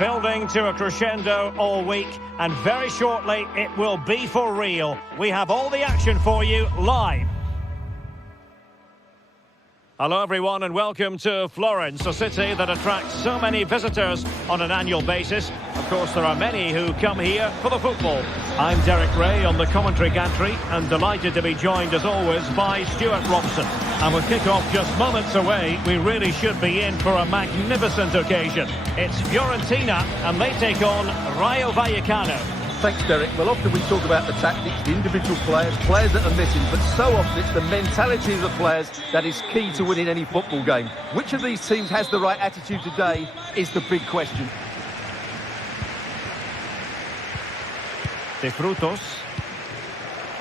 building to a crescendo all week, and very shortly it will be for real. We have all the action for you live. Hello everyone and welcome to Florence, a city that attracts so many visitors on an annual basis. Of course, there are many who come here for the football. I'm Derek Ray on the commentary gantry and delighted to be joined as always by Stuart Robson. And with kick-off just moments away, we really should be in for a magnificent occasion. It's Fiorentina and they take on Rio Vayakano. Thanks, Derek. Well, often we talk about the tactics, the individual players that are missing, but so often it's the mentality of the players that is key to winning any football game. Which of these teams has the right attitude today is the big question. De Frutos,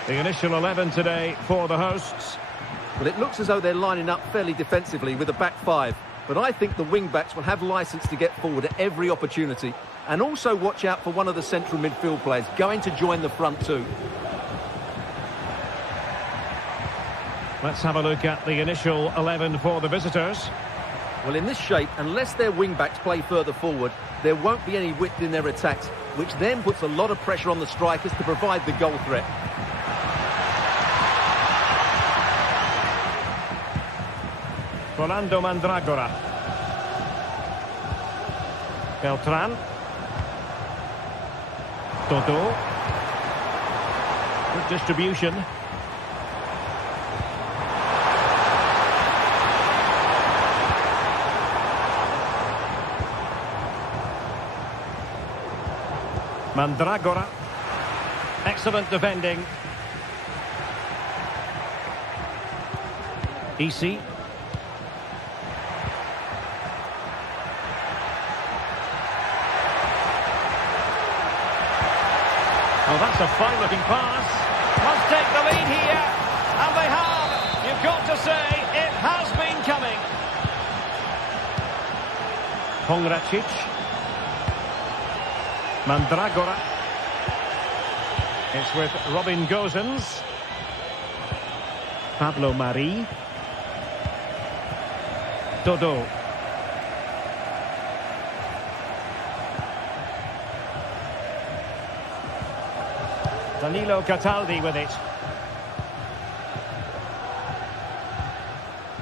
the initial 11 today for the hosts. Well, it looks as though they're lining up fairly defensively with a back five, but I think the wing-backs will have licence to get forward at every opportunity. And also watch out for one of the central midfield players going to join the front too. Let's have a look at the initial 11 for the visitors. Well, in this shape, unless their wing-backs play further forward, there won't be any width in their attacks, which then puts a lot of pressure on the strikers to provide the goal threat. Rolando Mandragora. Beltran. Dodo. Good distribution. Mandragora. Excellent defending. Ike. Oh, that's a fine-looking pass. Must take the lead here. And they have. You've got to say, it has been coming. Pongracic. Mandragora. It's with Robin Gosens. Pablo Mari. Dodo. Danilo Cataldi with it.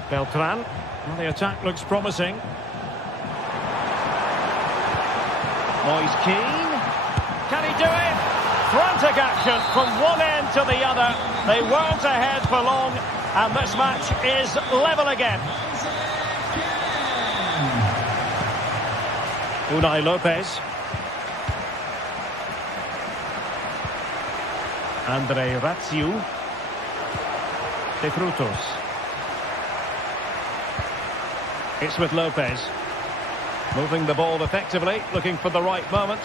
Beltran. Well, the attack looks promising. Moise Keane. Can he do it? Frantic action from one end to the other. They weren't ahead for long, and this match is level again. Unai Lopez. Andre Raziu. De Frutos. It's with Lopez. Moving the ball effectively, looking for the right moment.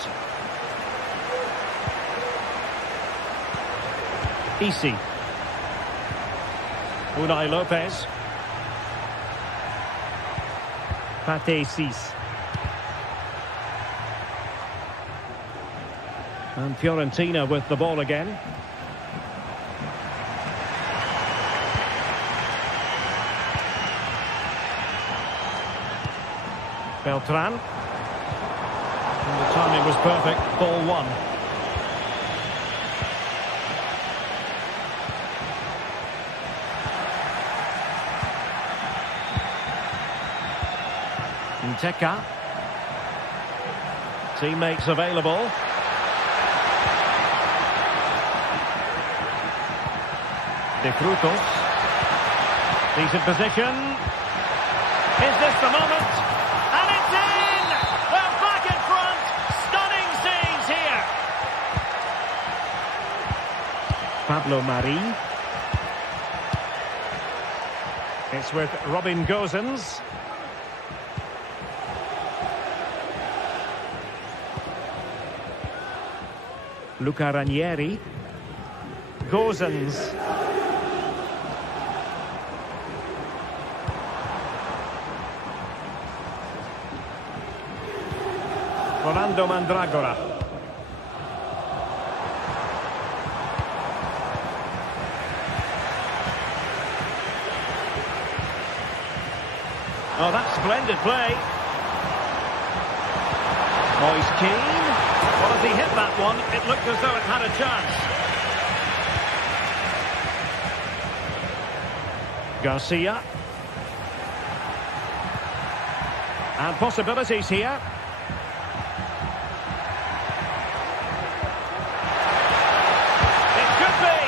Ike. Unai Lopez. Pate Cis. And Fiorentina with the ball again. Beltran. And the timing was perfect. Ball one. Nteka. Teammates available. De Frutos. Decent position. Is this the moment? And it's in! They're back in front! Stunning scenes here! Pablo Mari. It's with Robin Gosens. Luca Ranieri. Gosens. Rolando Mandragora. Oh, that's splendid play. Oh, he's keen. Well, as he hit that one, it looked as though it had a chance. Garcia. And possibilities here. It could be.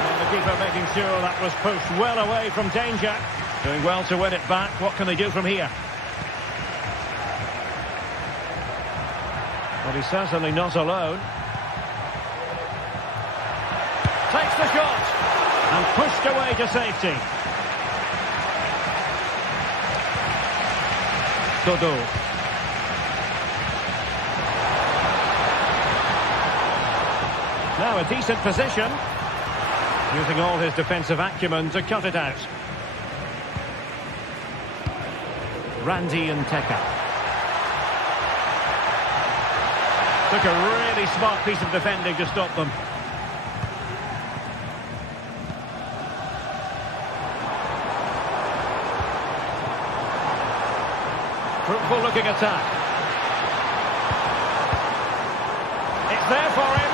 And the keeper making sure that was pushed well away from danger. Doing well to win it back. What can they do from here? Well, he's certainly not alone. Takes the shot. And pushed away to safety. Dodo. Now a decent position. Using all his defensive acumen to cut it out. Randy and Teka. Took a really smart piece of defending to stop them. Fruitful looking attack. It's there for him.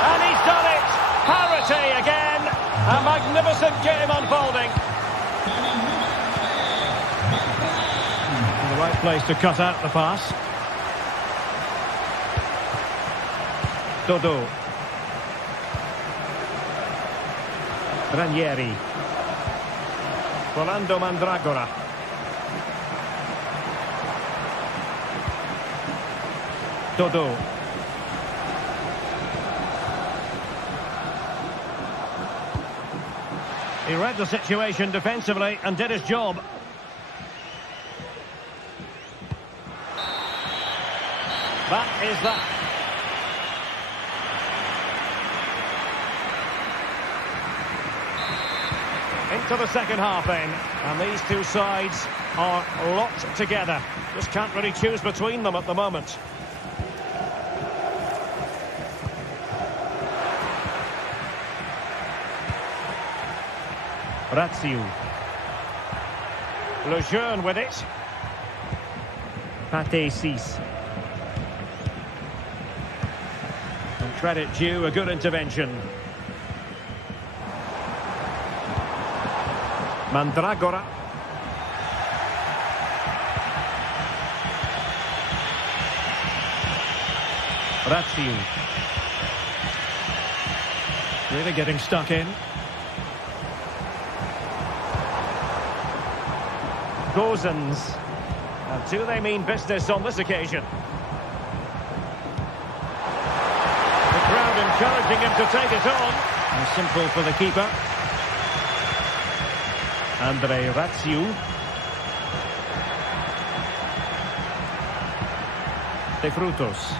And he's done it. Parity again. A magnificent game unfolding. In the right place to cut out the pass. Dodo. Ranieri. Rolando Mandragora. Dodo. He read the situation defensively and did his job. That is that. Into the second half then. And these two sides are locked together. Just can't really choose between them at the moment. Razziu. Lejeune with it. Pate 6. And credit due, a good intervention. Mandragora. Razziu. Really getting stuck in. Gozens. And do they mean business on this occasion? The crowd encouraging him to take it on. And simple for the keeper. Andre Razziu. De Frutos.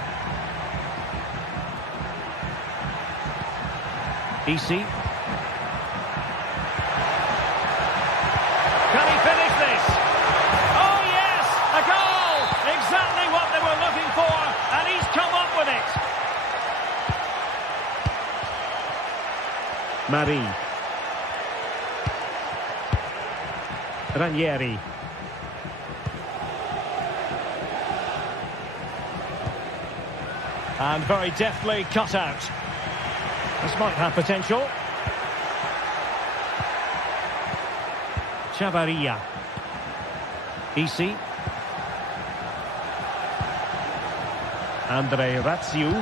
Easy. Can he finish this? Oh yes, a goal! Exactly what they were looking for, and he's come up with it. Marie. Ranieri. And very deftly cut out. This might have potential. Chavarria. Easy. Andre Razziu.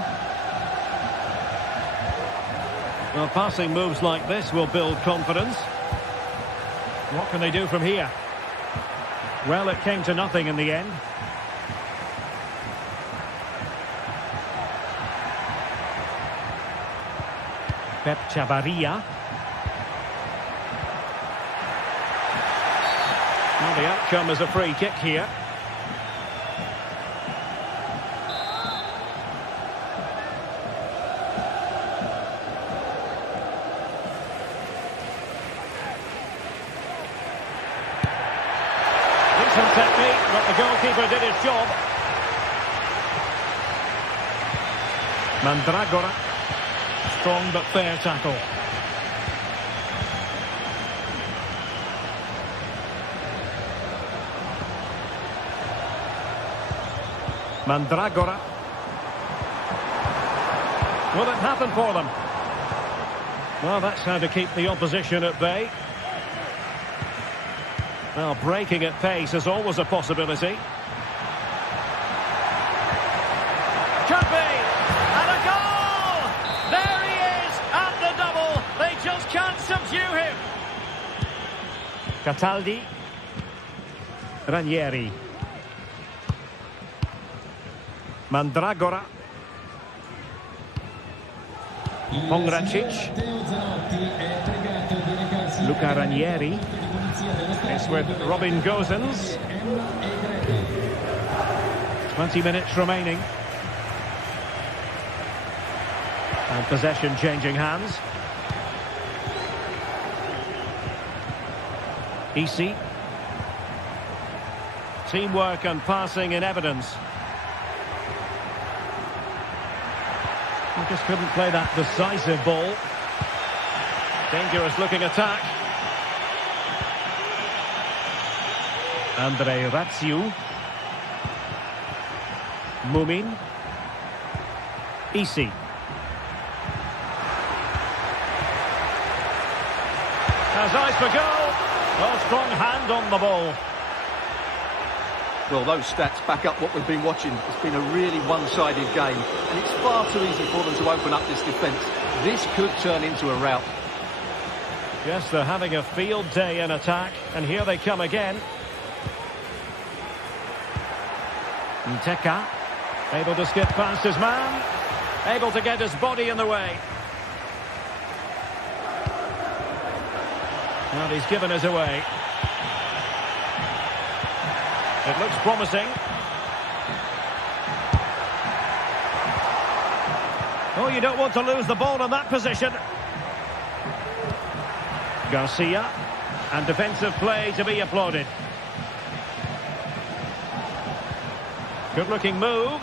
Well, passing moves like this will build confidence. What can they do from here? Well, it came to nothing in the end. Pep Chavarria. Well, the outcome is a free kick here. Decent technique, but the goalkeeper did his job. Mandragora. Strong but fair tackle. Mandragora. Will it happen for them? Well, that's how to keep the opposition at bay. Well, breaking at pace is always a possibility. Could be! And a goal! There he is at the double. They just can't subdue him. Cataldi. Ranieri. Mandragora. Pongracic. Luca Ranieri. It's with Robin Gosens. 20 minutes remaining. And possession changing hands. Ike. Teamwork and passing in evidence. He just couldn't play that decisive ball. Dangerous looking attack. Andre Ratsiu. Mumin. Ike. Has eyes for goal. Oh, strong hand on the ball. Well, those stats back up what we've been watching. It's been a really one-sided game, and it's far too easy for them to open up this defence. This could turn into a rout. Yes, they're having a field day in attack, and here they come again. Nteka, able to skip past his man, able to get his body in the way. Well, he's given us away. It looks promising. Oh, you don't want to lose the ball in that position. Garcia, and defensive play to be applauded. Good-looking move.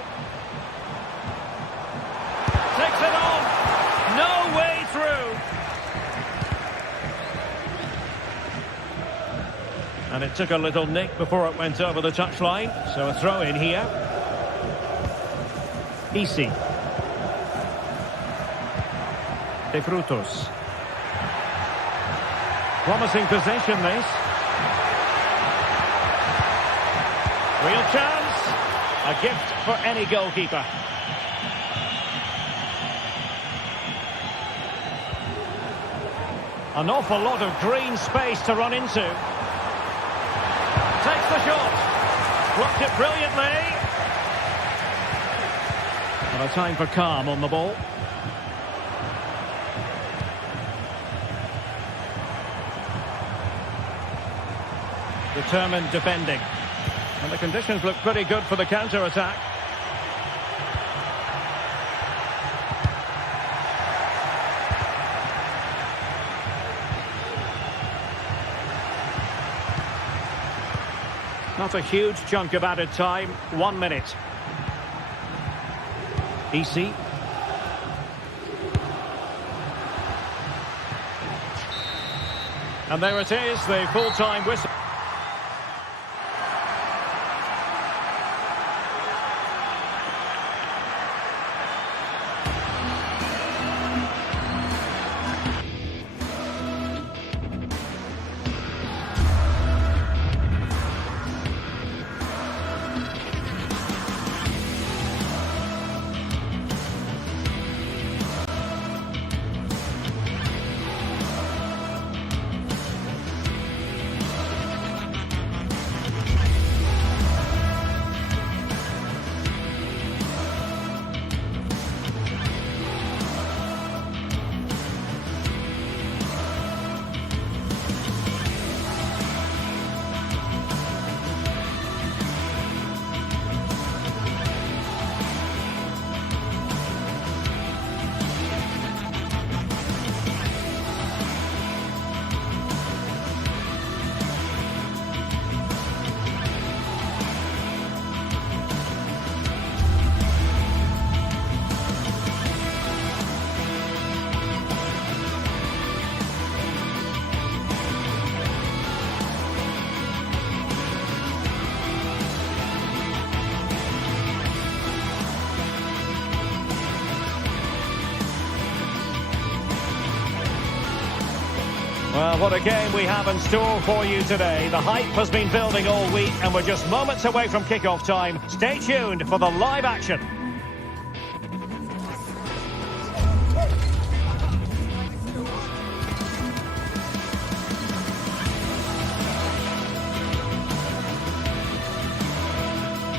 Takes it on. No way through. And it took a little nick before it went over the touchline. So a throw in here. Ike. De Frutos. Promising possession, this. Real chance. A gift for any goalkeeper. An awful lot of green space to run into. Takes the shot. Blocked it brilliantly. And a time for calm on the ball. Determined defending. And the conditions look pretty good for the counter-attack. Not a huge chunk of added time. 1 minute. Ike. And there it is, the full-time whistle. Well, what a game we have in store for you today. The hype has been building all week and we're just moments away from kick-off time. Stay tuned for the live action.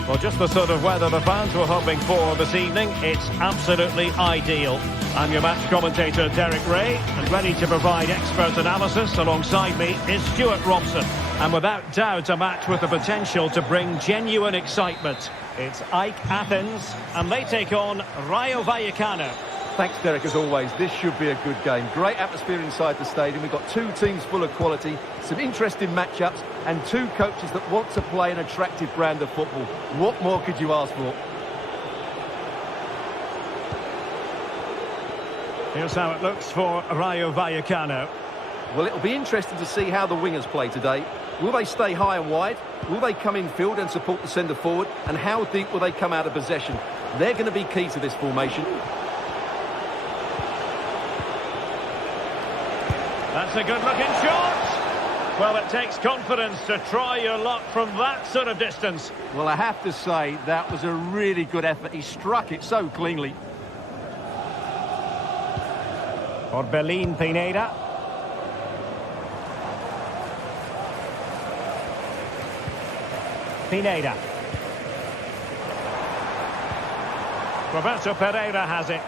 Well, just the sort of weather the fans were hoping for this evening. It's absolutely ideal. I'm your match commentator, Derek Ray, and ready to provide expert analysis alongside me is Stuart Robson. And without doubt, a match with the potential to bring genuine excitement. It's Ike Athens, and they take on Rio Vayakano. Thanks, Derek, as always. This should be a good game. Great atmosphere inside the stadium. We've got two teams full of quality, some interesting matchups, and two coaches that want to play an attractive brand of football. What more could you ask for? Here's how it looks for Rio Vayakano. Well, it'll be interesting to see how the wingers play today. Will they stay high and wide? Will they come in field and support the centre forward? And how deep will they come out of possession? They're going to be key to this formation. That's a good-looking shot. Well, it takes confidence to try your luck from that sort of distance. Well, I have to say, that was a really good effort. He struck it so cleanly. Orbelin Pineda. Pineda. Roberto Pereira has it.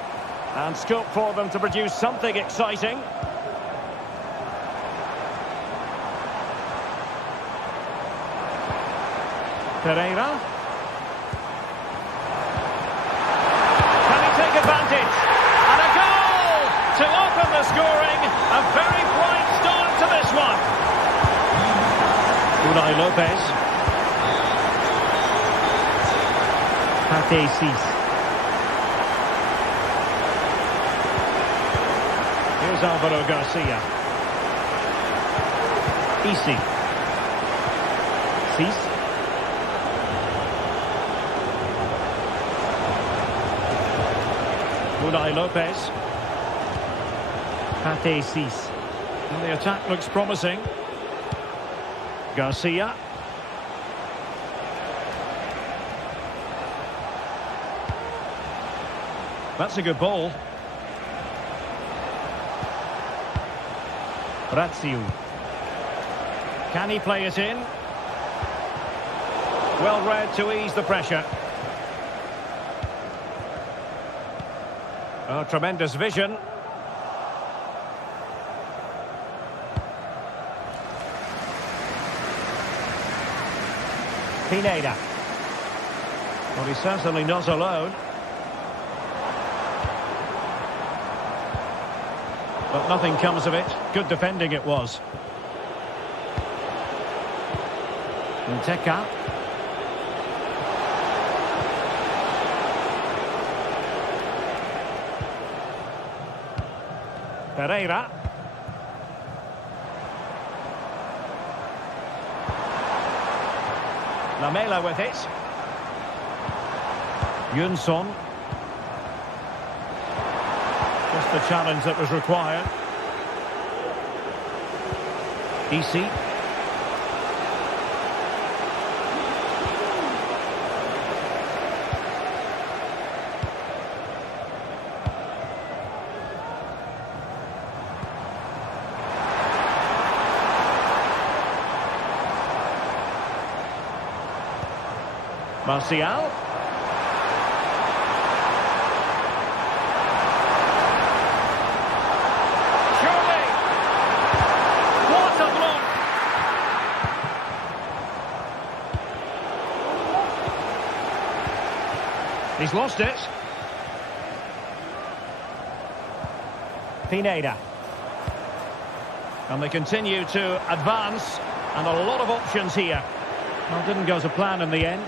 And scope for them to produce something exciting. Pereira. Can he take advantage? And a goal to open the scoring. A very bright start to this one. Unai Lopez. Decisive. Here's Alvaro Garcia. Ike. Cease. Unai Lopez. Decisive. And the attack looks promising. Garcia. That's a good ball. Razio. Can he play it in? Well read to ease the pressure. Oh, tremendous vision. Pineda. Well, he's certainly not alone. But nothing comes of it. Good defending it was. Nteka. Pereira. Lamela with it. Jönsson. Just the challenge that was required. Ike. Martial. Surely. What a block. He's lost it. Pineda. And they continue to advance. And a lot of options here. Well, didn't go to plan in the end.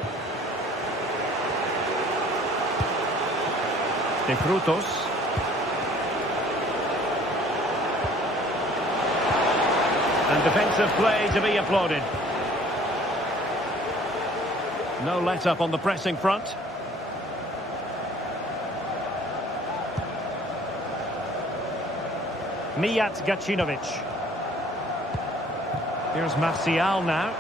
De Frutos. And defensive play to be applauded. No let-up on the pressing front. Mijat Gacinovic. Here's Martial now.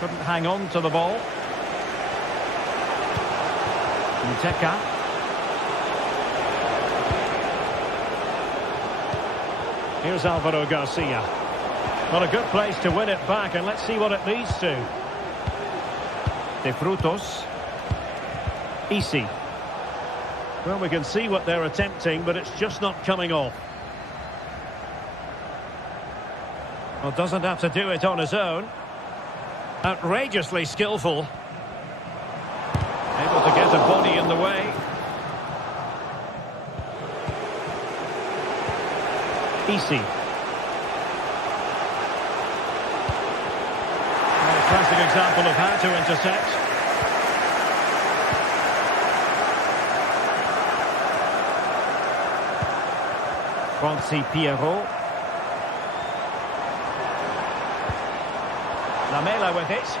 Couldn't hang on to the ball. Nteka. Here's Alvaro Garcia. Not a good place to win it back, and let's see what it leads to. De Frutos. Easy. Well, we can see what they're attempting, but it's just not coming off. Well, doesn't have to do it on his own. Outrageously skillful. Able to get a body in the way. Easy. Well, a classic example of how to intercept. Francis Pierrot. Lamela with it.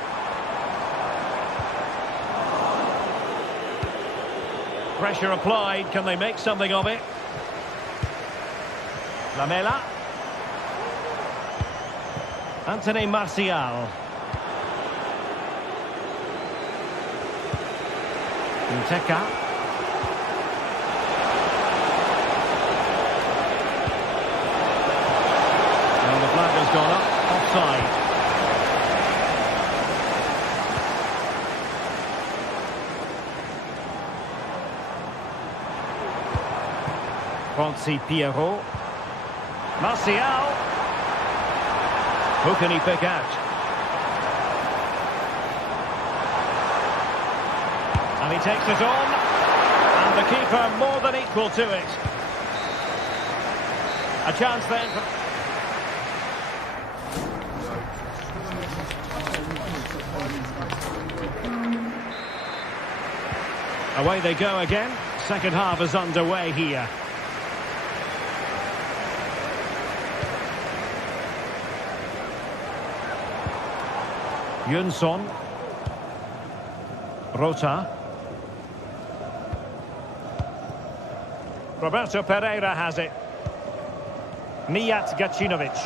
Pressure applied. Can they make something of it? Lamela. Anthony Martial. Nteka. And the flag has gone up. Offside. Francis Pierrot. Martial. Who can he pick out? And he takes it on. And the keeper more than equal to it. A chance then for... Away they go again. Second half is underway here. Jönsson. Rota. Roberto Pereira has it. Mijat Gacinovic.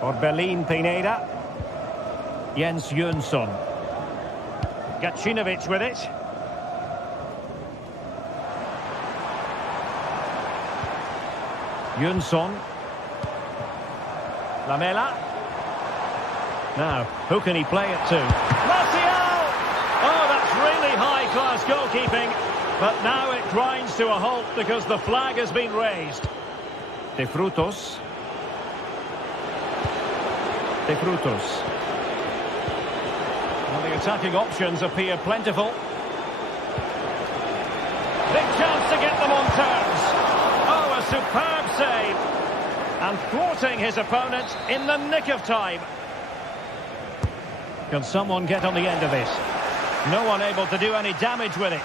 Orbelin Pineda. Jens Jönsson. Gacinovic with it. Jönsson. Lamela. Now, who can he play it to? Martial! Oh, that's really high-class goalkeeping. But now it grinds to a halt because the flag has been raised. De Frutos. De Frutos. Well, the attacking options appear plentiful. Big chance to get them on terms. Oh, a superb save. And thwarting his opponent in the nick of time. Can someone get on the end of this? No one able to do any damage with it.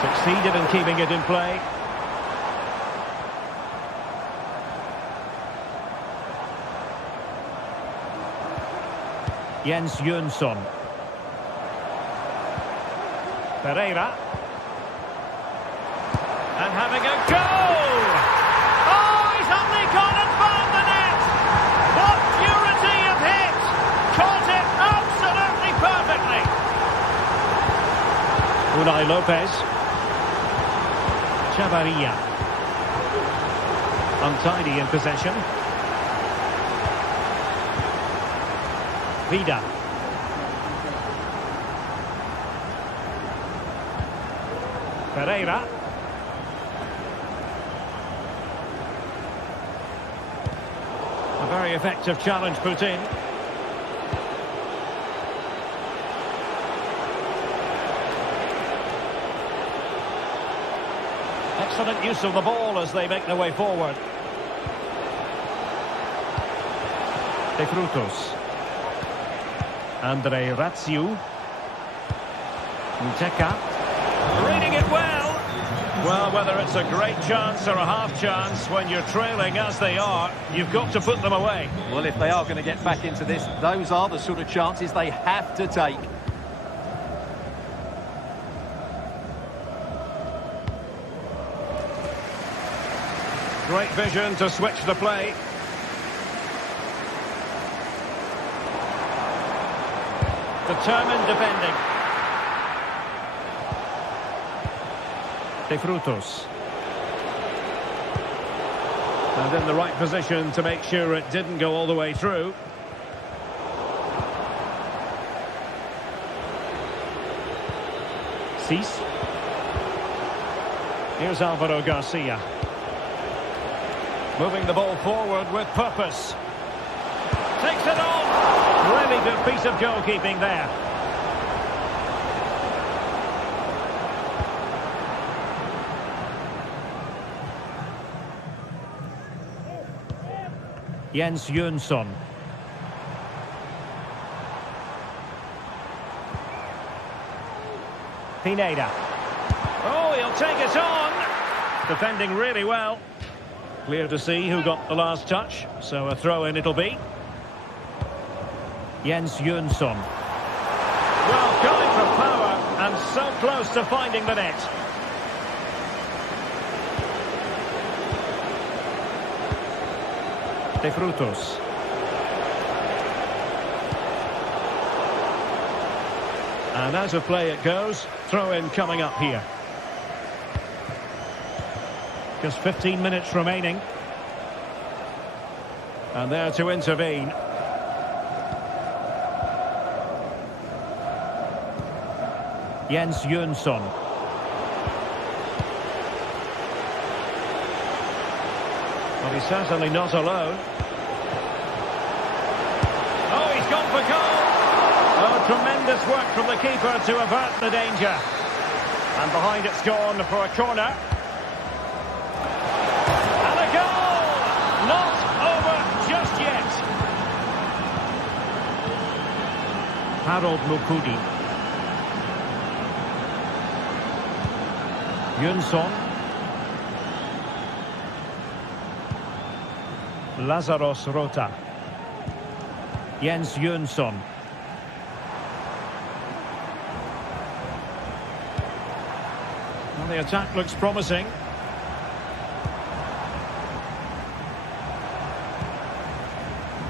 Succeeded in keeping it in play. Jens Jönsson. Pereira. And having a go! Oh, he's only gone and found the net! What purity of hit! Caught it absolutely perfectly! Unai Lopez. Chavarria. Untidy in possession. Vida. Pereira. A very effective challenge put in. Excellent use of the ball as they make their way forward. De Frutos. Andre Ratsiu. Nteka. Reading it well. Well, whether it's a great chance or a half chance, when you're trailing as they are, you've got to put them away. Well, if they are going to get back into this, those are the sort of chances they have to take. Great vision to switch the play. Determined defending. De Frutos. And in the right position to make sure it didn't go all the way through. Cease. Here's Alvaro Garcia. Moving the ball forward with purpose. Takes it on. Really good piece of goalkeeping there. Jens Jönsson. Pineda. Oh, he'll take it on. Defending really well. Clear to see who got the last touch, so a throw-in it'll be. Jens Jönsson. Well, going for power, and so close to finding the net. De Frutos. And out of play it goes. Throw-in coming up here. Just 15 minutes remaining. And there to intervene. Jens Jönsson. Well, he's certainly not alone. Oh, he's gone for goal. Oh, tremendous work from the keeper to avert the danger. And behind it's gone for a corner. And a goal! Not over just yet. Harold Mukudi. Jönsson. Lazaros Rota. Jens Jönsson. Well, the attack looks promising.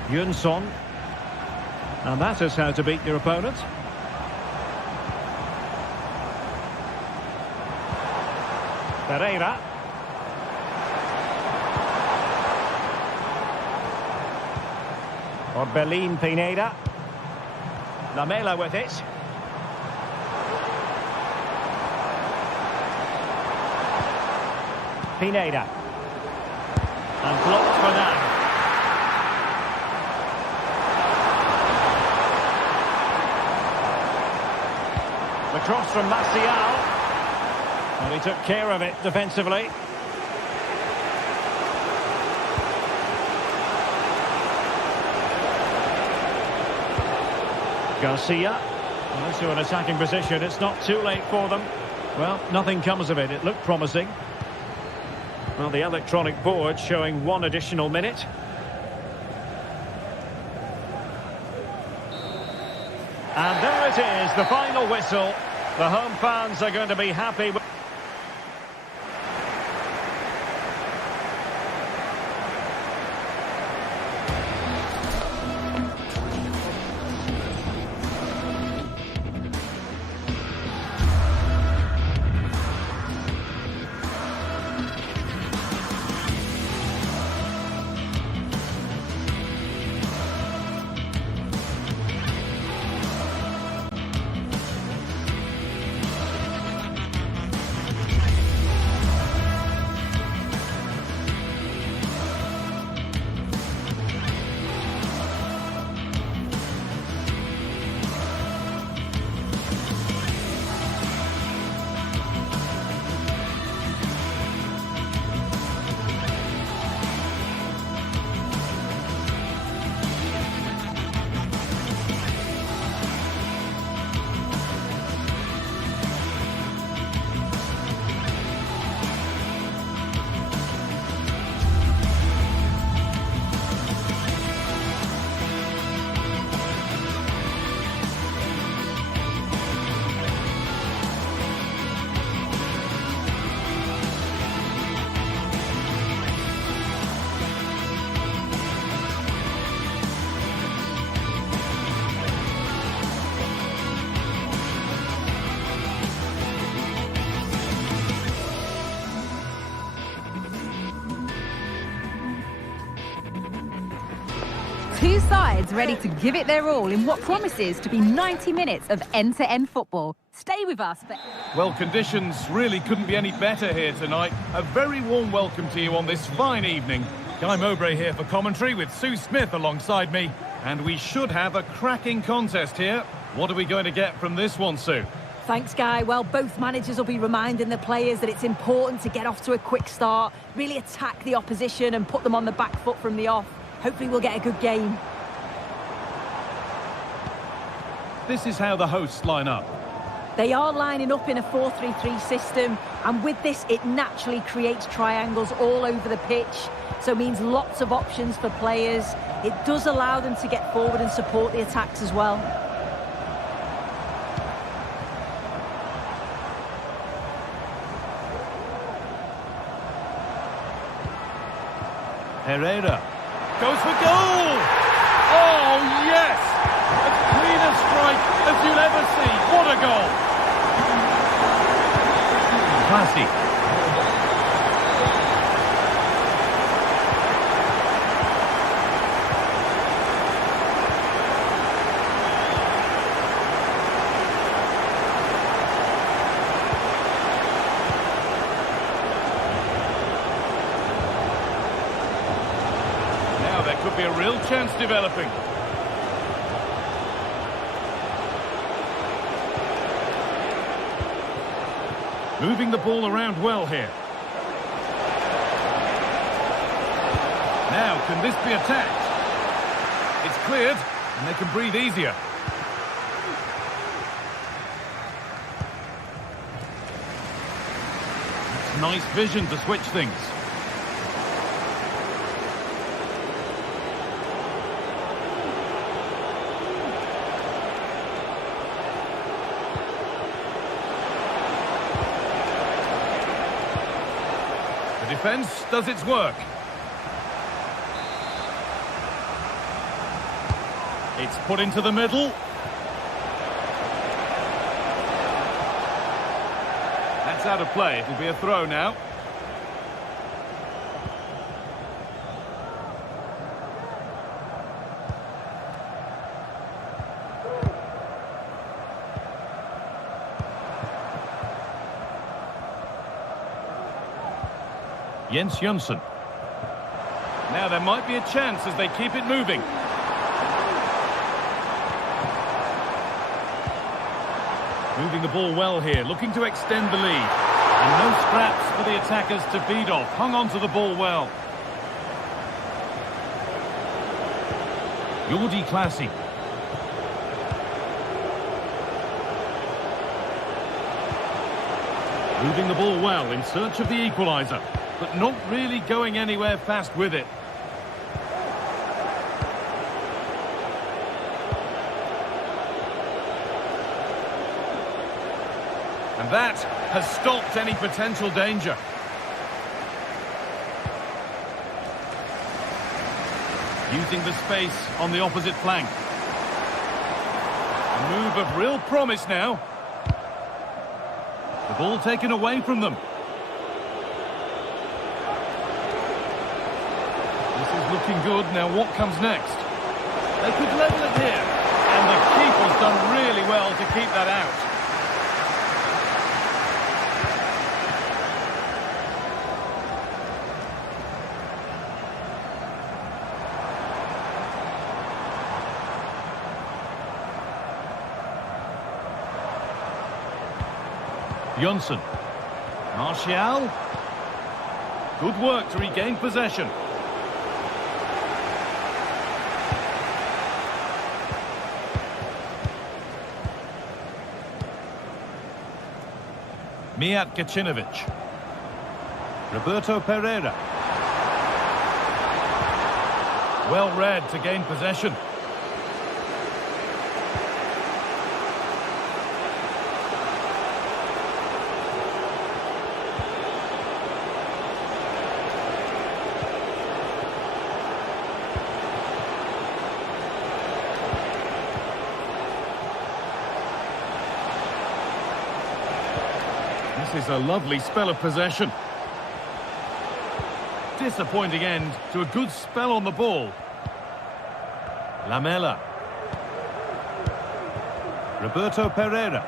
Jönsson. And that is how to beat your opponent. Pereira. Orbelin Pineda. Lamela with it. Pineda. And blocked for now. The cross from Martial. And he took care of it defensively. Garcia. Well, into an attacking position. It's not too late for them. Well, nothing comes of it. It looked promising. Well, the electronic board showing one additional minute. And there it is, the final whistle. The home fans are going to be happy with... Two sides ready to give it their all in what promises to be 90 minutes of end-to-end football. Stay with us for... Well, conditions really couldn't be any better here tonight. A very warm welcome to you on this fine evening. Guy Mowbray here for commentary with Sue Smith alongside me. And we should have a cracking contest here. What are we going to get from this one, Sue? Thanks, Guy. Well, both managers will be reminding the players that it's important to get off to a quick start, really attack the opposition and put them on the back foot from the off. Hopefully we'll get a good game. This is how the hosts line up. They are lining up in a 4-3-3 system, and with this it naturally creates triangles all over the pitch, so it means lots of options for players. It does allow them to get forward and support the attacks as well. Herrera goes for goal! Oh, yes! As clean a strike as you'll ever see. What a goal! Classy. Could be a real chance developing. Moving the ball around well here. Now, can this be attacked? It's cleared, and they can breathe easier. It's nice vision to switch things. Defence does its work. It's put into the middle. That's out of play. It'll be a throw now. Jens Jönsson. Now there might be a chance as they keep it moving. Moving the ball well here, looking to extend the lead. And no scraps for the attackers to feed off. Hung on to the ball well. Jordi Classy. Moving the ball well in search of the equaliser, but not really going anywhere fast with it. And that has stopped any potential danger. Using the space on the opposite flank. A move of real promise now. The ball taken away from them. This is looking good. Now what comes next? They could level it here. And the keeper's done really well to keep that out. Jönsson. Martial. Good work to regain possession. Mijat Gacinovic. Roberto Pereira. Well read to gain possession. This is a lovely spell of possession. Disappointing end to a good spell on the ball. Lamela. Roberto Pereira.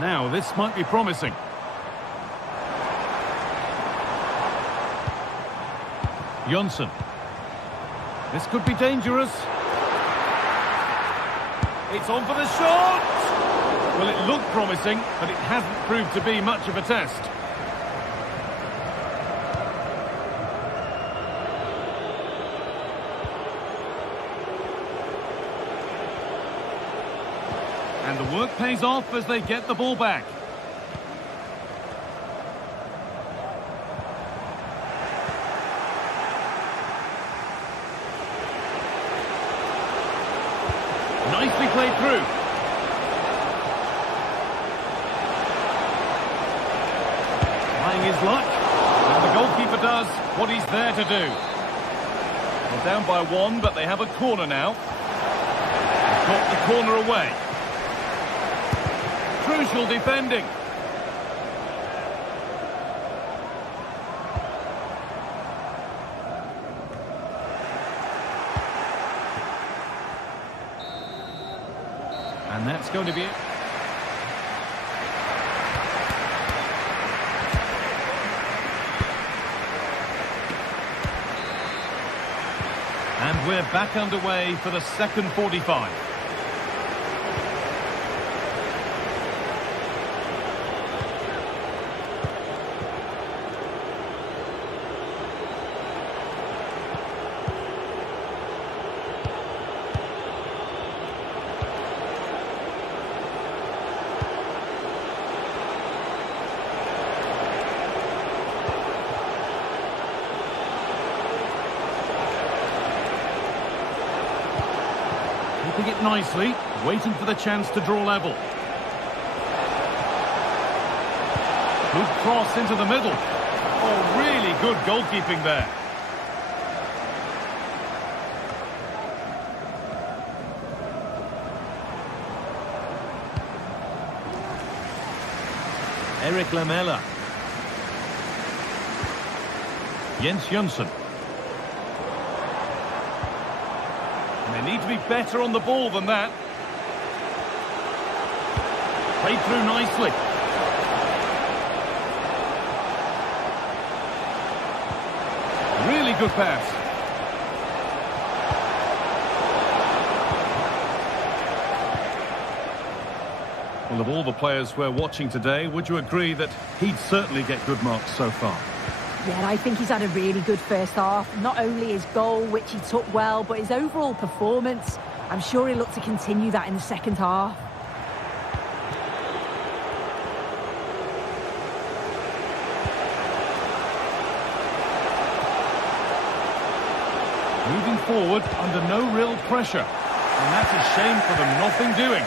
Now, this might be promising. Jonsson. This could be dangerous. It's on for the shot! Well, it looked promising, but it hasn't proved to be much of a test. And the work pays off as they get the ball back. Nicely played through. Trying his luck. And the goalkeeper does what he's there to do. They're down by one, but they have a corner now. They've got the corner away. Crucial defending. And that's going to be it. And we're back underway for the second 45. Keeping it nicely, waiting for the chance to draw level. Good cross into the middle. Oh, really good goalkeeping there. Eric Lamela. Jens Jonsson. They need to be better on the ball than that. Played through nicely. Really good pass. Well, of all the players we're watching today, would you agree that he'd certainly get good marks so far? Yeah, I think he's had a really good first half. Not only his goal, which he took well, but his overall performance. I'm sure he'll look to continue that in the second half. Moving forward under no real pressure. And that's a shame for them, nothing doing.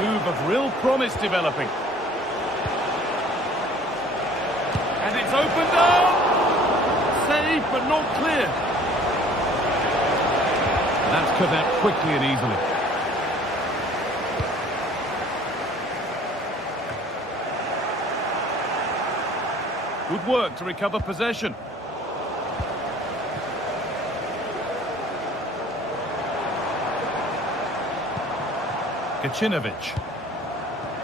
Move of real promise developing. And it's opened up! Saved, but not clear. That's cut out quickly and easily. Good work to recover possession. Kacinovic.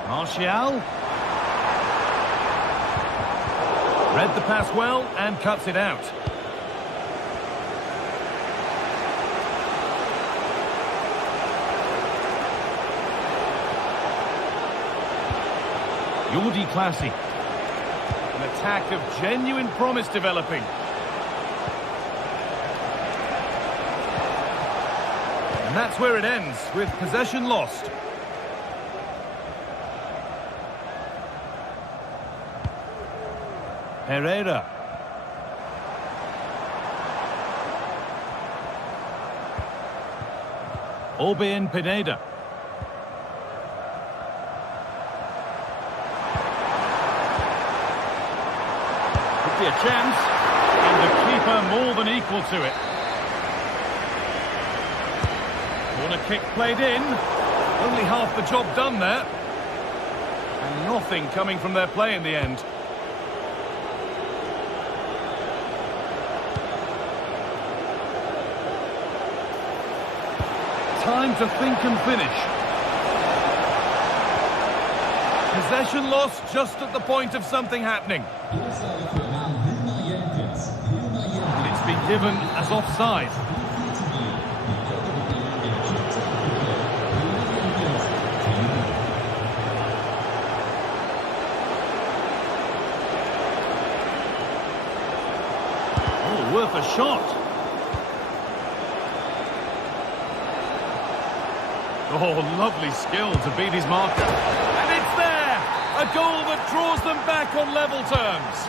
Martial. Read the pass well and cuts it out. Jordi Clasie. An attack of genuine promise developing. And that's where it ends, with possession lost. Pereira. Orbén Pineda. Could be a chance, and the keeper more than equal to it. Corner kick played in. Only half the job done there. And nothing coming from their play in the end. Time to think and finish. Possession lost just at the point of something happening. And it's been given as offside. Oh, worth a shot. Oh, lovely skill to beat his marker. And it's there! A goal that draws them back on level terms.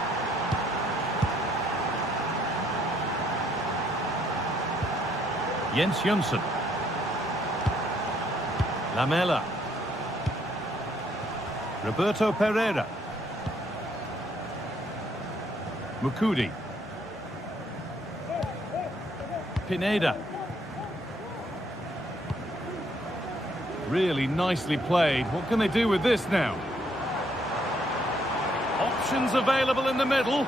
Jens Jönsson. Lamela. Roberto Pereira. Mukudi. Pineda. Really nicely played. What can they do with this now? Options available in the middle.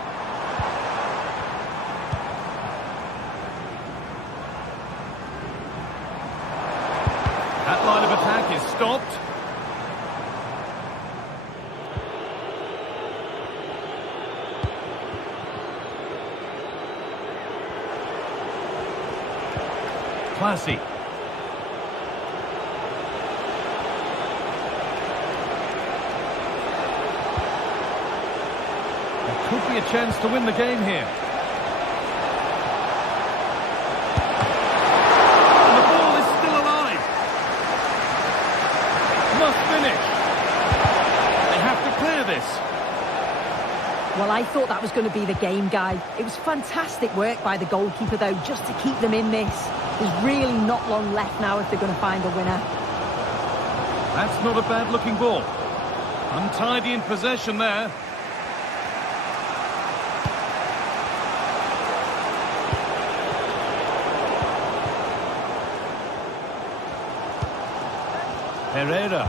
That line of attack is stopped. Classy. Could be a chance to win the game here. And the ball is still alive. Must finish. They have to clear this. Well, I thought that was going to be the game, Guy. It was fantastic work by the goalkeeper, though, just to keep them in this. There's really not long left now if they're going to find a winner. That's not a bad-looking ball. Untidy in possession there. Pereira.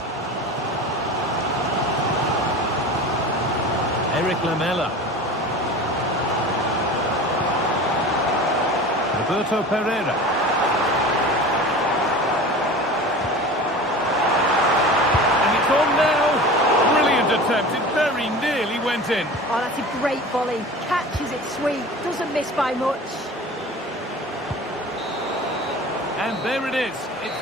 Eric Lamela. Roberto Pereira. And it's on now. Brilliant attempt. It very nearly went in. Oh, that's a great volley. Catches it sweet. Doesn't miss by much. And there it is. It's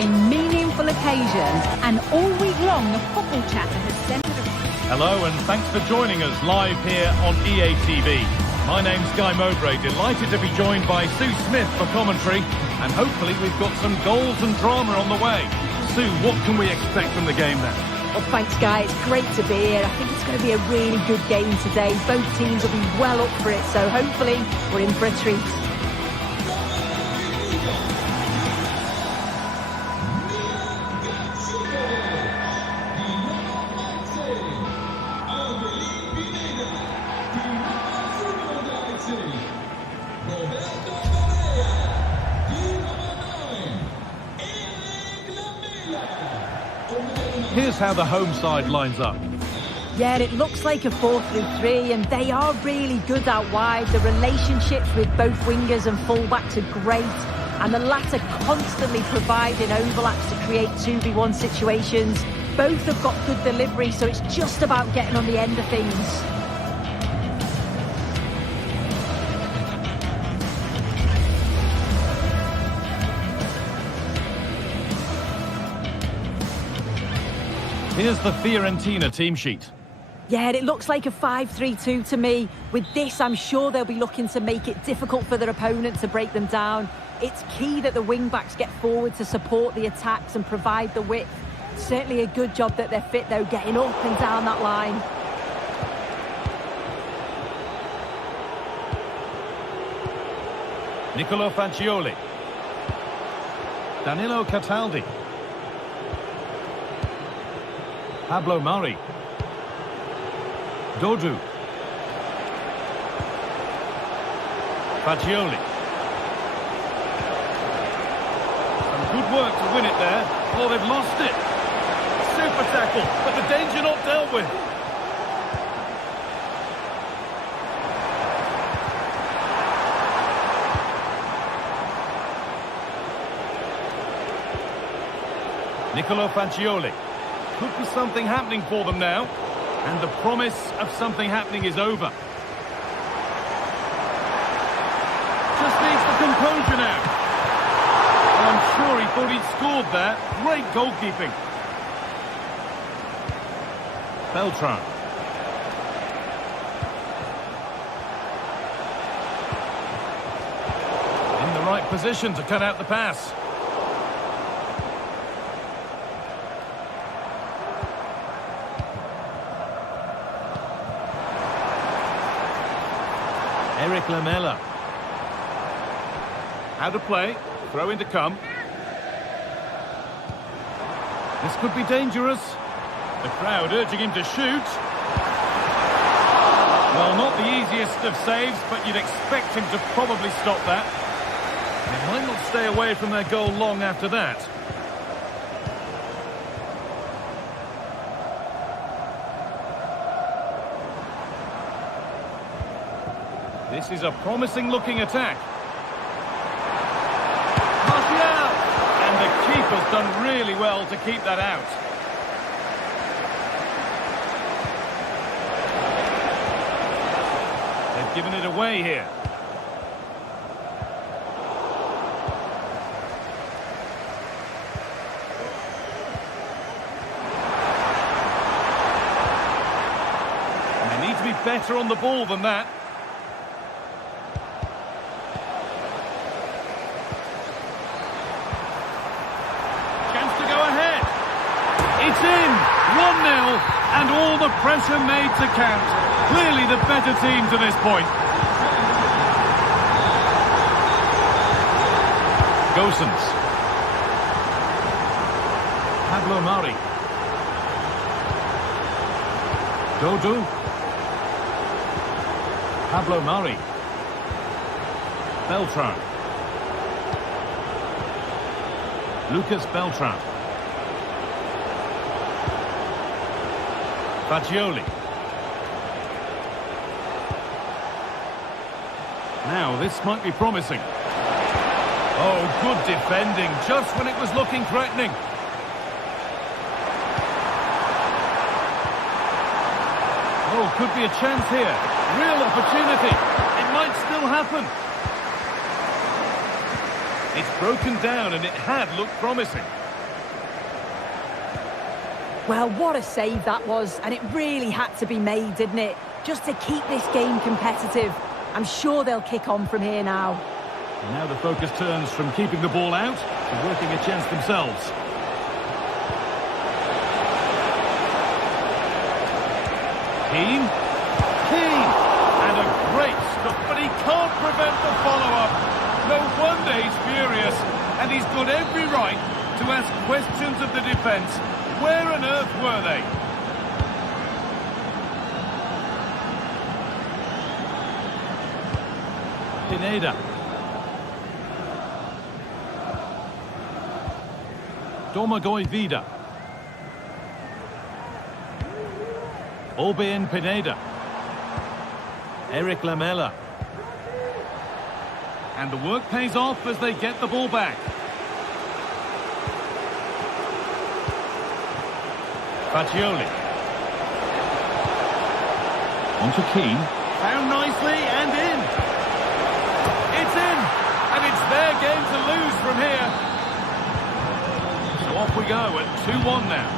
a meaningful occasion, and all week long the football chatter has centred around... Hello and thanks for joining us live here on EA TV. My name's Guy Mowbray, delighted to be joined by Sue Smith for commentary, and hopefully we've got some goals and drama on the way. Sue, what can we expect from the game then? Well, thanks, Guy. It's great to be here. I think it's going to be a really good game today. Both teams will be well up for it, so hopefully we're in for a treat. Here's how the home side lines up. Yeah, it looks like a 4-3-3, and they are really good out wide. The relationships with both wingers and fullbacks are great, and the latter constantly providing overlaps to create 2v1 situations. Both have got good delivery, so it's just about getting on the end of things. Here's the Fiorentina team sheet. Yeah, it looks like a 5-3-2 to me. With this, I'm sure they'll be looking to make it difficult for their opponent to break them down. It's key that the wing-backs get forward to support the attacks and provide the width. Certainly a good job that they're fit, though, getting up and down that line. Nicolo Fagioli. Danilo Cataldi. Pablo Mari. Dodu. Fagioli. Some good work to win it there. Oh, they've lost it. Super tackle, but the danger not dealt with. Nicolo Fagioli. Could be something happening for them now. And the promise of something happening is over. Just needs the composure now. Well, I'm sure he thought he'd scored there. Great goalkeeping. Beltran. In the right position to cut out the pass. Eric Lamela. How to play. Throw in to come. This could be dangerous. The crowd urging him to shoot. Well, not the easiest of saves, but you'd expect him to probably stop that. They might not stay away from their goal long after that. This is a promising-looking attack. Martial! And the keeper's done really well to keep that out. They've given it away here. And they need to be better on the ball than that. It's in, 1-0, and all the pressure made to count. Clearly the better team to this point. Gosens. Pablo Mari. Dodu. Pablo Mari. Beltran. Lucas Beltran. Fagioli. Now, this might be promising. Oh, good defending, just when it was looking threatening. Oh, could be a chance here. Real opportunity. It might still happen. It's broken down, and it had looked promising. Well, what a save that was, and it really had to be made, didn't it? Just to keep this game competitive. I'm sure they'll kick on from here now. Now the focus turns from keeping the ball out to working a chance themselves. Keane. And a great stop, but he can't prevent the follow-up. No wonder he's furious, and he's got every right to ask questions of the defence. Where on earth were they? Pineda. Domagoj Vida. Obein Pineda. Eric Lamela. And the work pays off as they get the ball back. Fagioli. On to Keane. Found nicely and in. It's in. And it's their game to lose from here. So off we go at 2-1 now.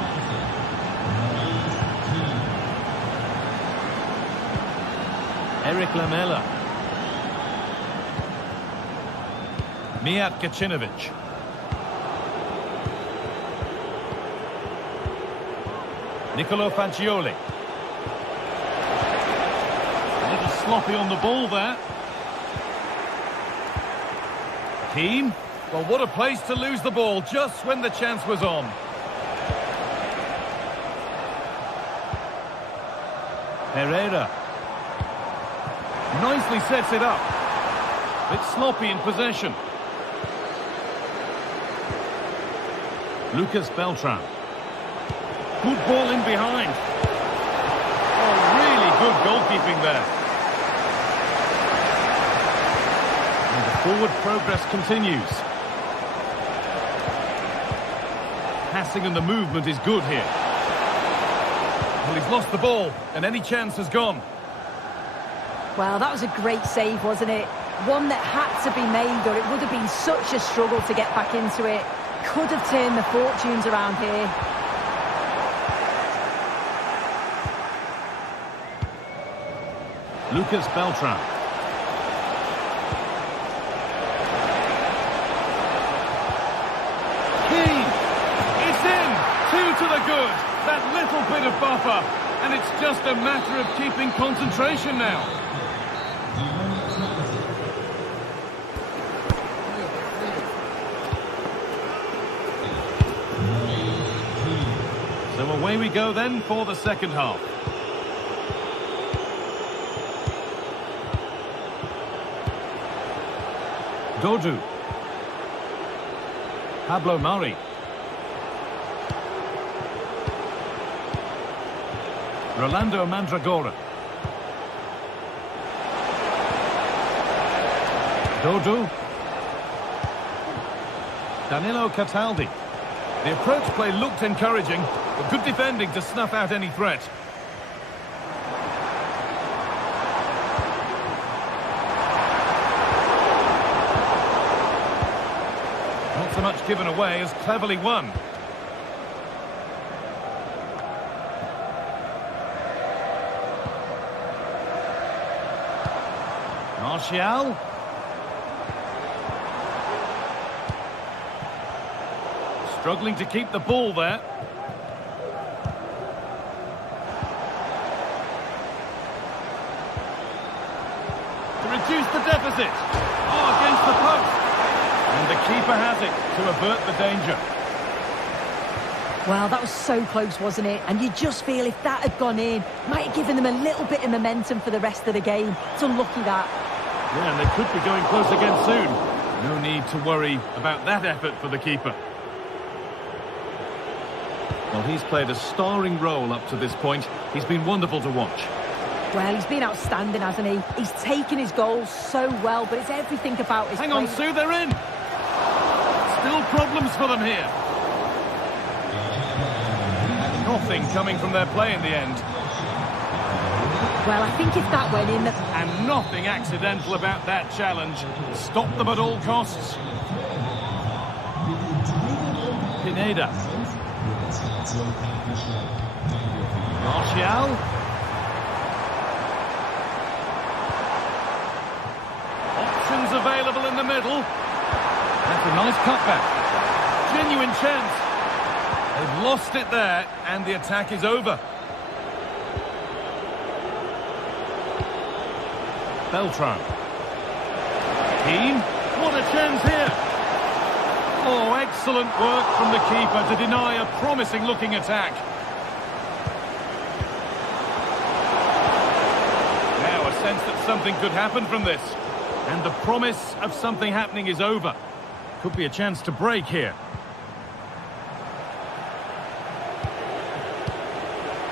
Eric Lamela. Mijat Gacinovic. Nicolo Fagioli. A little sloppy on the ball there. Keane. Well, what a place to lose the ball just when the chance was on. Pereira. Nicely sets it up. Bit sloppy in possession. Lucas Beltran. Good ball in behind. Oh, really good goalkeeping there. And the forward progress continues. Passing and the movement is good here. Well, he's lost the ball, and any chance has gone. Well, that was a great save, wasn't it? One that had to be made, or it would have been such a struggle to get back into it. Could have turned the fortunes around here. Lucas Beltran. Keane! It's in! 2 to the good! That little bit of buffer. And it's just a matter of keeping concentration now. So away we go then for the second half. Dodu. Pablo Mari. Rolando Mandragora. Dodu. Danilo Cataldi. The approach play looked encouraging, but good defending to snuff out any threat. Not so much given away as cleverly won. Martial. Struggling to keep the ball there. To reduce the deficit. Oh, against the post. And the keeper has it to avert the danger. Well, that was so close, wasn't it? And you just feel if that had gone in, might have given them a little bit of momentum for the rest of the game. It's unlucky that. Yeah, and they could be going close again soon. No need to worry about that effort for the keeper. Well, he's played a starring role up to this point. He's been wonderful to watch. Well, he's been outstanding, hasn't he? He's taken his goals so well, but it's everything about his Hang on, play. Sue, they're in. Still problems for them here. Nothing coming from their play in the end. Well, I think if that went in... And nothing accidental about that challenge. Stop them at all costs. Pineda. Martial. Options available in the middle. That's a nice cutback. Genuine chance. They've lost it there, and the attack is over. Beltran. Keane. What a chance here. Oh, excellent work from the keeper to deny a promising-looking attack. Now a sense that something could happen from this. And the promise of something happening is over. Could be a chance to break here.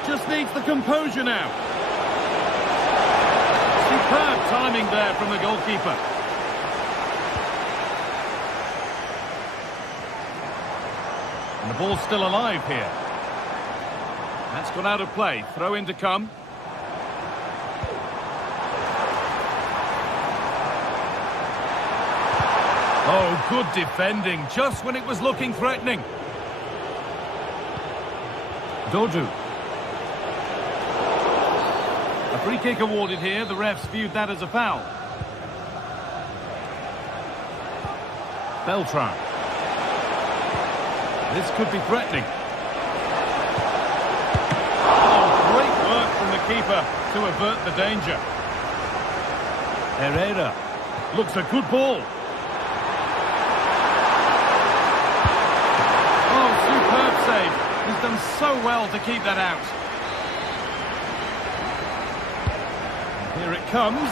Just needs the composure now. Superb timing there from the goalkeeper. And the ball's still alive here. That's gone out of play. Throw in to come. Oh, good defending, just when it was looking threatening. Dodu. A free kick awarded here. The refs viewed that as a foul. Beltran. This could be threatening. Oh, great work from the keeper to avert the danger. Herrera. Looks a good ball. Oh, superb save. He's done so well to keep that out. Here it comes.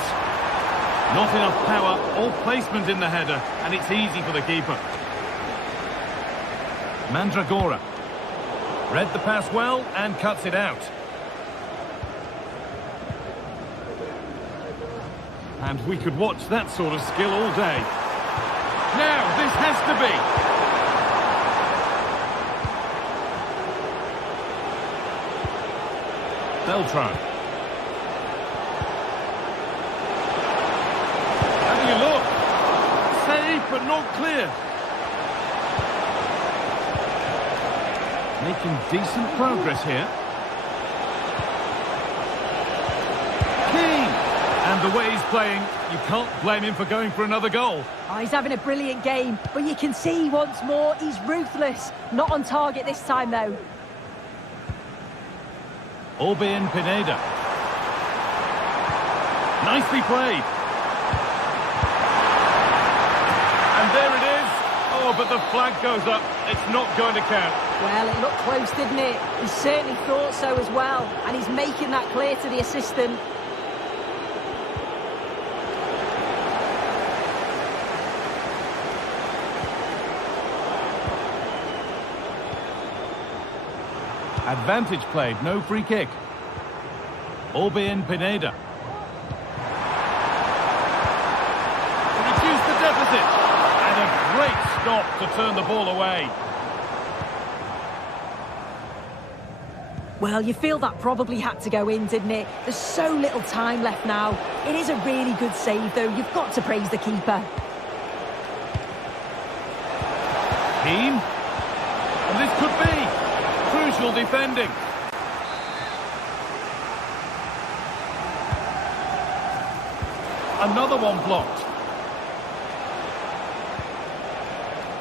Not enough power or placement in the header, and it's easy for the keeper. Mandragora. Read the pass well and cuts it out. And we could watch that sort of skill all day. Now, this has to be. Beltran. Having a look. Save, but not clear. Making decent progress here. Keane! And the way he's playing, you can't blame him for going for another goal. Oh, he's having a brilliant game, but you can see once more he's ruthless. Not on target this time, though. Orbán Pineda. Nicely played. And there it is. Oh, but the flag goes up. It's not going to count. Well, it looked close, didn't it? He certainly thought so as well. And he's making that clear to the assistant. Advantage played, no free kick. Orbán Pineda. To reduce the deficit. And a great stop to turn the ball away. Well, you feel that probably had to go in, didn't it? There's so little time left now. It is a really good save, though. You've got to praise the keeper. Keane. And this could be crucial defending. Another one blocked.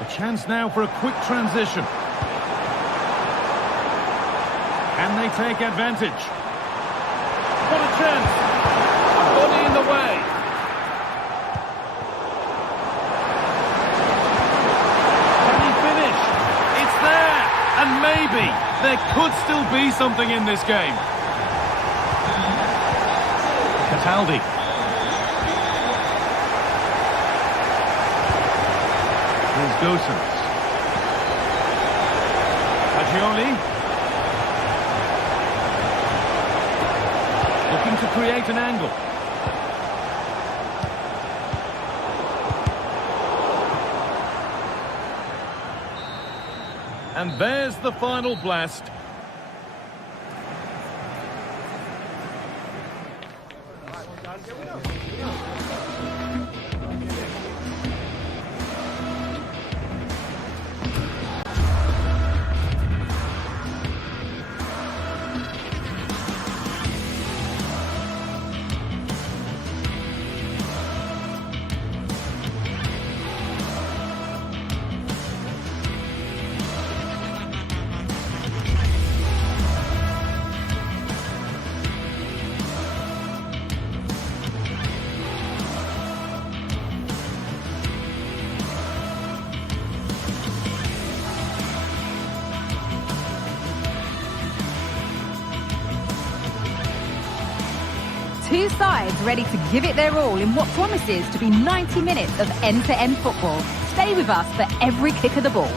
A chance now for a quick transition. Can they take advantage? What a chance! A body in the way. Can he finish? It's there! And maybe there could still be something in this game. Cataldi. Here's Gosens. Fagioli. Looking to create an angle. And there's the final blast. sides ready to give it their all in what promises to be 90 minutes of end-to-end football. Stay with us for every kick of the ball.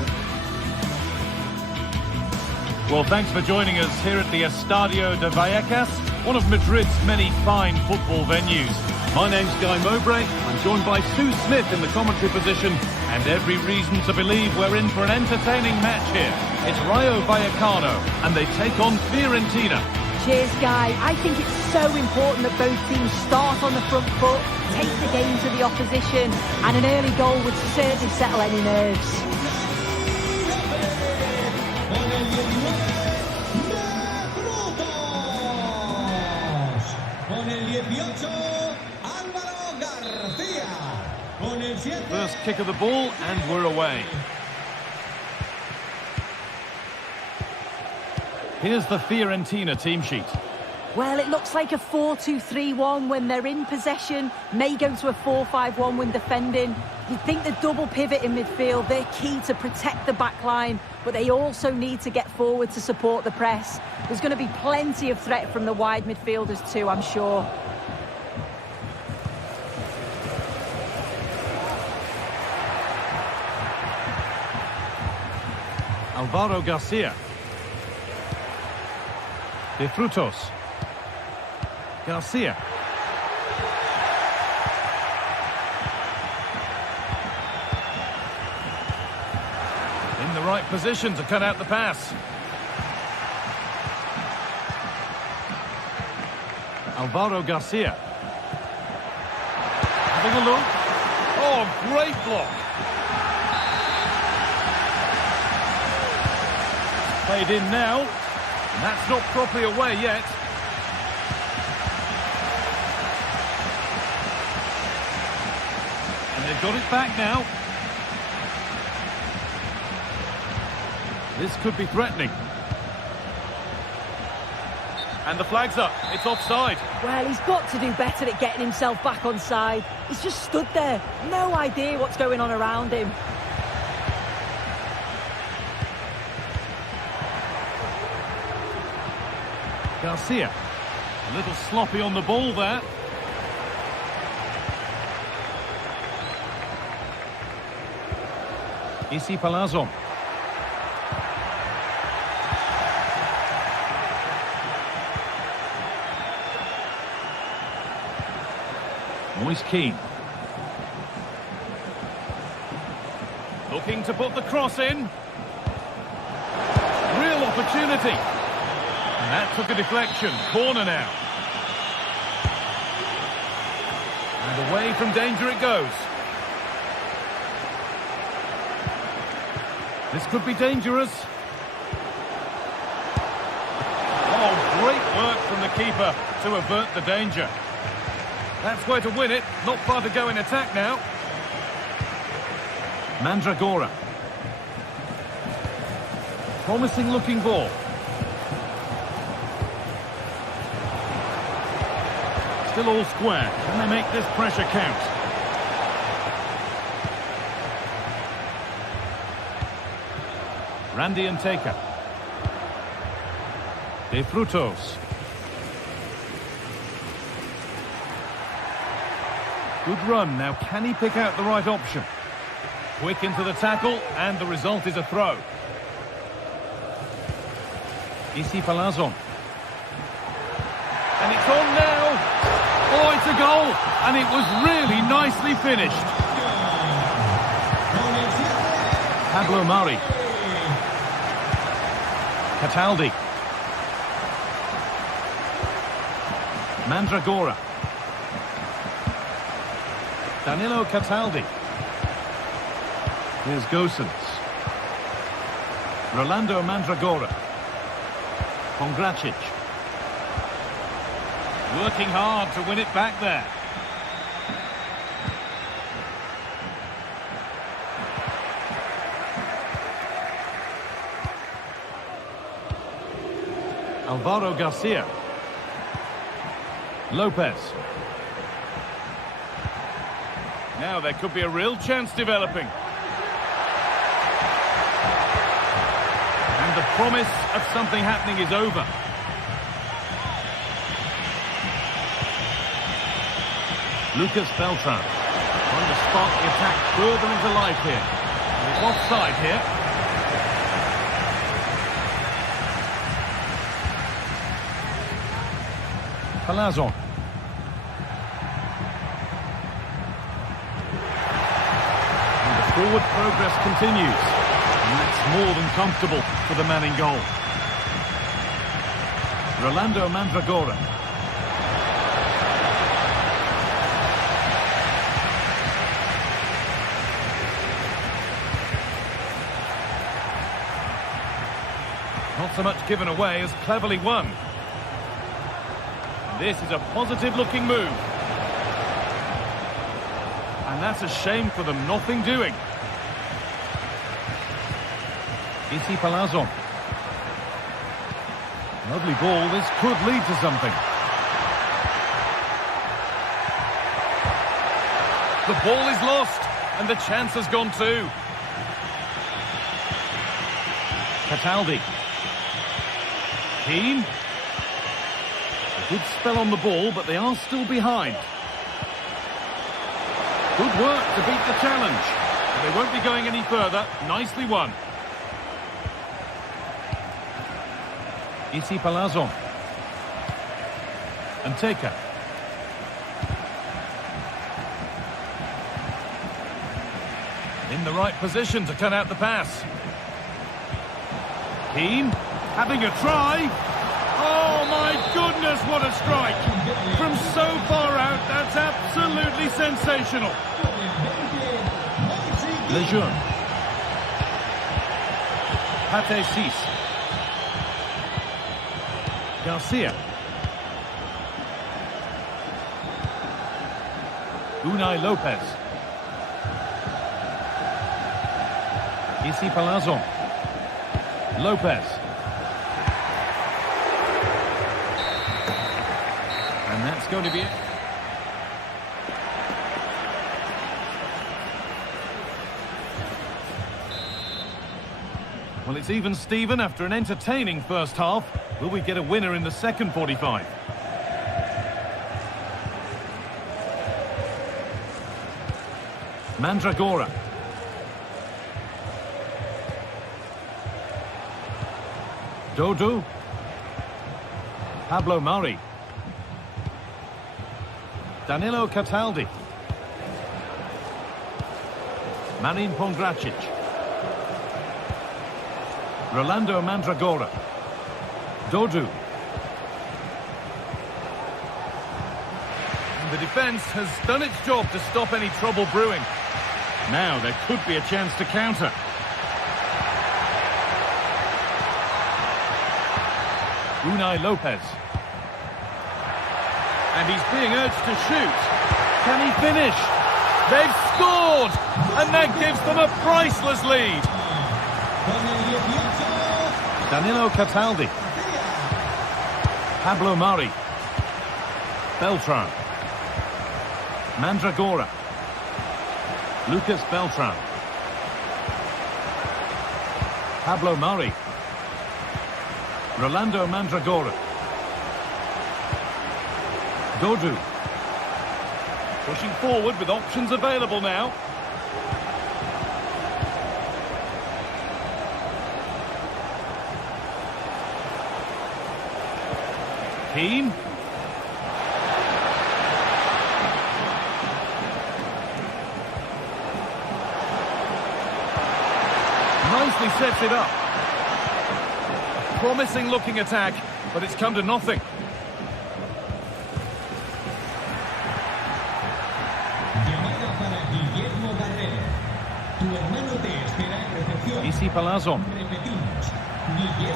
Well, thanks for joining us here at the Estadio de Vallecas, one of Madrid's many fine football venues. My name's Guy Mowbray. I'm joined by Sue Smith in the commentary position, and every reason to believe we're in for an entertaining match here. It's Rio Vayakano, and they take on Fiorentina. Cheers, Guy. I think it's so important that both teams start on the front foot, take the game to the opposition, and an early goal would certainly settle any nerves. First kick of the ball, and we're away. Here's the Fiorentina team sheet. Well, it looks like a 4-2-3-1 when they're in possession, may go to a 4-5-1 when defending. You'd think the double pivot in midfield, they're key to protect the back line, but they also need to get forward to support the press. There's going to be plenty of threat from the wide midfielders too, I'm sure. Alvaro Garcia. De Frutos. Garcia. In the right position to cut out the pass. Alvaro Garcia. Having a look. Oh, great block. Played in now. And that's not properly away yet. And they've got it back now. This could be threatening. And the flag's up. It's offside. Well, he's got to do better at getting himself back on side. He's just stood there. No idea what's going on around him. Garcia. A little sloppy on the ball there. Isi Palazzo. Moise Keane. Looking to put the cross in. Real opportunity. And that took a deflection. Corner now. And away from danger it goes. This could be dangerous. Oh, great work from the keeper to avert the danger. That's where to win it. Not far to go in attack now. Mandragora. Promising looking ball. Still all square. Can they make this pressure count? Randy and Taker. De Frutos. Good run. Now, can he pick out the right option? Quick into the tackle, and the result is a throw. Isi Palazzo. And it's on now. Oh, it's a goal. And it was really nicely finished. Pablo Mari. Cataldi. Mandragora. Danilo Cataldi. Here's Gosens. Rolando Mandragora. Pongracic. Working hard to win it back there. Alvaro Garcia. Lopez. Now there could be a real chance developing. And the promise of something happening is over. Lucas Beltran trying to spark the attack further into life here. And it's offside here. Palazzo. And the forward progress continues. And that's more than comfortable for the man in goal. Rolando Mandragora. Not so much given away as cleverly won. This is a positive-looking move. And that's a shame for them, nothing doing. Isi Palazzo. Lovely ball, this could lead to something. The ball is lost, and the chance has gone too. Cataldi. Keane. A good spell on the ball, but they are still behind. Good work to beat the challenge. They won't be going any further. Nicely won. Isi Palazzo. And Teka. In the right position to cut out the pass. Keane having a try. Oh my goodness, what a strike. From so far out, that's absolutely sensational. Lejeune. Pate Cis. Garcia. Unai Lopez. Isi Palazzo. Lopez. And that's going to be it. Well, it's even Steven after an entertaining first half. Will we get a winner in the second 45? Mandragora. Dodo. Pablo Mari. Danilo Cataldi. Marin Pongracic. Rolando Mandragora. Dodo. And the defence has done its job to stop any trouble brewing. Now there could be a chance to counter. Unai Lopez. And he's being urged to shoot. Can he finish? They've scored! And that gives them a priceless lead. Danilo Cataldi. Pablo Mari. Beltran. Mandragora. Lucas Beltran. Pablo Mari. Rolando Mandragora. Dodo. Pushing forward with options available now. Keane. Nicely sets it up. Promising looking attack, but it's come to nothing. Isi Palazzo.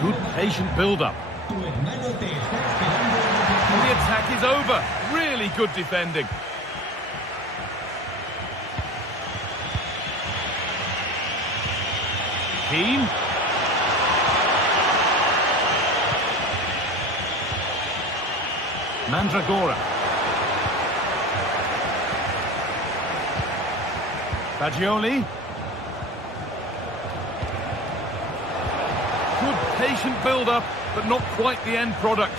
Good patient build-up. The attack is over. Really good defending. Keane. Mandragora. Fagioli. Good patient build-up, but not quite the end product.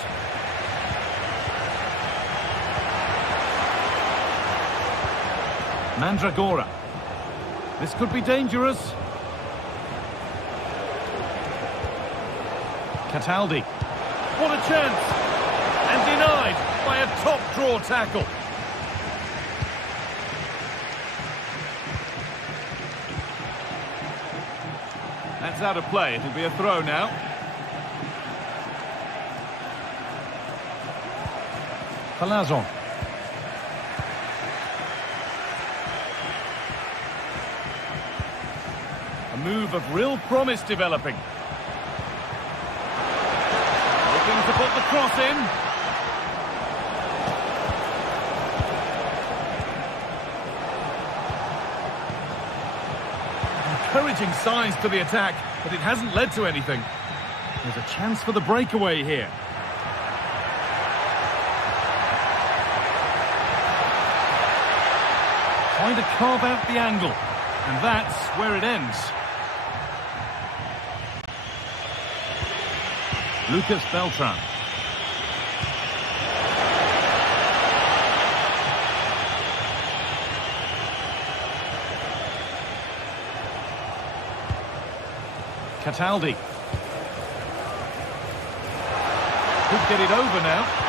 Mandragora. This could be dangerous. Cataldi. What a chance! And denied by a top-draw tackle. That's out of play. It'll be a throw now. Palazzo. A move of real promise developing. Looking to put the cross in. Encouraging signs to the attack, but it hasn't led to anything. There's a chance for the breakaway here. Trying to carve out the angle, and that's where it ends. Lucas Beltran. Cataldi. Could get it over now.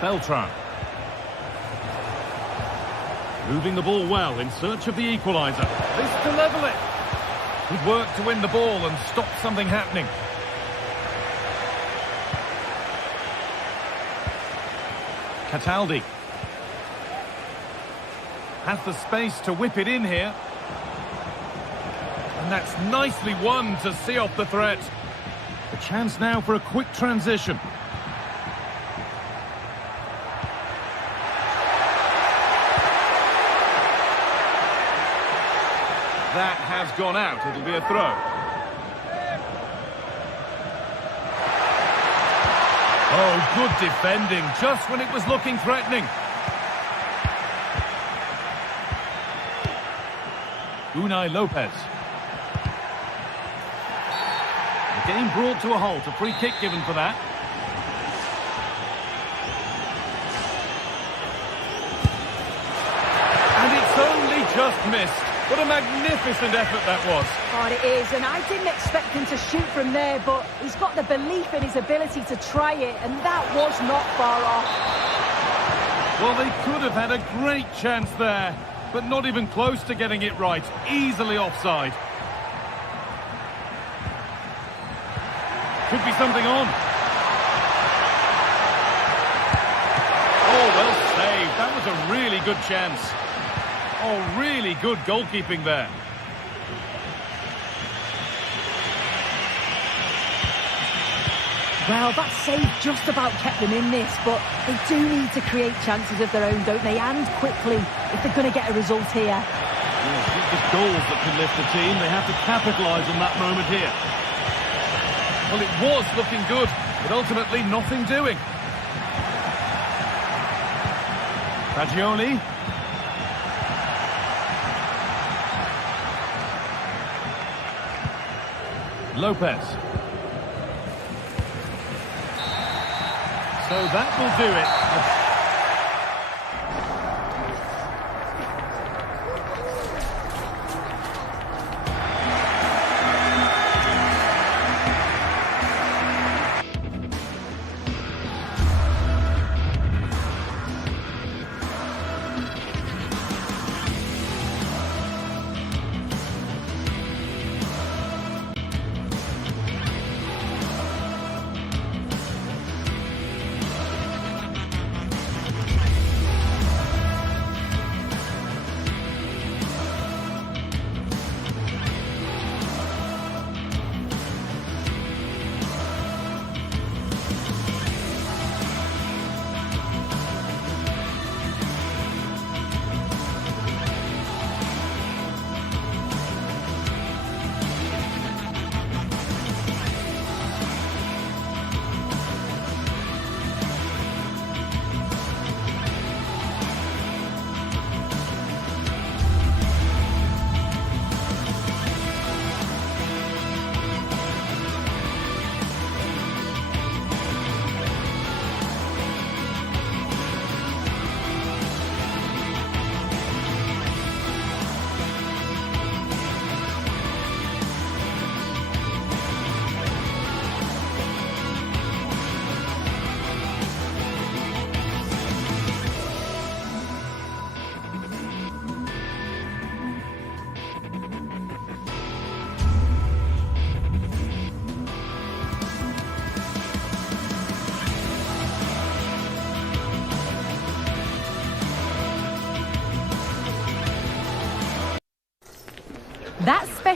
Beltran. Moving the ball well in search of the equaliser. This to level it. Good work to win the ball and stop something happening. Cataldi. Has the space to whip it in here. And that's nicely won to see off the threat. A chance now for a quick transition. That has gone out. It'll be a throw. Oh, good defending, just when it was looking threatening. Unai Lopez. The game brought to a halt. A free kick given for that. And it's only just missed. What a magnificent effort that was. God, it is, and I didn't expect him to shoot from there, but he's got the belief in his ability to try it, and that was not far off. Well, they could have had a great chance there, but not even close to getting it right. Easily offside. Could be something on. Oh, well saved. That was a really good chance. Oh, really good goalkeeping there. Well, that save just about kept them in this, but they do need to create chances of their own, don't they? And quickly, if they're going to get a result here. Yeah, it's not just goals that can lift the team. They have to capitalise on that moment here. Well, it was looking good, but ultimately nothing doing. Fagioli. Lopez. So that will do it.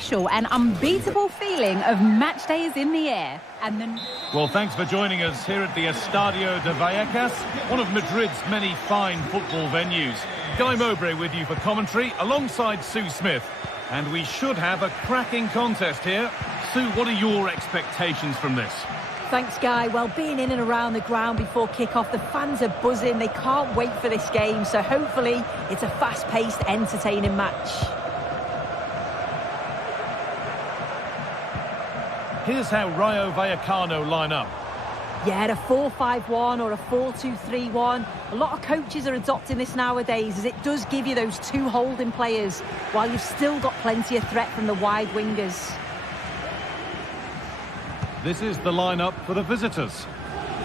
special and unbeatable feeling of match day is in the air. And then... Well, thanks for joining us here at the Estadio de Vallecas, one of Madrid's many fine football venues. Guy Mowbray with you for commentary, alongside Sue Smith. And we should have a cracking contest here. Sue, what are your expectations from this? Thanks, Guy. Well, being in and around the ground before kick-off, the fans are buzzing. They can't wait for this game. So hopefully it's a fast-paced, entertaining match. Here's how Rio Vayakano line up. Yeah, a 4-5-1 or a 4-2-3-1. A lot of coaches are adopting this nowadays, as it does give you those two holding players, while you've still got plenty of threat from the wide wingers. This is the lineup for the visitors.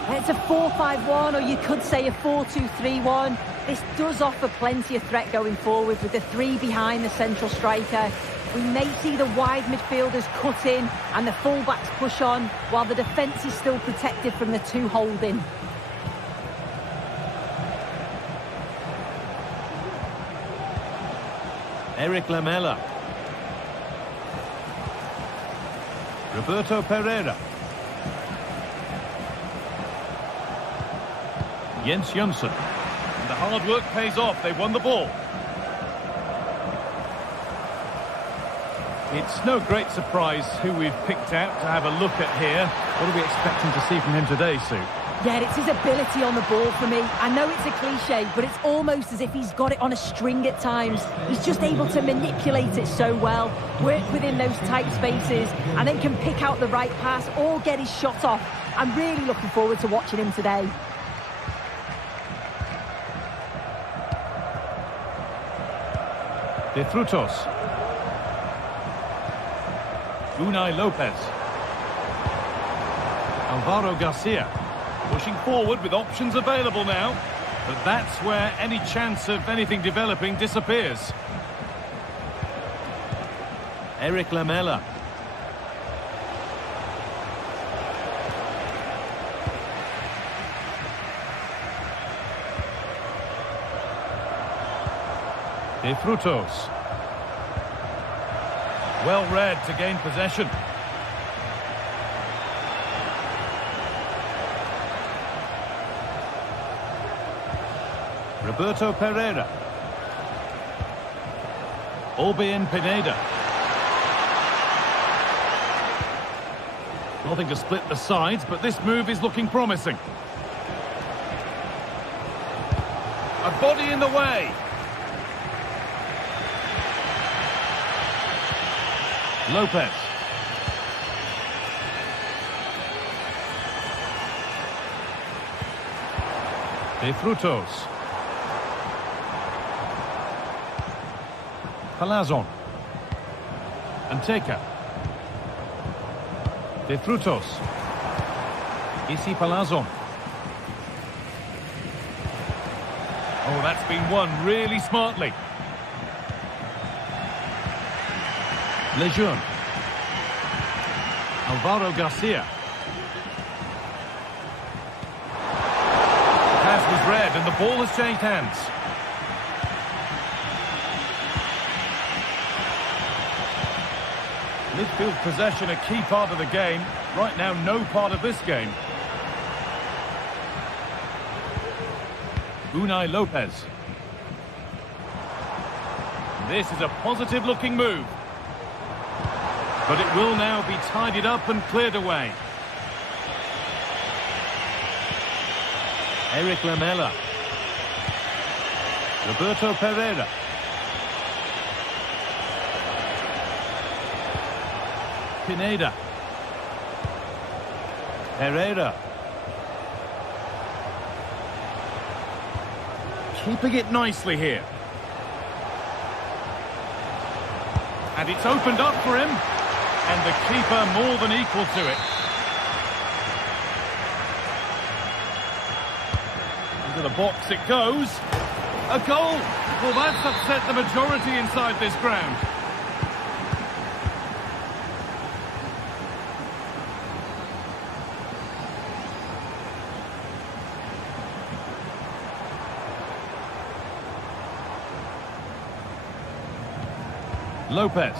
It's a 4-5-1, or you could say a 4-2-3-1. This does offer plenty of threat going forward with the three behind the central striker. We may see the wide midfielders cut in and the fullbacks push on, while the defence is still protected from the two holding. Eric Lamela. Roberto Pereira. Jens Jonsson. And the hard work pays off. They won the ball. It's no great surprise who we've picked out to have a look at here. What are we expecting to see from him today, Sue? Yeah, it's his ability on the ball for me. I know it's a cliche, but it's almost as if he's got it on a string at times. He's just able to manipulate it so well, work within those tight spaces, and then can pick out the right pass or get his shot off. I'm really looking forward to watching him today. De Frutos. Unai Lopez. Alvaro Garcia. Pushing forward with options available now. But that's where any chance of anything developing disappears. Eric Lamela. De Frutos. Well read to gain possession. Roberto Pereira. Orbien Pineda. Nothing to split the sides, but this move is looking promising. A body in the way. Lopez. De Frutos. Palazon. Anteka. De Frutos. Isi Palazon. Oh, that's been won really smartly. Lejeune. Alvaro Garcia. The pass was read and the ball has changed hands. Midfield possession a key part of the game. Right now, no part of this game. Unai Lopez. This is a positive-looking move. But it will now be tidied up and cleared away. Eric Lamela. Roberto Pereira. Pineda. Pereira. Keeping it nicely here. And it's opened up for him. And the keeper more than equal to it. Into the box it goes. A goal! Well, that's upset the majority inside this ground. Lopez.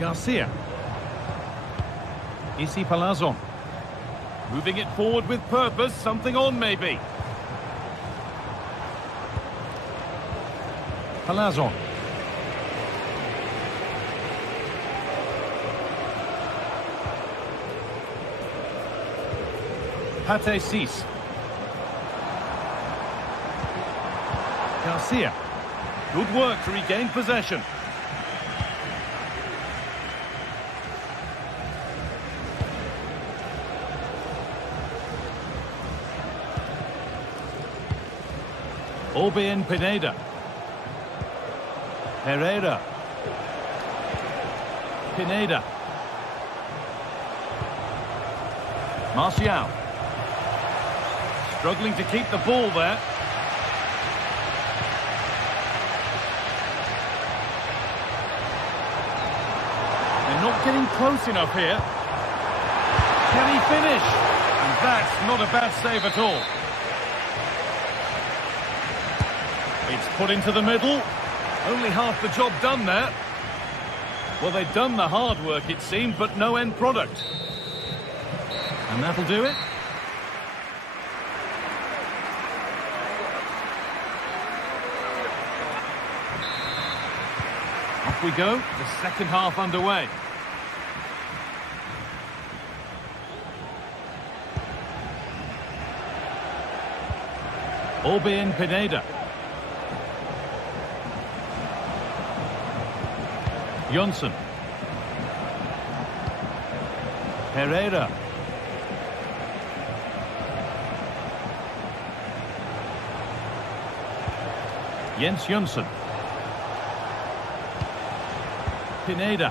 Garcia. Isi Palazon. Moving it forward with purpose, something on maybe. Palazon. Pate Cis. Garcia. Good work to regain possession. Orbien Pineda. Herrera. Pineda. Martial. Struggling to keep the ball there. They're not getting close enough here. Can he finish? And that's not a bad save at all. It's put into the middle. Only half the job done there. Well, they've done the hard work, it seemed, but no end product. And that'll do it. Off we go, the second half underway. Orbien Pineda. Johnson. Herrera. Jens Johnson. Pineda.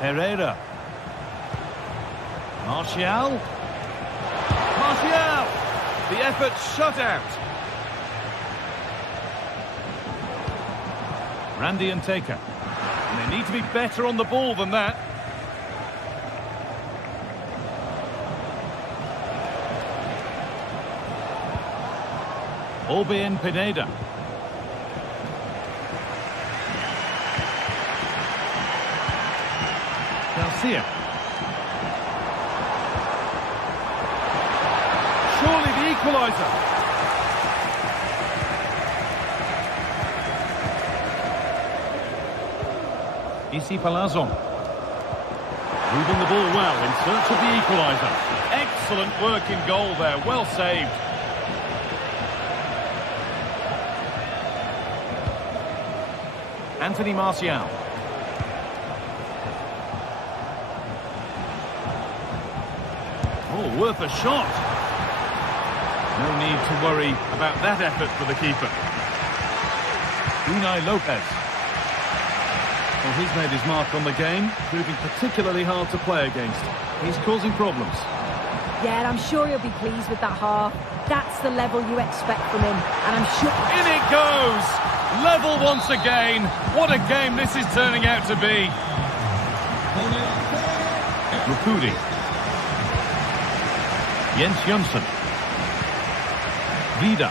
Herrera. Martial. Martial! The effort shut out. Randy and Taker. And they need to be better on the ball than that. Orbien Pineda. Garcia. Surely the equaliser. Isi Palazon. Moving the ball well in search of the equaliser. Excellent work in goal there, well saved. Anthony Martial. Oh, worth a shot. No need to worry about that effort for the keeper. Unai Lopez. Well, he's made his mark on the game, proving particularly hard to play against. He's causing problems. Yeah, I'm sure he'll be pleased with that half. That's the level you expect from him, and I'm sure... In it goes! Level once again. What a game this is turning out to be. Rukudi. Jens Johnson. Vida.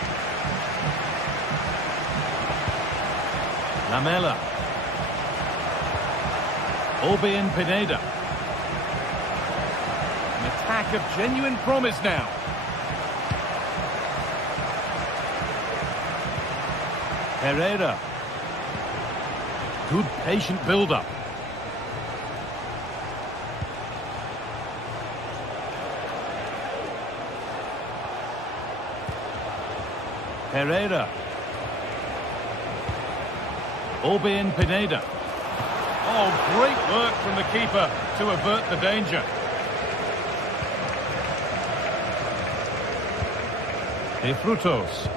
Lamela. Orbien Pineda. An attack of genuine promise now. Herrera. Good patient build-up. Herrera. Orbien Pineda. Oh, great work from the keeper to avert the danger. De Frutos.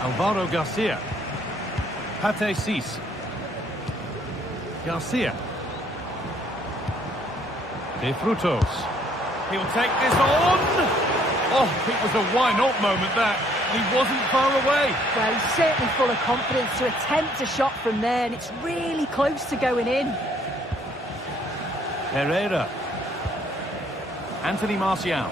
Alvaro Garcia. Pate Cis. Garcia. De Frutos. He'll take this on. Oh, it was a why-not moment, that. He wasn't far away. Well, he's certainly full of confidence to attempt a shot from there, and it's really close to going in. Herrera. Anthony Martial.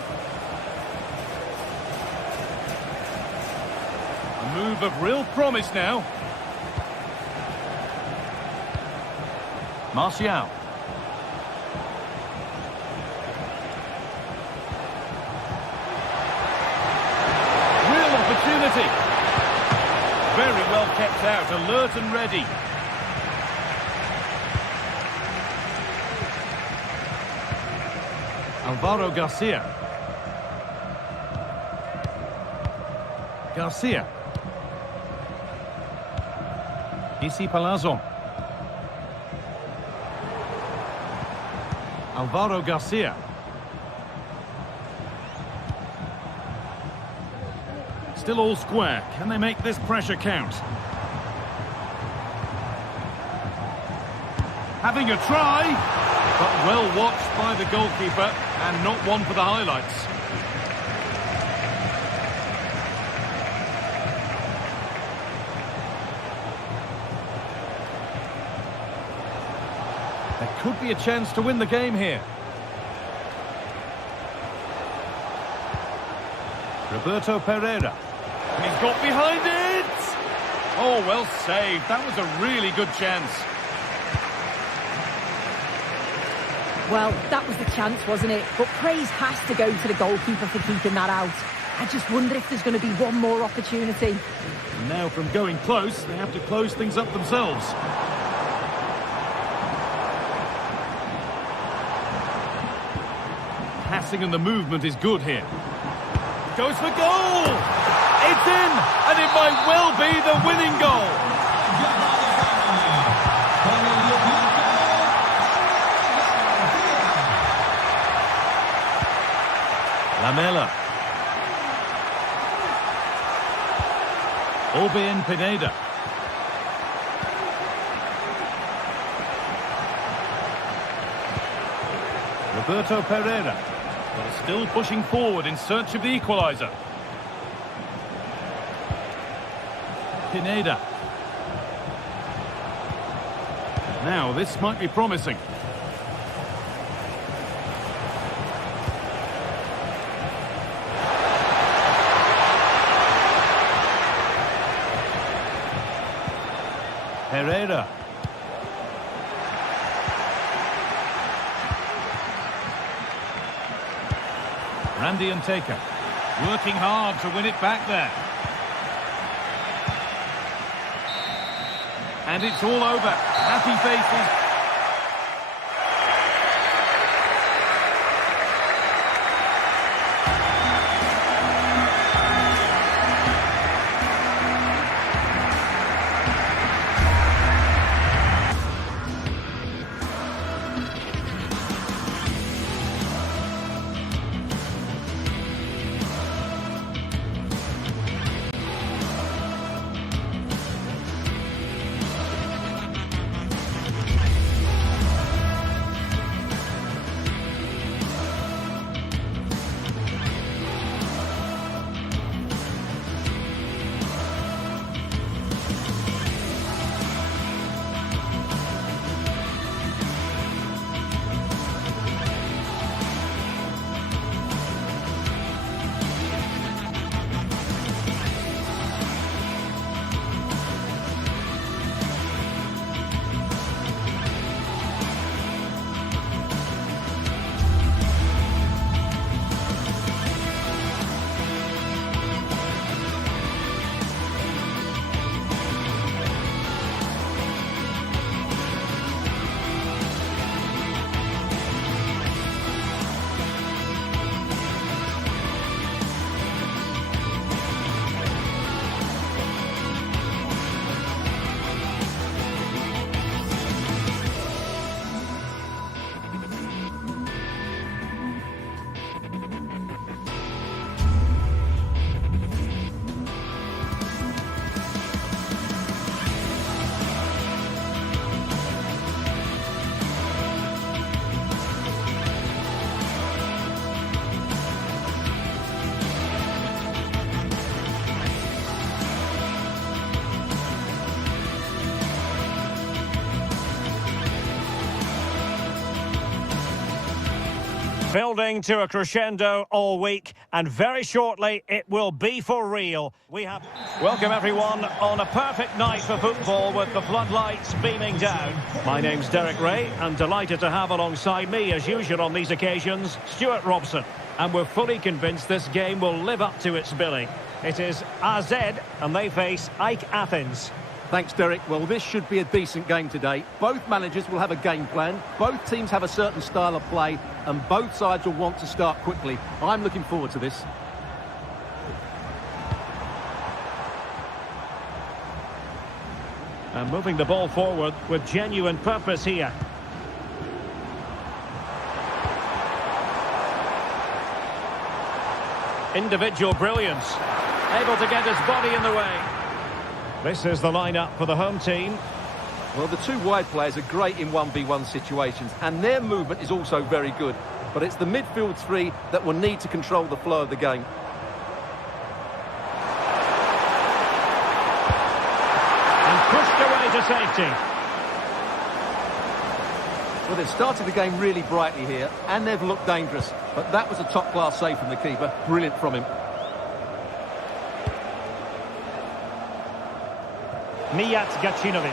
move of real promise now. Martial. Real opportunity. Very well kept out, alert and ready. Alvaro Garcia. Garcia. Isi Palazzo. Alvaro Garcia. Still all square. Can they make this pressure count? Having a try, but well watched by the goalkeeper and not one for the highlights. There could be a chance to win the game here. Roberto Pereira. And he's got behind it! Oh, well saved. That was a really good chance. Well, that was the chance, wasn't it? But praise has to go to the goalkeeper for keeping that out. I just wonder if there's going to be one more opportunity. And now from going close, they have to close things up themselves. Passing and the movement is good here. Goes for goal! It's in! And it might well be the winning goal! Lamela. Orbén Pineda. Roberto Pereira. But still pushing forward in search of the equaliser. Pineda. Now this might be promising. Pereira. Randy and Taker. Working hard to win it back there. And it's all over. Happy faces. Building to a crescendo all week, and very shortly it will be for real. Welcome everyone on a perfect night for football with the floodlights beaming down. My name's Derek Ray, and delighted to have alongside me, as usual on these occasions, Stuart Robson. And we're fully convinced this game will live up to its billing. It is AZ, and they face Ike Athens. Thanks, Derek. Well, this should be a decent game today. Both managers will have a game plan. Both teams have a certain style of play, and both sides will want to start quickly. I'm looking forward to this. And moving the ball forward with genuine purpose here. Individual brilliance. Able to get his body in the way. This is the lineup for the home team. Well, the two wide players are great in 1v1 situations, and their movement is also very good. But it's the midfield three that will need to control the flow of the game. And pushed away to safety. Well, they've started the game really brightly here, and they've looked dangerous. But that was a top-class save from the keeper. Brilliant from him. Mijat Gacinovic.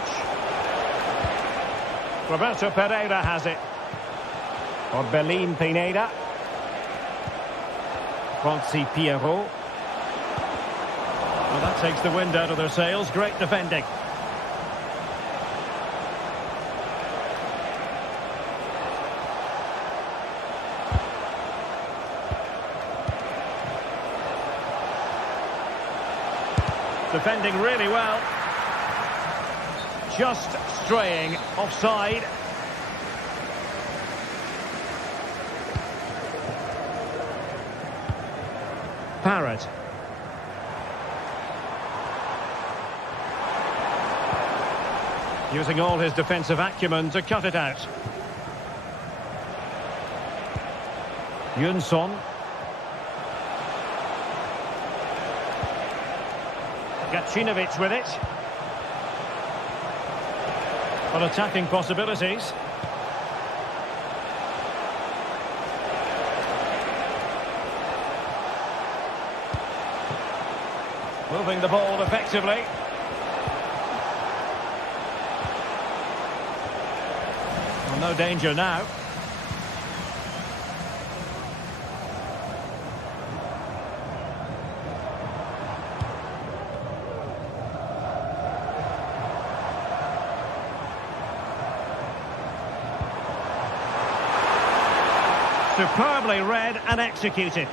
Roberto Pereira has it. Orbelin Pineda. Franci Pierrot. Well, that takes the wind out of their sails. Great defending. Defending really well. Just straying offside. Parrott. Using all his defensive acumen to cut it out. Jönsson. Gacinovic with it. But attacking possibilities. Moving the ball effectively. Well, no danger now. Superbly read and executed.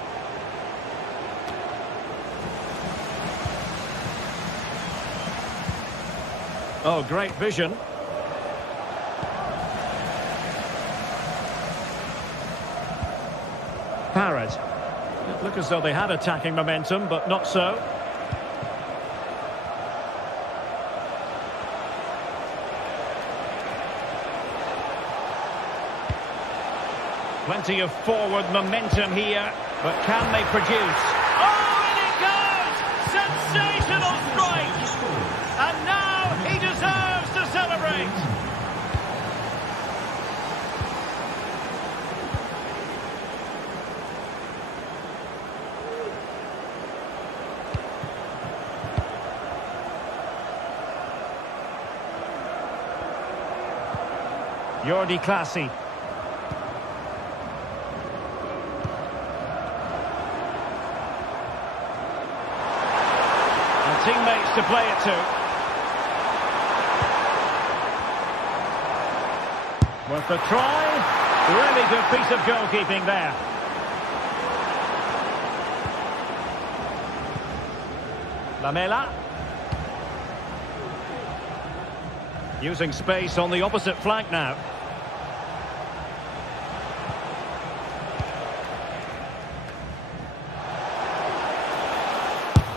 Oh, great vision. Parrott. It looked as though they had attacking momentum, but not so. Plenty of forward momentum here, but can they produce? Oh, and it goes! Sensational strike! And now he deserves to celebrate! Jordi Clasie. Teammates to play it to. Worth a try. Really good piece of goalkeeping there. Lamela. Using space on the opposite flank now.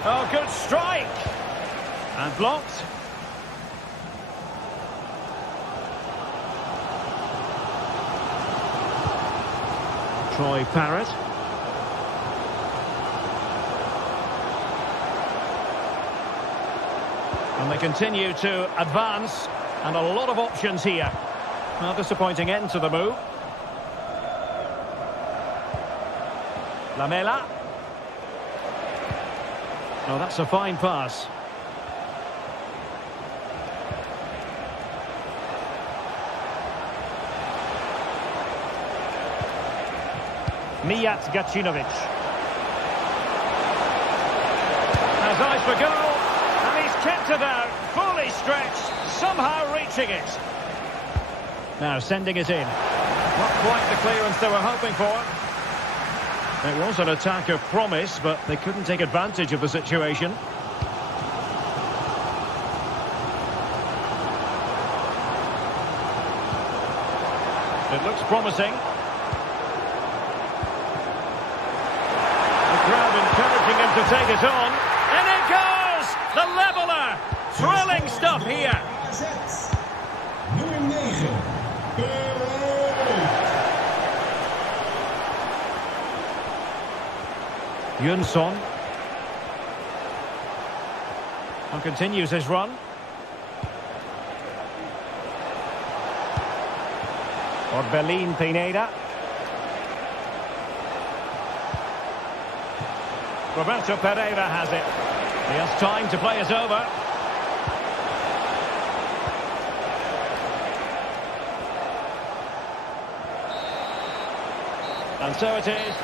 Oh, good strike! And blocked. Troy Parrott. And they continue to advance, and a lot of options here. A disappointing end to the move. Lamela. Oh, that's a fine pass. Mijat Gacinovic. Has eyes for goal, and he's kept it out, fully stretched, somehow reaching it. Now sending it in. Not quite the clearance they were hoping for. It was an attack of promise, but they couldn't take advantage of the situation. It looks promising. The crowd encouraging him to take it on. And it goes! The leveller! Thrilling stuff here. Jönsson. And continues his run. Orbelin Pineda. Roberto Pereira has it. He has time to play it over. And so it is.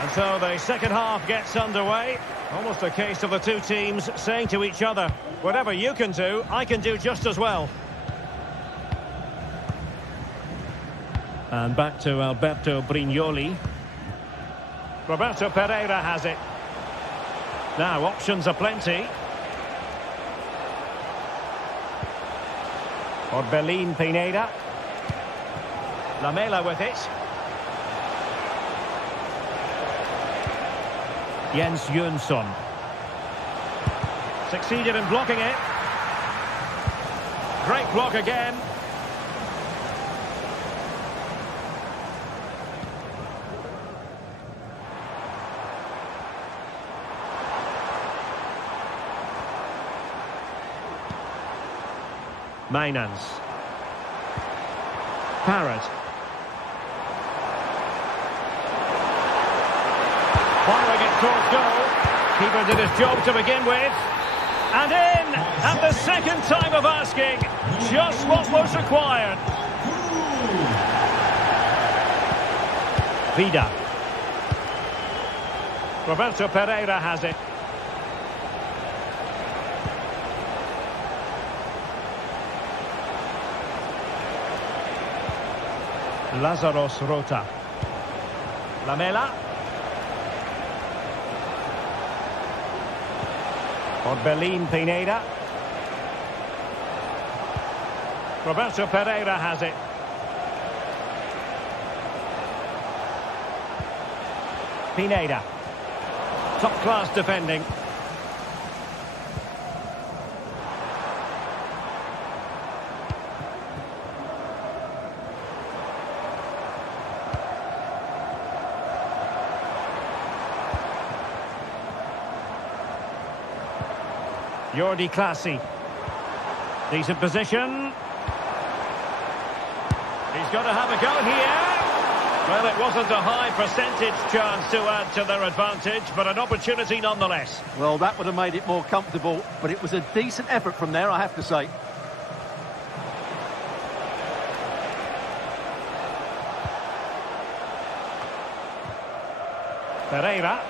And so the second half gets underway. Almost a case of the two teams saying to each other, whatever you can do, I can do just as well. And back to Alberto Brignoli. Roberto Pereira has it. Now options are plenty. Orbelin Pineda. Lamela with it. Jens Jönsson. Succeeded in blocking it. Great block again. Mainans. Parrott. Firing it towards goal. Keeper did his job to begin with. And in! And the second time of asking. Just what was required. Vida. Roberto Pereira has it. Lazaros Rota. Lamela. Orbelin Pineda. Roberto Pereira has it. Pineda. Top class defending. Jordi Clasie. Decent position. He's got to have a go here. Well, it wasn't a high percentage chance to add to their advantage, but an opportunity nonetheless. Well, that would have made it more comfortable, but it was a decent effort from there, I have to say. Pereira.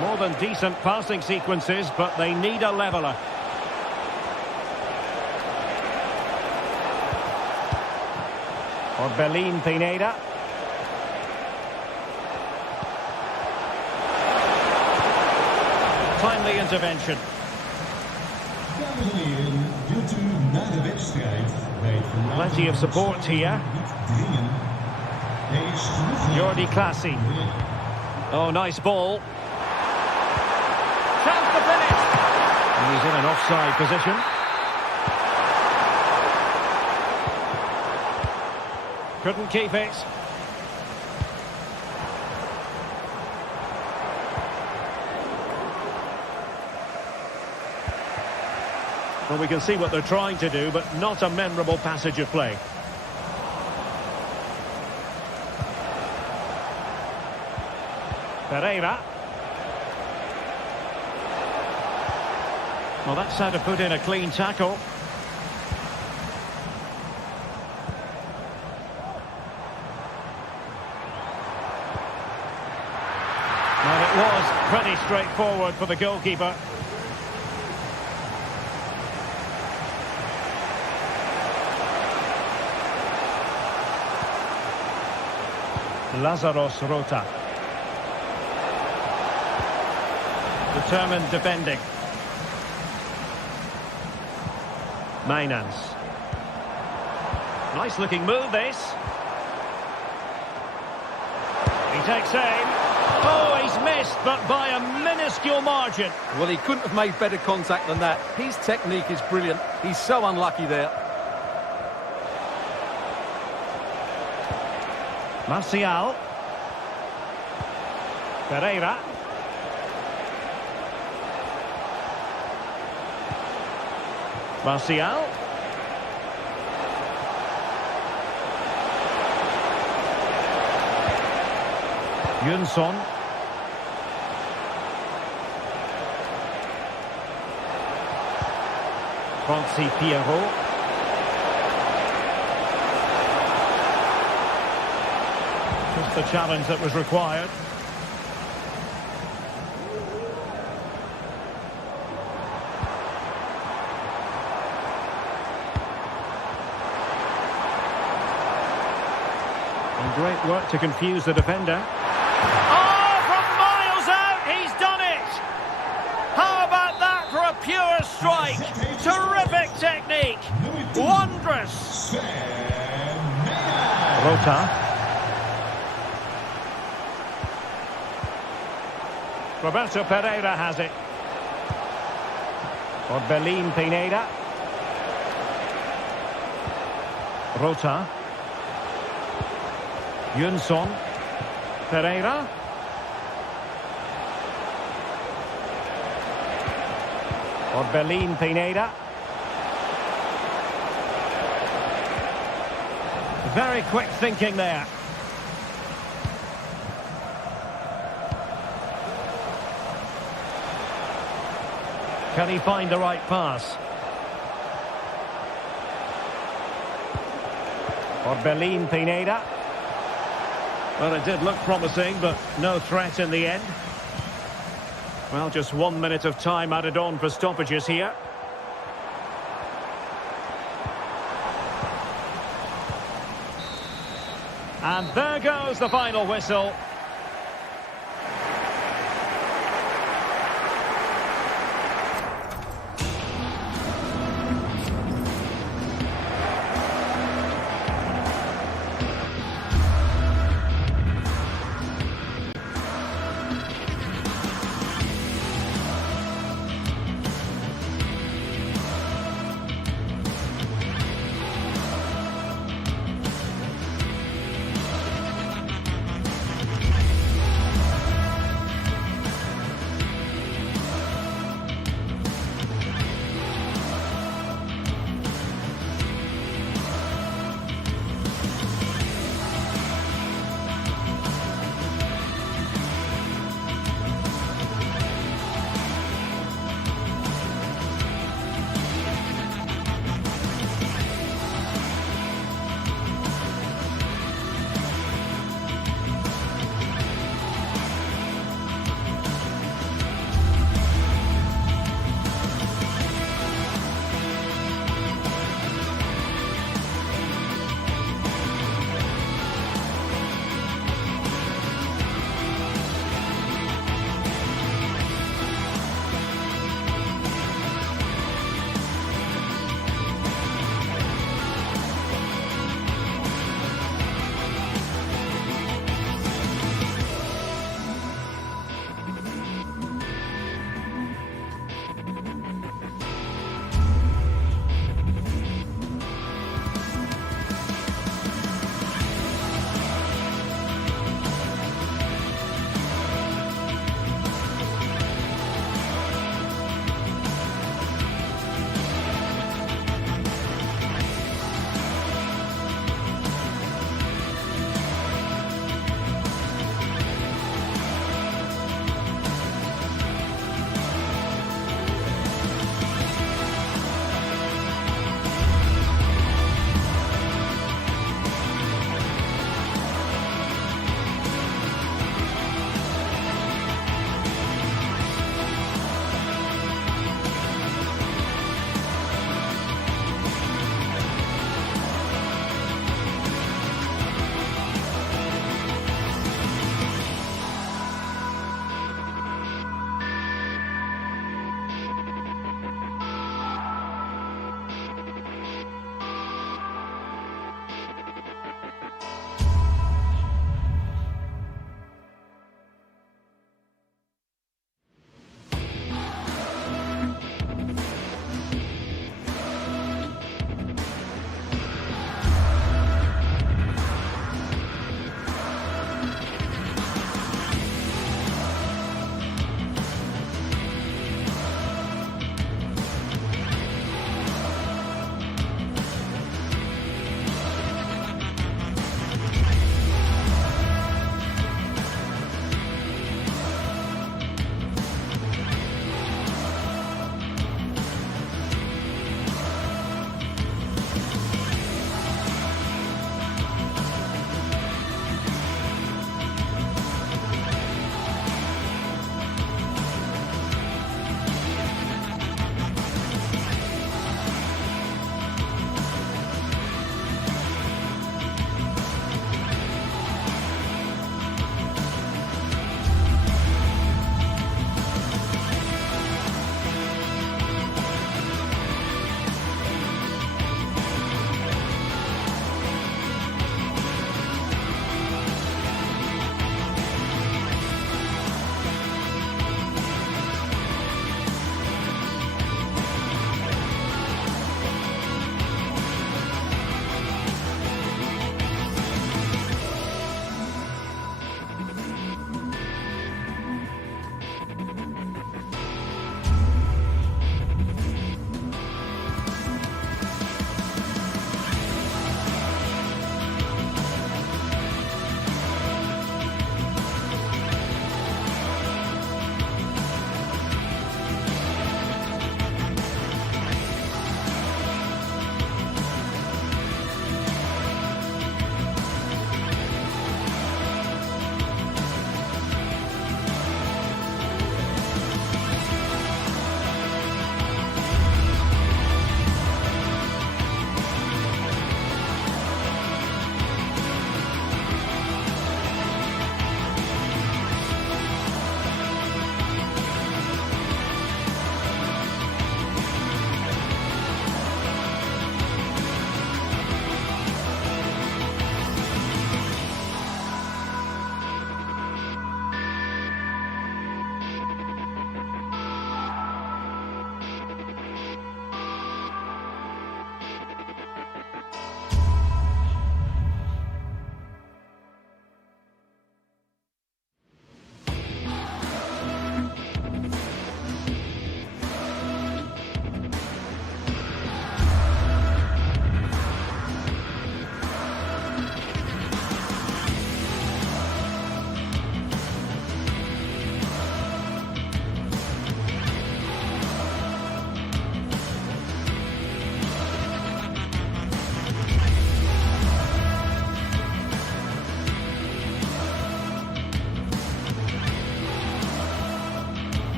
More than decent passing sequences, but they need a leveller. Orbelin Pineda. Timely intervention. Plenty of support here. Jordi Clasie. Oh, nice ball. Chance to finish. And he's in an offside position. Couldn't keep it. Well, we can see what they're trying to do, but not a memorable passage of play. Pereira. Well, that's how to put in a clean tackle. And it was pretty straightforward for the goalkeeper. Lazaros Rota. Determined defending. Mainans. Nice looking move, this. He takes aim. Oh, he's missed, but by a minuscule margin. Well, he couldn't have made better contact than that. His technique is brilliant. He's so unlucky there. Martial. Pereira. Martial. Jönsson. Francis Pierrot. Just the challenge that was required. And great work to confuse the defender. Oh, from miles out, he's done it! How about that for a pure strike? Terrific technique. Wondrous. Rota. Roberto Pereira has it. For Belin Pineda. Rota. Jönsson. Pereira. For Belin Pineda. Very quick thinking there. Can he find the right pass? For Belin Pineda. Well, it did look promising, but no threat in the end. Well, just 1 minute of time added on for stoppages here. And there goes the final whistle.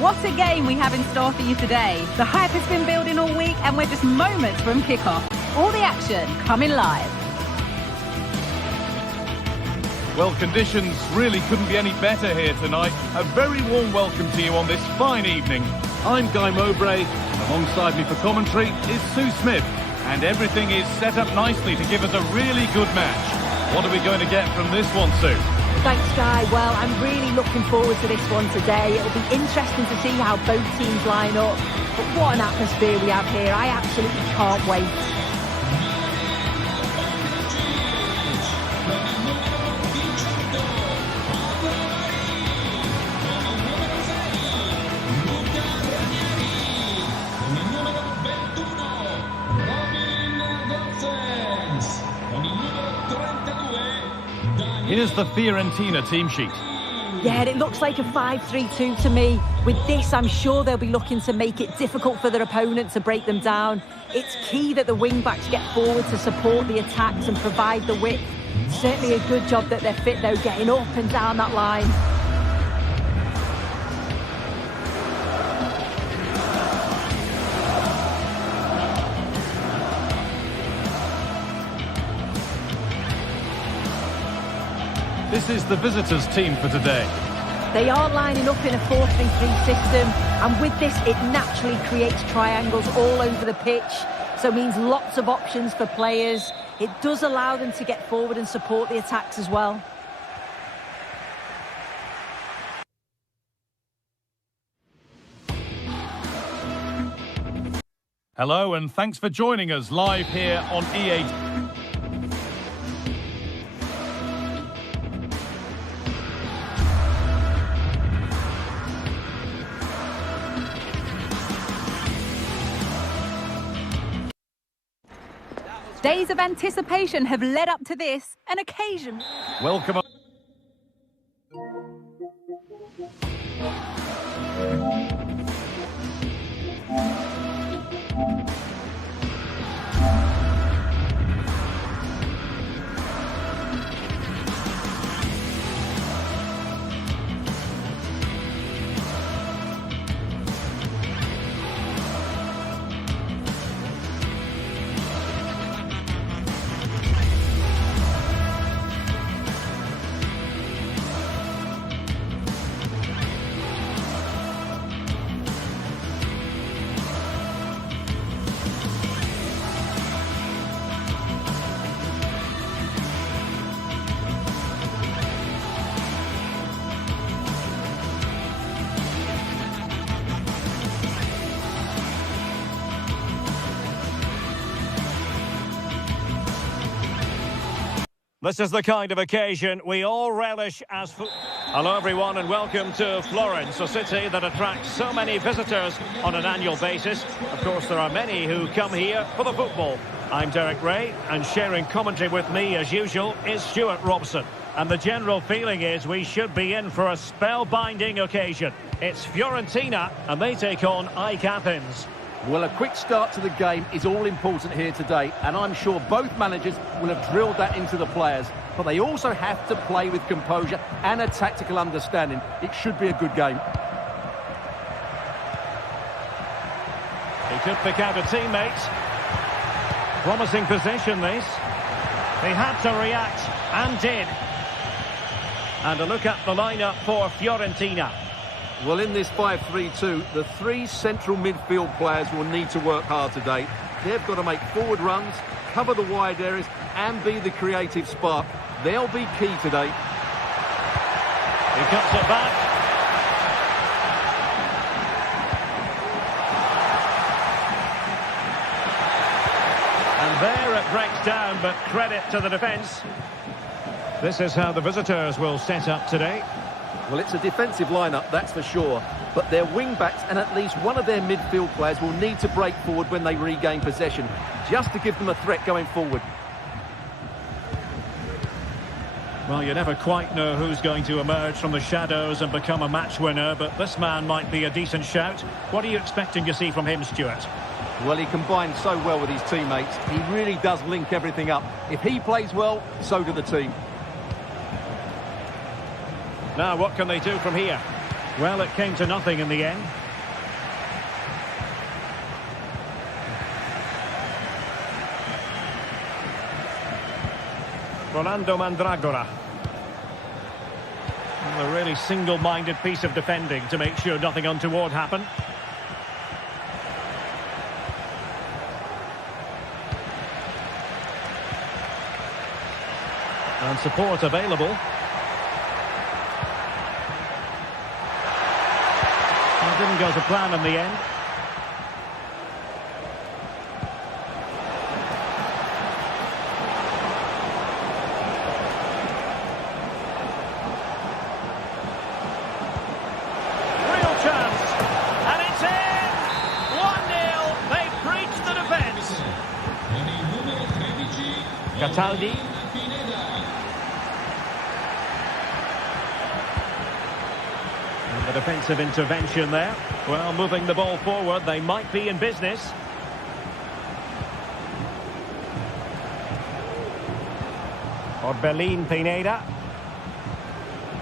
What a game we have in store for you today. The hype has been building all week and we're just moments from kickoff. All the action coming live. Well, conditions really couldn't be any better here tonight. A very warm welcome to you on this fine evening. I'm Guy Mowbray. Alongside me for commentary is Sue Smith. And everything is set up nicely to give us a really good match. What are we going to get from this one, Sue? Thanks, Guy. Well, I'm really looking forward to this one today. It'll be interesting to see how both teams line up. But what an atmosphere we have here. I absolutely can't wait. Here's the Fiorentina team sheet. Yeah, it looks like a 5-3-2 to me. With this, I'm sure they'll be looking to make it difficult for their opponent to break them down. It's key that the wing-backs get forward to support the attacks and provide the width. Certainly a good job that they're fit, though, getting up and down that line. This is the visitors' team for today. They are lining up in a 4-3-3 system, and with this, it naturally creates triangles all over the pitch, so it means lots of options for players. It does allow them to get forward and support the attacks as well. Hello, and thanks for joining us live here on EA. Days of anticipation have led up to this, an occasion. Welcome. This is the kind of occasion we all relish as Hello everyone and welcome to Florence, a city that attracts so many visitors on an annual basis. Of course, there are many who come here for the football. I'm Derek Ray, and sharing commentary with me as usual is Stuart Robson. And the general feeling is we should be in for a spellbinding occasion. It's Fiorentina and they take on Ike Athens. Well, a quick start to the game is all important here today, and I'm sure both managers will have drilled that into the players. But they also have to play with composure and a tactical understanding. It should be a good game. He could pick out a teammate. Promising position, this. He had to react, and did. And a look at the lineup for Fiorentina. Well, in this 5-3-2, the three central midfield players will need to work hard today. They've got to make forward runs, cover the wide areas, and be the creative spark. They'll be key today. He cuts it back. And there it breaks down, but credit to the defence. This is how the visitors will set up today. Well, it's a defensive lineup, that's for sure. But their wing-backs and at least one of their midfield players will need to break forward when they regain possession, just to give them a threat going forward. Well, you never quite know who's going to emerge from the shadows and become a match winner, but this man might be a decent shout. What are you expecting to see from him, Stuart? Well, he combines so well with his teammates. He really does link everything up. If he plays well, so do the team. Now, what can they do from here? Well, it came to nothing in the end. Rolando Mandragora. A really single-minded piece of defending to make sure nothing untoward happened. And support available. It didn't go to plan in the end. Real chance. And it's in! 1-0. They've breached the defence. Cataldi. The defensive intervention there. Well, moving the ball forward, they might be in business. Orbelin Pineda.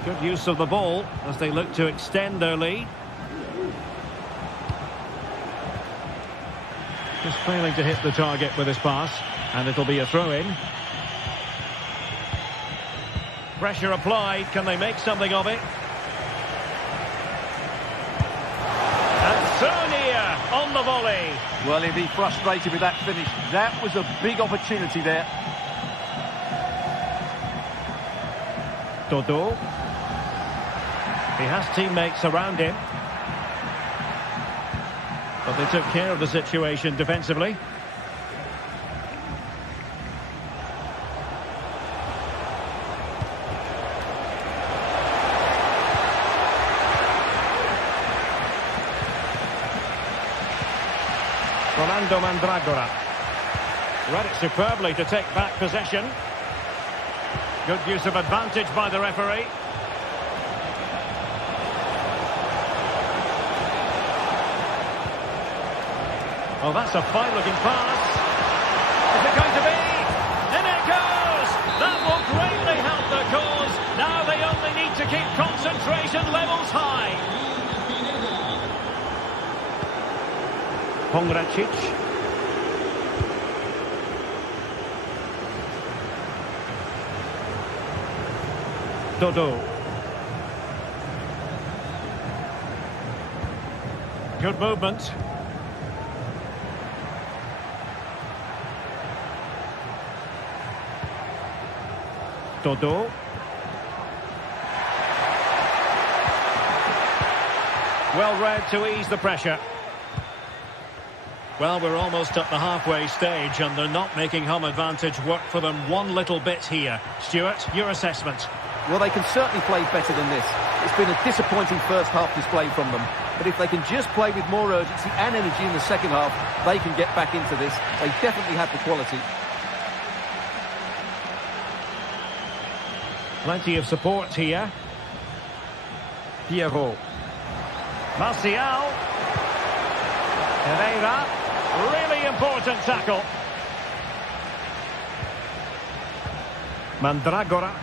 Good use of the ball as they look to extend their lead. Just failing to hit the target with his pass, and it'll be a throw-in. Pressure applied, can they make something of it? So near on the volley. Well, he'll be frustrated with that finish. That was a big opportunity there. Dodo. He has teammates around him. But they took care of the situation defensively. Rolando Mandragora. Read it superbly to take back possession. Good use of advantage by the referee. Oh, that's a fine-looking pass. Is it going to be? In it goes! That will greatly help the cause. Now they only need to keep concentration levels high. Pongracic. Dodo. Good movement. Dodo. Well read to ease the pressure. Well, we're almost at the halfway stage and they're not making home advantage work for them one little bit here. Stuart, your assessment? Well, they can certainly play better than this. It's been a disappointing first half display from them. But if they can just play with more urgency and energy in the second half, they can get back into this. They definitely have the quality. Plenty of support here. Pierrot. Martial. Herrera. Really important tackle. Mandragora.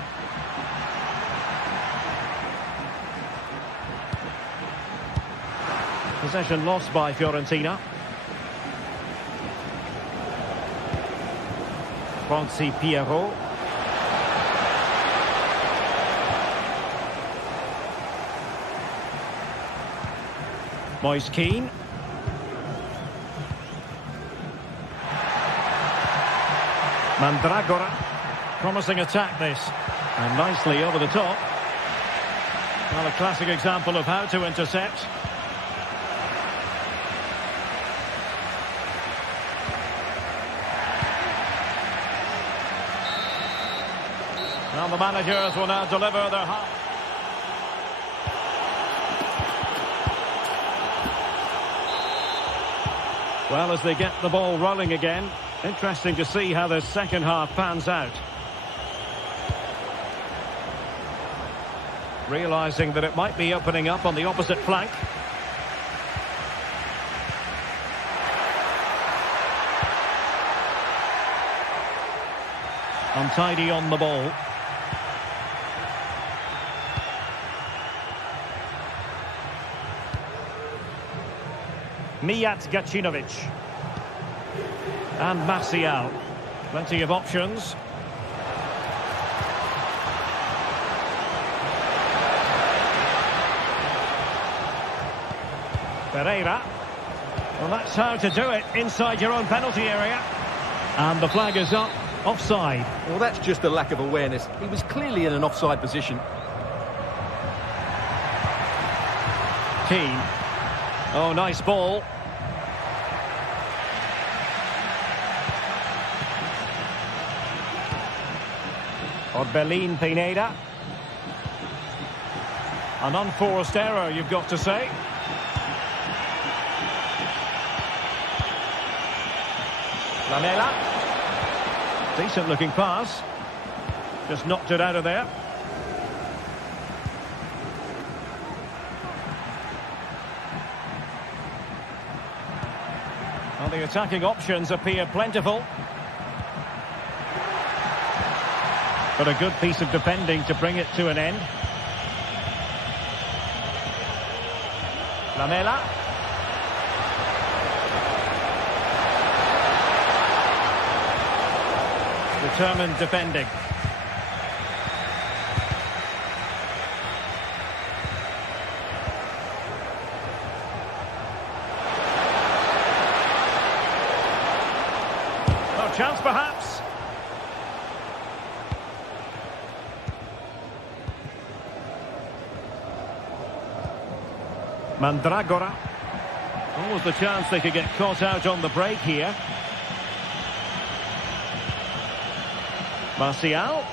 Possession lost by Fiorentina. Francis Pierrot. Moise Keane. Mandragora. Promising attack this. And nicely over the top. Well, a classic example of how to intercept. Well, the managers will now deliver their half. Well, as they get the ball rolling again, interesting to see how the second half pans out. Realising that it might be opening up on the opposite flank. Untidy on the ball. Mijat Gacinovic. And Martial. Plenty of options. Pereira. Well, that's how to do it inside your own penalty area. And the flag is up. Offside. Well, that's just a lack of awareness. He was clearly in an offside position. Keane. Oh, nice ball. Orbelin Pineda. An unforced error, you've got to say. Lamela. Decent looking pass. Just knocked it out of there. Well, the attacking options appear plentiful. But a good piece of defending to bring it to an end. Lamela. Determined defending. No chance perhaps. Mandragora. Almost the chance they could get caught out on the break here. Martial.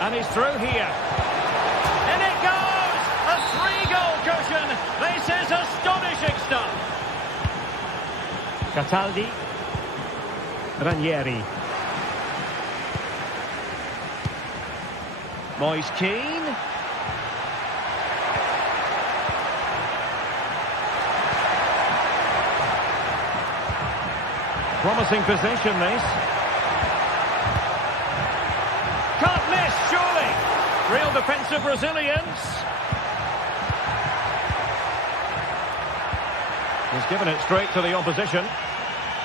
And he's through here. In it goes! A 3-goal cushion! This is astonishing stuff! Cataldi. Ranieri. Moise Keane. Promising position, this. Can't miss, surely. Real defensive resilience. He's given it straight to the opposition.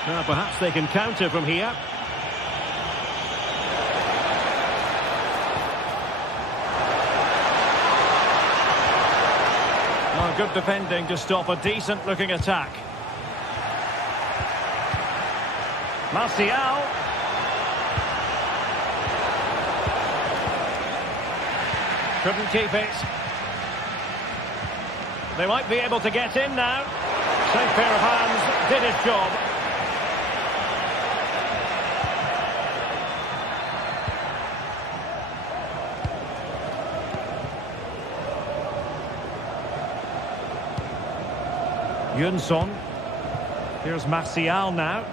Now perhaps they can counter from here. Oh, good defending to stop a decent-looking attack. Martial. Couldn't keep it. They might be able to get in now. Safe pair of hands, did its job. Jönsson. Here's Martial now.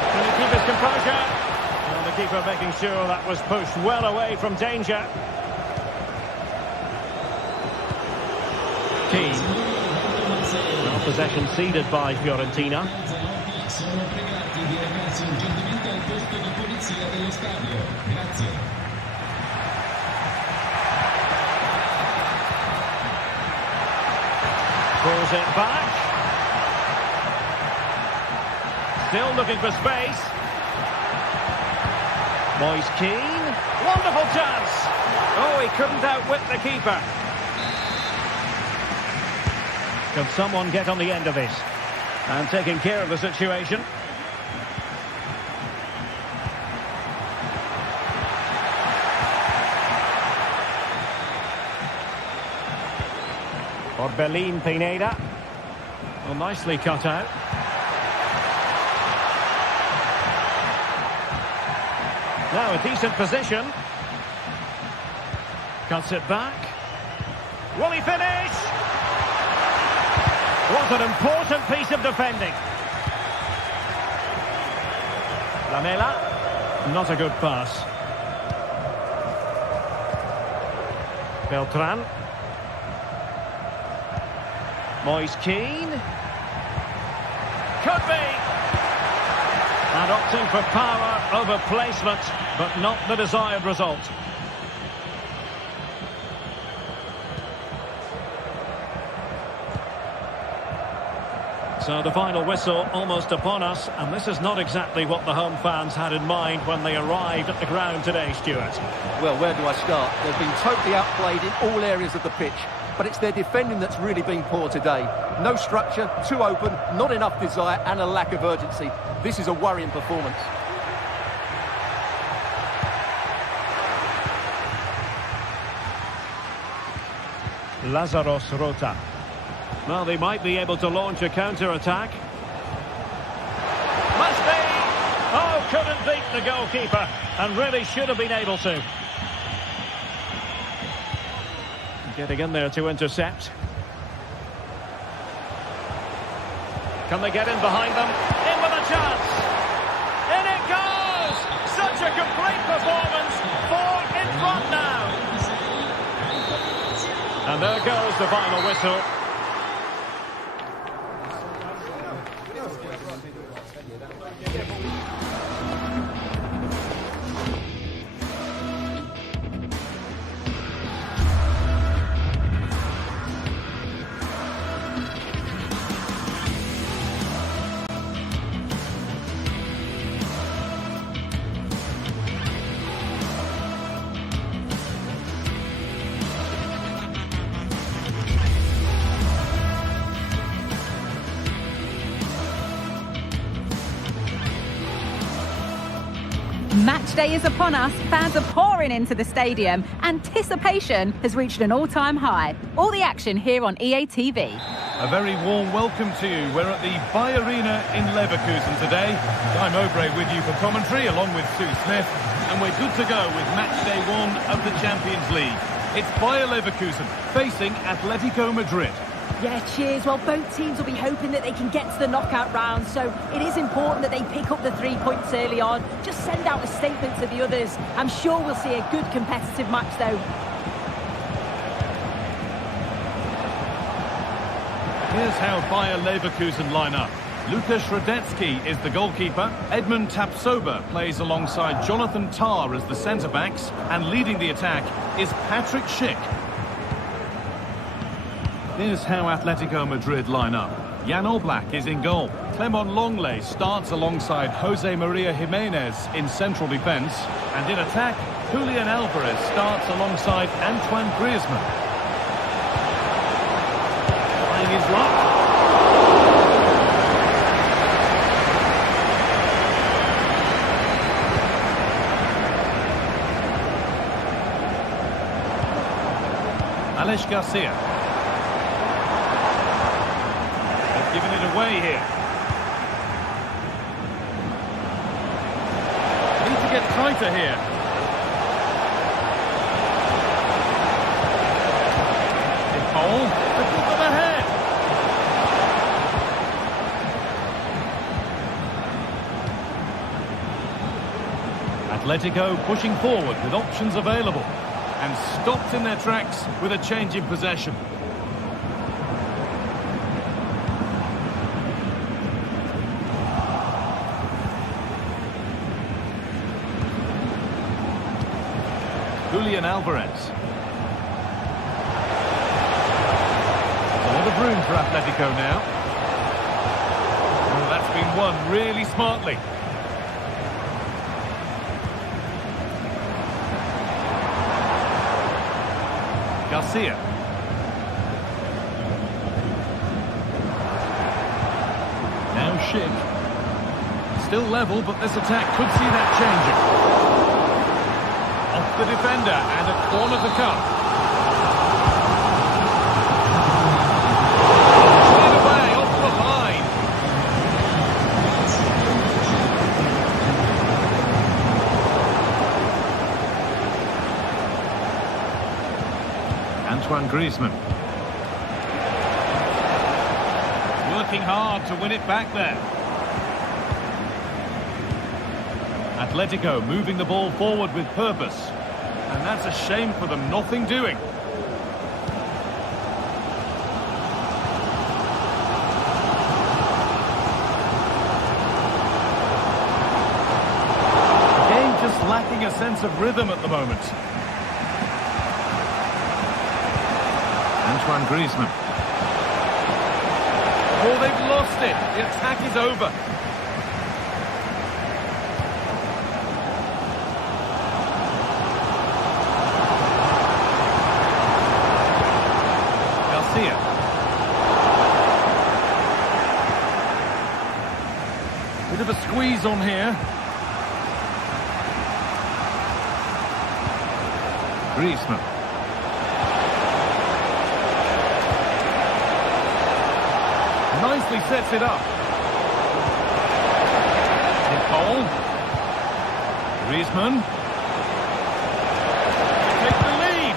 Can he keep his composure? Well, the keeper making sure that was pushed well away from danger. Keane. Well, possession ceded by Fiorentina. Pulls it back. Still looking for space. Moise Keane. Wonderful chance. Oh, he couldn't outwit the keeper. Can someone get on the end of this? And taking care of the situation. Orbelin Pineda. Well, nicely cut out. Now a decent position. Cuts it back. Will he finish? What an important piece of defending. Lamela. Not a good pass. Beltran. Moise Keane. Could be. And opting for power over placement, but not the desired result. So the final whistle almost upon us, and this is not exactly what the home fans had in mind when they arrived at the ground today, Stuart. Well, where do I start? They've been totally outplayed in all areas of the pitch, but it's their defending that's really been poor today. No structure, too open, not enough desire, and a lack of urgency. This is a worrying performance. Lazaros Rota. Well, they might be able to launch a counter-attack. Must be! Oh, couldn't beat the goalkeeper, and really should have been able to. Getting in there to intercept. Can they get in behind them? In with a chance! In it goes! Such a complete performance! 4 in front now! And there goes the final whistle. Match day is upon us. Fans are pouring into the stadium. Anticipation has reached an all-time high. All the action here on EA TV. A very warm welcome to you. We're at the Arena in Leverkusen today. I'm Aubrey with you for commentary along with Sue Smith. And we're good to go with match day 1 of the Champions League. It's Bayer Leverkusen facing Atletico Madrid. Yeah, cheers. Well, both teams will be hoping that they can get to the knockout round, so it is important that they pick up the 3 points early on. Just send out a statement to the others. I'm sure we'll see a good competitive match, though. Here's how Bayer Leverkusen line up. Lukas Radetzky is the goalkeeper. Edmund Tapsoba plays alongside Jonathan Tah as the centre-backs. And leading the attack is Patrick Schick. Here's how Atletico Madrid line up. Jan Oblak is in goal. Clement Longley starts alongside Jose Maria Jimenez in central defence. And in attack, Julian Alvarez starts alongside Antoine Griezmann. Trying his luck. Alex Garcia. Giving it away here. Need to get tighter here. In goal, the top of the head. Atletico pushing forward with options available and stopped in their tracks with a change in possession. Julian Alvarez. A lot of room for Atletico now. Oh, that's been won really smartly. Garcia. Now Schick. Still level, but this attack could see that changing. Off the defender and a corner to come. Cleared away off the line. Antoine Griezmann. Working hard to win it back there. Atletico moving the ball forward with purpose. And that's a shame for them, nothing doing. The game just lacking a sense of rhythm at the moment. Antoine Griezmann. Oh, they've lost it. The attack is over. Garcia. Bit of a squeeze on here. Griezmann. Nicely sets it up. Nicole. Griezmann. Take the lead.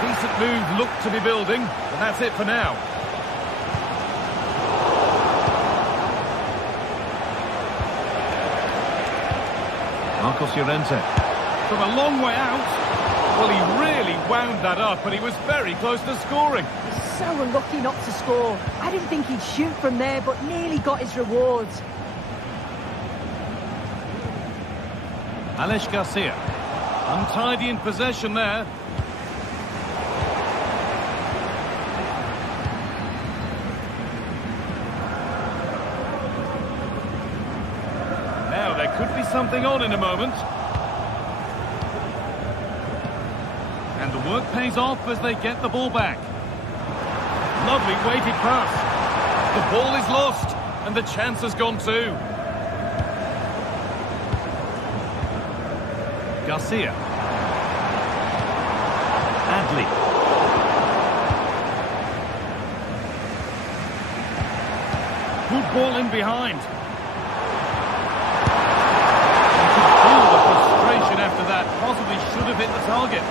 Decent move looked to be building, but that's it for now. Marcos Llorente. From a long way out. Well, he really wound that up, and he was very close to scoring. So unlucky not to score. I didn't think he'd shoot from there, but nearly got his rewards. Alex Garcia. Untidy in possession there. Now, there could be something on in a moment. And the work pays off as they get the ball back. Lovely weighted pass. The ball is lost, and the chance has gone too. Garcia. Adli. Good ball in behind. You could feel the frustration after that. Possibly should have hit the target.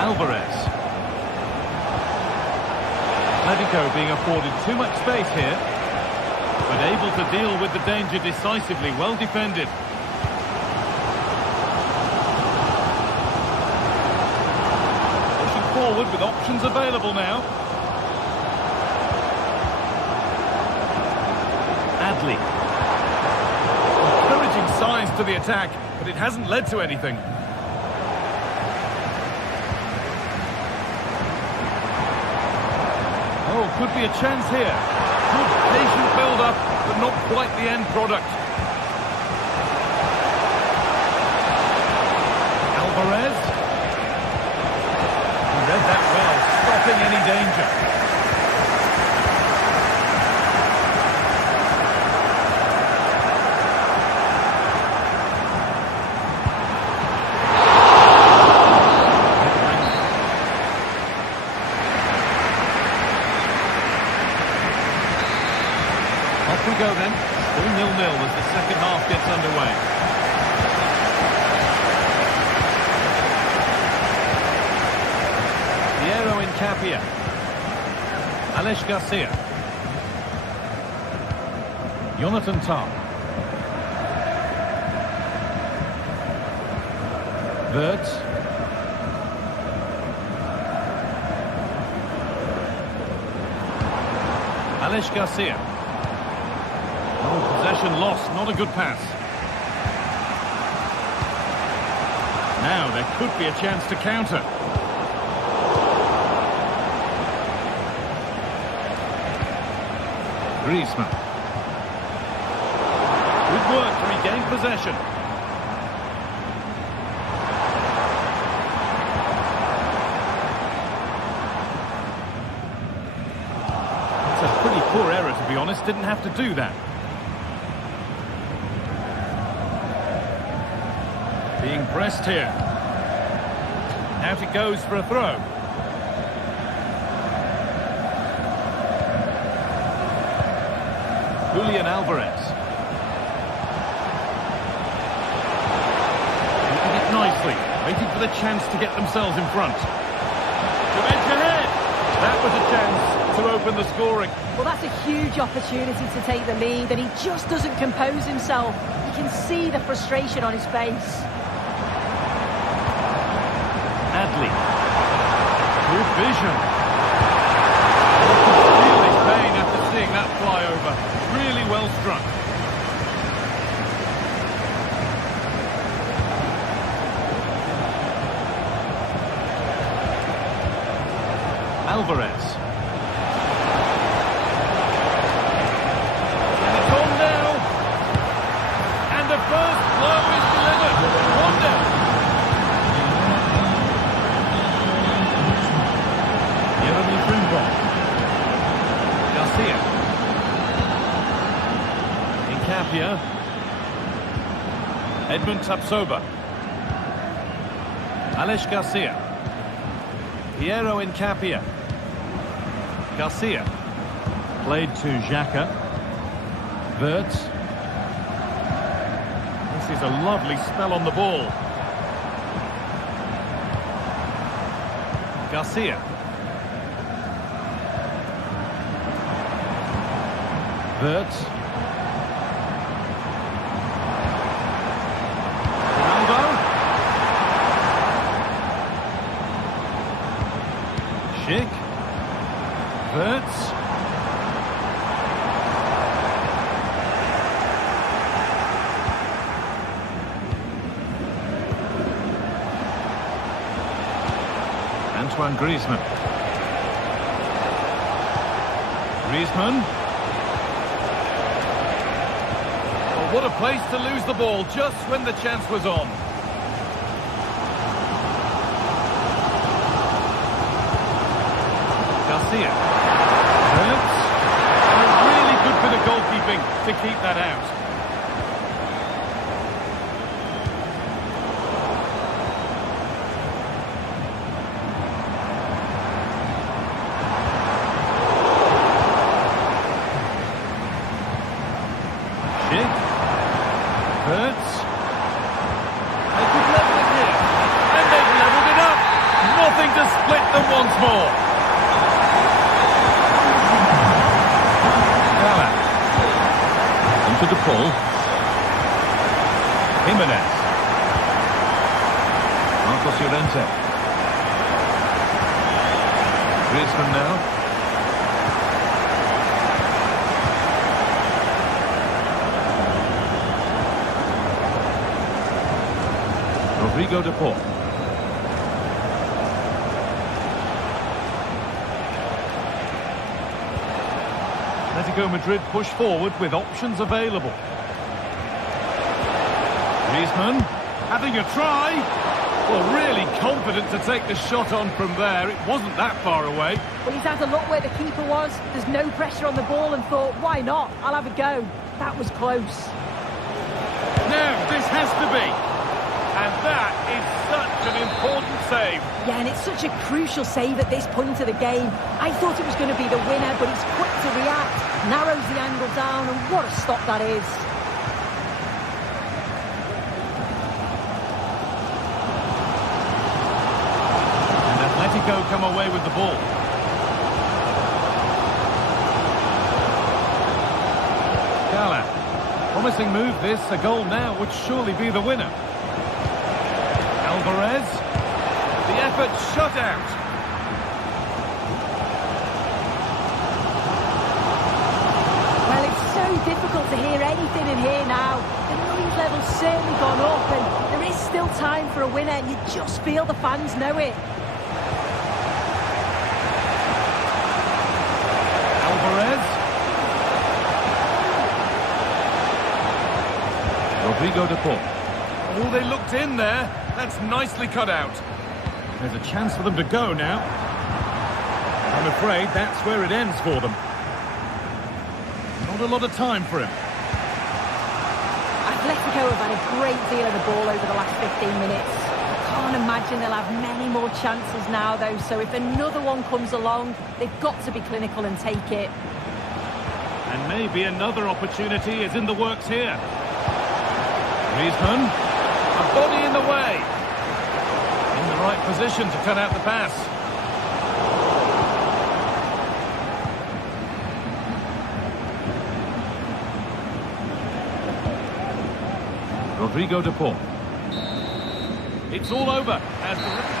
Alvarez. Atletico being afforded too much space here, but able to deal with the danger decisively. Well defended. Pushing forward with options available now. Adli. Encouraging signs to the attack, but it hasn't led to anything. Oh, could be a chance here. Good patient build-up, but not quite the end product. Alvarez. He read that well, stopping any danger. Off we go then. Still 0-0 as the second half gets underway. Piero Incapia. Alex Garcia. Jonathan Tah. Wirtz. Alex Garcia. Oh, possession lost, not a good pass. Now there could be a chance to counter. Griezmann. Good work to regain possession. It's a pretty poor error, to be honest. Didn't have to do that. Being pressed here. Out it goes for a throw. Julian Alvarez. Keeping it nicely. Waiting for the chance to get themselves in front. To edge ahead. That was a chance to open the scoring. Well, that's a huge opportunity to take the lead, and he just doesn't compose himself. You can see the frustration on his face. Adli. Good vision. You can feel his pain after seeing that fly over. Really well struck. Alvarez. And it's on now. And the first blow is delivered. 1-0. Garcia. Incapia. Edmund Tapsoba. Alex Garcia. Piero Incapia. Garcia. Played to Xhaka. Wirtz. This is a lovely spell on the ball. Garcia. Wirtz. Ronaldo. Schick. Wirtz. Antoine Griezmann. Griezmann. What a place to lose the ball just when the chance was on. Garcia. Wirtz. And a really good bit of goalkeeping to keep that out. Wirtz. They could level it here. And they've levelled it up. Nothing to split them once more. Gala. Into the pull. Jimenez. Marcos Llorente. Griezmann now. Rodrigo de Paul. Atletico Madrid push forward with options available. Griezmann having a try. Well, really confident to take the shot on from there. It wasn't that far away. Well, he's had a look where the keeper was. There's no pressure on the ball and thought, why not? I'll have a go. That was close. Now, this has to be. And that is such an important save. Yeah, and it's such a crucial save at this point of the game. I thought it was going to be the winner, but he's quick to react, narrows the angle down, and what a stop that is. And Atletico come away with the ball. Gala. Promising move this, a goal now would surely be the winner. Alvarez, the effort shut out. Well, it's so difficult to hear anything in here now. The noise level's certainly gone up, and there is still time for a winner, and you just feel the fans know it. Alvarez. Rodrigo de Paul. Oh, they looked in there. That's nicely cut out. There's a chance for them to go now. I'm afraid that's where it ends for them. Not a lot of time for him. Atletico have had a great deal of the ball over the last 15 minutes. I can't imagine they'll have many more chances now, though, so if another one comes along, they've got to be clinical and take it. And maybe another opportunity is in the works here. Griezmann. A body in the way. In the right position to cut out the pass. Rodrigo de Paul. It's all over as the...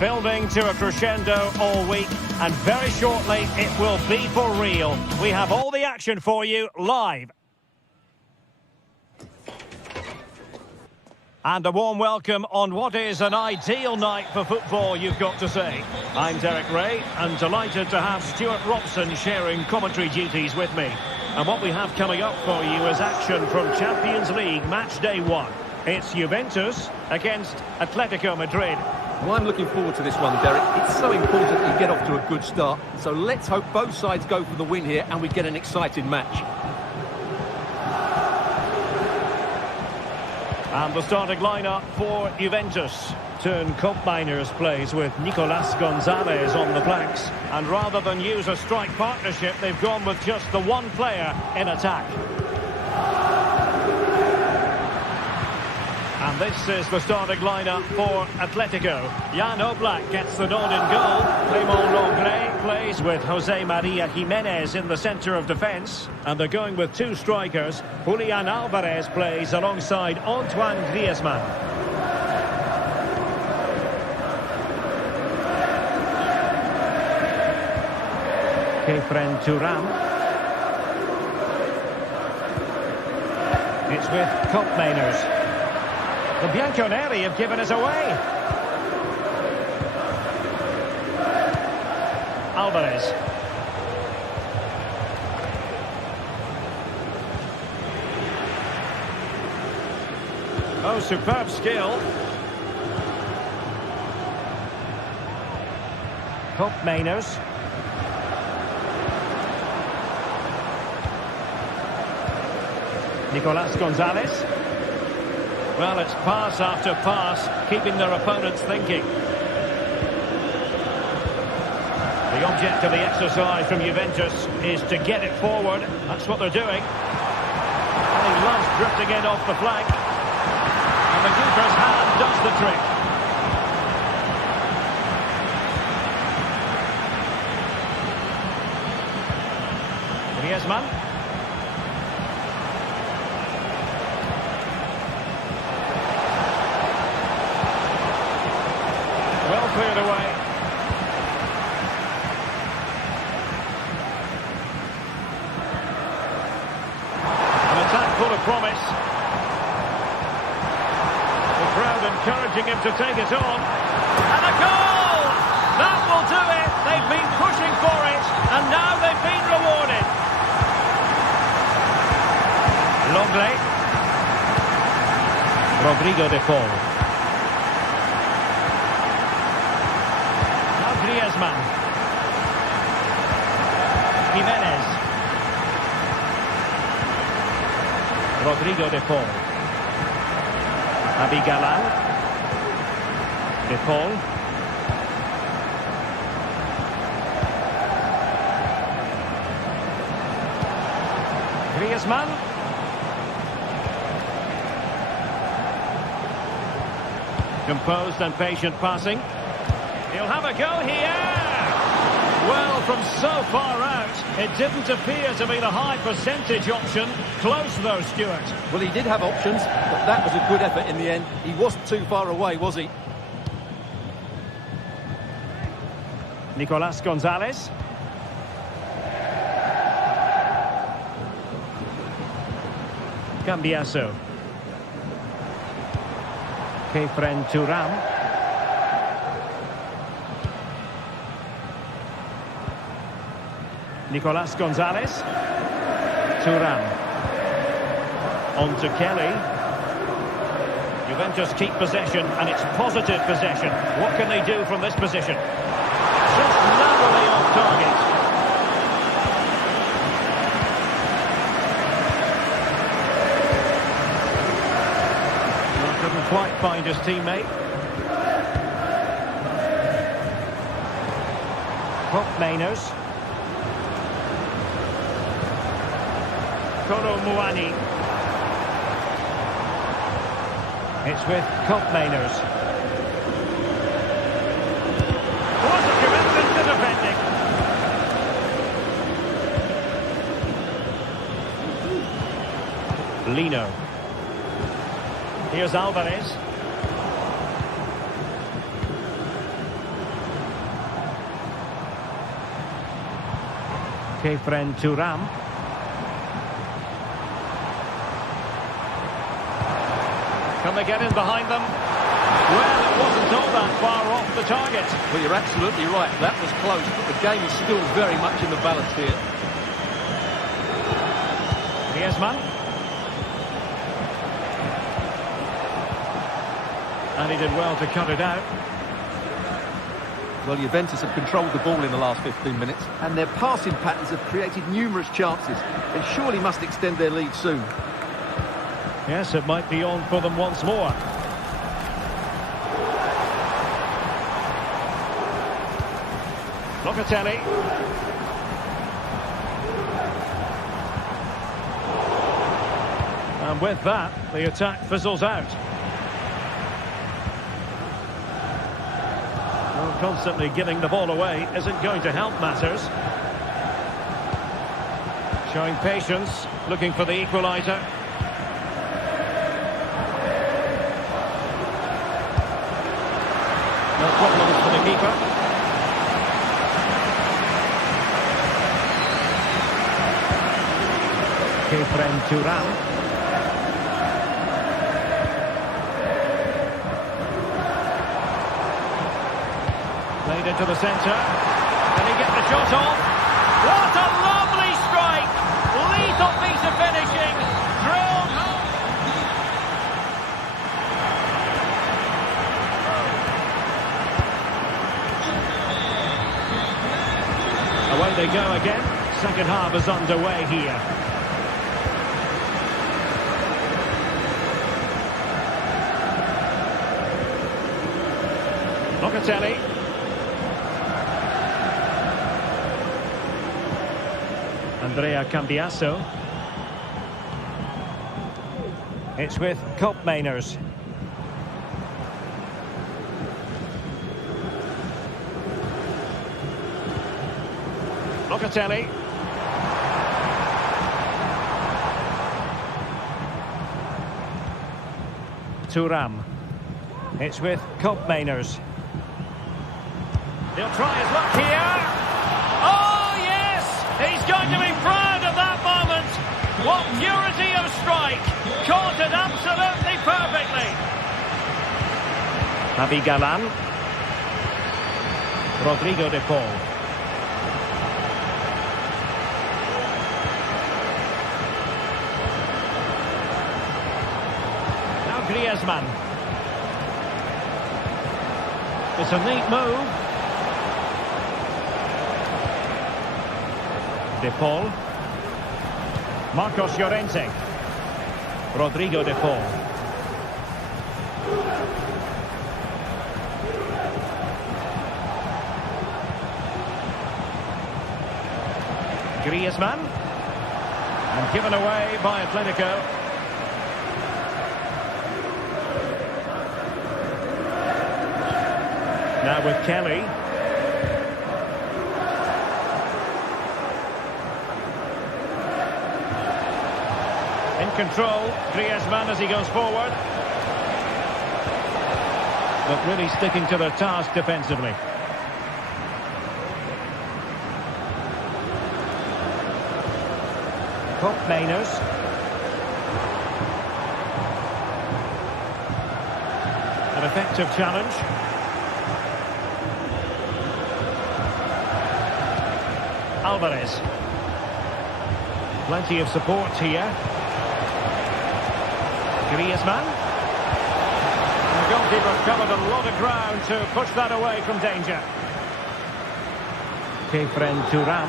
Building to a crescendo all week, and very shortly it will be for real. We have all the action for you live. And a warm welcome on what is an ideal night for football, you've got to say. I'm Derek Ray, and delighted to have Stuart Robson sharing commentary duties with me. And what we have coming up for you is action from Champions League match day 1. It's Juventus against Atletico Madrid. Well, I'm looking forward to this one, Derek. It's so important that you get off to a good start. So let's hope both sides go for the win here and we get an exciting match. And the starting lineup for Juventus. Turn Miners plays with Nicolas Gonzalez on the flanks. And rather than use a strike partnership, they've gone with just the one player in attack. And this is the starting lineup for Atletico. Jan Oblak gets the nod in goal. Clément Lenglet plays with Jose Maria Jimenez in the centre of defence. And they're going with two strikers. Julian Alvarez plays alongside Antoine Griezmann. Kefren Thuram. It's with Koopmeiners. The Bianconeri have given us away. Alvarez. Oh, superb skill. Koopmeiners. Nicolas Gonzalez. Well, it's pass after pass, keeping their opponents thinking. The object of the exercise from Juventus is to get it forward. That's what they're doing. And he loves drifting in off the flank. And the keeper's hand does the trick. Griezmann. Well cleared away. An attack full of promise. The crowd encouraging him to take it on. And a goal! That will do it. They've been pushing for it, and now they've been rewarded. Lenglet. Rodrigo de Paul. Griezmann. Jimenez. Rodrigo de Paul. Abigalan. De Paul. Griezmann. Composed and patient passing. He'll have a go here. Well, from so far out, it didn't appear to be the high percentage option. Close though, Stuart. Well, he did have options, but that was a good effort in the end. He wasn't too far away, was he? Nicolas Gonzalez. Cambiaso. Kefren Thuram. Nicolas Gonzalez. Thuram. On to Kelly. Juventus keep possession, and it's positive possession. What can they do from this position? Just narrowly off target. Well, couldn't quite find his teammate. Koopmeiners. Kolo Muani. It's with Koopmeiners. What a commitment to defending. Lino. Here's Alvarez. Thuram. Can they get in behind them? Well, it wasn't all that far off the target. Well, you're absolutely right. That was close, but the game is still very much in the balance here. Griezmann. And he did well to cut it out. Well, Juventus have controlled the ball in the last 15 minutes, and their passing patterns have created numerous chances. They surely must extend their lead soon. Yes, it might be on for them once more. Locatelli. And with that, the attack fizzles out. Well, constantly giving the ball away isn't going to help matters. Showing patience, looking for the equaliser. No problems for the keeper. Thuram. Played into the centre. Can he get the shot off? What a lovely strike! Lethal piece of finishing. Drilled home. Away they go again. Second half is underway here. Locatelli. Andrea Cambiasso. It's with Koopmeiners. Locatelli. Thuram. It's with Koopmeiners. He'll try his luck here. Oh, yes! He's going to be proud of that moment. What purity of strike. Caught it absolutely perfectly. Javi Galan. Rodrigo de Paul. Now Griezmann. It's a neat move. De Paul. Marcos Llorente. Rodrigo de Paul. Griezmann. And given away by Atletico. Now with Kelly. In control, Griezmann as he goes forward. But really sticking to their task defensively. Koopmeiners. An effective challenge. Alvarez. Plenty of support here. Griezmann. And the goalkeeper covered a lot of ground to push that away from danger. Thuram.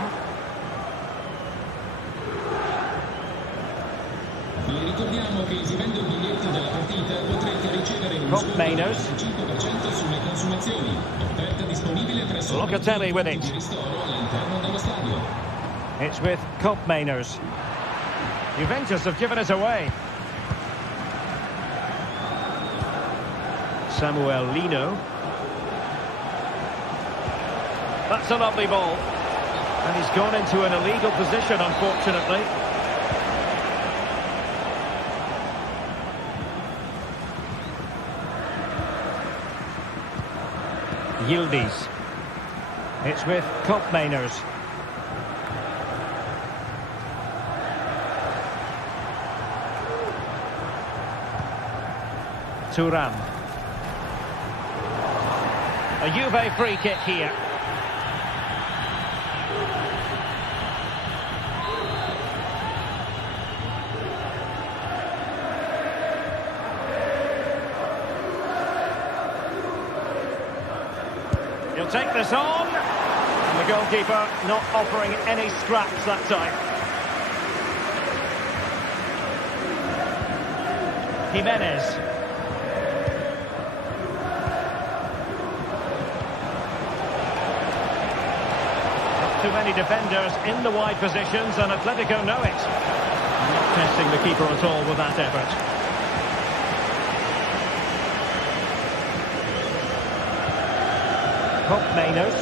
Ricordiamo che esibendo il biglietto della partita potrete ricevere un Koopmeiners. 5% sulle consumazioni. Offerta disponibile presso Locatelli with it. di ristoro all'interno dello stadio. It's with Koopmeiners. Juventus have given it away. Samuel Lino. That's a lovely ball. And he's gone into an illegal position, unfortunately. Yildiz. It's with Koopmeiners. Thuram. A Juve free kick here. He'll take this on. And the goalkeeper not offering any scraps that time. Jimenez. Not too many defenders in the wide positions, and Atletico know it. Not testing the keeper at all with that effort. Mainers.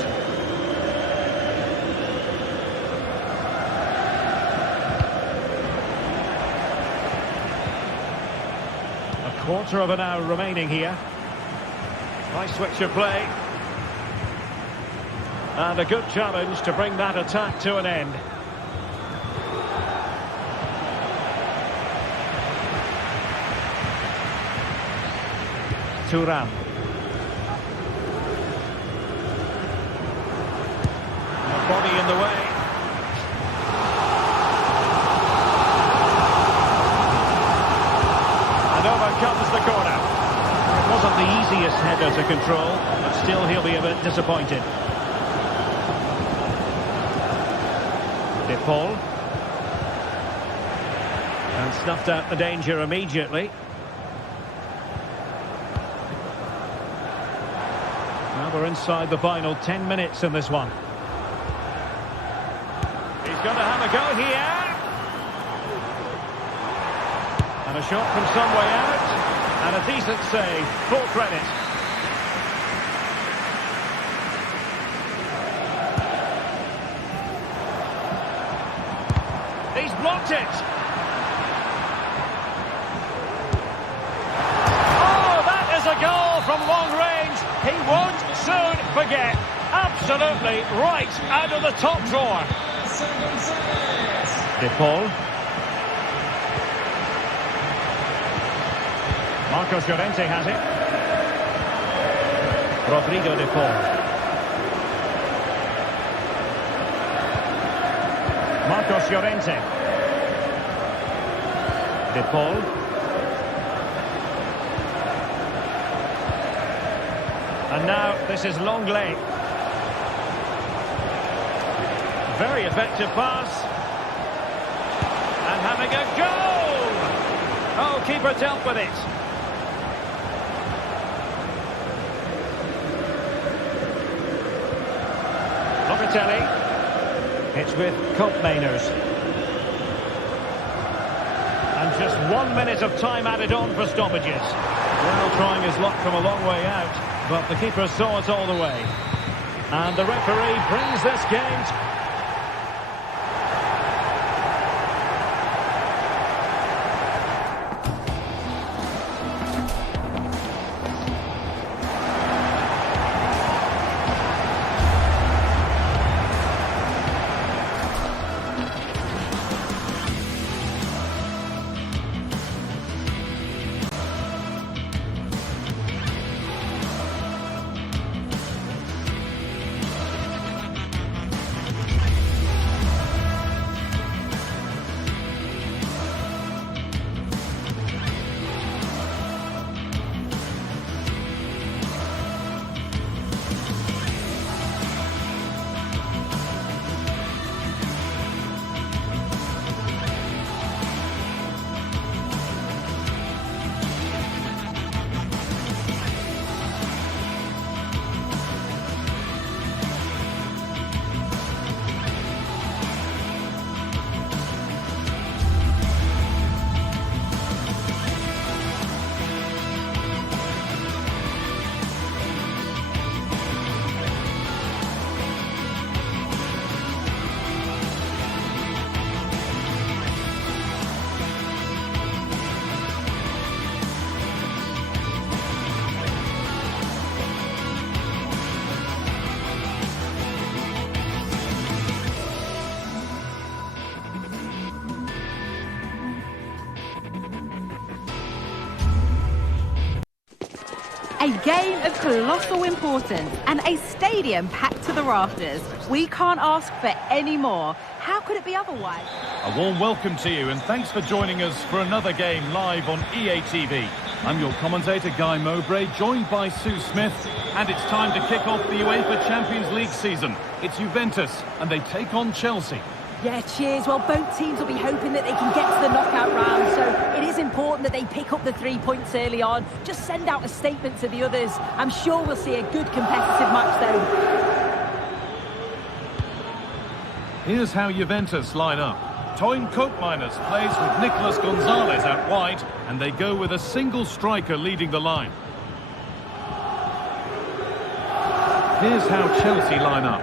A quarter of an hour remaining here. Nice switch of play. And a good challenge to bring that attack to an end. Thuram. Body in the way. And over comes the corner. It wasn't the easiest header to control, but still he'll be a bit disappointed. De Paul. And snuffed out the danger immediately. Now we're inside the final 10 minutes in this one. Going to have a go here. And a shot from some way out. And a decent save. Full credit. He's blocked it. Oh, that is a goal from long range. He won't soon forget. Absolutely right out of the top drawer. De Paul. Marcos Llorente has it. Rodrigo De Paul. Marcos Llorente. De Paul. And now this is Longley. Very effective pass. And having a goal! Oh, keeper dealt with it. Locatelli. It's with Mainers. And just 1 minute of time added on for stoppages. Well, trying his luck from a long way out, but the keeper saw it all the way. And the referee brings this game to game of colossal importance and a stadium packed to the rafters. We can't ask for any more. How could it be otherwise? A warm welcome to you and thanks for joining us for another game live on EA TV. I'm your commentator Guy Mowbray, joined by Sue Smith, and it's time to kick off the UEFA Champions League season. It's Juventus and they take on Chelsea. Yeah, cheers. Well, both teams will be hoping that they can get to the knockout round, so it is important that they pick up the 3 points early on. Just send out a statement to the others. I'm sure we'll see a good competitive match, though. Here's how Juventus line up. Toyn Koopmeiners plays with Nicolas Gonzalez out wide, and they go with a single striker leading the line. Here's how Chelsea line up.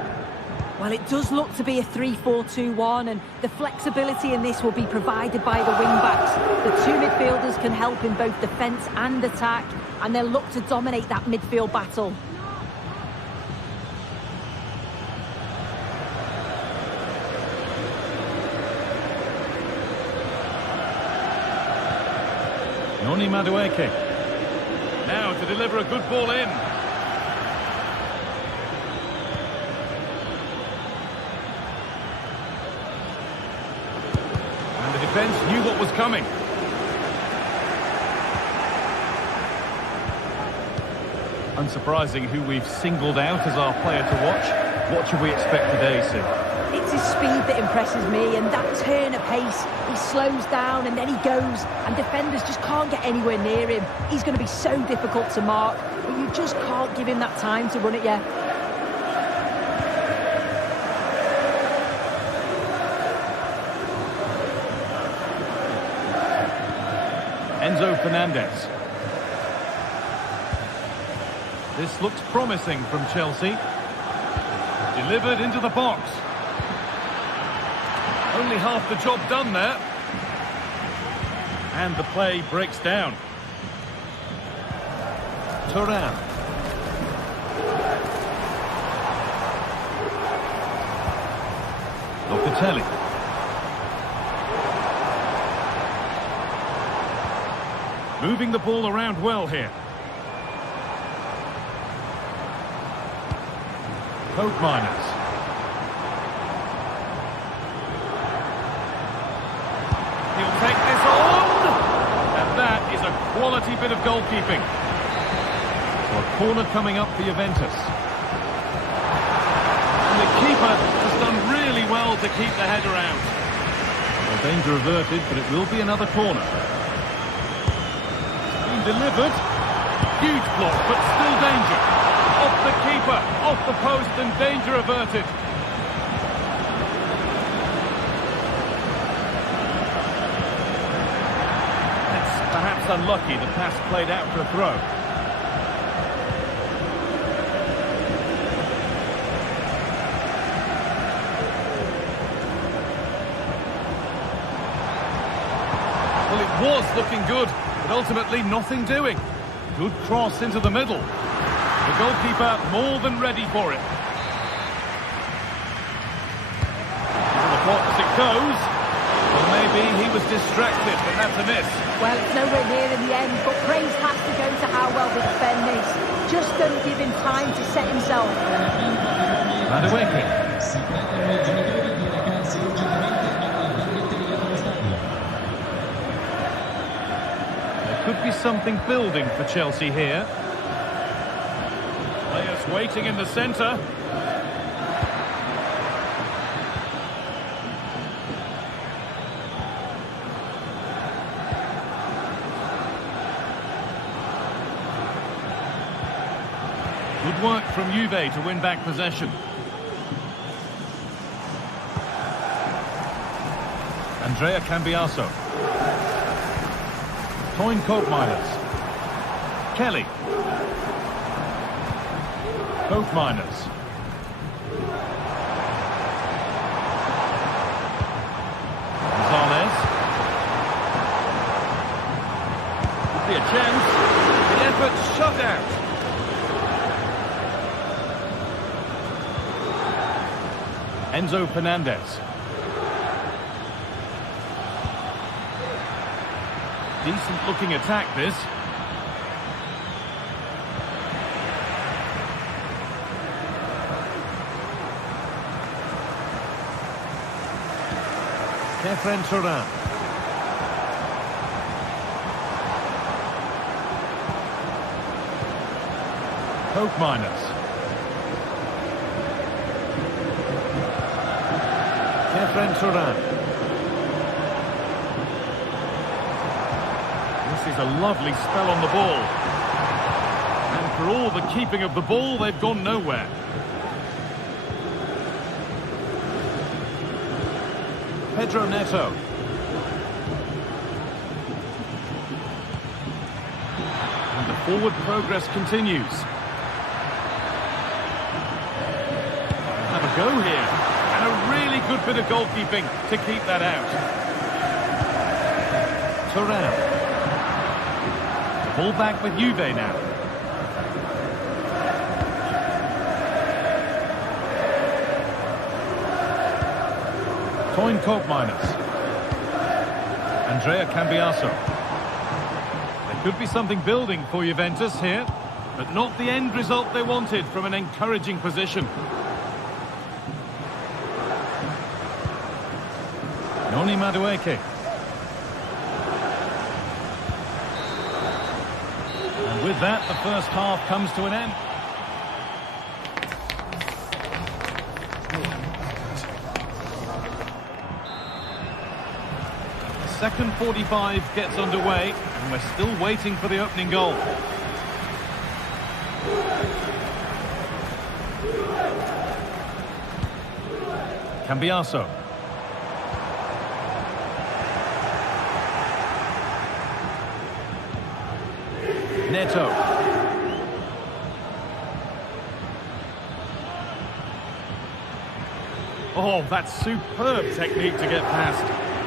Well, it does look to be a 3-4-2-1, and the flexibility in this will be provided by the wing-backs. The two midfielders can help in both defence and attack, and they'll look to dominate that midfield battle. Noni Madueke. Now to deliver a good ball in. And the defence knew what was coming. Unsurprising who we've singled out as our player to watch. What should we expect today, Sue? It's his speed that impresses me, and that turn of pace. He slows down and then he goes, and defenders just can't get anywhere near him. He's going to be so difficult to mark, but you just can't give him that time to run it yet. Enzo Fernandez. This looks promising from Chelsea. Delivered into the box. Only half the job done there. And the play breaks down. Thuram. Locatelli. Moving the ball around well here. Koopmeiners. He'll take this on! And that is a quality bit of goalkeeping. So a corner coming up for Juventus. And the keeper has done really well to keep the header out. Well, danger averted, but it will be another corner. It's been delivered. Huge block, but still danger. Off the keeper, off the post, and danger averted. Perhaps unlucky, the pass played out for a throw. Well, it was looking good, but ultimately nothing doing. Good cross into the middle. The goalkeeper more than ready for it. Into the box it goes. Well, maybe he was distracted, but that's a miss. Well, it's nowhere near in the end, but praise has to go to how well they defend this. Just don't give him time to set himself. Madueke. Si trattano i giocatori di ragazzi urgentemente alla biglietteria dello stadio. There could be something building for Chelsea here. Players waiting in the centre. Good work from Juve to win back possession. Andrea Cambiaso. Toyn Koopmeiners. Kelly. Koopmeiners. Gonzalez. Could be a chance. The effort shut out. Enzo Fernandez. Decent looking attack this. Florentina. Hope minus. Florentina. This is a lovely spell on the ball. And for all the keeping of the ball, they've gone nowhere. Pedro Neto. And the forward progress continues. Have a go here. And a really good bit of goalkeeping to keep that out. Turan. The ball back with Juve now. Coin Coke minus. Andrea Cambiaso. There could be something building for Juventus here, but not the end result they wanted from an encouraging position. Noni Madueke. And with that, the first half comes to an end. Second 45 gets underway, and we're still waiting for the opening goal. Cambiaso. Neto. Oh, that's superb technique to get past.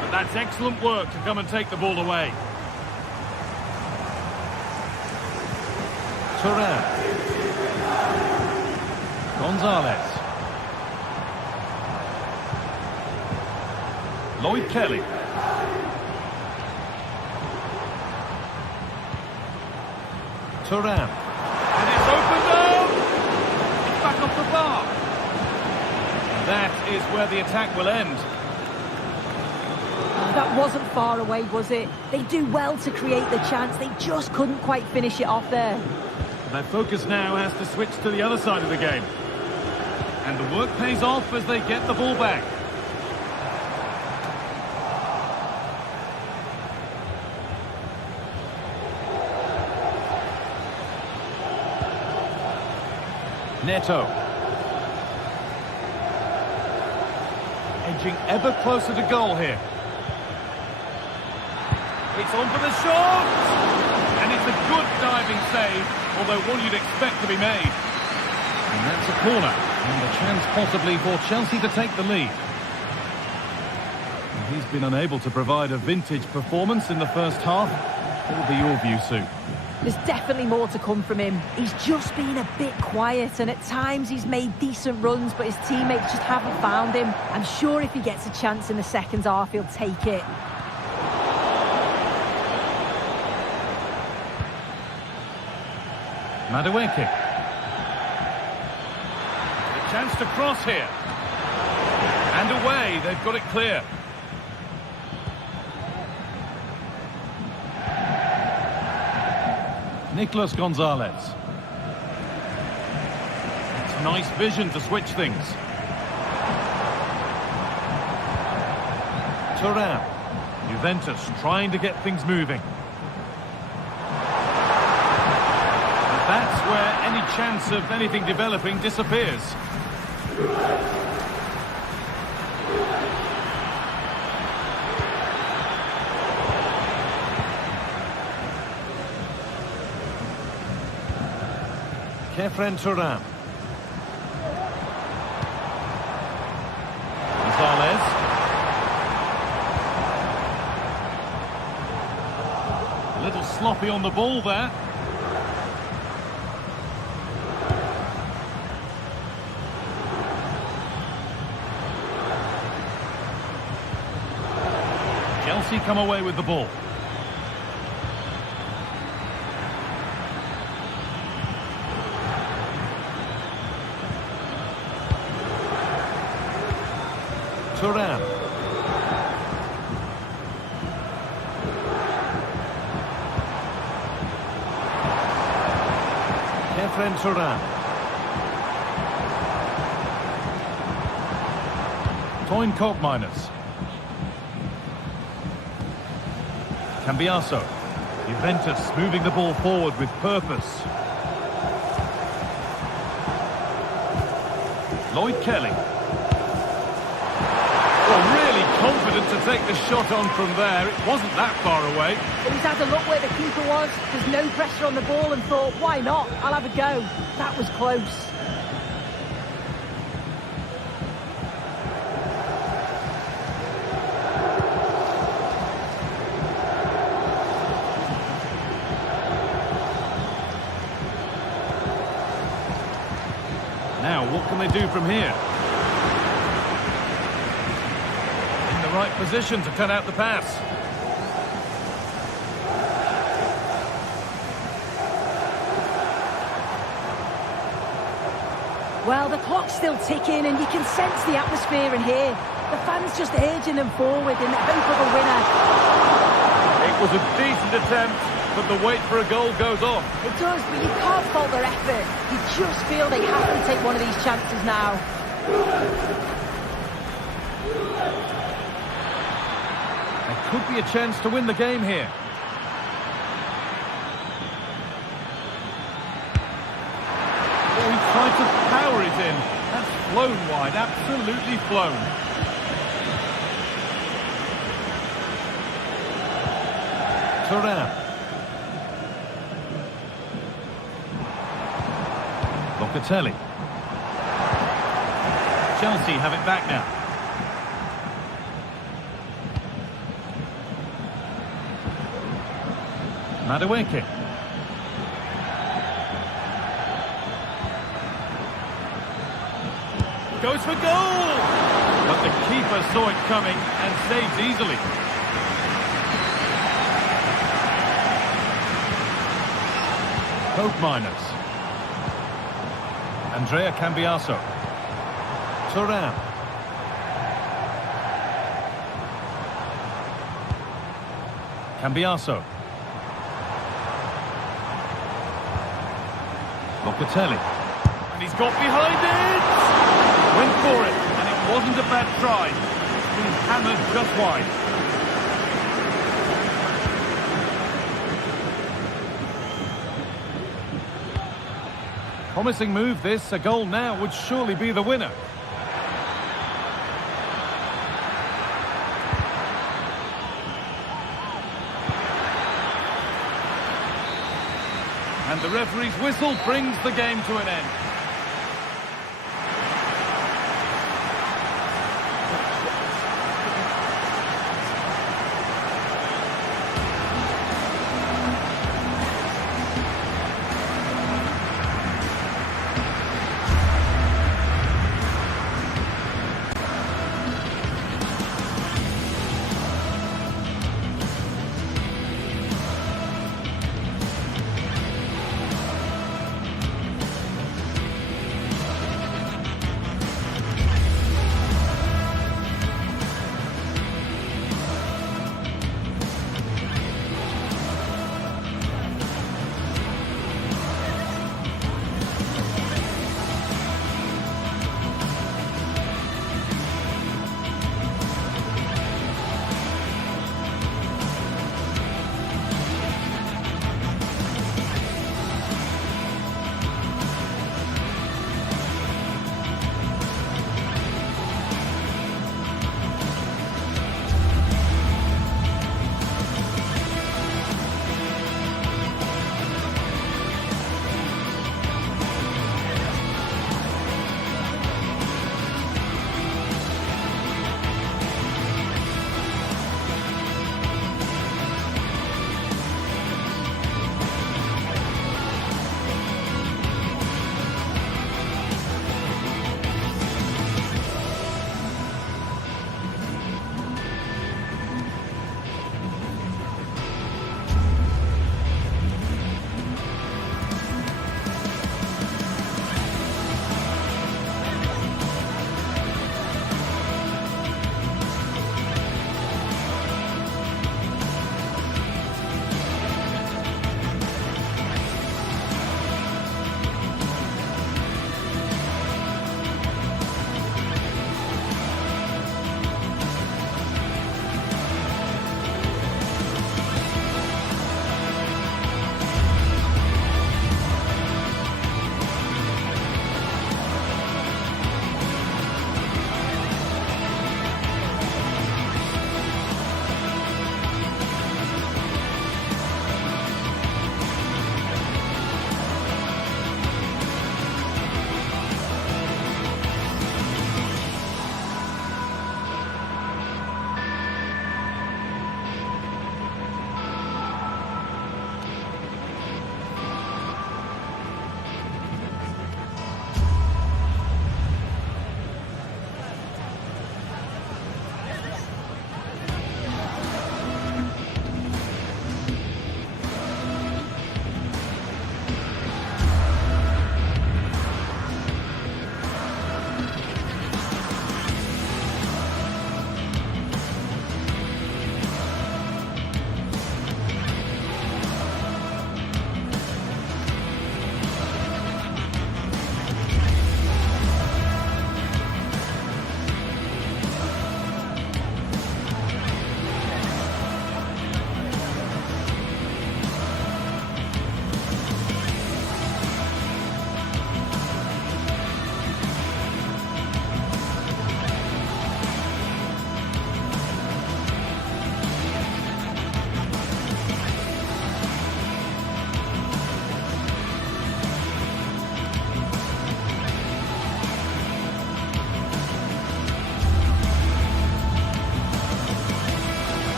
But that's excellent work to come and take the ball away. Turan. Gonzalez. Lloyd Kelly. Turan. And it's opened up! It's back off the bar. And that is where the attack will end. That wasn't far away, was it? They do well to create the chance. They just couldn't quite finish it off there. Their focus now has to switch to the other side of the game. And the work pays off as they get the ball back. Neto. Edging ever closer to goal here. It's on for the shot! And it's a good diving save, although one you'd expect to be made. And that's a corner, and a chance possibly for Chelsea to take the lead. And he's been unable to provide a vintage performance in the first half. What will be your view, Sue? There's definitely more to come from him. He's just been a bit quiet, and at times he's made decent runs, but his teammates just haven't found him. I'm sure if he gets a chance in the second half, he'll take it. Madueke. A chance to cross here. And away, they've got it clear. Nicolas Gonzalez. It's nice vision to switch things. Turan. Juventus trying to get things moving. That's where any chance of anything developing disappears. Florentina. Gonzalez. A little sloppy on the ball there. Chelsea come away with the ball. Turan. Turan. Toyn Koopmeiners. Cambiaso. Juventus moving the ball forward with purpose. Lloyd Kelly. Well, really confident to take the shot on from there. It wasn't that far away. But he's had a look where the keeper was. There's no pressure on the ball and thought, why not? I'll have a go. That was close. Now, what can they do from here? In the right position to cut out the pass. Well, the clock's still ticking and you can sense the atmosphere in here. The fans just urging them forward in the hope of a winner. It was a decent attempt, but the wait for a goal goes off. It does, but you can't fault their effort. You just feel they have to take one of these chances now. There could be a chance to win the game here. Oh, he tried to power it in. That's flown wide, absolutely flown. Turan. Locatelli. Chelsea have it back now. Madueke. Goes for goal! But the keeper saw it coming and saves easily. Koopmeiners. Andrea Cambiaso. Turan. Cambiaso. Locatelli. And he's got behind it! Went for it, and it wasn't a bad try. It's been hammered just wide. Promising move this. A goal now would surely be the winner. And the referee's whistle brings the game to an end.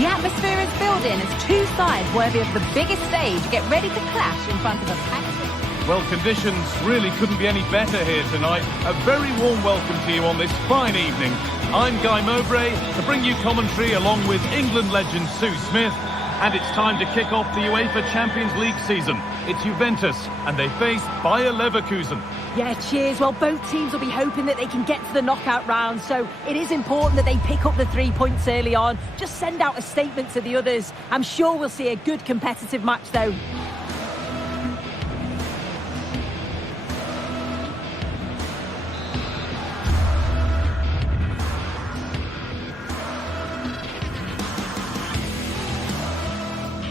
The atmosphere is building as two sides worthy of the biggest stage get ready to clash in front of a packed. Well, conditions really couldn't be any better here tonight. A very warm welcome to you on this fine evening. I'm Guy Mowbray to bring you commentary along with England legend Sue Smith. And it's time to kick off the UEFA Champions League season. It's Juventus, and they face Bayer Leverkusen. Yeah, cheers. Well, both teams will be hoping that they can get to the knockout round, so it is important that they pick up the 3 points early on. Just send out a statement to the others. I'm sure we'll see a good competitive match, though.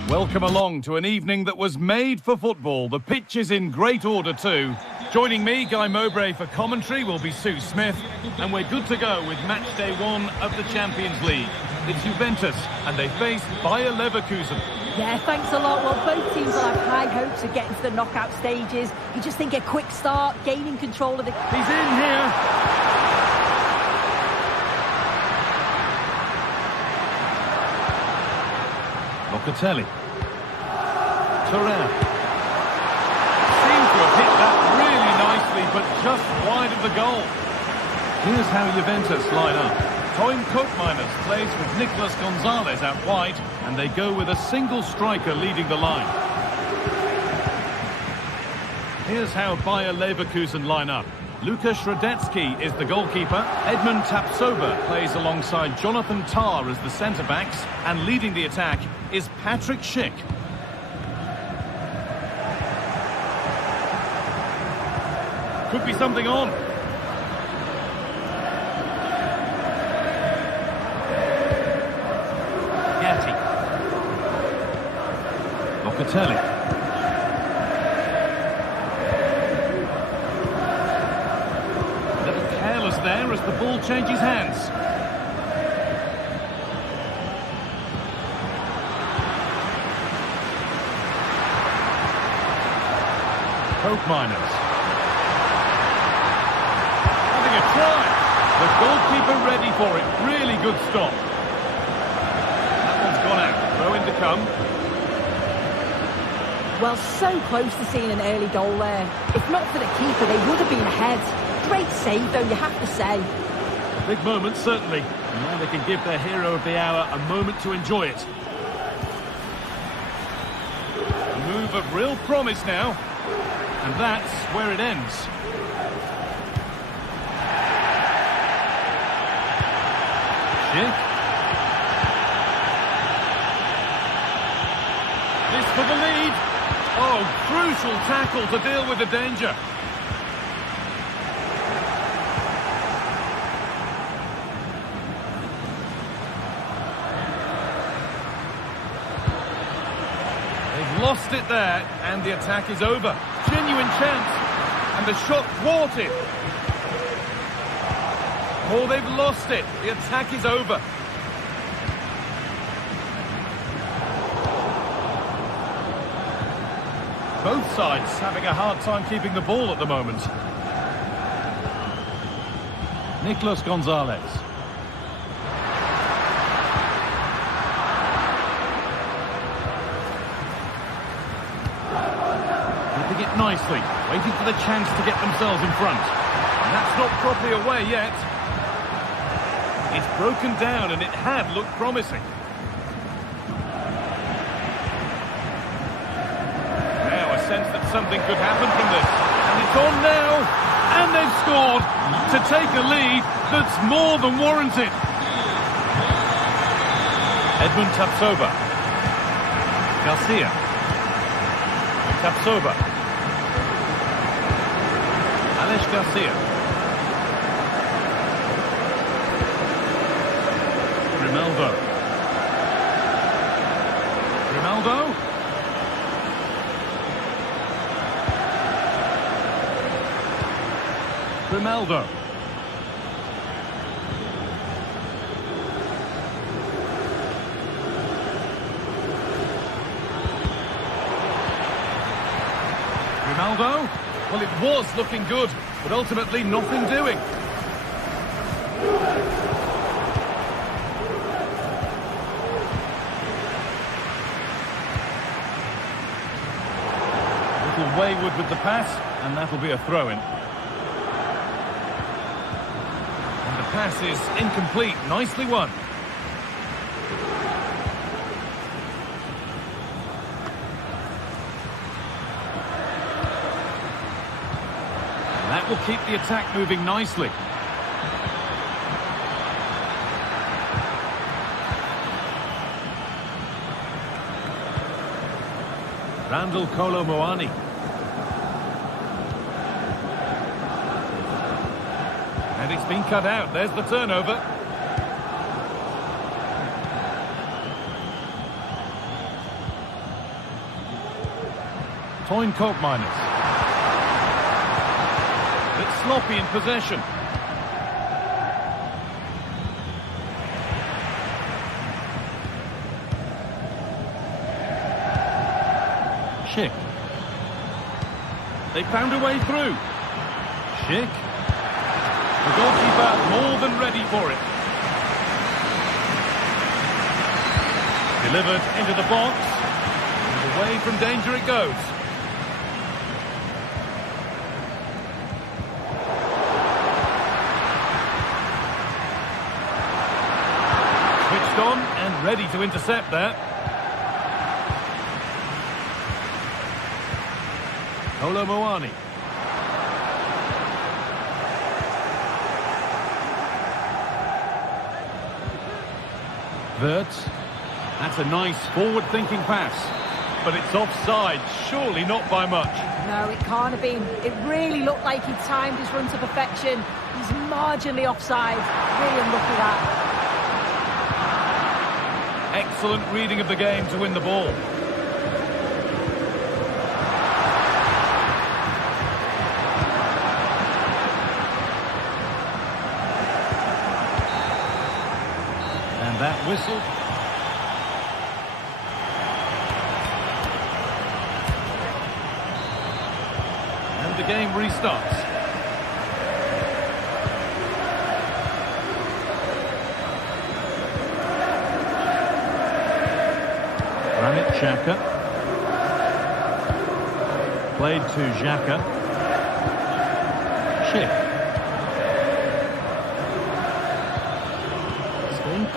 Welcome along to an evening that was made for football. The pitch is in great order too. Joining me, Guy Mowbray, for commentary will be Sue Smith. And we're good to go with match day 1 of the Champions League. It's Juventus, and they face Bayer Leverkusen. Yeah, thanks a lot. Well, both teams will have high hopes of getting to the knockout stages. You just think a quick start, gaining control of the... He's in here. Locatelli. Torreira. Seems to have hit that really nicely, but just wide of the goal. Here's how Juventus line up. Toym Koopmeiners plays with Nicolas Gonzalez out wide, and they go with a single striker leading the line. Here's how Bayer Leverkusen line up. Luka Środecki is the goalkeeper. Edmund Tapsoba plays alongside Jonathan Tah as the centre-backs, and leading the attack is Patrick Schick. Could be something on. Gatti. Locatelli. A little careless there as the ball changes hands. Koopmeiners. Try. The goalkeeper ready for it. Really good stop. That one's gone out. Throw in to come. Well, so close to seeing an early goal there. If not for the keeper, they would have been ahead. Great save, though, you have to say. Big moment, certainly. And now they can give their hero of the hour a moment to enjoy it. A move of real promise now. And that's where it ends. This for the lead. Oh, crucial tackle to deal with the danger. They've lost it there, and the attack is over. Genuine chance, and the shot thwarted. Oh, they've lost it. The attack is over. Both sides having a hard time keeping the ball at the moment. Nicolas Gonzalez. Keeping it nicely, waiting for the chance to get themselves in front. And that's not properly away yet. It's broken down, and it had looked promising. Now a sense that something could happen from this. And it's on now, and they've scored to take a lead that's more than warranted. Edmund Tapsoba. Garcia. Tapsoba. Alex Garcia. Ronaldo. Ronaldo. Ronaldo. Ronaldo. Well, it was looking good, but ultimately nothing doing. wayward with the pass, and that'll be a throw-in. And the pass is incomplete. Nicely won. And that will keep the attack moving nicely. Randall Kolo Muani. And it's been cut out. There's the turnover. Toyn Koopmeiners. It's sloppy in possession. Schick. They found a way through. Schick. The goalkeeper more than ready for it. Delivered into the box. And away from danger it goes. Switched on and ready to intercept that. Kolo Muani. Wirtz. That's a nice forward-thinking pass. But it's offside, surely not by much. No, it can't have been. It really looked like he timed his run to perfection. He's marginally offside. Really unlucky that. Excellent reading of the game to win the ball. That whistle. And the game restarts. Granit Xhaka. Played to Xhaka. Schick.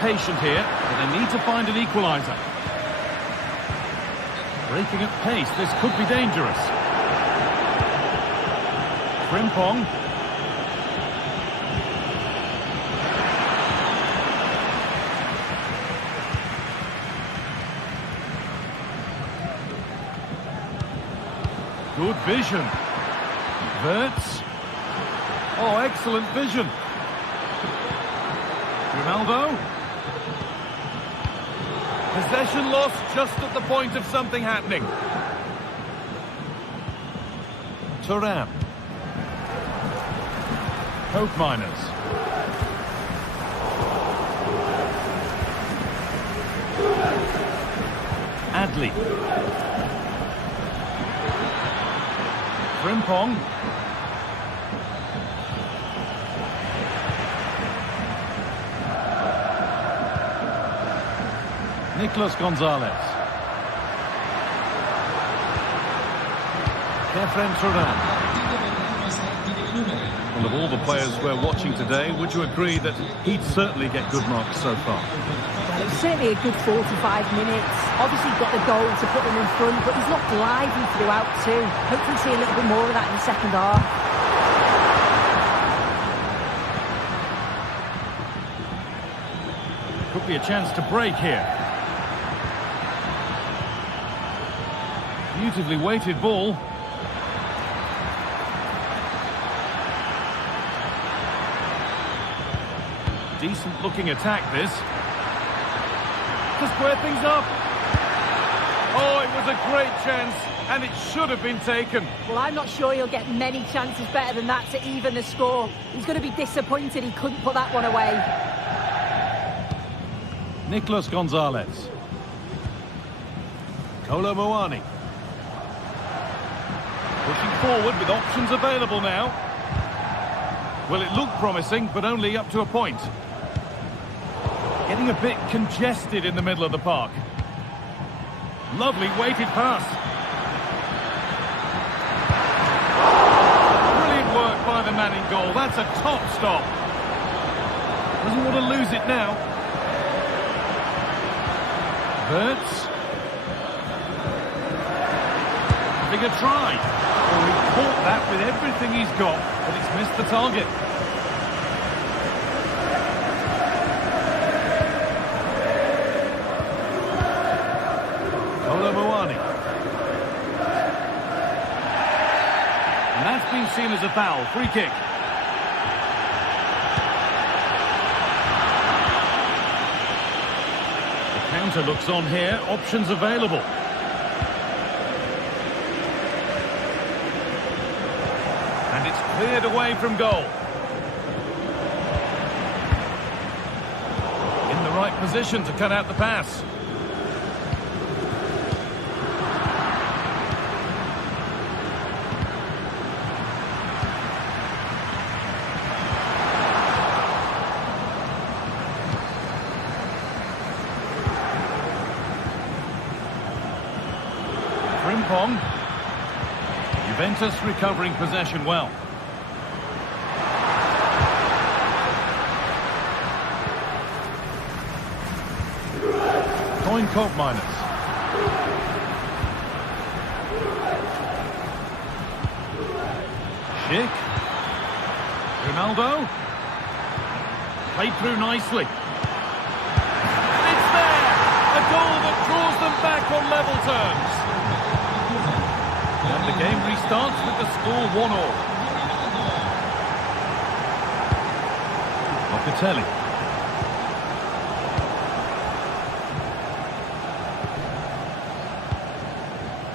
Patient here, but they need to find an equaliser. Breaking at pace, this could be dangerous. Frimpong. Good vision. Wirtz. Oh, excellent vision. Ronaldo. Possession lost just at the point of something happening. Thuram. Koopmeiners. Adli. Frimpong. Nicolas Gonzalez. Kefren Turan. Well, of all the players we're watching today, would you agree that he'd certainly get good marks so far? Well, it's certainly a good 45 minutes. Obviously got the goal to put them in front, but he's looked lively throughout too. Hopefully see a little bit more of that in the second half. Could be a chance to break here. Beautifully weighted ball. Decent looking attack this. To square things up. Oh, it was a great chance and it should have been taken. Well, I'm not sure he'll get many chances better than that to even the score. He's going to be disappointed he couldn't put that one away. Nicolas Gonzalez. Kolo Muani. Pushing forward with options available now. Well, it looked promising, but only up to a point. Getting a bit congested in the middle of the park. Lovely weighted pass. man in goal. That's a top stop. Doesn't want to lose it now. Verts. Having a try. Oh, he caught that with everything he's got, but it's missed the target. And that's been seen as a foul. Free kick. The counter looks on here. Options available. And it's cleared away from goal. In the right position to cut out the pass. Frimpong. Juventus recovering possession well. Coin Colt minus. Schick. Ronaldo. Played through nicely. It's there! A goal that draws them back on level terms. And the game restarts with the score 1-1. Locatelli.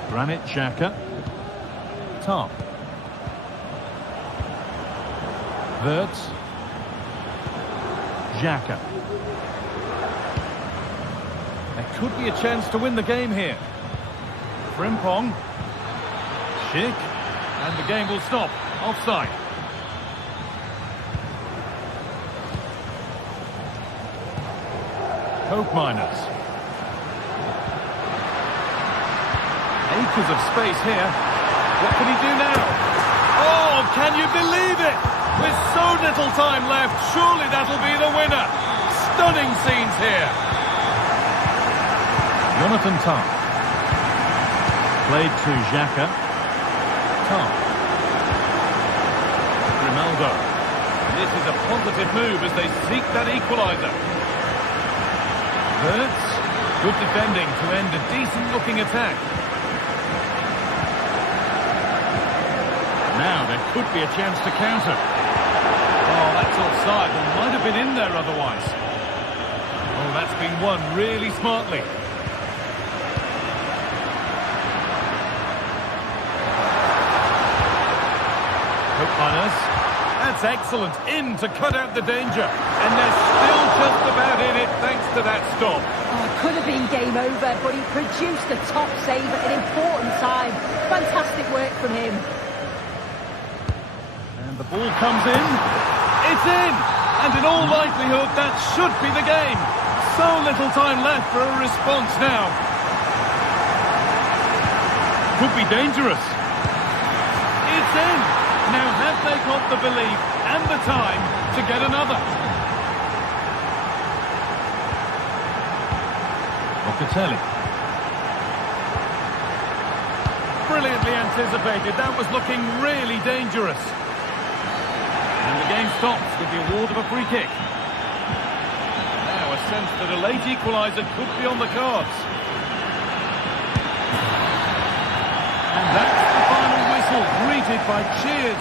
Granit Xhaka. Top. Verts. Xhaka. There could be a chance to win the game here. Frimpong. Schick. And the game will stop. Offside. Coke minus. Acres of space here. What can he do now? Oh, can you believe it? With so little time left, surely that'll be the winner. Stunning scenes here. Jonathan Tah. Played to Xhaka. Tah. Ronaldo. This is a positive move as they seek that equaliser. Verts. Good defending to end a decent-looking attack. Now there could be a chance to counter. Oh, that's offside. It might have been in there otherwise. Oh, that's been won really smartly. Hookliners. That's excellent. In to cut out the danger. And they're still just about in it thanks to that stop. Oh, it could have been game over, but he produced a top save at an important time. Fantastic work from him. The ball comes in. It's in! And in all likelihood, that should be the game. So little time left for a response now. Could be dangerous. It's in! Now have they got the belief and the time to get another? Locatelli. Brilliantly anticipated. That was looking really dangerous. And the game stops with the award of a free kick. Now a sense that a late equaliser could be on the cards. And that's the final whistle, greeted by cheers.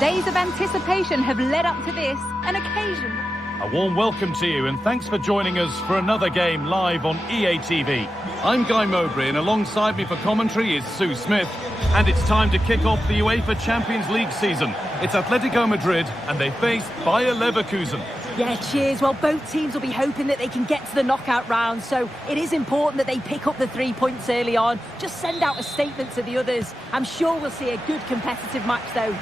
Days of anticipation have led up to this, an occasion. A warm welcome to you, and thanks for joining us for another game live on EA TV. I'm Guy Mowbray, and alongside me for commentary is Sue Smith. And it's time to kick off the UEFA Champions League season. It's Atletico Madrid, and they face Bayer Leverkusen. Yeah, cheers. Well, both teams will be hoping that they can get to the knockout round, so it is important that they pick up the 3 points early on. Just send out a statement to the others. I'm sure we'll see a good competitive match, though.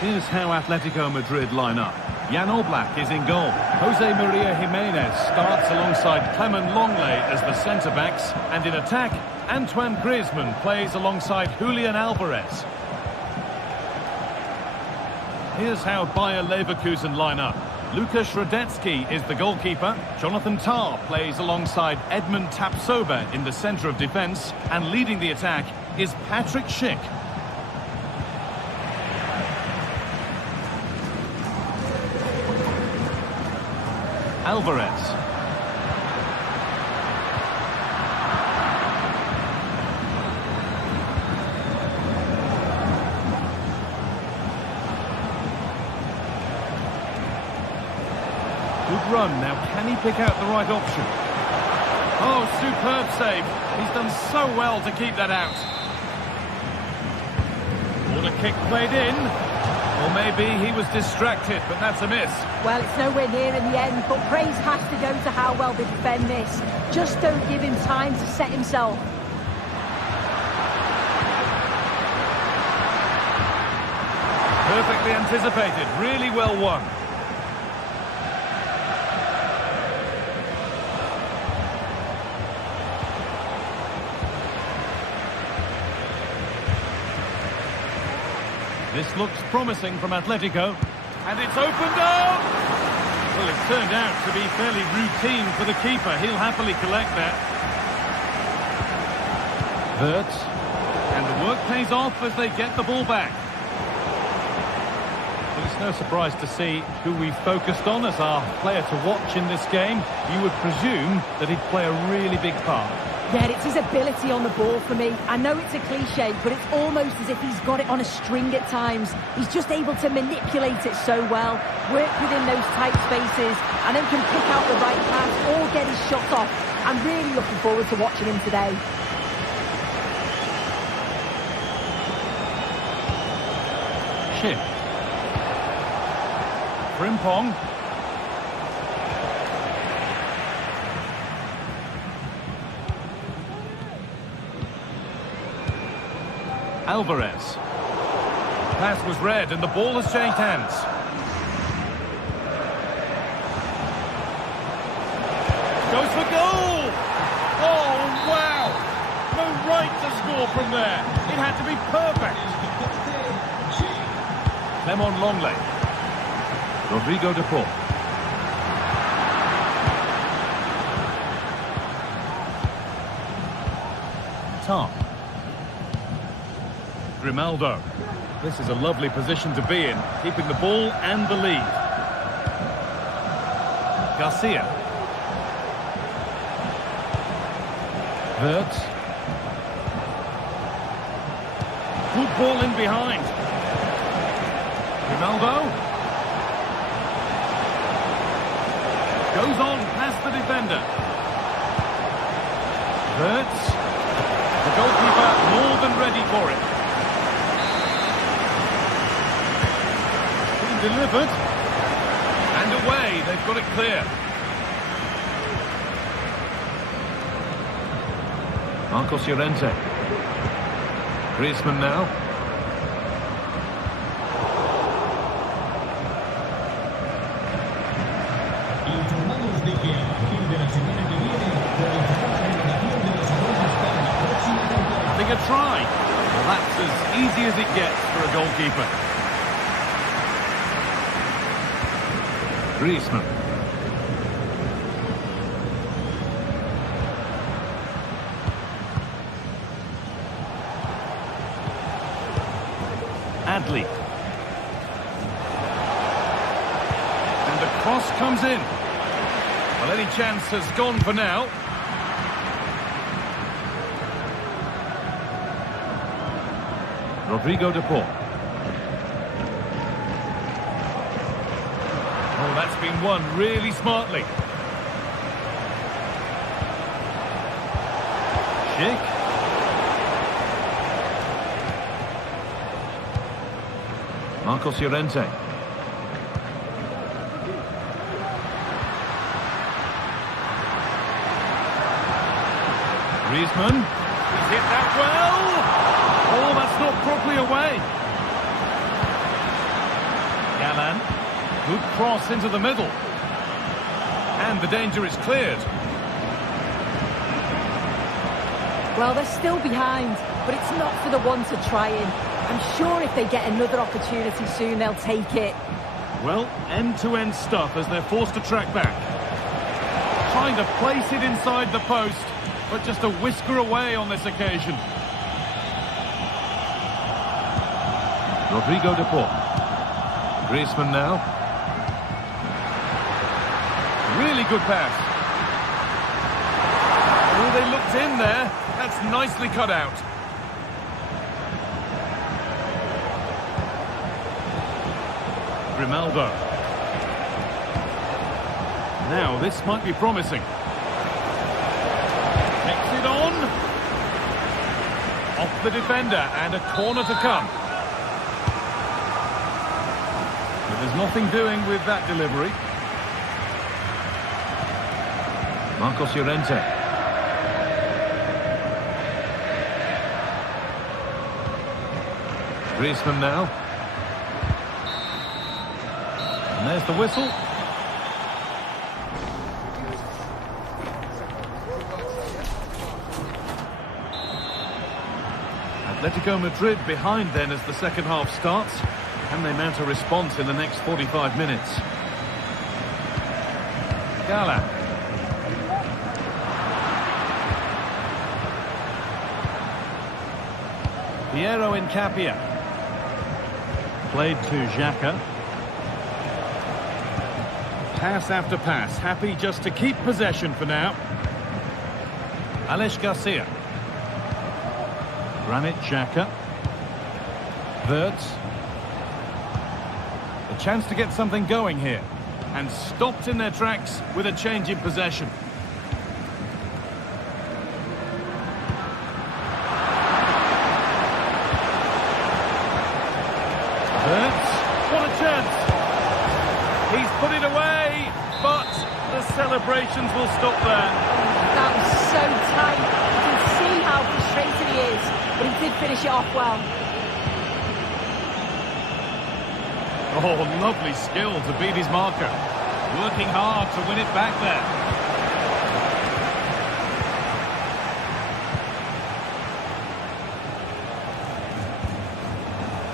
Here's how Atletico Madrid line up. Jan Oblak is in goal. Jose Maria Jimenez starts alongside Clement Longley as the centre-backs. And in attack, Antoine Griezmann plays alongside Julian Alvarez. Here's how Bayer Leverkusen line up. Lukas Radetzky is the goalkeeper. Jonathan Tah plays alongside Edmund Tapsoba in the centre of defence. And leading the attack is Patrick Schick. Alvarez. Good run. Now, can he pick out the right option? Oh, superb save. He's done so well to keep that out. Corner kick played in. Or maybe he was distracted, but that's a miss. Well, it's nowhere near in the end, but praise has to go to how well they defend this. Just don't give him time to set himself. Perfectly anticipated, really well won. This looks promising from Atletico. And it's opened up! Well, it turned out to be fairly routine for the keeper. He'll happily collect that. Wirtz. And the work pays off as they get the ball back. Well, it's no surprise to see who we've focused on as our player to watch in this game. You would presume that he'd play a really big part. Yeah, it's his ability on the ball for me. I know it's a cliche, but it's almost as if he's got it on a string at times. He's just able to manipulate it so well, work within those tight spaces, and then can pick out the right pass or get his shot off. I'm really looking forward to watching him today. Schick. Frimpong. Alvarez. Pass was read and the ball has changed hands. Goes for goal! Oh, wow! No right to score from there. It had to be perfect. Clement Longley. Rodrigo de Paul. Tah. Grimaldo. This is a lovely position to be in, keeping the ball and the lead. Garcia. Wirtz. Good ball in behind. Grimaldo. Goes on past the defender. Wirtz. The goalkeeper more than ready for it. Delivered. And away. They've got it clear. Marcos Llorente. Griezmann now. Informamos de que a partir de la semana que viene comenzará la renovación de los abonos para la próxima temporada. Having a try. Well, that's as easy as it gets for a goalkeeper. Griezmann. Adli. And the cross comes in. Well, any chance has gone for now. Rodrigo de Paul. Oh, that's been won really smartly. Schick. Marcos Llorente. Griezmann. He's hit that well. Oh, that's not properly away. Galán. Good cross into the middle. And the danger is cleared. Well, they're still behind, but it's not for the one to try in. I'm sure if they get another opportunity soon, they'll take it. Well, end-to-end stuff as they're forced to track back. Trying to place it inside the post, but just a whisker away on this occasion. Rodrigo de Paul. Griezmann now. Really good pass. Oh, they looked in there. That's nicely cut out. Grimaldo. Now, this might be promising. Takes it on. Off the defender, and a corner to come. But there's nothing doing with that delivery. Marcos Llorente. Griezmann now. And there's the whistle. Atletico Madrid behind then as the second half starts. Can they mount a response in the next 45 minutes? Galán. Piero Incapia. Played to Xhaka. Pass after pass, happy just to keep possession for now. Alex Garcia. Granit Xhaka. Wirtz. A chance to get something going here. And stopped in their tracks with a change in possession. Wirtz. What a chance. He's put it away, but the celebrations will stop there. That was so tight. You can see how frustrated he is, but he did finish it off well. Oh, lovely skill to beat his marker. Working hard to win it back there.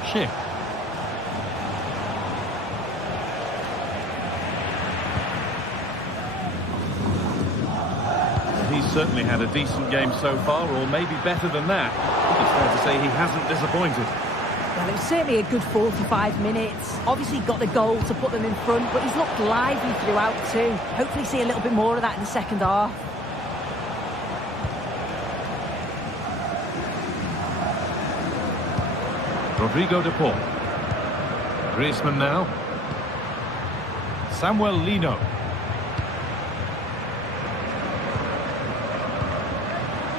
Schick. He's certainly had a decent game so far, or maybe better than that. It's fair to say he hasn't disappointed. Well, it was certainly a good 45 minutes. Obviously got the goal to put them in front, but he's looked lively throughout too. Hopefully see a little bit more of that in the second half. Rodrigo de Paul. Griezmann now. Samuel Lino.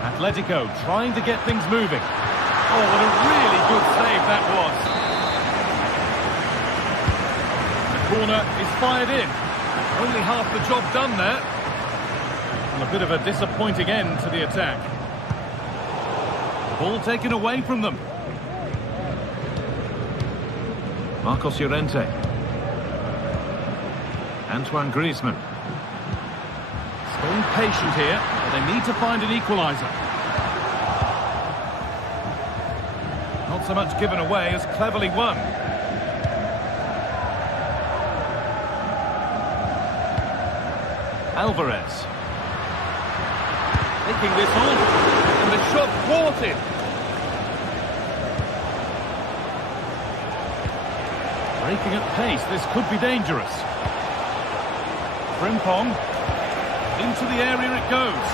Atletico trying to get things moving. Oh, what a really good save that was. The corner is fired in. Only half the job done there. And a bit of a disappointing end to the attack. Ball taken away from them. Marcos Llorente. Antoine Griezmann. Staying patient here, but they need to find an equaliser. Not so much given away as cleverly won. Alvarez. Taking this on, and the shot thwarted. Breaking at pace, this could be dangerous. Frimpong. Into the area it goes.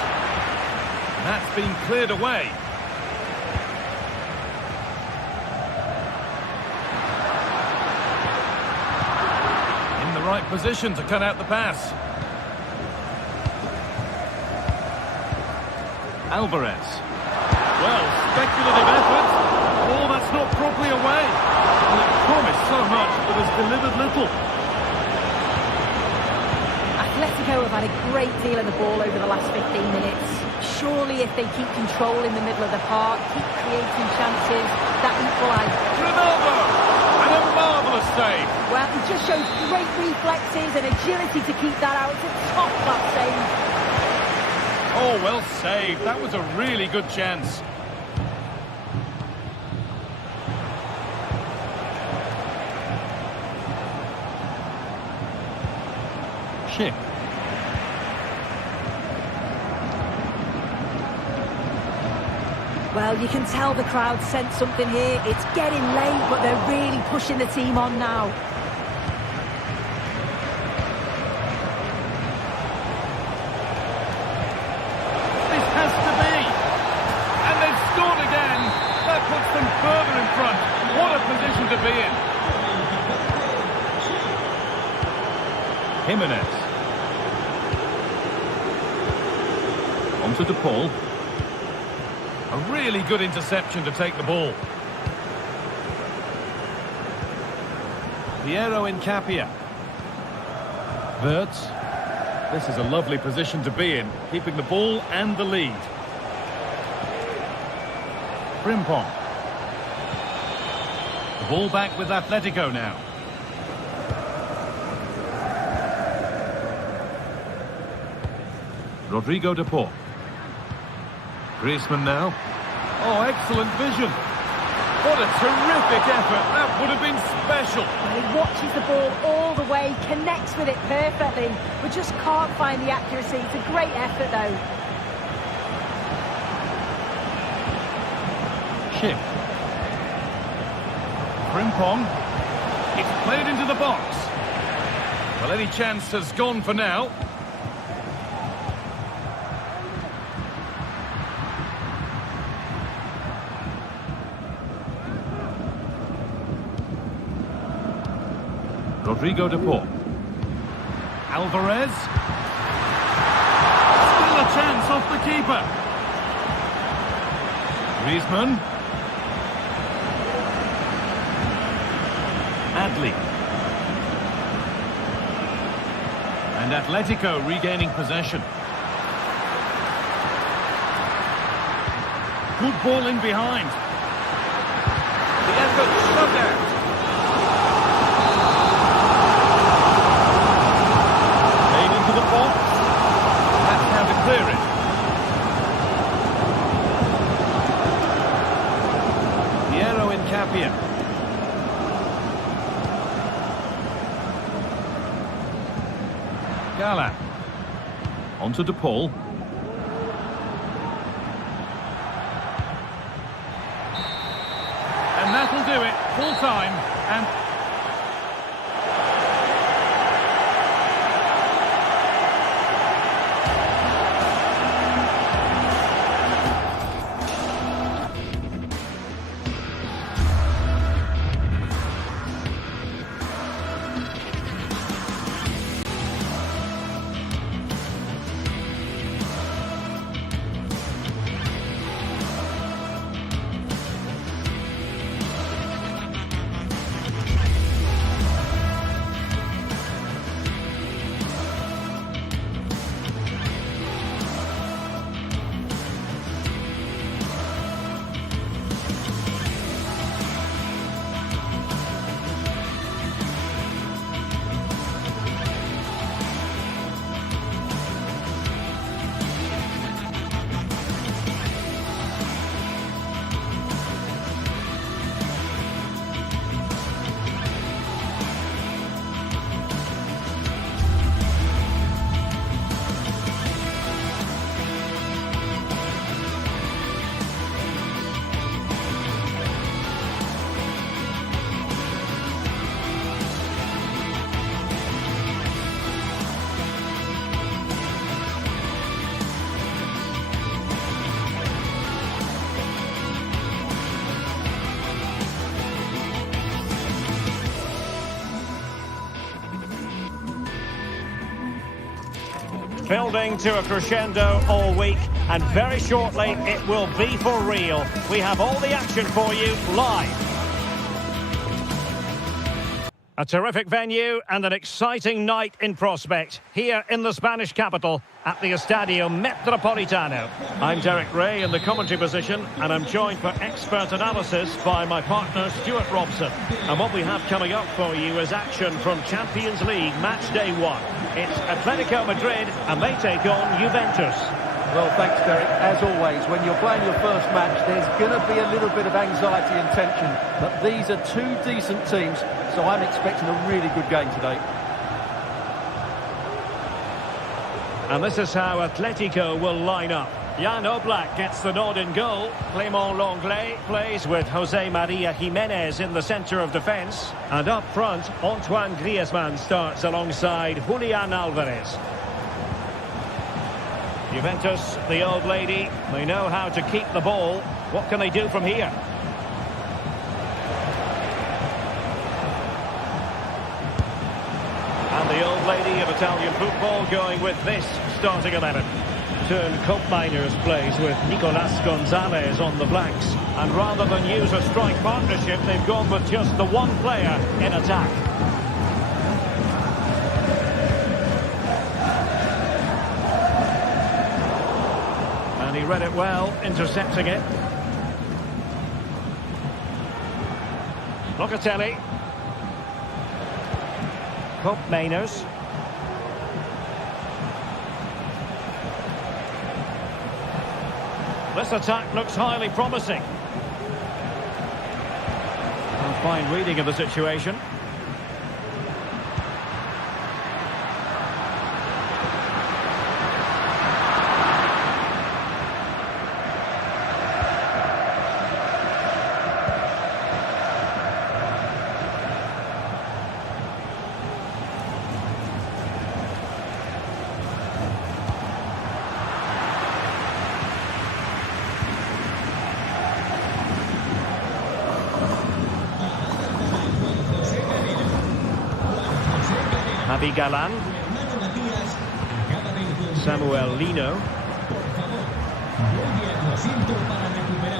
And that's been cleared away. position to cut out the pass. Alvarez. Well, speculative effort. Oh, that's not properly away. Well, it promised so much, but has delivered little. Atletico have had a great deal of the ball over the last 15 minutes. Surely if they keep control in the middle of the park, keep creating chances, that equalises. Ronaldo! And a marvellous save. Well, he just shows great reflexes and agility to keep that out. It's a top-class save. Oh, well saved. That was a really good chance. Chip. Well, you can tell the crowd sense something here. It's getting late, but they're really pushing the team on now. This has to be. And they've scored again. That puts them further in front. What a position to be in. Jimenez. On to DePaul. A really good interception to take the ball. Piero Incapia. Wirtz. This is a lovely position to be in, keeping the ball and the lead. Frimpong. The ball back with Atletico now. Rodrigo de Paul. Griezmann now. Oh, excellent vision. What a terrific effort. That would have been special. He watches the ball all the way, connects with it perfectly. We just can't find the accuracy. It's a great effort, though. Chip. Frimpong. It's played into the box. Well, any chance has gone for now. Rodrigo de Paul. Alvarez. Still a chance off the keeper. Griezmann. Adli. And Atletico regaining possession. Good ball in behind. The effort shut out. To the box. That's how to clear it. Piero Incapia. Gala. On to De Paul. And that'll do it. Full time. And building to a crescendo all week, and very shortly it will be for real. We have all the action for you live. A terrific venue and an exciting night in prospect here in the Spanish capital at the Estadio Metropolitano. I'm Derek Ray in the commentary position, and I'm joined for expert analysis by my partner Stuart Robson. And what we have coming up for you is action from Champions League match day 1. It's Atletico Madrid and they take on Juventus. Well, thanks, Derek. As always, when you're playing your first match, there's going to be a little bit of anxiety and tension. But these are two decent teams, so I'm expecting a really good game today. And this is how Atletico will line up. Jan Oblak gets the nod in goal. Clément Lenglet plays with Jose Maria Jimenez in the centre of defence. And up front, Antoine Griezmann starts alongside Julián Álvarez. Juventus, the old lady, they know how to keep the ball. What can they do from here? And the old lady of Italian football going with this starting 11. Turn Koopmeiners plays with Nicolas Gonzalez on the flanks. And rather than use a strike partnership, they've gone with just the one player in attack. And he read it well, intercepting it. Locatelli. Koopmeiners. This attack looks highly promising. A fine reading of the situation. Javi Galán, Samuel Lino.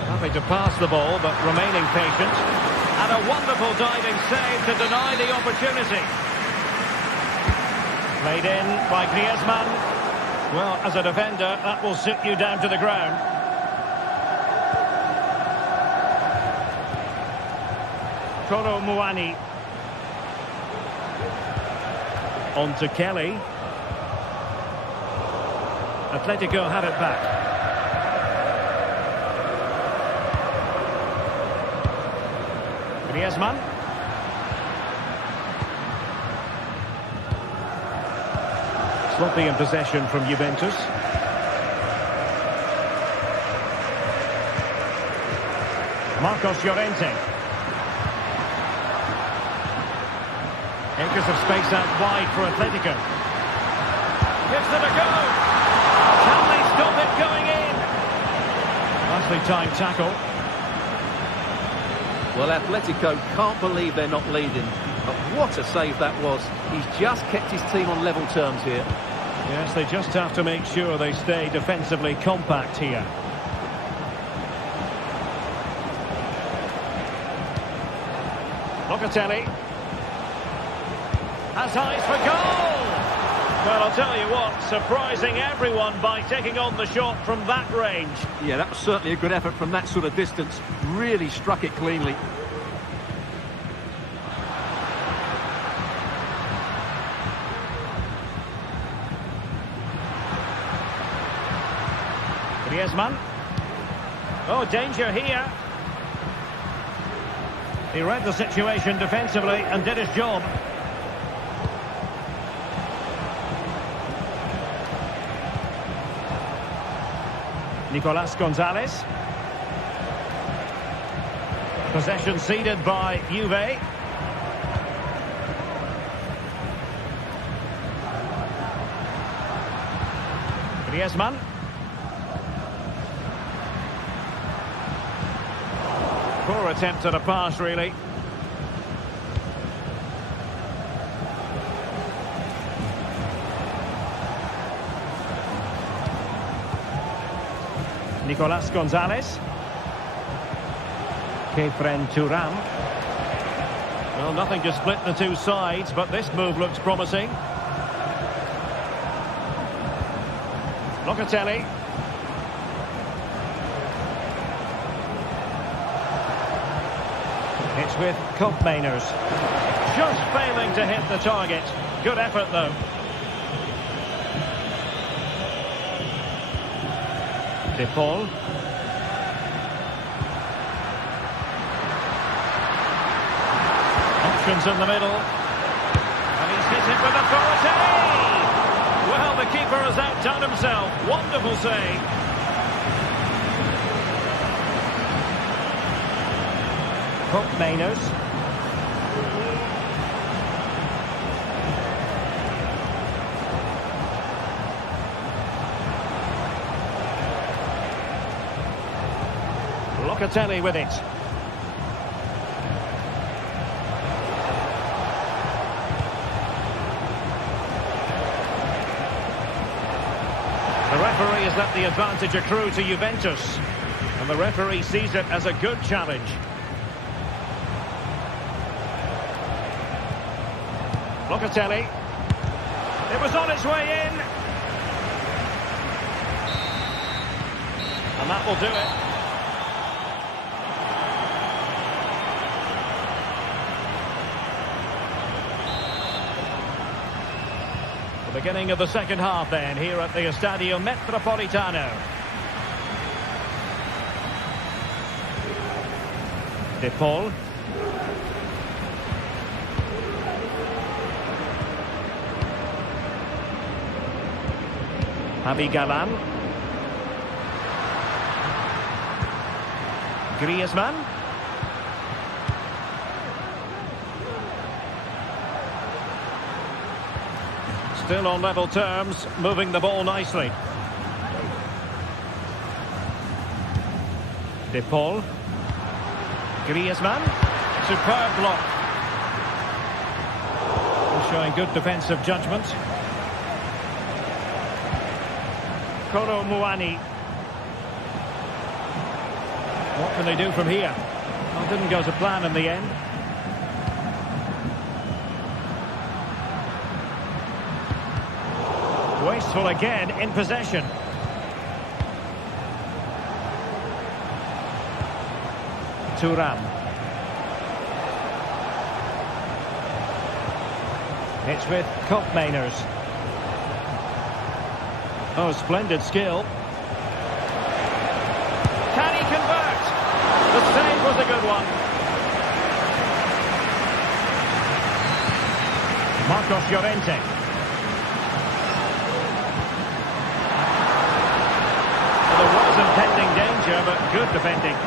Happy to pass the ball, but remaining patient. And a wonderful diving save to deny the opportunity. Played in by Griezmann. Well, as a defender, that will sit you down to the ground. Kolo Muani. On to Kelly. Atletico have it back. Griezmann. Sloppy in possession from Juventus. Marcos Llorente. Acres of space out wide for Atletico. Gives it a go. Can they stop it going in? Nicely timed tackle. Well, Atletico can't believe they're not leading. But what a save that was. He's just kept his team on level terms here. Yes, they just have to make sure they stay defensively compact here. Locatelli. Has eyes for goal! Well, I'll tell you what, surprising everyone by taking on the shot from that range. Yeah, that was certainly a good effort from that sort of distance. Really struck it cleanly. Griezmann. Oh, danger here. He read the situation defensively and did his job. Nicolas Gonzalez. Possession ceded by Juve. Griezmann. Poor attempt at a pass, really. Nicolas Gonzalez. Kefren Turam. Well, nothing to split the two sides, but this move looks promising. Locatelli. It's with Koopmeiners. Just failing to hit the target. Good effort, though. De Paul. Options in the middle. And he's hit it with authority! Well, the keeper has outdone himself. Wonderful save. Koopmeiners. Locatelli with it. The referee has let the advantage accrue to Juventus. And the referee sees it as a good challenge. Locatelli. It was on its way in. And that will do it. The beginning of the second half then, here at the Estadio Metropolitano. De Paul. Galan. Griezmann. Still on level terms, moving the ball nicely. De Paul. Griezmann. Superb block. Showing good defensive judgment. Kolo Muani. What can they do from here? Well, didn't go to plan in the end. Wasteful again in possession. Thuram. It's with Koopmeiners. Oh, splendid skill. Can he convert? The save was a good one. Marcos Llorente. Well, there was impending danger, but good defending.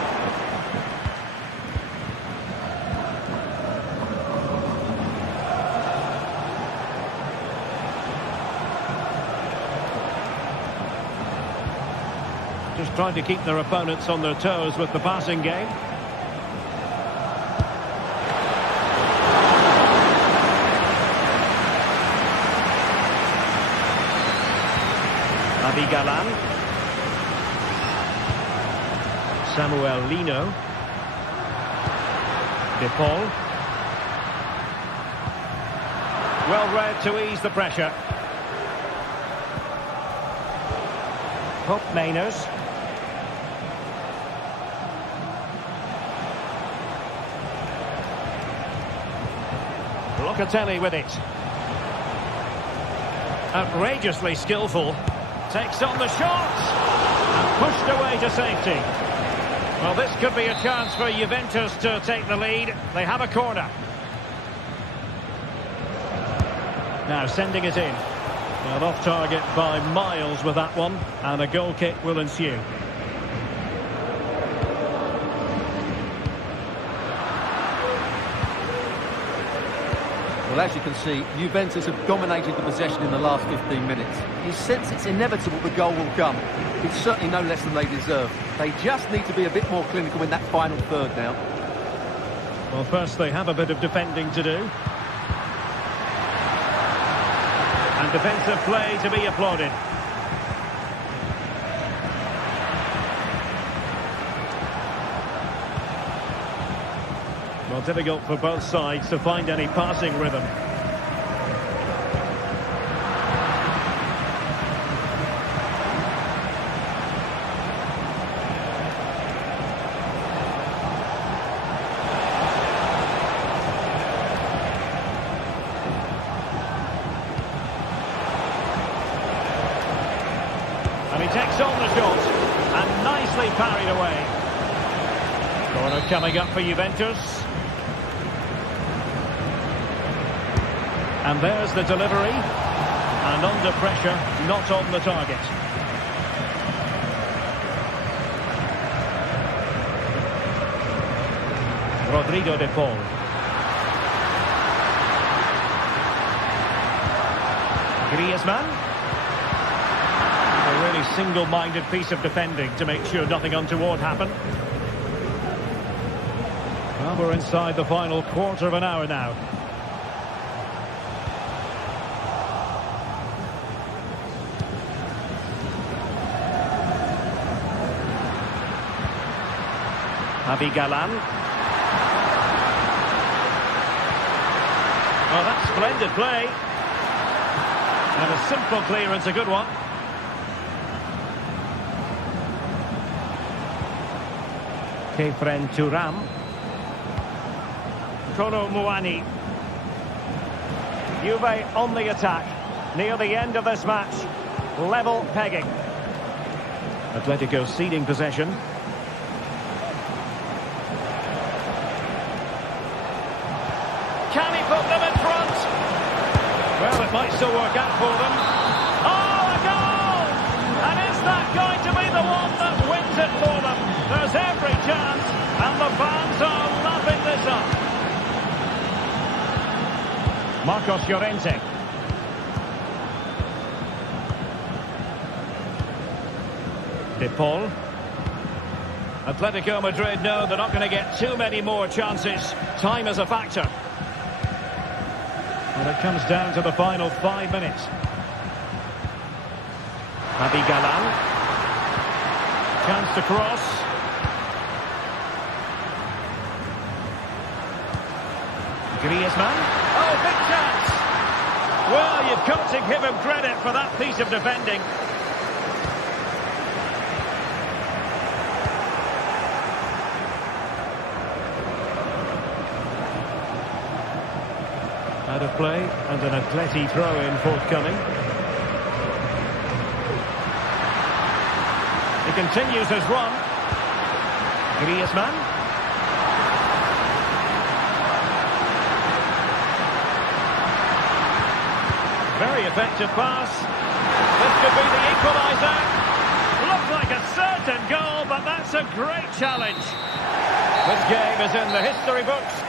Just trying to keep their opponents on their toes with the passing game. Galan. Samuel Lino. De Paul. Well read to ease the pressure. Koopmeiners. Locatelli with it. Outrageously skillful. Takes on the shot. And pushed away to safety. Well, this could be a chance for Juventus to take the lead. They have a corner. Now sending it in. Well, off target by miles with that one. And a goal kick will ensue. Well, as you can see, Juventus have dominated the possession in the last 15 minutes. You sense it's inevitable the goal will come. It's certainly no less than they deserve. They just need to be a bit more clinical in that final third now. Well, first they have a bit of defending to do. And defensive play to be applauded. Well, difficult for both sides to find any passing rhythm. And he takes on the shot and nicely parried away. Corner coming up for Juventus. And there's the delivery. And under pressure, not on the target. Rodrigo de Paul. Griezmann. A really single-minded piece of defending to make sure nothing untoward happened. Well, we're inside the final quarter of an hour now. Galan. Well, that's splendid play. And a simple clearance, a good one. Kefren Turam. Kolo Muani. Juve on the attack. Near the end of this match. Level pegging. Atletico ceding possession. Can he put them in front? Well, it might still work out for them. Oh, a goal! And is that going to be the one that wins it for them? There's every chance, and the fans are lapping this up. Marcos Llorente. De Paul. Atletico Madrid know they're not going to get too many more chances. Time is a factor. And it comes down to the final 5 minutes. Galan. Chance to cross. Griezmann. Oh, big chance! Well, you've got to give him credit for that piece of defending. Out of play, and an Atleti throw-in forthcoming. He continues his run. Griezmann. Very effective pass. This could be the equaliser. Looks like a certain goal, but that's a great challenge. This game is in the history books.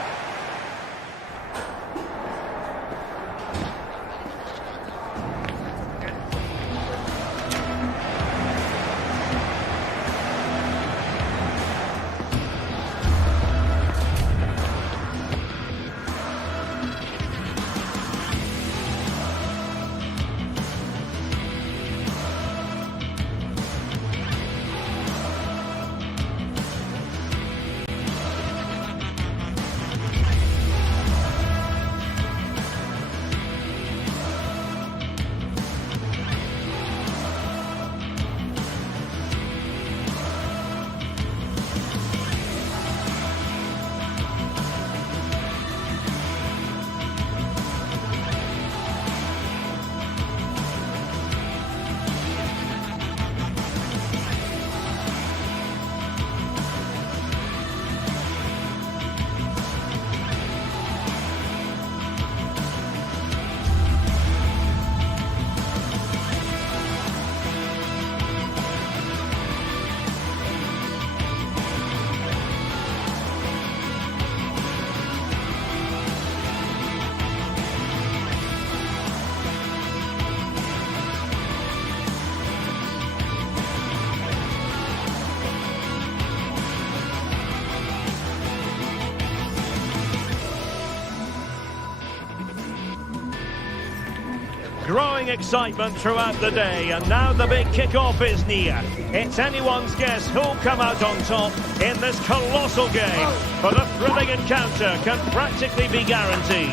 Growing excitement throughout the day, and now the big kick-off is near. It's anyone's guess who'll come out on top in this colossal game, but a thrilling encounter can practically be guaranteed.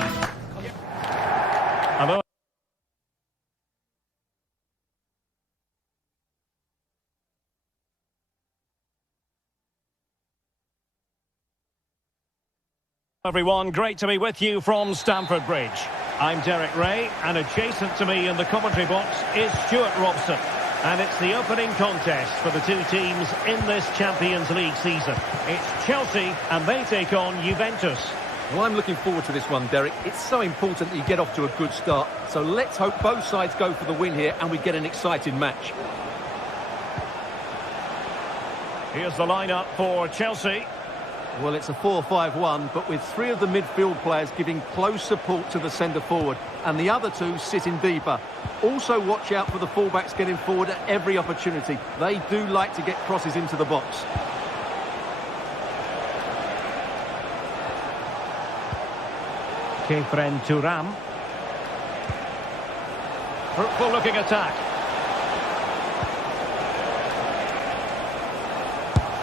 Hello. Everyone, great to be with you from Stamford Bridge. I'm Derek Ray, and adjacent to me in the commentary box is Stuart Robson. And it's the opening contest for the two teams in this Champions League season. It's Chelsea, and they take on Juventus. Well, I'm looking forward to this one, Derek. It's so important that you get off to a good start. So let's hope both sides go for the win here and we get an exciting match. Here's the lineup for Chelsea. Well, it's a 4-5-1, but with three of the midfield players giving close support to the centre-forward, and the other two sitting deeper. Also watch out for the fullbacks getting forward at every opportunity. They do like to get crosses into the box. Thuram. Fruitful looking attack.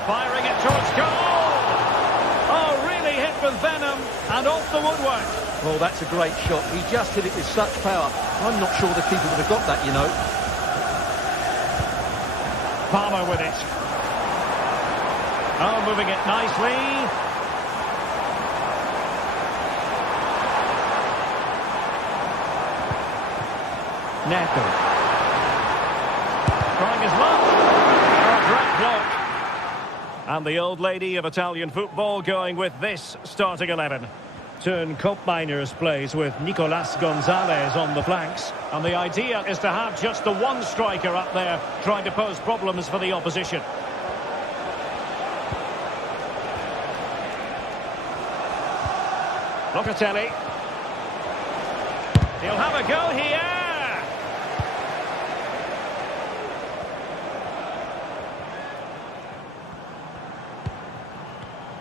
Firing it towards goal. With venom and off the woodwork. Well, that's a great shot. He just hit it with such power. I'm not sure the keeper would have got that, you know. Palmer with it. Oh, moving it nicely. Neto. Trying his luck. Oh, great block. And the old lady of Italian football going with this starting 11. Turn Koopmeiners plays with Nicolas Gonzalez on the flanks. And the idea is to have just the one striker up there trying to pose problems for the opposition. Locatelli. He'll have a go here.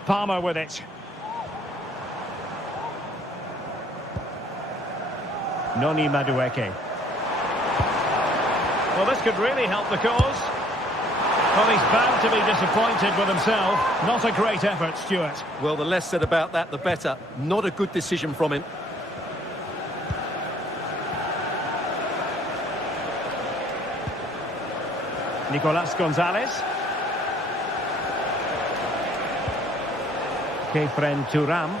Palmer with it. Noni Madueke. Well, this could really help the cause. Well, he's bound to be disappointed with himself. Not a great effort, Stuart. Well, the less said about that, the better. Not a good decision from him. Nicolas Gonzalez. Thuram.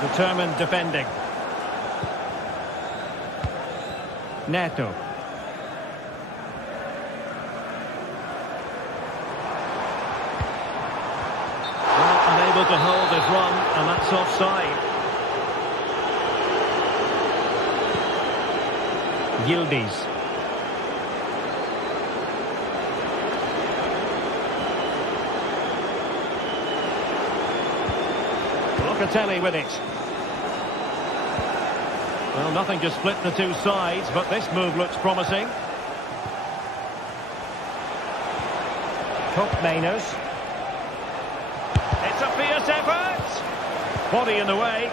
Determined defending. Neto. Well, unable to hold his run, and that's offside. Yildiz. Locatelli with it. Well, nothing to split the two sides, but this move looks promising. Koopmeiners. It's a fierce effort. Body in the way.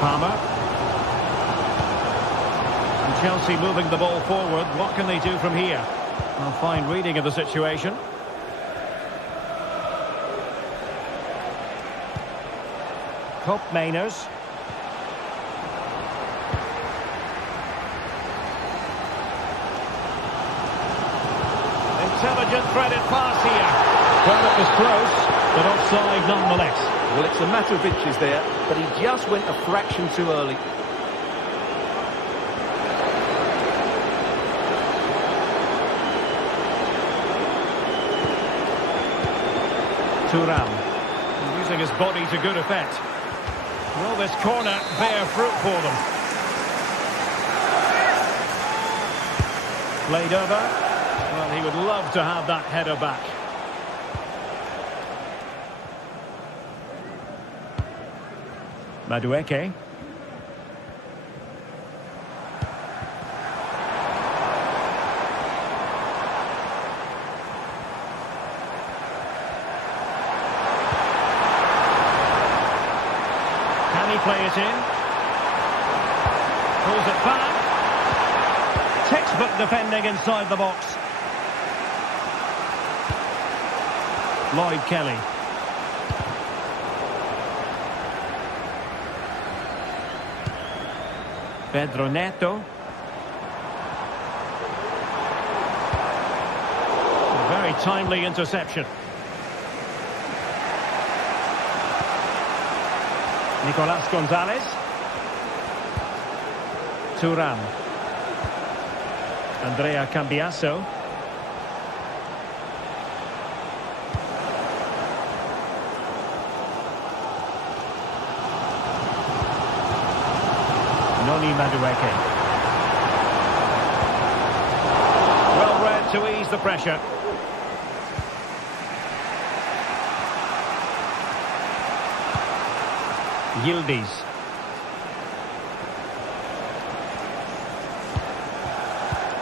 Palmer. Chelsea moving the ball forward. What can they do from here? A fine reading of the situation. Koopmeiners. Intelligent threaded pass here. Well, it was close, but offside nonetheless. Well, it's a matter of inches there, but he just went a fraction too early. Thuram, using his body to good effect. Will this corner bear fruit for them? Played over. Well, he would love to have that header back. Madueke. Can he play it in? Pulls it back. Textbook defending inside the box. Lloyd Kelly. Pedro Neto. A very timely interception. Nicolas Gonzalez. Thuram. Andrea Cambiasso. Noni Madueke. Well read to ease the pressure. Yildiz.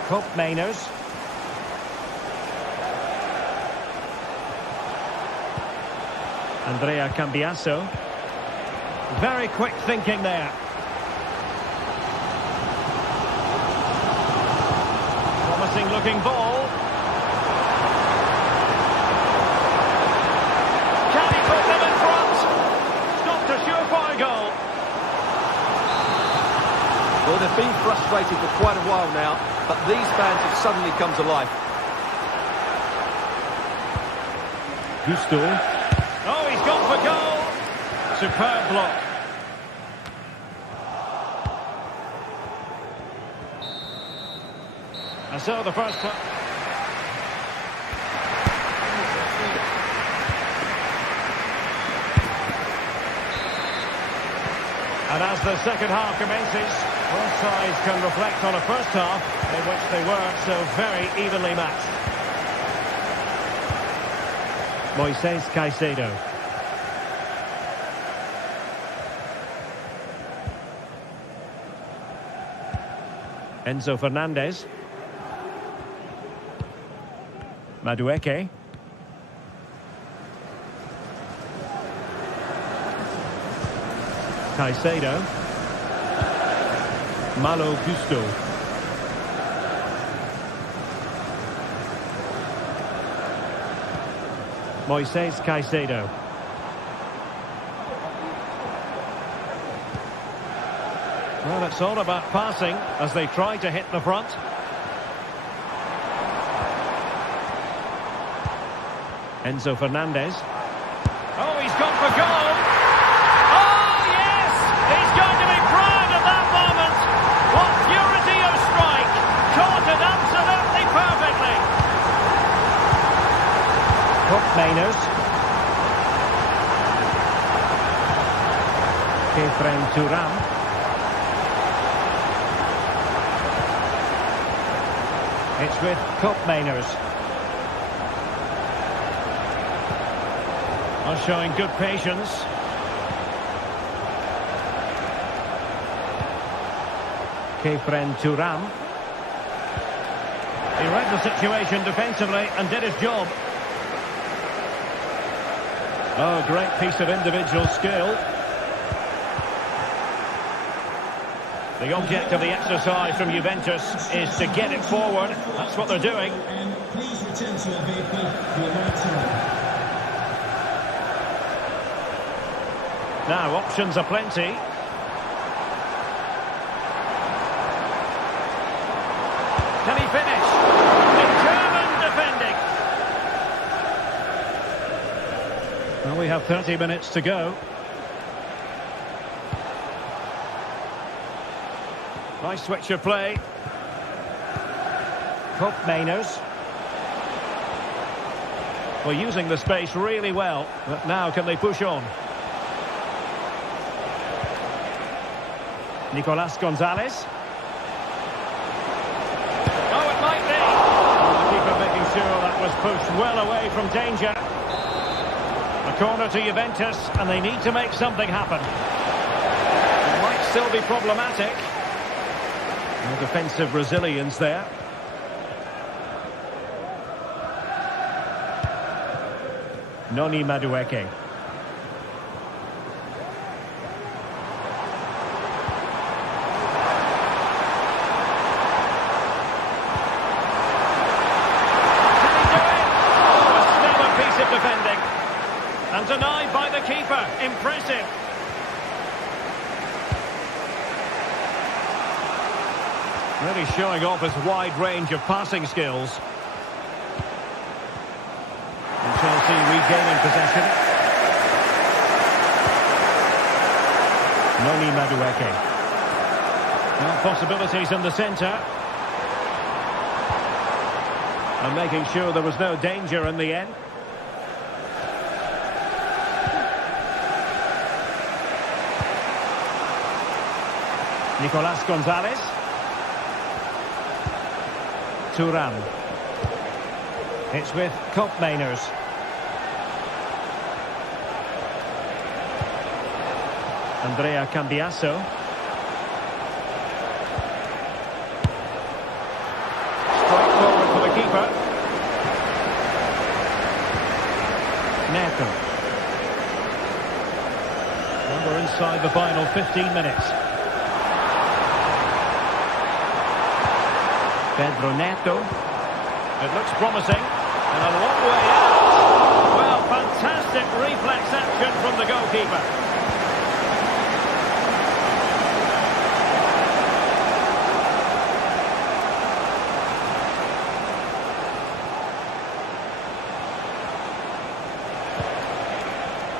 Koop Meiners. Andrea Cambiasso. Very quick thinking there. Promising looking ball. Can he put them in front? Stopped a surefire goal. Well, they've been frustrated for quite a while now, but these fans have suddenly come to life. Gusto. Oh, he's gone for goal. Superb block. And so the first time. And as the second half commences, both sides can reflect on a first half in which they were so very evenly matched. Moises Caicedo. Enzo Fernandez. Madueke. Caicedo. Malo Gusto. Moises Caicedo. Well, it's all about passing as they try to hit the front. Enzo Fernandez. Oh, he's gone for goal. Oh, yes! He's going to be proud of that moment. What purity of strike. Caught it absolutely perfectly. Koop Meiners. Kefren Thuram. It's with Koop Meiners. Showing good patience. Kefren Thuram. He read the situation defensively and did his job. Oh, great piece of individual skill. The object of the exercise from Juventus is to get it forward. That's what they're doing. And please return to your vehicle. Your rights are. Now, options are plenty. Can he finish? Determined defending. Well, we have 30 minutes to go. Nice switch of play. Koop Meiners. Well, using the space really well. But now can they push on? Nicolas Gonzalez. Oh, it might be. The keeper making sure that was pushed well away from danger. A corner to Juventus, and they need to make something happen. It might still be problematic. No defensive resilience there. Noni Madueke. Really showing off his wide range of passing skills. And Chelsea regaining possession. Noni Madueke. Now possibilities in the centre. And making sure there was no danger in the end. Nicolas Gonzalez. Thuram. It's with Koopmeiners. Andrea Cambiasso. Straight forward for the keeper. Neto. Well, we're inside the final 15 minutes. Pedro Neto. It looks promising. And a long way out. Well, fantastic reflex action from the goalkeeper.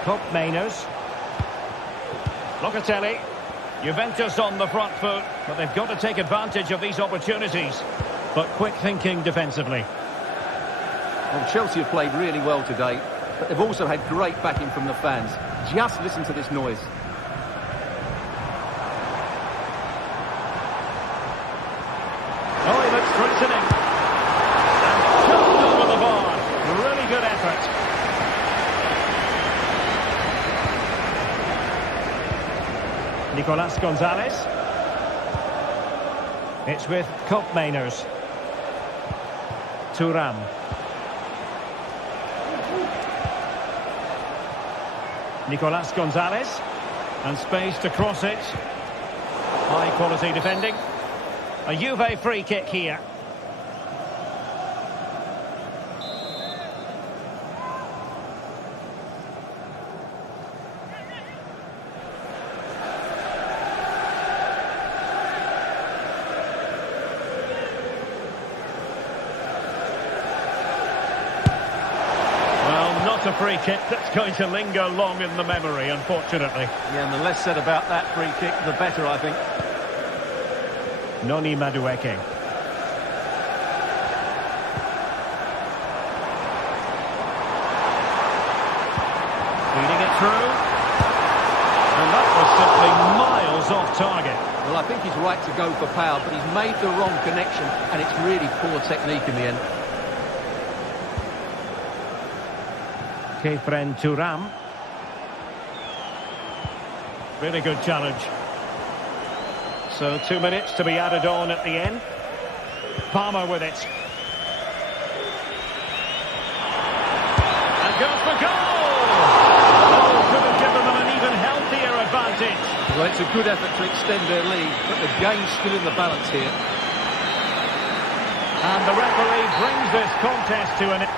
Koopmeiners. Locatelli. Juventus on the front foot, but they've got to take advantage of these opportunities. But quick thinking defensively. Well, Chelsea have played really well today, but they've also had great backing from the fans. Just listen to this noise. Oh, he looks threatening. And just over the bar. Really good effort. Nicolas Gonzalez. It's with Koopmeiners. Thuram. Nicolas Gonzalez. And space to cross it. High quality defending. A Juve free kick here. A free kick that's going to linger long in the memory, unfortunately. Yeah, and the less said about that free kick, the better, I think. Noni Madueke. Feeding it through. And that was simply miles off target. Well, I think he's right to go for power, but he's made the wrong connection, and it's really poor technique in the end. Kefren Thuram. Really good challenge. So 2 minutes to be added on at the end. Palmer with it. And goes for goal! Oh, could have given them an even healthier advantage. Well, it's a good effort to extend their lead, but the game's still in the balance here. And the referee brings this contest to an end.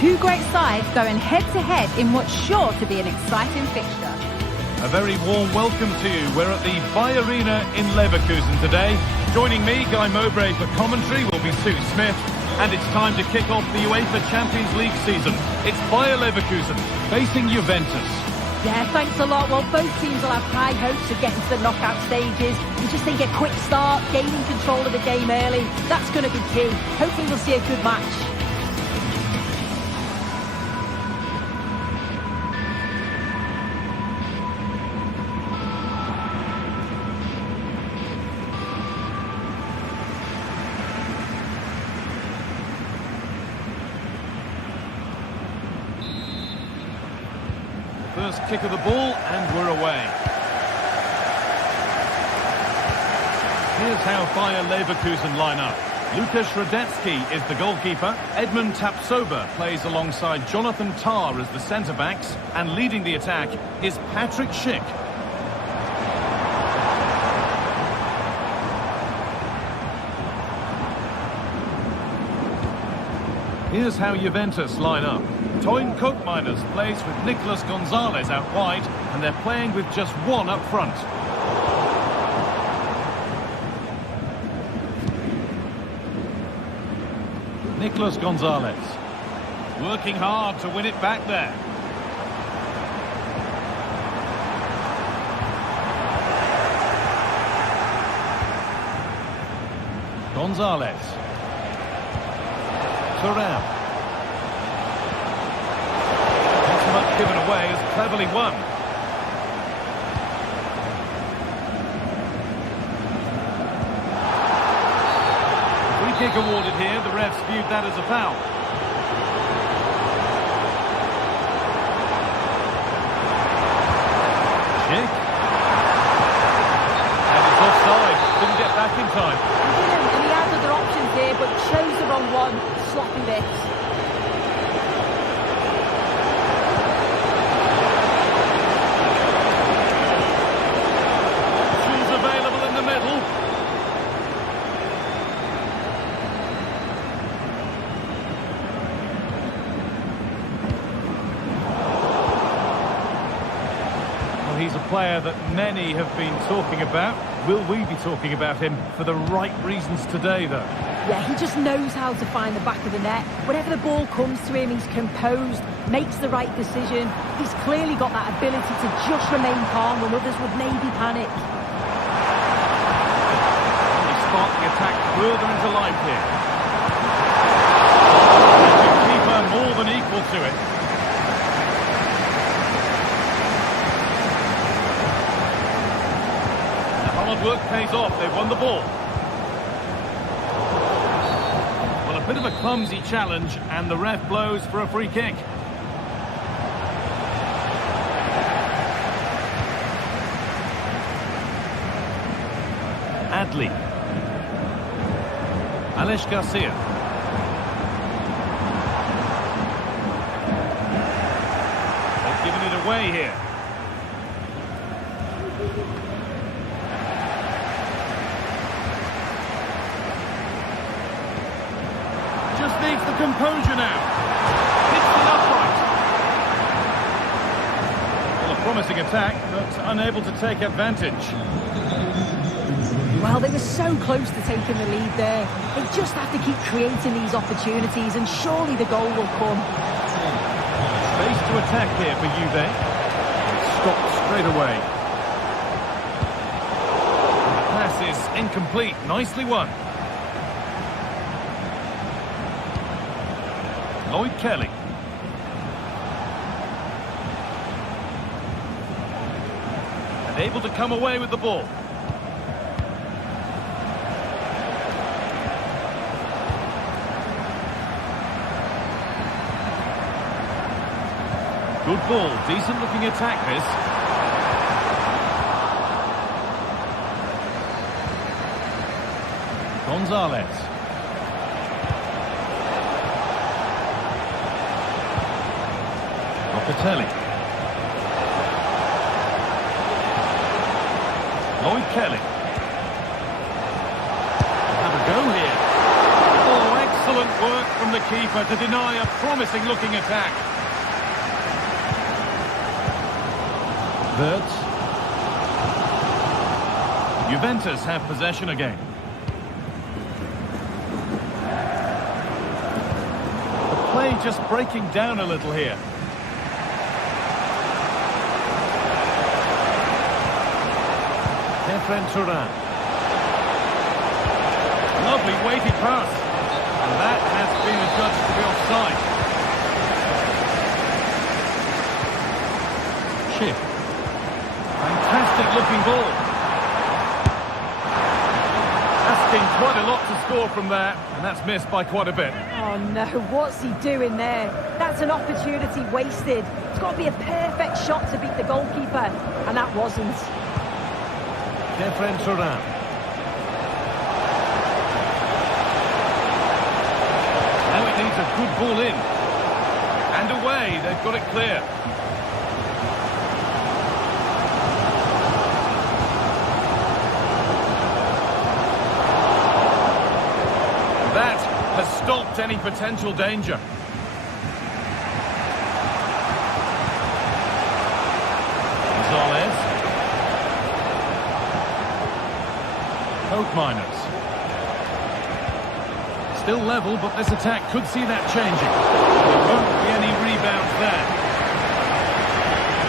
Two great sides going head-to-head in what's sure to be an exciting fixture. A very warm welcome to you. We're at the Arena in Leverkusen today. Joining me, Guy Mowbray for commentary, will be Sue Smith. And it's time to kick off the UEFA Champions League season. It's Bayer Leverkusen facing Juventus. Yeah, thanks a lot. Well, both teams will have high hopes of getting to the knockout stages. You just think a quick start, gaining control of the game early, that's going to be key. Hopefully we'll see a good match. First kick of the ball, and we're away. Here's how Bayer Leverkusen line up. Lukas Radetzky is the goalkeeper. Edmund Tapsoba plays alongside Jonathan Tah as the centre-backs. And leading the attack is Patrick Schick. Here's how Juventus line up. Toyn Koopmeiners plays with Nicolas Gonzalez out wide, and they're playing with just one up front. Nicolas Gonzalez working hard to win it back there. Gonzalez. Thuram. Much given away is cleverly won. Free kick awarded here. The refs viewed that as a foul. Schick. And it's offside. Didn't get back in time. He didn't, and he had other options there, but chose the wrong one. Sloppy bits. He's a player that many have been talking about. Will we be talking about him for the right reasons today, though? Yeah, he just knows how to find the back of the net. Whenever the ball comes to him, he's composed, makes the right decision. He's clearly got that ability to just remain calm when others would maybe panic. He's sparked the attack further into life here. The keeper more than equal to it. Hard work pays off. They've won the ball. Well, a bit of a clumsy challenge, and the ref blows for a free kick. Adli. Alex Garcia. They've given it away here. Just needs the composure now. Hits it upright. Well, a promising attack, but unable to take advantage. Well, they were so close to taking the lead there. They just have to keep creating these opportunities, and surely the goal will come. Space to attack here for Juve. Stopped straight away. The pass is incomplete. Nicely won. Lloyd Kelly. And able to come away with the ball. Good ball. Decent looking attack this. Gonzalez. Locatelli. Lloyd Kelly. Have a go here. Oh, excellent Brilliant work from the keeper to deny a promising-looking attack. Wirtz. Juventus have possession again. The play just breaking down a little here. Florentina. Lovely weighted pass. And that has been adjudged to be offside. Schick. Fantastic looking ball. Asking quite a lot to score from there, and that's missed by quite a bit. Oh no, what's he doing there? That's an opportunity wasted. It's got to be a perfect shot to beat the goalkeeper, and that wasn't. Florentina. Now it needs a good ball in. And away, they've got it clear. That has stopped any potential danger. Gonzalez. Hope Miners. Still level, but this attack could see that changing. There won't be any rebounds there.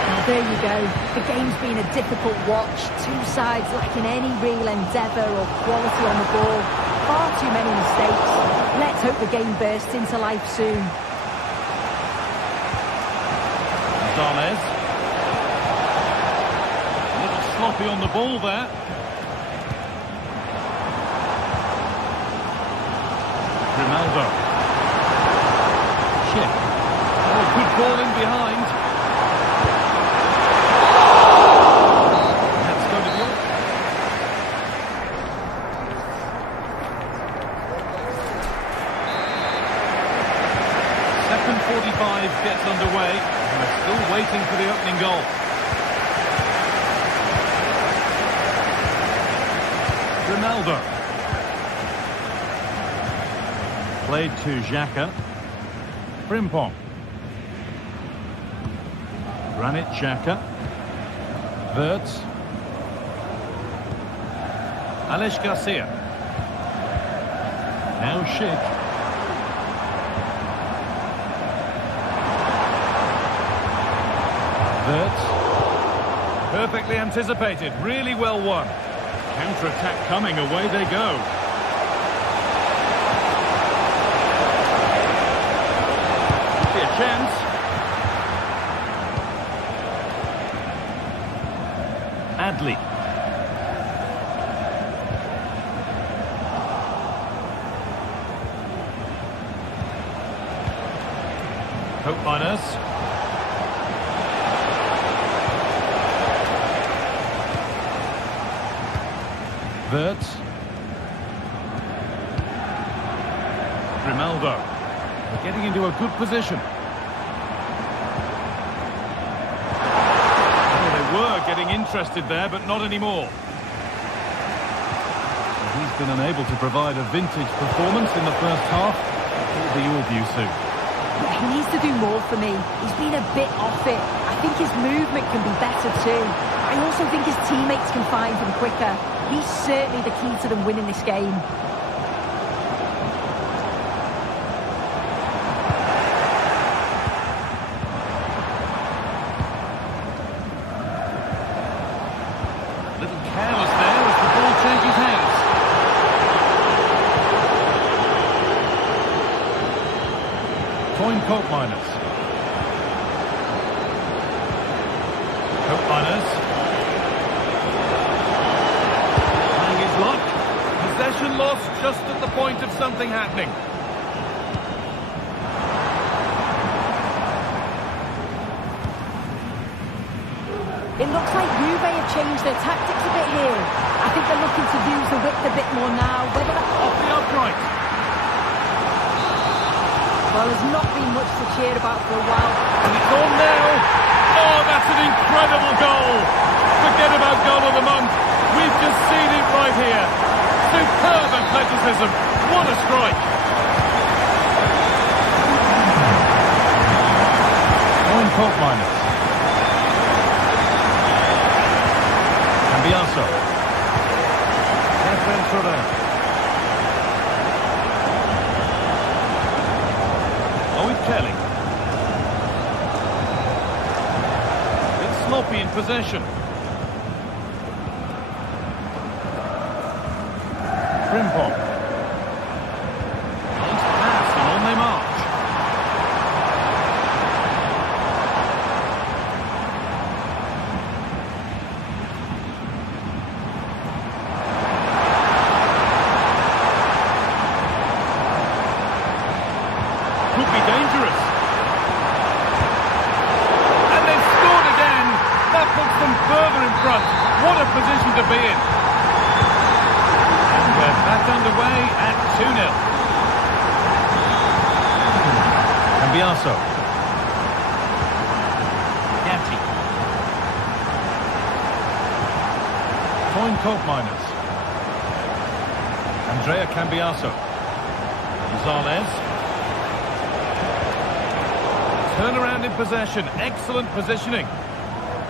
Well, there you go. The game's been a difficult watch. Two sides lacking any real endeavour or quality on the ball. Far too many mistakes. Let's hope the game bursts into life soon. Gonzalez. A little sloppy on the ball there. Ronaldo. Schick. Oh, good ball in behind. That's going to be all. Second 45 gets underway. And we're still waiting for the opening goal. Ronaldo. Played to Xhaka. Frimpong. Granit Xhaka. Wirtz. Alex Garcia. Now Schick. Wirtz. Perfectly anticipated. Really well won. Counter-attack coming. Away they go. Chance. Adli. Hope Miners. Wirtz. Ronaldo. They're getting into a good position. Getting interested there, but not anymore. He's been unable to provide a vintage performance in the first half. What will be your view soon? He needs to do more for me. He's been a bit off it. I think his movement can be better too. I also think his teammates can find him quicker. He's certainly the key to them winning this game. Careless there as the ball changes hands. Coin Hope Miners. Hope Miners. Trying his luck. Possession lost just at the point of something happening. It looks like Juve have changed their tactics a bit here. I think they're looking to use the width a bit more now. Whether that... Off the upright. Well, there's not been much to cheer about for a while. And it's on now. Oh, that's an incredible goal. Forget about goal of the month. We've just seen it right here. Superb athleticism. What a strike. court minus. Cambiaso. Kelly. It's sloppy in possession. Frimpong. Nice pass and on they march. Could be dangerous. And they've scored again. That puts them further in front. What a position to be in. And we're back underway at 2-0. Cambiaso. Gatti. Coin court minus. Andrea Cambiaso. Gonzalez. Turnaround in possession, excellent positioning.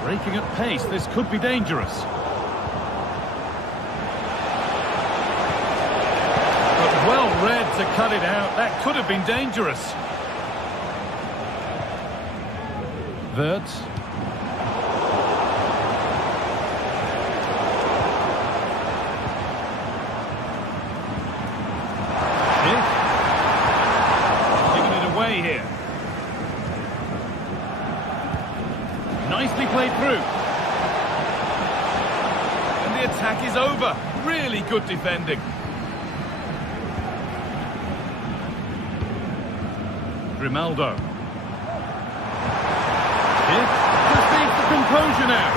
Breaking at pace, this could be dangerous. But well read to cut it out, that could have been dangerous. Wirtz. Giving it away here. Nicely played through. And the attack is over. Really good defending. Grimaldo. Perceives the composure now.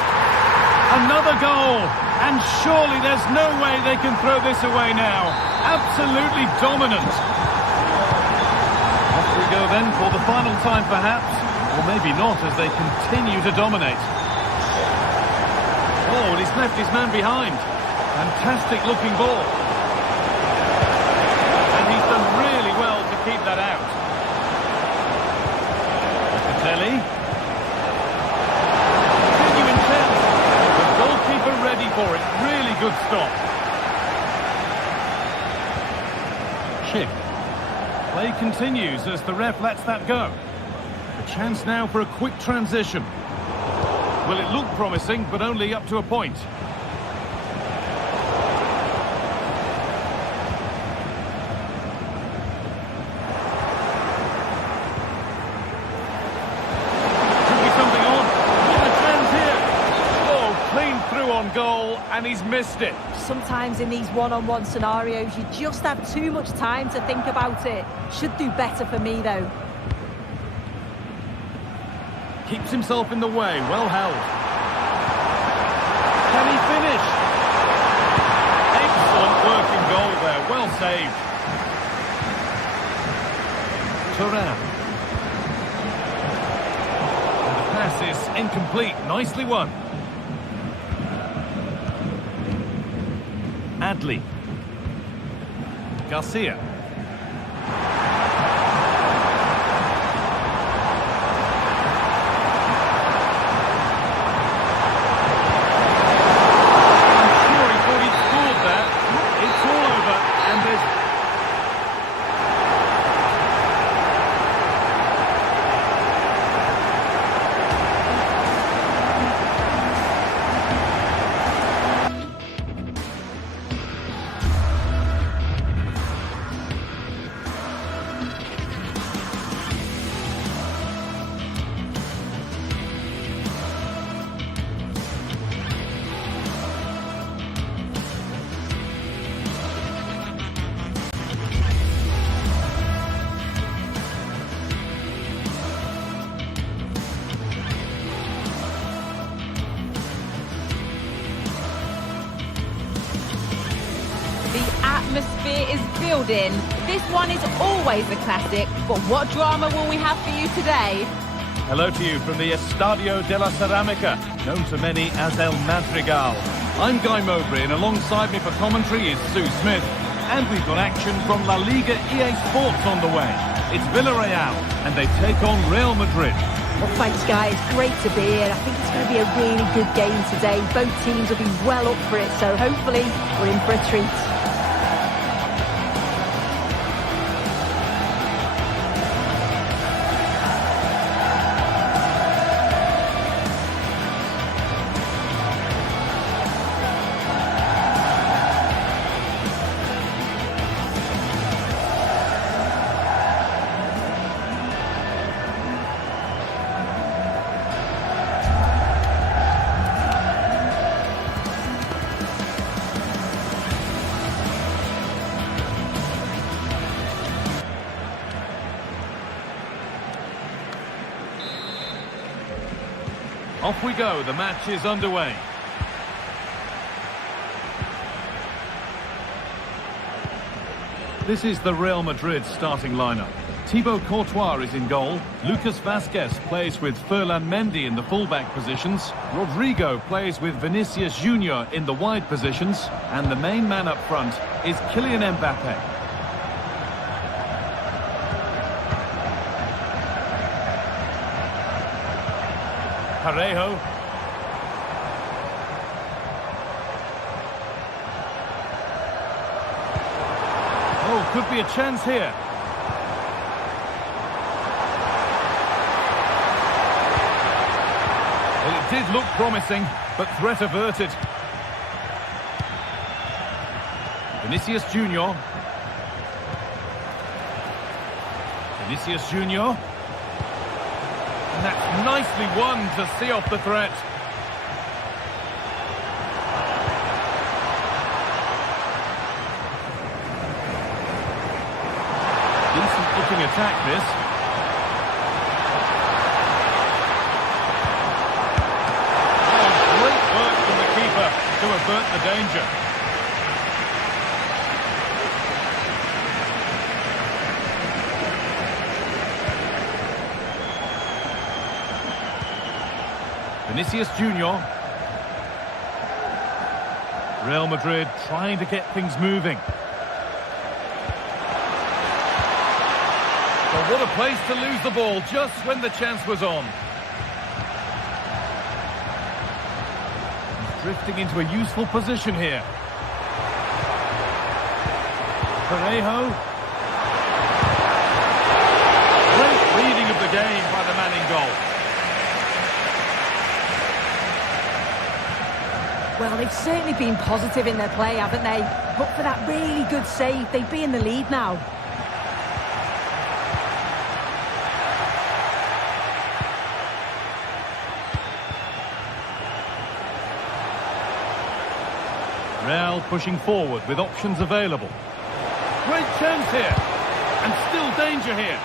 Another goal. And surely there's no way they can throw this away now. Absolutely dominant. Off we go then for the final time perhaps. Or maybe not, as they continue to dominate. Oh, and he's left his man behind. Fantastic looking ball. And he's done really well to keep that out. Locatelli. Genuine chance. The goalkeeper ready for it. Really good stop. Chip. Play continues as the ref lets that go. Chance now for a quick transition. Well, it looked promising, but only up to a point. Could be something on. What a chance here. Oh, clean through on goal, and he's missed it. Sometimes in these one-on-one scenarios, you just have too much time to think about it. Should do better for me, though. Keeps himself in the way, well held. Can he finish? Excellent working goal there, well saved. Thuram. And the pass is incomplete, nicely won. Adli. Garcia. Atmosphere is building. This one is always a classic, but what drama will we have for you today? Hello to you from the Estadio de la Ceramica, known to many as El Madrigal. I'm Guy Mowbray, and alongside me for commentary is Sue Smith. And we've got action from La Liga EA Sports on the way. It's Villarreal, and they take on Real Madrid. Well, thanks, guys. Great to be here. I think it's going to be a really good game today. Both teams will be well up for it, so hopefully we're in for a treat. Off we go, the match is underway. This is the Real Madrid starting lineup. Thibaut Courtois is in goal. Lucas Vazquez plays with Ferland Mendy in the fullback positions. Rodrigo plays with Vinicius Junior in the wide positions. And the main man up front is Kylian Mbappe. Parejo. Oh, could be a chance here. Well, it did look promising, but threat averted. Vinicius Junior. Vinicius Junior. And that's nicely won to see off the threat. Decent looking attack, this. Oh, great work from the keeper to avert the danger. Vinicius Junior. Real Madrid trying to get things moving. Well, what a place to lose the ball just when the chance was on. He's drifting into a useful position here. Parejo. Great reading of the game by the man in goal. Well, they've certainly been positive in their play, haven't they? But for that really good save, they'd be in the lead now. Real pushing forward with options available. Great chance here. And still danger here.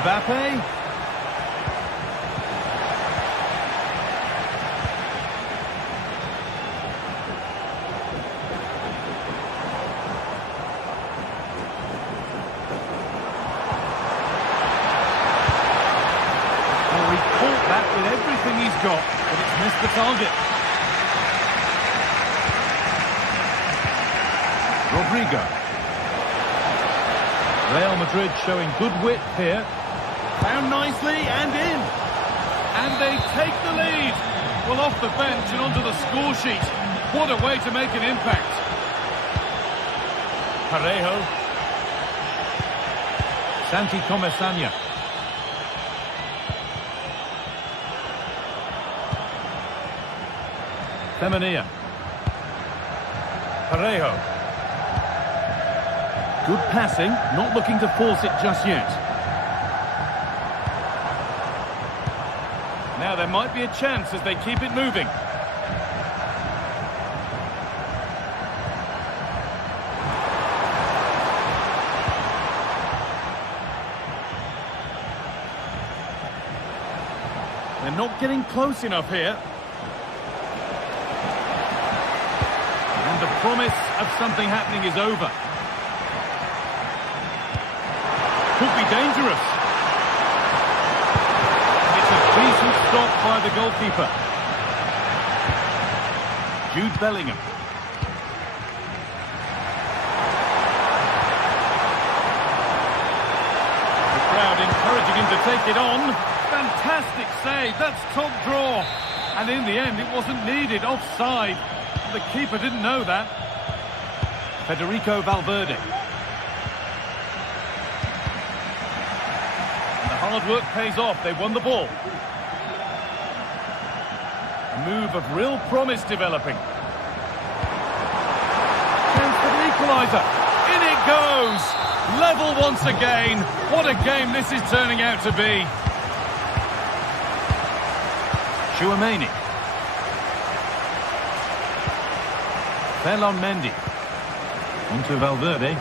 Mbappe. Oh, he caught that with everything he's got, but it's missed the target. Rodrigo. Real Madrid showing good width here. Found nicely and in. And they take the lead. Well, off the bench and onto the score sheet. What a way to make an impact. Parejo. Santi Comesania. Femenia. Parejo. Good passing, not looking to force it just yet. Now there might be a chance as they keep it moving. They're not getting close enough here. And the promise of something happening is over. Could be dangerous. It's a decent stop by the goalkeeper. Jude Bellingham. The crowd encouraging him to take it on. Fantastic save, that's top draw. And in the end, it wasn't needed, offside. The keeper didn't know that. Federico Valverde. And the hard work pays off, they won the ball. A move of real promise developing. Chance for the equaliser. In it goes! Level once again. What a game this is turning out to be. Tchouaméni. Ferland Mendy. Onto Valverde.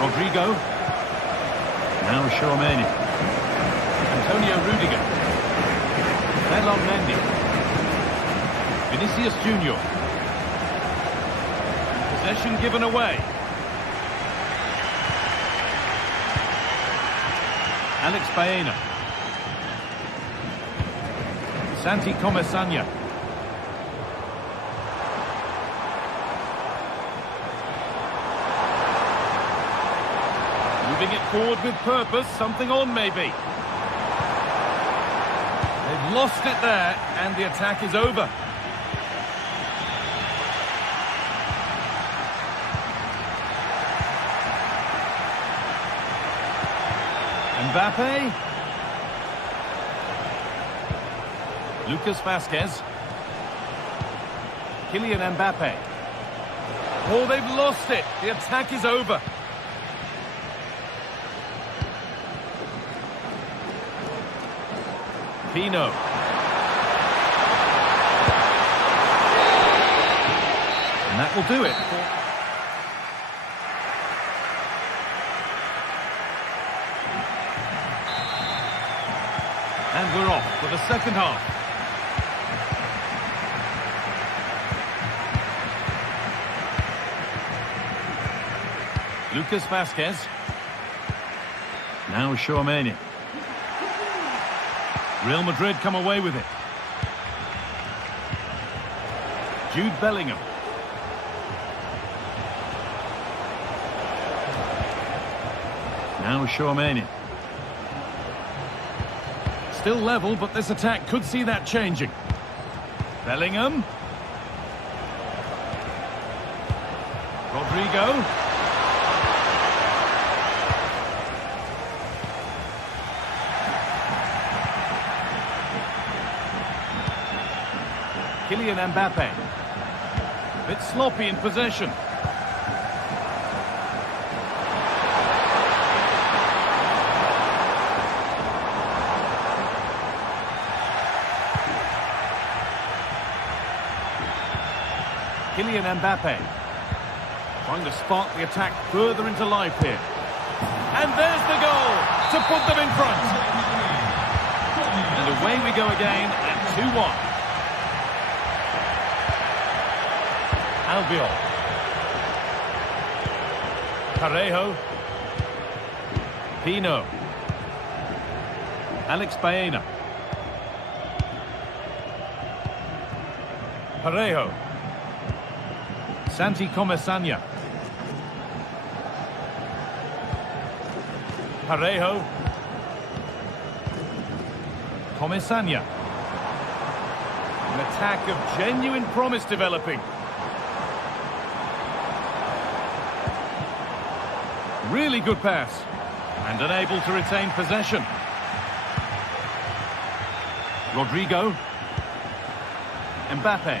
Rodrigo. Now Tchouaméni. Antonio Rudiger. Ferland Mendy. Vinicius Junior. Possession given away. Alex Baena. Santi Comesanya. Moving it forward with purpose, something on maybe. They've lost it there, and the attack is over. Mbappe. Lucas Vazquez. Kylian Mbappe. Oh, they've lost it. The attack is over. Pino. And that will do it. And we're off for the second half. Lucas Vazquez. Now Tchouaméni. Real Madrid come away with it. Jude Bellingham. Now Tchouaméni. Still level, but this attack could see that changing. Bellingham. Rodrigo. Kylian Mbappe. Bit sloppy in possession. Kylian Mbappe. Trying to spark the attack further into life here. And there's the goal to put them in front. And away we go again at 2-1. Albiol. Parejo. Pino. Alex Baena. Parejo. Santi Comesanya. Parejo. Comesanya. An attack of genuine promise developing. Really good pass. And unable to retain possession. Rodrigo. Mbappe.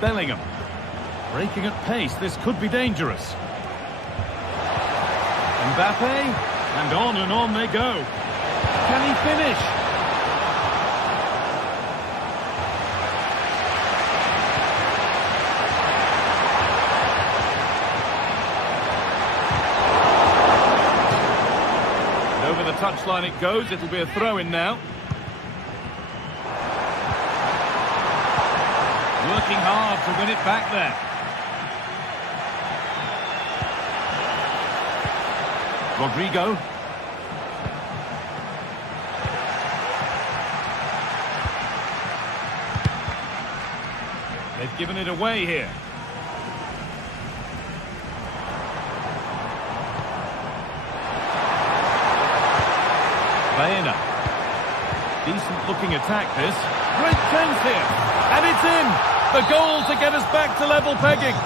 Bellingham. Breaking at pace, this could be dangerous. Mbappe, and on they go. Can he finish? And over the touchline it goes. It'll be a throw-in now. Working hard to win it back there. Rodrigo. They've given it away here. Baena. Decent looking attack this. Great chance here. And it's in. The goal to get us back to level pegging.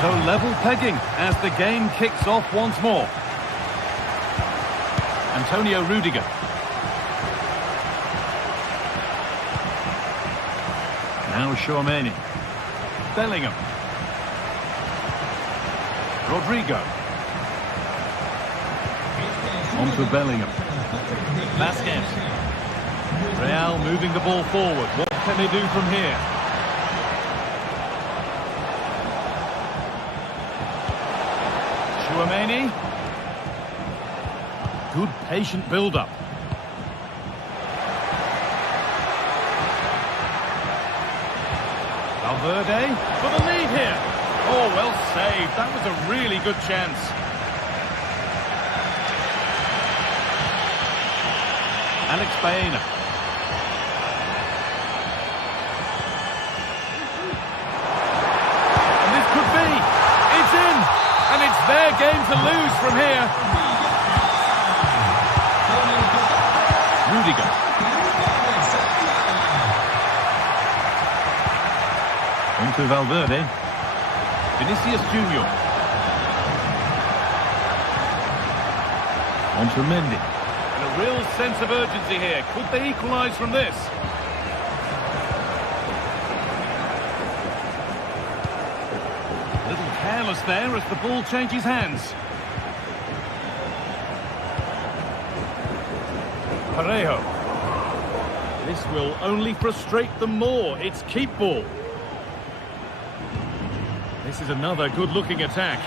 So level pegging as the game kicks off once more. Antonio Rudiger. Now Tchouaméni. Bellingham. Rodrigo. On to Bellingham. Vasquez. Real moving the ball forward. What can they do from here? Tchouaméni. Good patient build-up. Valverde for the lead here. Oh, well saved. That was a really good chance. Alex Baena. And this could be. It's in. And it's their game to lose from here. Rudiger. On to Valverde. Vinicius Junior. On to Mendy. And a real sense of urgency here. Could they equalise from this? A little careless there as the ball changes hands. Parejo. This will only frustrate them more. It's keep ball. This is another good-looking attack.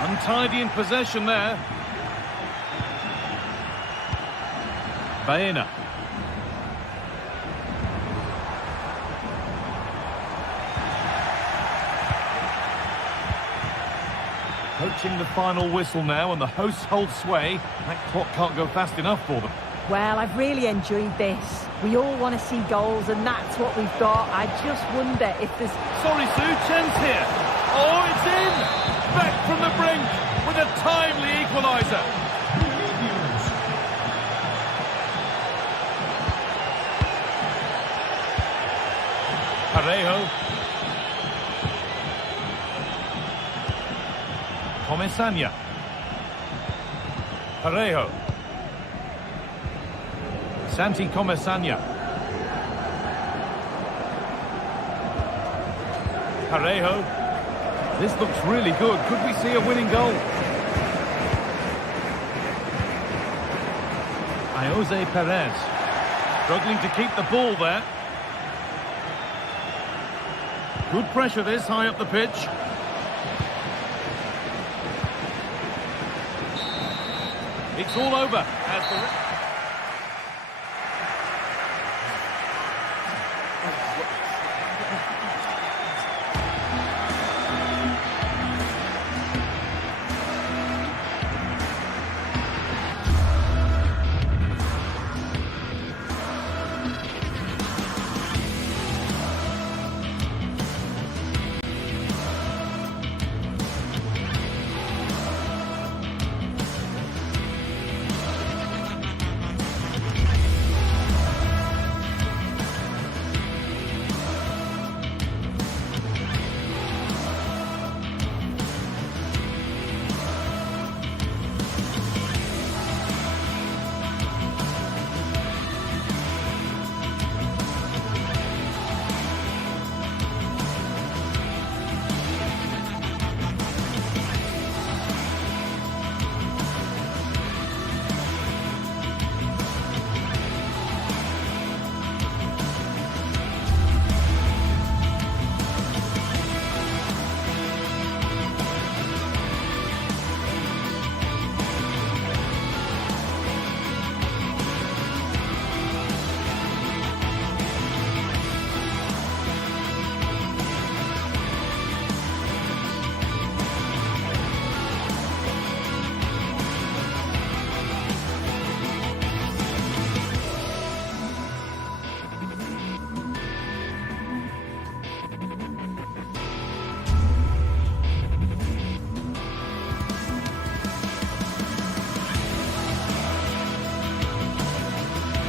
Untidy in possession there. Baena. Approaching the final whistle now, and the hosts hold sway. That clock can't go fast enough for them. Well, I've really enjoyed this. We all want to see goals, and that's what we've got. I just wonder if there's... Sorry, Sue, chance here. Oh, it's in! Back from the brink with a timely equaliser. Parejo. Comesaña. Parejo. Santi Comesaña. Parejo. This looks really good. Could we see a winning goal? Jose Perez. Struggling to keep the ball there. Good pressure this, high up the pitch. It's all over as the...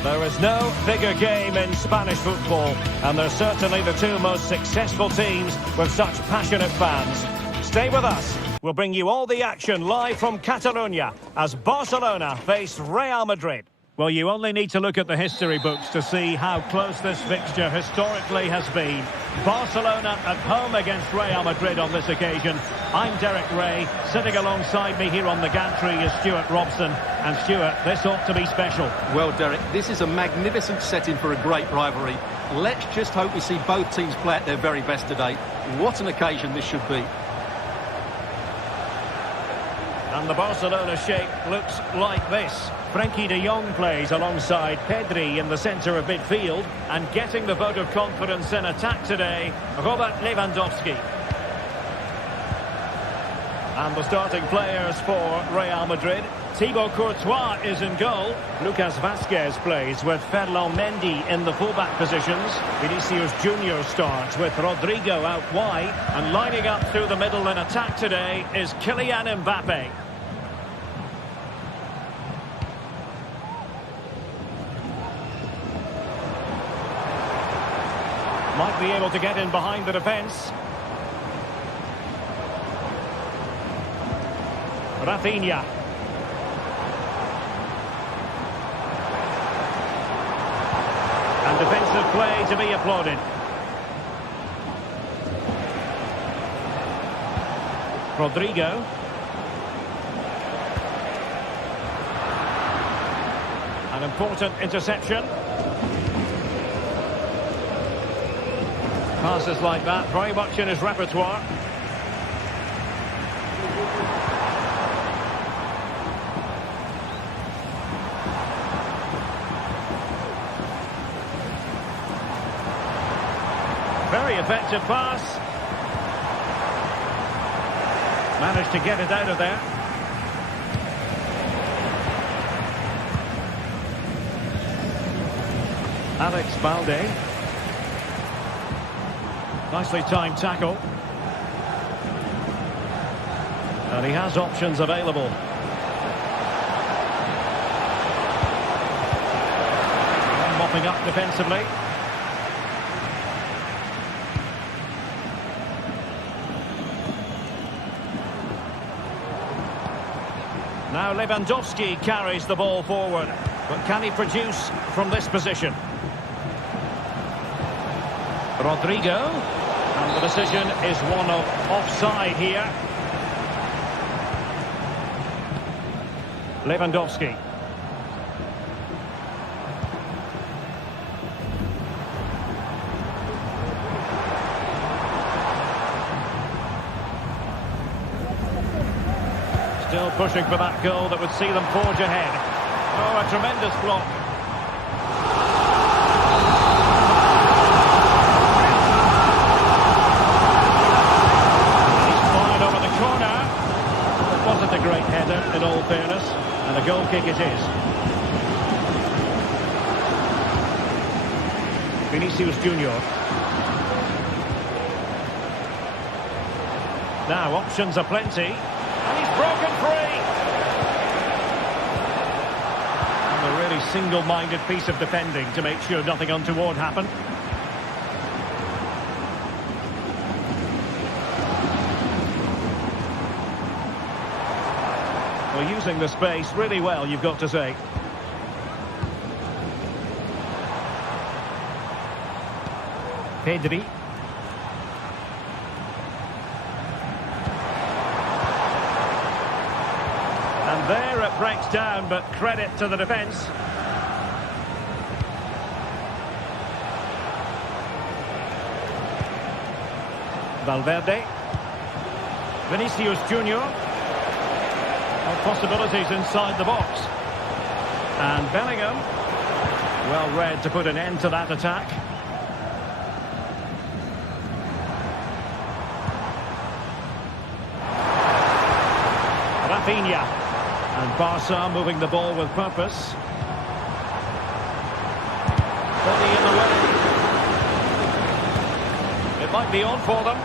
There is no bigger game in Spanish football, and they're certainly the two most successful teams with such passionate fans. Stay with us. We'll bring you all the action live from Catalonia as Barcelona face Real Madrid. Well, you only need to look at the history books to see how close this fixture historically has been. Barcelona at home against Real Madrid on this occasion. I'm Derek Ray. Sitting alongside me here on the gantry is Stuart Robson. And Stuart, this ought to be special. Well, Derek, this is a magnificent setting for a great rivalry. Let's just hope we see both teams play at their very best today. What an occasion this should be. And the Barcelona shape looks like this. Frenkie de Jong plays alongside Pedri in the centre of midfield. And getting the vote of confidence in attack today, Robert Lewandowski. And the starting players for Real Madrid. Thibaut Courtois is in goal. Lucas Vazquez plays with Ferland Mendy in the fullback positions. Vinicius Junior starts with Rodrigo out wide. And lining up through the middle in attack today is Kylian Mbappe. Might be able to get in behind the defence. Rafinha. And defensive play to be applauded. Rodrigo. An important interception. Passes like that, very much in his repertoire. Very effective pass. Managed to get it out of there. Alex Balde. Nicely timed tackle. And he has options available. And mopping up defensively. Now Lewandowski carries the ball forward. But can he produce from this position? Rodrigo. And the decision is one of offside here. Lewandowski. Still pushing for that goal that would see them forge ahead. Oh, a tremendous block. A great header, in all fairness, and a goal kick it is. Vinicius Junior. Now options are plenty, and he's broken free. And a really single-minded piece of defending to make sure nothing untoward happened. Well, using the space really well, you've got to say. Pedri. And there it breaks down, but credit to the defence. Valverde. Vinicius Junior. Possibilities inside the box. And Bellingham. Well read to put an end to that attack. Rafinha. And Barca moving the ball with purpose. Body in the way. It might be on for them.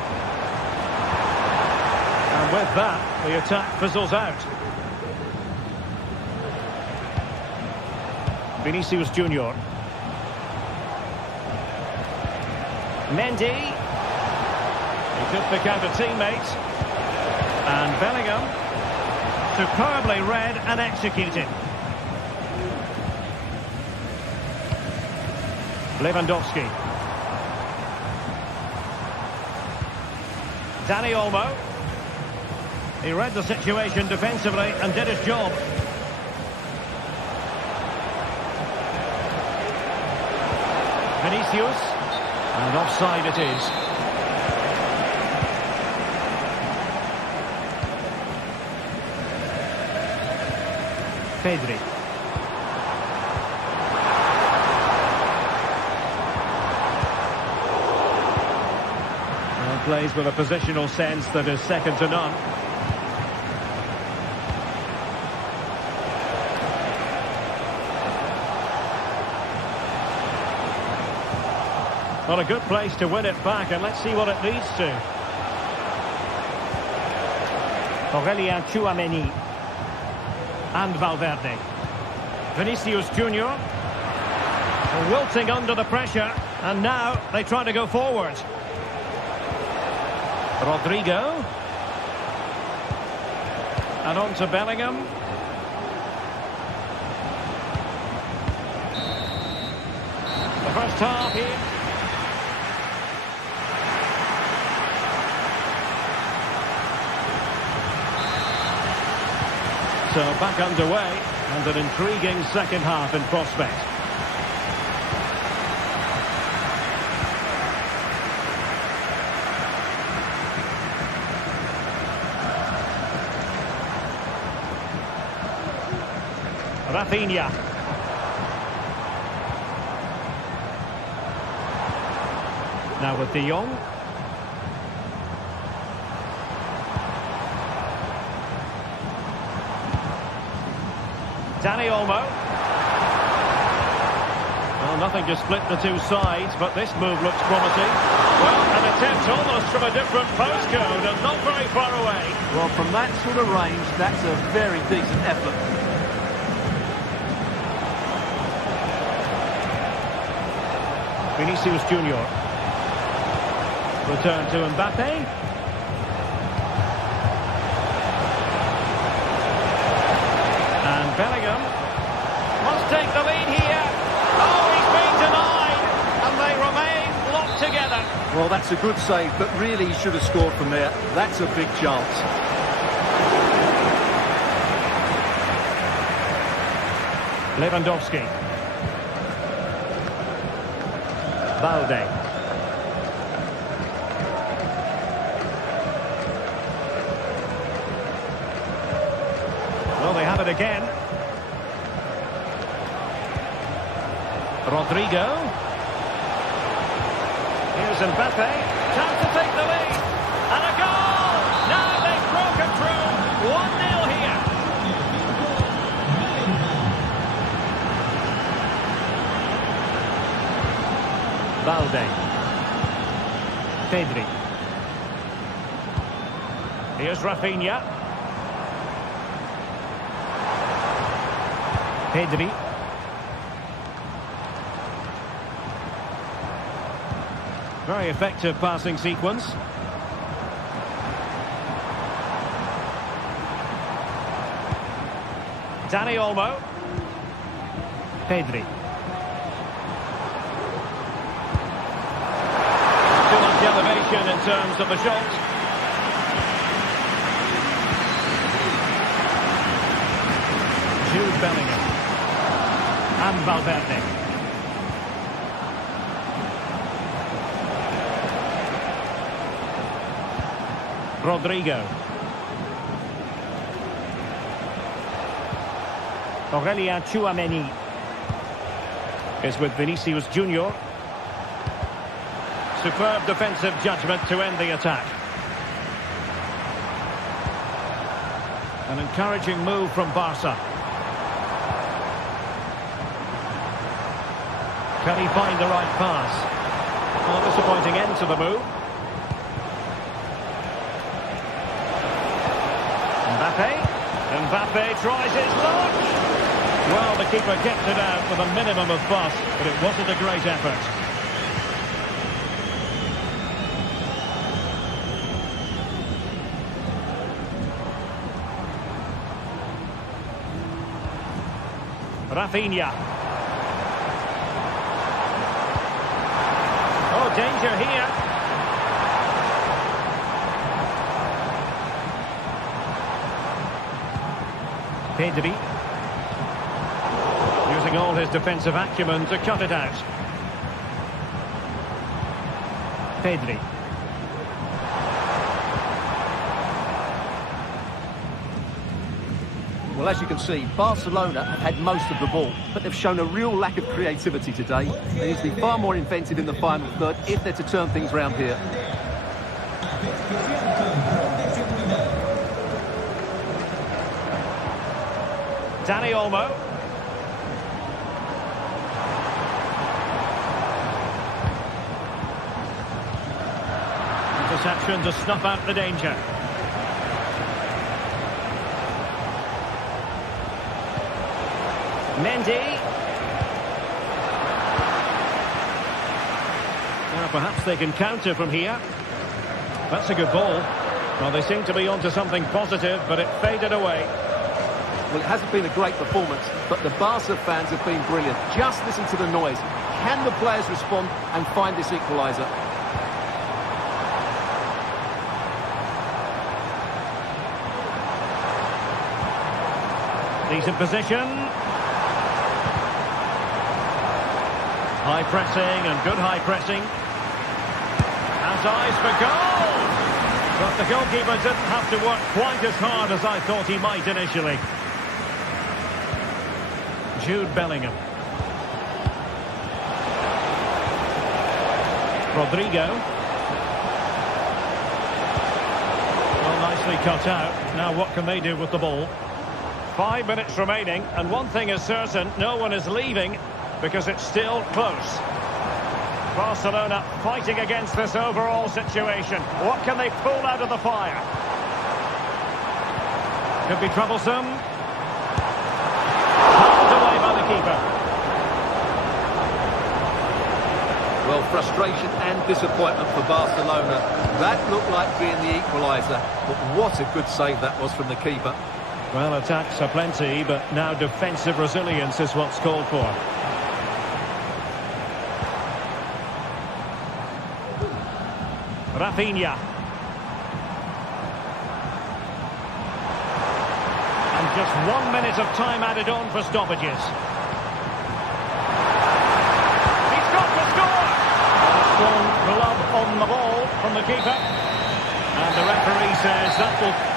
And with that, the attack fizzles out. Vinicius Junior. Mendy. He could pick out a teammate. And Bellingham. Superbly read and executed. Lewandowski. Dani Olmo. He read the situation defensively and did his job. Vinicius. And offside it is. Pedri. Well, plays with a positional sense that is second to none. Well, a good place to win it back, and let's see what it leads to. Aurelien Tchouameni. And Valverde. Vinicius Junior. Wilting under the pressure, and now they try to go forward. Rodrigo. And on to Bellingham. The first half here. So back underway, and an intriguing second half in prospect. Rafinha. Now with De Jong. Dani Olmo. Well, nothing to split the two sides, but this move looks promising. Well, an attempt almost from a different postcode and not very far away. Well, from that sort of range, that's a very decent effort. Vinicius Junior. Return to Mbappe. And Bellingham must take the lead here. Oh, he's been denied, and they remain locked together. Well, that's a good save, but really he should have scored from there. That's a big chance. Lewandowski. Balde. Well, they have it again. Rodrigo. Here's Mbappe. Chance to take the lead. And a goal! Now they've broken through. 1-0 here. Balde. Pedri. Here's Rafinha. Pedri. Very effective passing sequence. Dani Olmo. Pedri. Too much elevation in terms of the shot. Jude Bellingham. And Valverde. Rodrigo. Aurelien Tchouameni is with Vinicius Junior. Superb defensive judgment to end the attack. An encouraging move from Barca. Can he find the right pass? Well, disappointing end to the move. Mbappe tries his luck. Well, the keeper kept it out with a minimum of fuss, but it wasn't a great effort. Rafinha. Oh, danger here. Pedri. Using all his defensive acumen to cut it out. Pedri. Well, as you can see, Barcelona have had most of the ball, but they've shown a real lack of creativity today. They need to be far more inventive in the final third if they're to turn things round here. Dani Olmo. Interception to snuff out the danger. Mendy. Now perhaps they can counter from here. That's a good ball. Well, they seem to be onto something positive, but it faded away. Well, it hasn't been a great performance, but the Barca fans have been brilliant. Just listen to the noise. Can the players respond and find this equaliser? Decent position. High pressing and good high pressing. Has eyes for goal! But the goalkeeper didn't have to work quite as hard as I thought he might initially. Jude Bellingham. Rodrigo. Well, nicely cut out. Now what can they do with the ball? 5 minutes remaining, and one thing is certain, no one is leaving because it's still close. Barcelona fighting against this overall situation. What can they pull out of the fire? Could be troublesome. Pulled away by the keeper. Well, frustration and disappointment for Barcelona. That looked like being the equaliser, but what a good save that was from the keeper. Well, attacks are plenty, but now defensive resilience is what's called for. Rafinha. And just 1 minute of time added on for stoppages. He's got to score! Strong glove on the ball from the keeper. And the referee says that will...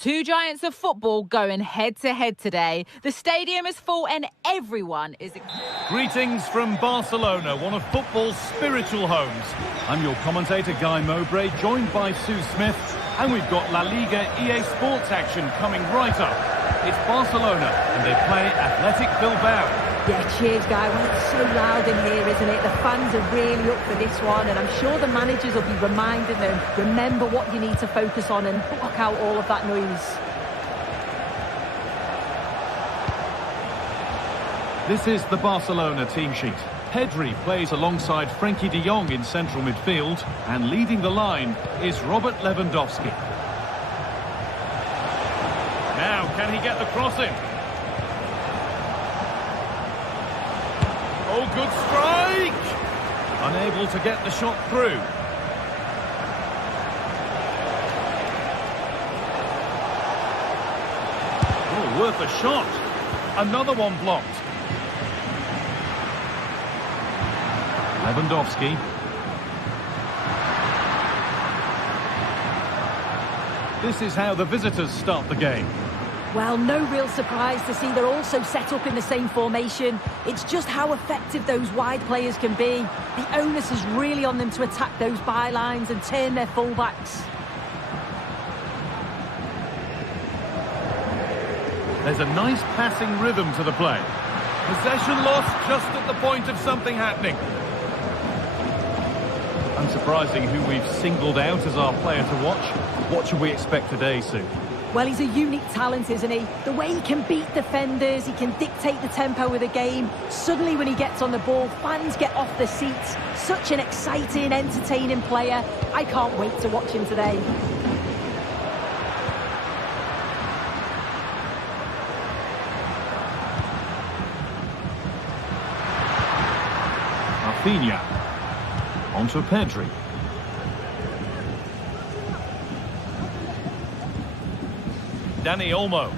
Two giants of football going head-to-head today. The stadium is full and everyone is... Greetings from Barcelona, one of football's spiritual homes. I'm your commentator, Guy Mowbray, joined by Sue Smith, and we've got La Liga EA Sports action coming right up. It's Barcelona, and they play Athletic Bilbao. Yeah, cheers, Guy. Well, it's so loud in here, isn't it? The fans are really up for this one, and I'm sure the managers will be reminding them, remember what you need to focus on and block out all of that noise. This is the Barcelona team sheet. Pedri plays alongside Frenkie de Jong in central midfield, and leading the line is Robert Lewandowski. Now, can he get the cross in? Oh, good strike! Unable to get the shot through. Oh, worth a shot. Another one blocked. Lewandowski. This is how the visitors start the game. Well, no real surprise to see they're also set up in the same formation. It's just how effective those wide players can be. The onus is really on them to attack those bylines and turn their fullbacks. There's a nice passing rhythm to the play. Possession lost just at the point of something happening. Unsurprising who we've singled out as our player to watch. What should we expect today, Sue? Well, he's a unique talent, isn't he? The way he can beat defenders, he can dictate the tempo of the game. Suddenly when he gets on the ball, fans get off their seats. Such an exciting, entertaining player. I can't wait to watch him today. Rafinha. Onto Pedri. Dani Olmo.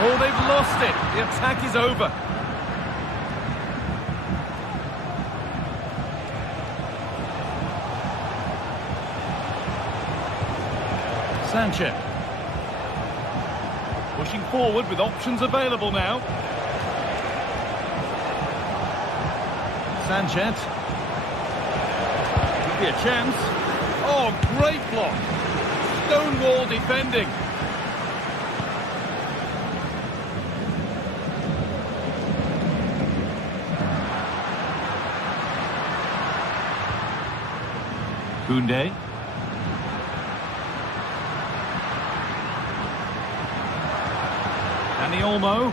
Oh, they've lost it. The attack is over. Sanchez. Pushing forward with options available now. Sanchez. Could be a chance. Oh, great block. Stonewall defending. Koundé. Dani Olmo.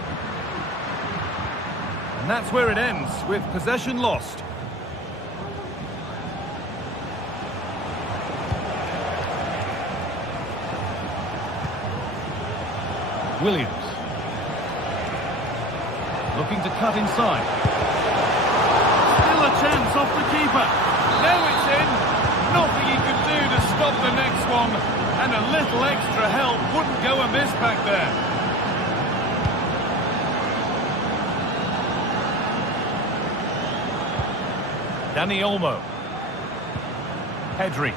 And that's where it ends, with possession lost. Williams. Looking to cut inside. Still a chance off the keeper. Now it's in. Nothing he can do to stop the next one. And a little extra help wouldn't go amiss back there. Dani Olmo. Pedri.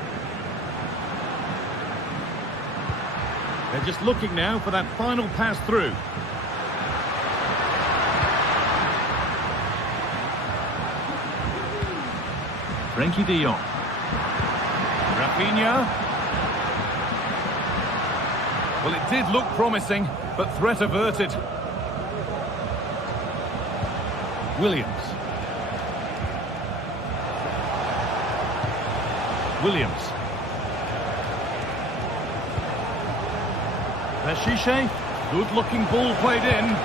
They're just looking now for that final pass through. Frenkie de Jong. Rafinha. Well, it did look promising, but threat averted. Williams. Williams. Rashiche. Good-looking ball played in.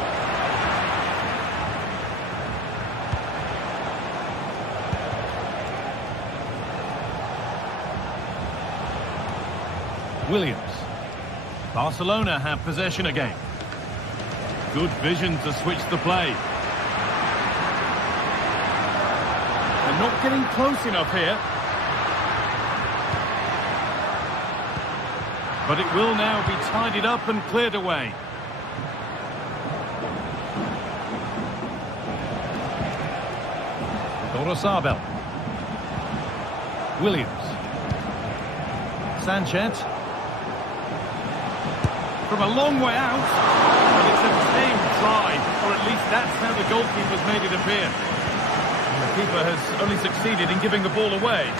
Williams. Barcelona have possession again. Good vision to switch the play. They're not getting close enough here. But it will now be tidied up and cleared away. Sabel. Williams. Sanchez. From a long way out. And it's a tame try, or at least that's how the goalkeeper's made it appear. And the keeper has only succeeded in giving the ball away.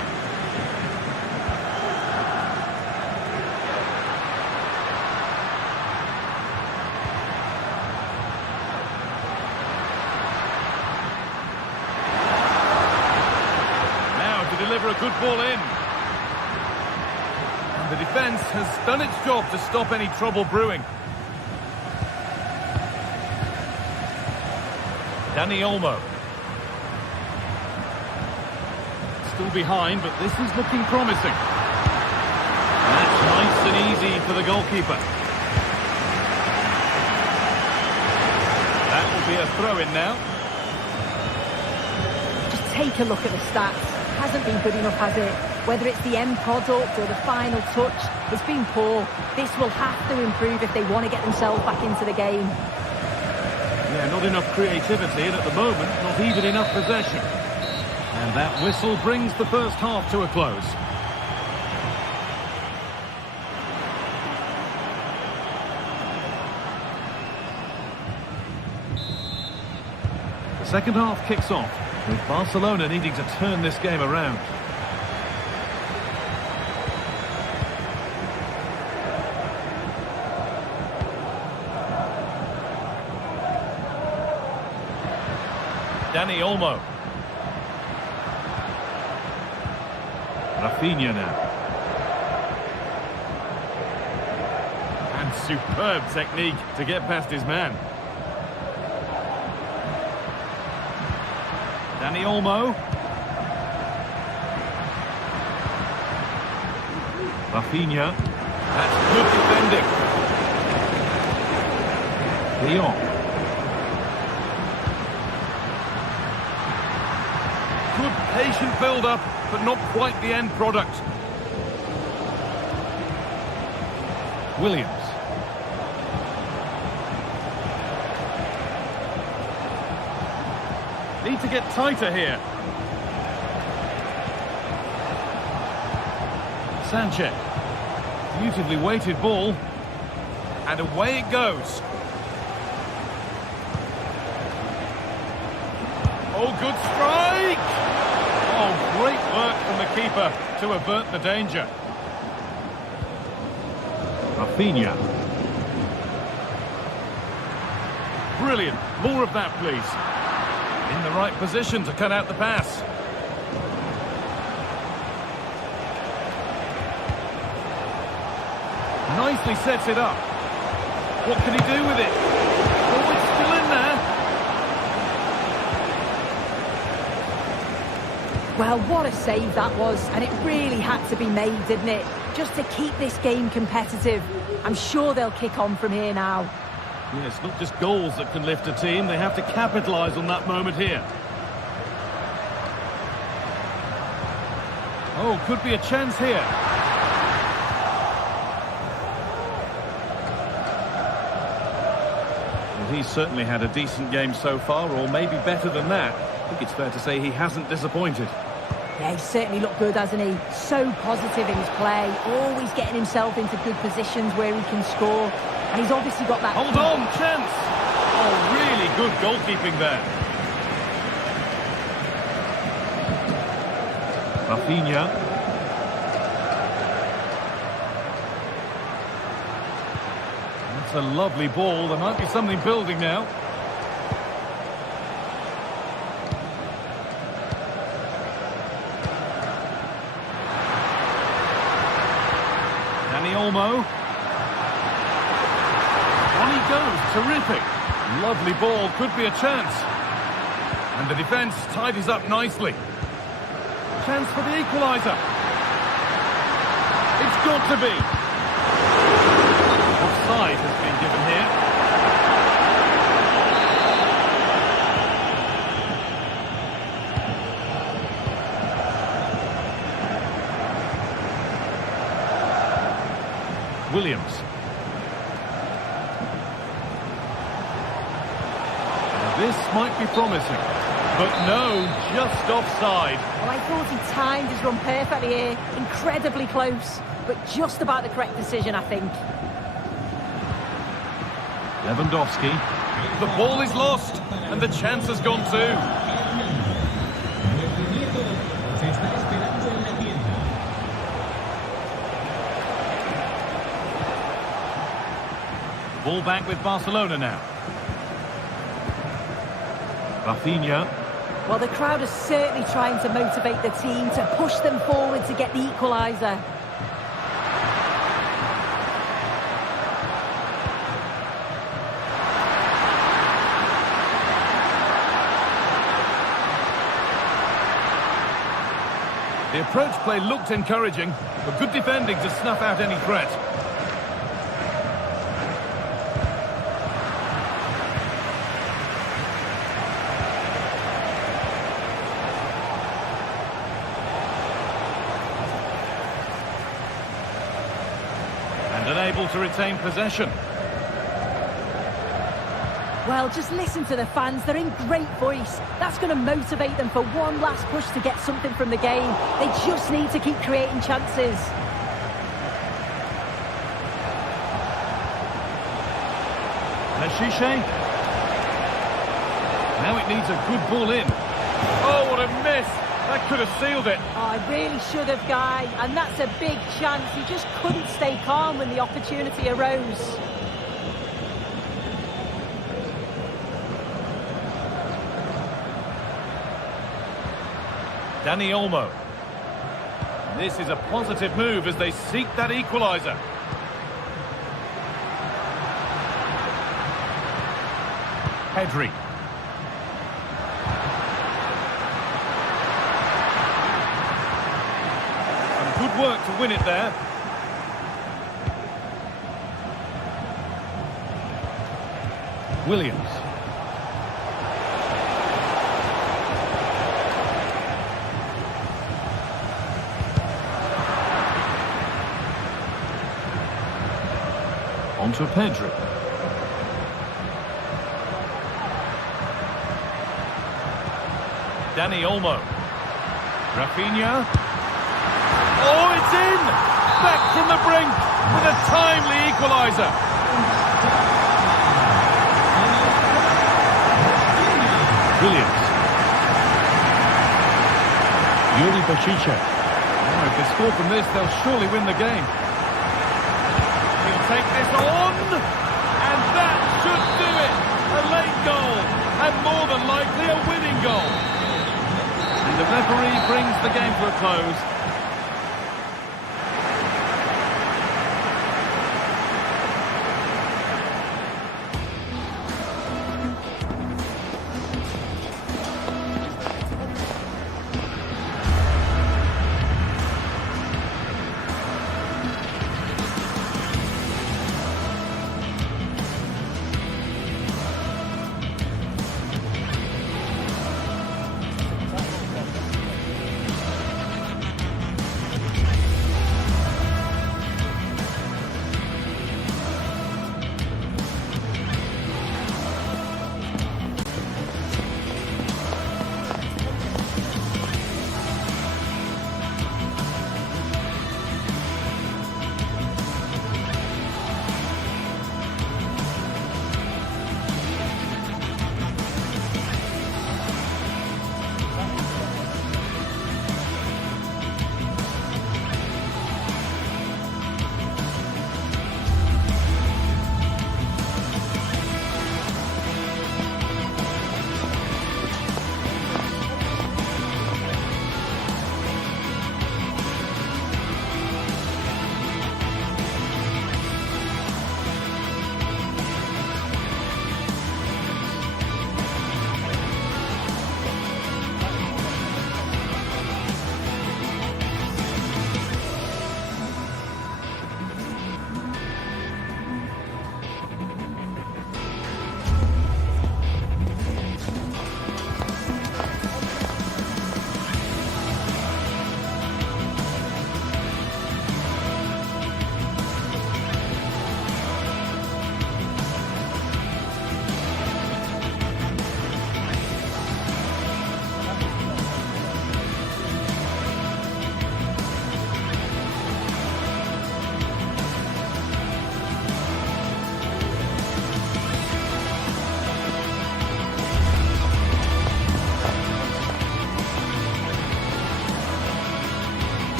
Deliver a good ball in. And the defence has done its job to stop any trouble brewing. Dani Olmo. Still behind, but this is looking promising. That's nice and easy for the goalkeeper. That will be a throw-in now. Just take a look at the stats. Hasn't been good enough, has it? Whether it's the end product or the final touch, it's been poor. This will have to improve if they want to get themselves back into the game. Yeah, not enough creativity, and at the moment, not even enough possession. And that whistle brings the first half to a close. The second half kicks off, with Barcelona needing to turn this game around. Dani Olmo. Rafinha now. And superb technique to get past his man. Dani Olmo. Rafinha. That's good defending. Leon. Good patient build-up, but not quite the end product. Williams. Need to get tighter here. Sanchez. Beautifully weighted ball. And away it goes. Oh, good strike! Oh, great work from the keeper to avert the danger. Rafinha. Brilliant. More of that, please. In the right position to cut out the pass. Nicely sets it up. What can he do with it? Oh, it's still in there. Well, what a save that was, and it really had to be made, didn't it? Just to keep this game competitive. I'm sure they'll kick on from here now. Yeah, it's not just goals that can lift a team, they have to capitalise on that moment here. Oh, could be a chance here. Well, he's certainly had a decent game so far, or maybe better than that. I think it's fair to say he hasn't disappointed. Yeah, he's certainly looked good, hasn't he? So positive in his play, always getting himself into good positions where he can score. And he's obviously got that... Hold on, chance! Oh, really good goalkeeping there. Rafinha. That's a lovely ball. There might be something building now. Dani Olmo. On he goes, terrific. Lovely ball, could be a chance. And the defence tidies up nicely. Chance for the equaliser. It's got to be. Offside has been given here. Williams. This might be promising. but no, just offside. Well, I thought he timed his run perfectly here. Incredibly close, but just about the correct decision, I think. Lewandowski. The ball is lost, and the chance has gone too. Se está esperando en la tienda. Ball back with Barcelona now. Rafinha. Well, the crowd is certainly trying to motivate the team to push them forward to get the equaliser. The approach play looked encouraging, but good defending to snuff out any threat. And unable to retain possession. Well, just listen to the fans. They're in great voice. That's going to motivate them for one last push to get something from the game. They just need to keep creating chances. Leshiche. Now it needs a good ball in. Oh, what a miss! That could have sealed it. Oh, I really should have, Guy. And that's a big chance. He just couldn't stay calm when the opportunity arose. Dani Olmo. This is a positive move as they seek that equaliser. Pedri. And good work to win it there. Williams. Onto Pedri. Dani Olmo. Rafinha. Oh, it's in! Back from the brink with a timely equaliser. Williams. Yuri Bacice. Oh, if they score from this, they'll surely win the game. He'll take this on, and that should do it. A late goal, and more than likely a winning goal. And the referee brings the game to a close.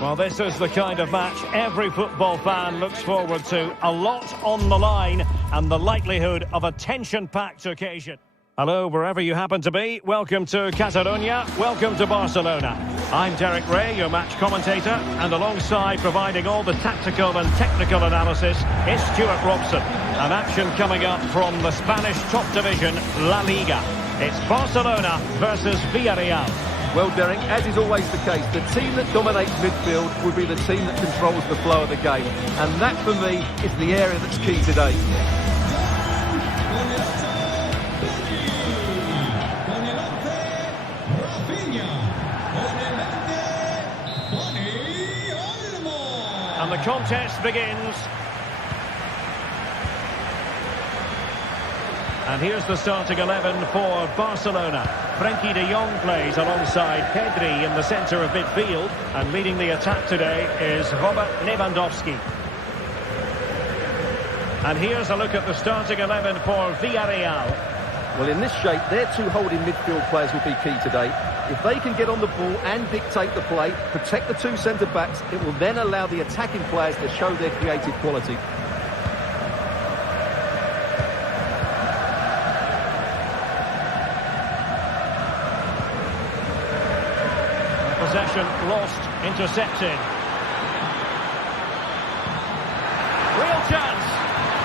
Well, this is the kind of match every football fan looks forward to. A lot on the line and the likelihood of a tension-packed occasion. Hello, wherever you happen to be. Welcome to Catalonia. Welcome to Barcelona. I'm Derek Ray, your match commentator, and alongside providing all the tactical and technical analysis is Stuart Robson. An action coming up from the Spanish top division, La Liga. It's Barcelona versus Villarreal. Well, Derek, as is always the case, the team that dominates midfield will be the team that controls the flow of the game. And that, for me, is the area that's key today. And the contest begins. And here's the starting 11 for Barcelona. Frenkie de Jong plays alongside Pedri in the centre of midfield. And leading the attack today is Robert Lewandowski. And here's a look at the starting 11 for Villarreal. Well, in this shape, their two holding midfield players will be key today. If they can get on the ball and dictate the play, protect the two centre-backs, it will then allow the attacking players to show their creative quality. Possession lost, intercepted. Real chance.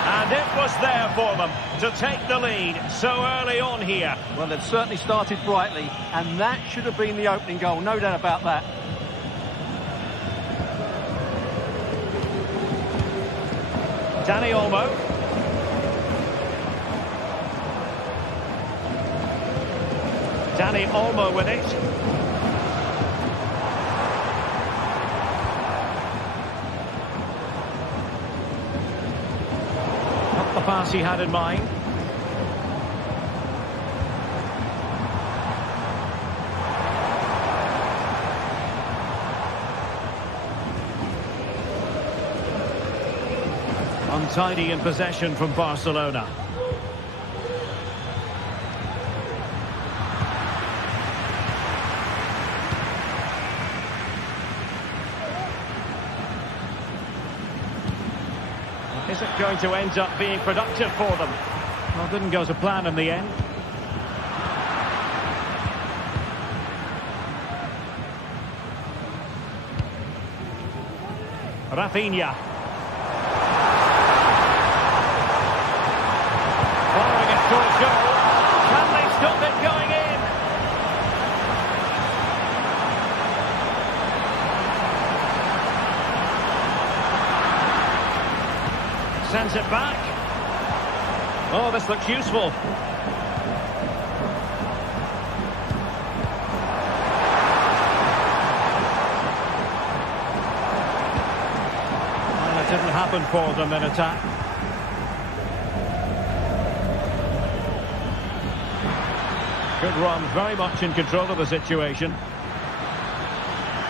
And it was there for them to take the lead so early on here. Well, they've certainly started brightly, and that should have been the opening goal, no doubt about that. Dani Olmo. Dani Olmo with it. The pass he had in mind. Untidy in possession from Barcelona. Is it going to end up being productive for them? Well, didn't go to plan in the end. Rafinha. Firing it towards goal. Can they stop it going in? Sends it back. Oh, this looks useful. Well, it didn't happen for them in attack. Good run, very much in control of the situation.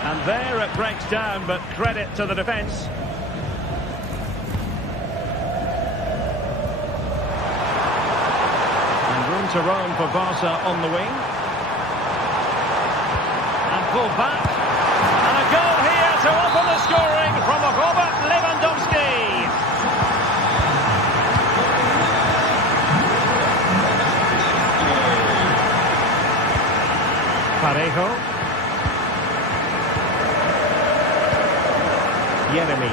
And there it breaks down, but credit to the defence. To roam for Barca on the wing. And pull back. And a goal here to open the scoring from Robert Lewandowski. Parejo. Yeremy.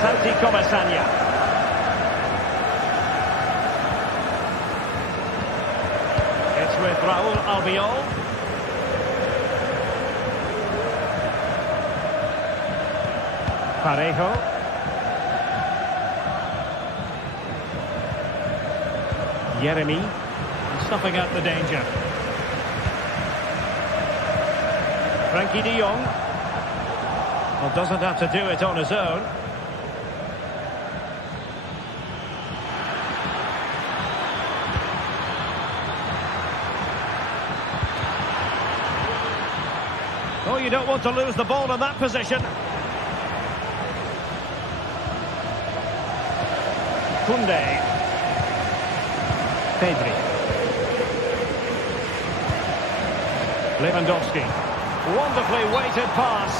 Santi Comesaña. With Raúl Albiol. Parejo. Yeremy. Stuffing out the danger. Frenkie de Jong. Well, doesn't have to do it on his own. Oh, you don't want to lose the ball in that position. Koundé. Pedri. Lewandowski. Wonderfully weighted pass.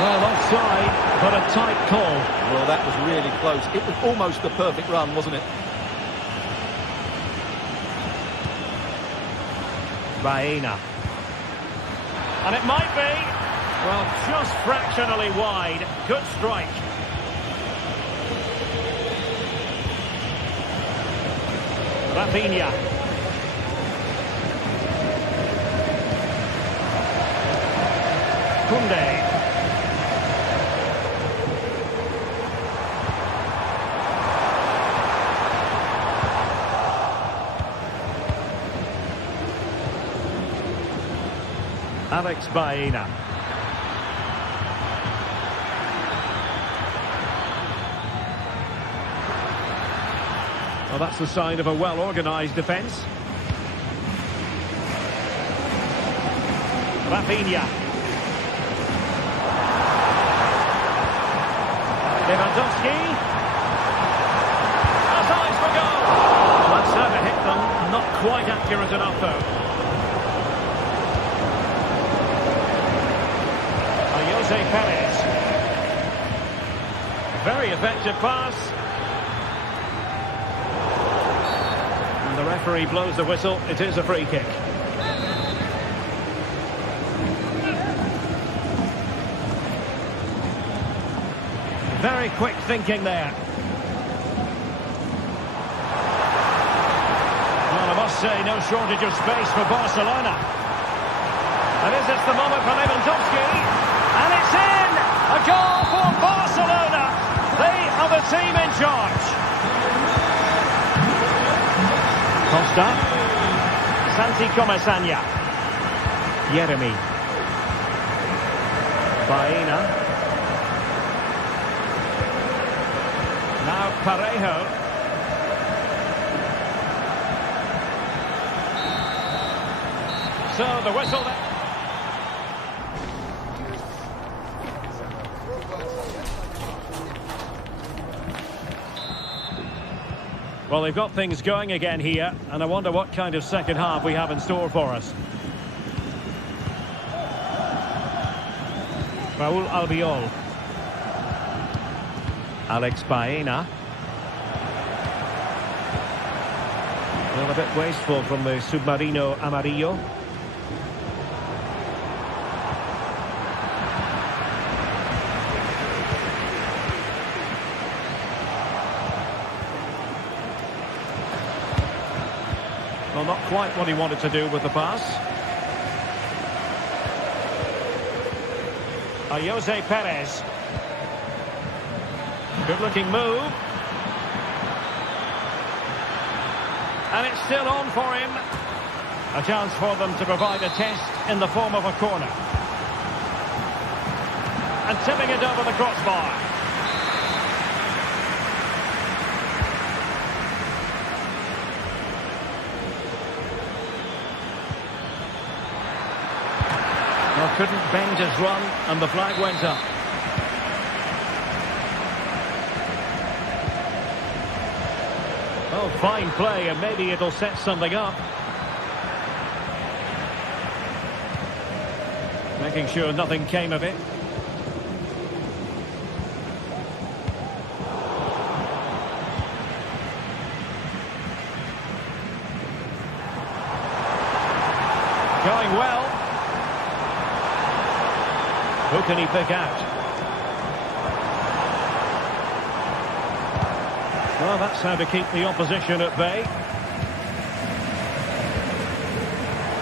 Well, offside, but a tight call. Well, that was really close. It was almost the perfect run, wasn't it? Baena. And it might be. Well, just fractionally wide. Good strike. Rafinha. Kunde. Alex Baena. Well, that's the sign of a well-organised defence. Rafinha. Lewandowski. Has eyes for goal. That's how to hit them. Not quite accurate enough, though. Perez. Very effective pass. And the referee blows the whistle. It is a free kick. Very quick thinking there. Well, I must say, no shortage of space for Barcelona. And is this the moment for Lewandowski? And it's in! A goal for Barcelona! They are the team in charge. Costa. Santi Comasagna. Yeremi. Baena. Now Parejo. So the whistle there. Well, they've got things going again here, and I wonder what kind of second half we have in store for us. Raúl Albiol. Alex Baena. Well, a bit wasteful from the Submarino Amarillo. Well, not quite what he wanted to do with the pass. Jose Perez. Good-looking move. And it's still on for him. A chance for them to provide a test in the form of a corner. And tipping it over the crossbar. Well, couldn't bend his run, and the flag went up. Oh, fine play, and maybe it'll set something up. Making sure nothing came of it. Going well. Who can he pick out? Well, that's how to keep the opposition at bay.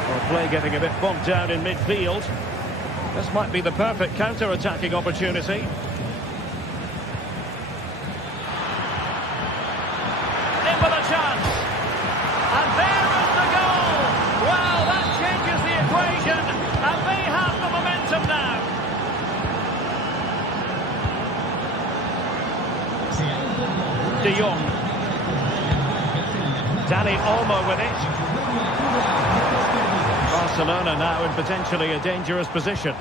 Well, play getting a bit bogged down in midfield. This might be the perfect counter-attacking opportunity. In with a chance. And there is the goal! Well, that changes the equation. And they have the momentum now. De Jong. Dani Olmo with it. Barcelona now in potentially a dangerous position.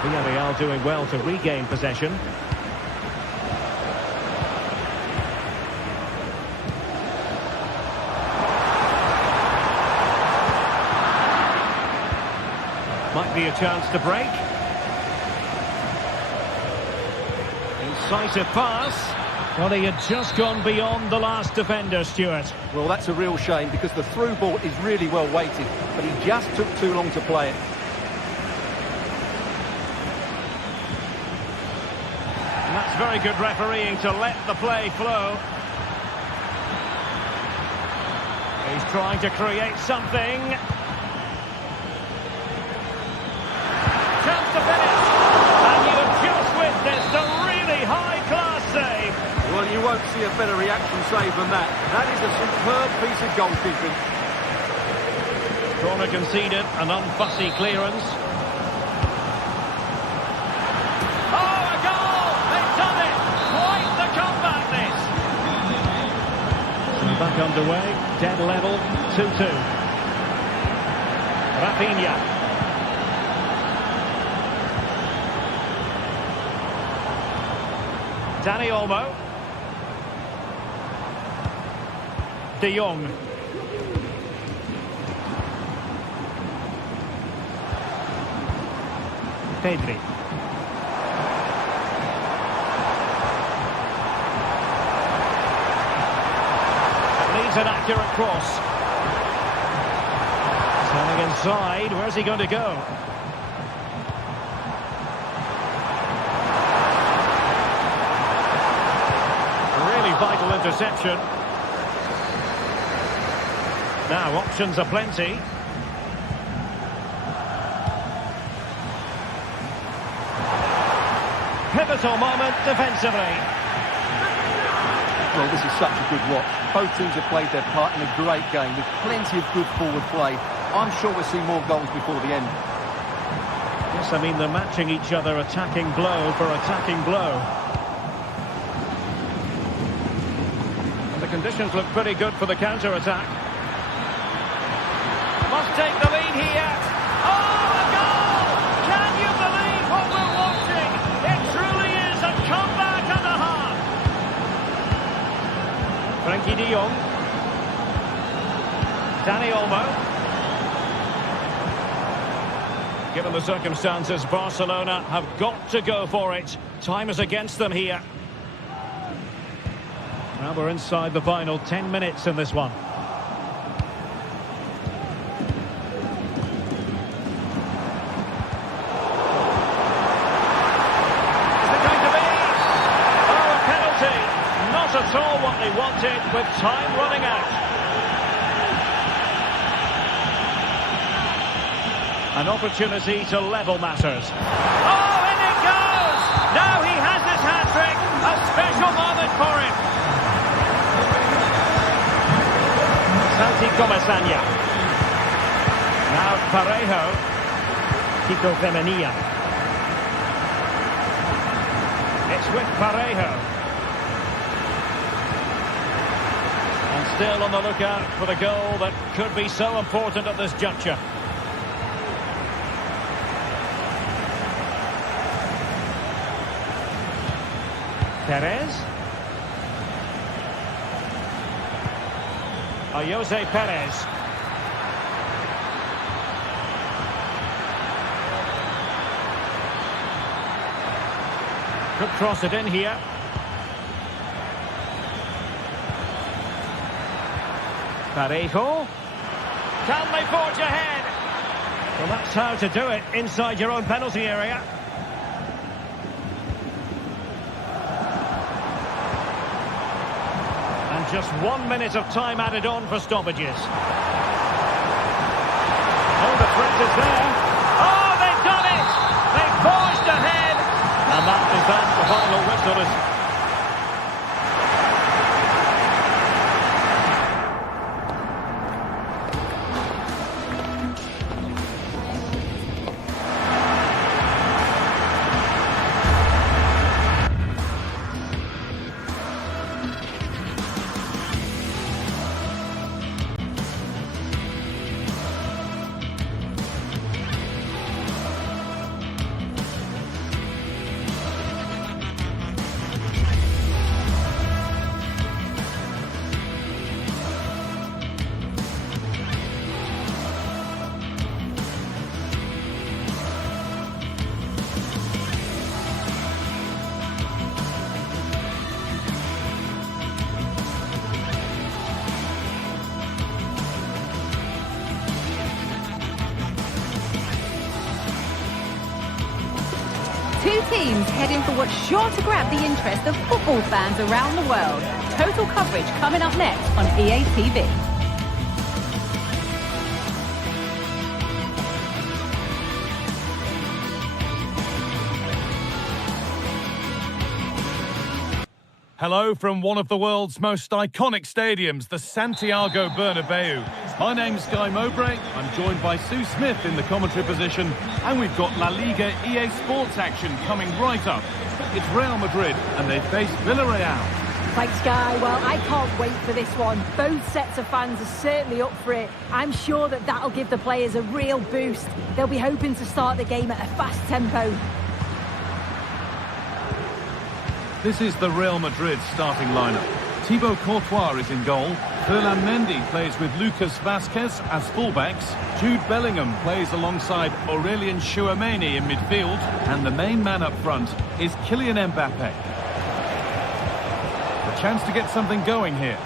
Villarreal doing well to regain possession. Might be a chance to break. Incisive pass. Well, he had just gone beyond the last defender, Stuart. Well, that's a real shame because the through ball is really well weighted, but he just took too long to play it. And that's very good refereeing to let the play flow. He's trying to create something. Chance to finish. And you have just witnessed a really high-class save. Well, you won't see a better reaction save than that. That is a superb piece of goalkeeping. Corner conceded, an unfussy clearance. Oh, a goal! They've done it! Quite the comeback, this! So back underway, dead level, 2-2. Rafinha. Dani Olmo. De Jong. Pedri. Needs an accurate cross. Turning inside, where's he going to go? Really vital interception. Now, options are plenty. Pivotal moment defensively. Well, this is such a good watch. Both teams have played their part in a great game with plenty of good forward play. I'm sure we'll see more goals before the end. Yes, I mean, they're matching each other, attacking blow for attacking blow. And the conditions look pretty good for the counter-attack. Must take the lead here. Oh, a goal! Can you believe what we're watching? It truly is a comeback and a half. Frenkie de Jong. Dani Olmo. Given the circumstances, Barcelona have got to go for it. Time is against them here. Now we're inside the final 10 minutes in this one. Not at all what they wanted, with time running out. An opportunity to level matters. Oh, in it goes! Now he has his hat-trick. A special moment for him. Santi Comesaña. Now Parejo. Kiko Femenia. It's with Parejo. Still on the lookout for the goal that could be so important at this juncture. Perez. Jose Perez. Could cross it in here. Parejo. Can they forge ahead? Well, that's how to do it inside your own penalty area. And just 1 minute of time added on for stoppages. Oh, the threat is there. Oh, they've done it! They've forged ahead! And that is the final whistle is... Two teams heading for what's sure to grab the interest of football fans around the world. Total coverage coming up next on EA TV. Hello from one of the world's most iconic stadiums, the Santiago Bernabeu. My name's Guy Mowbray. I'm joined by Sue Smith in the commentary position, and we've got La Liga EA Sports action coming right up. It's Real Madrid, and they face Villarreal. Thanks, Guy. Well, I can't wait for this one. Both sets of fans are certainly up for it. I'm sure that that'll give the players a real boost. They'll be hoping to start the game at a fast tempo. This is the Real Madrid starting lineup. Thibaut Courtois is in goal. Ferland Mendy plays with Lucas Vazquez as fullbacks. Jude Bellingham plays alongside Aurelien Tchouameni in midfield. And the main man up front is Kylian Mbappe. A chance to get something going here.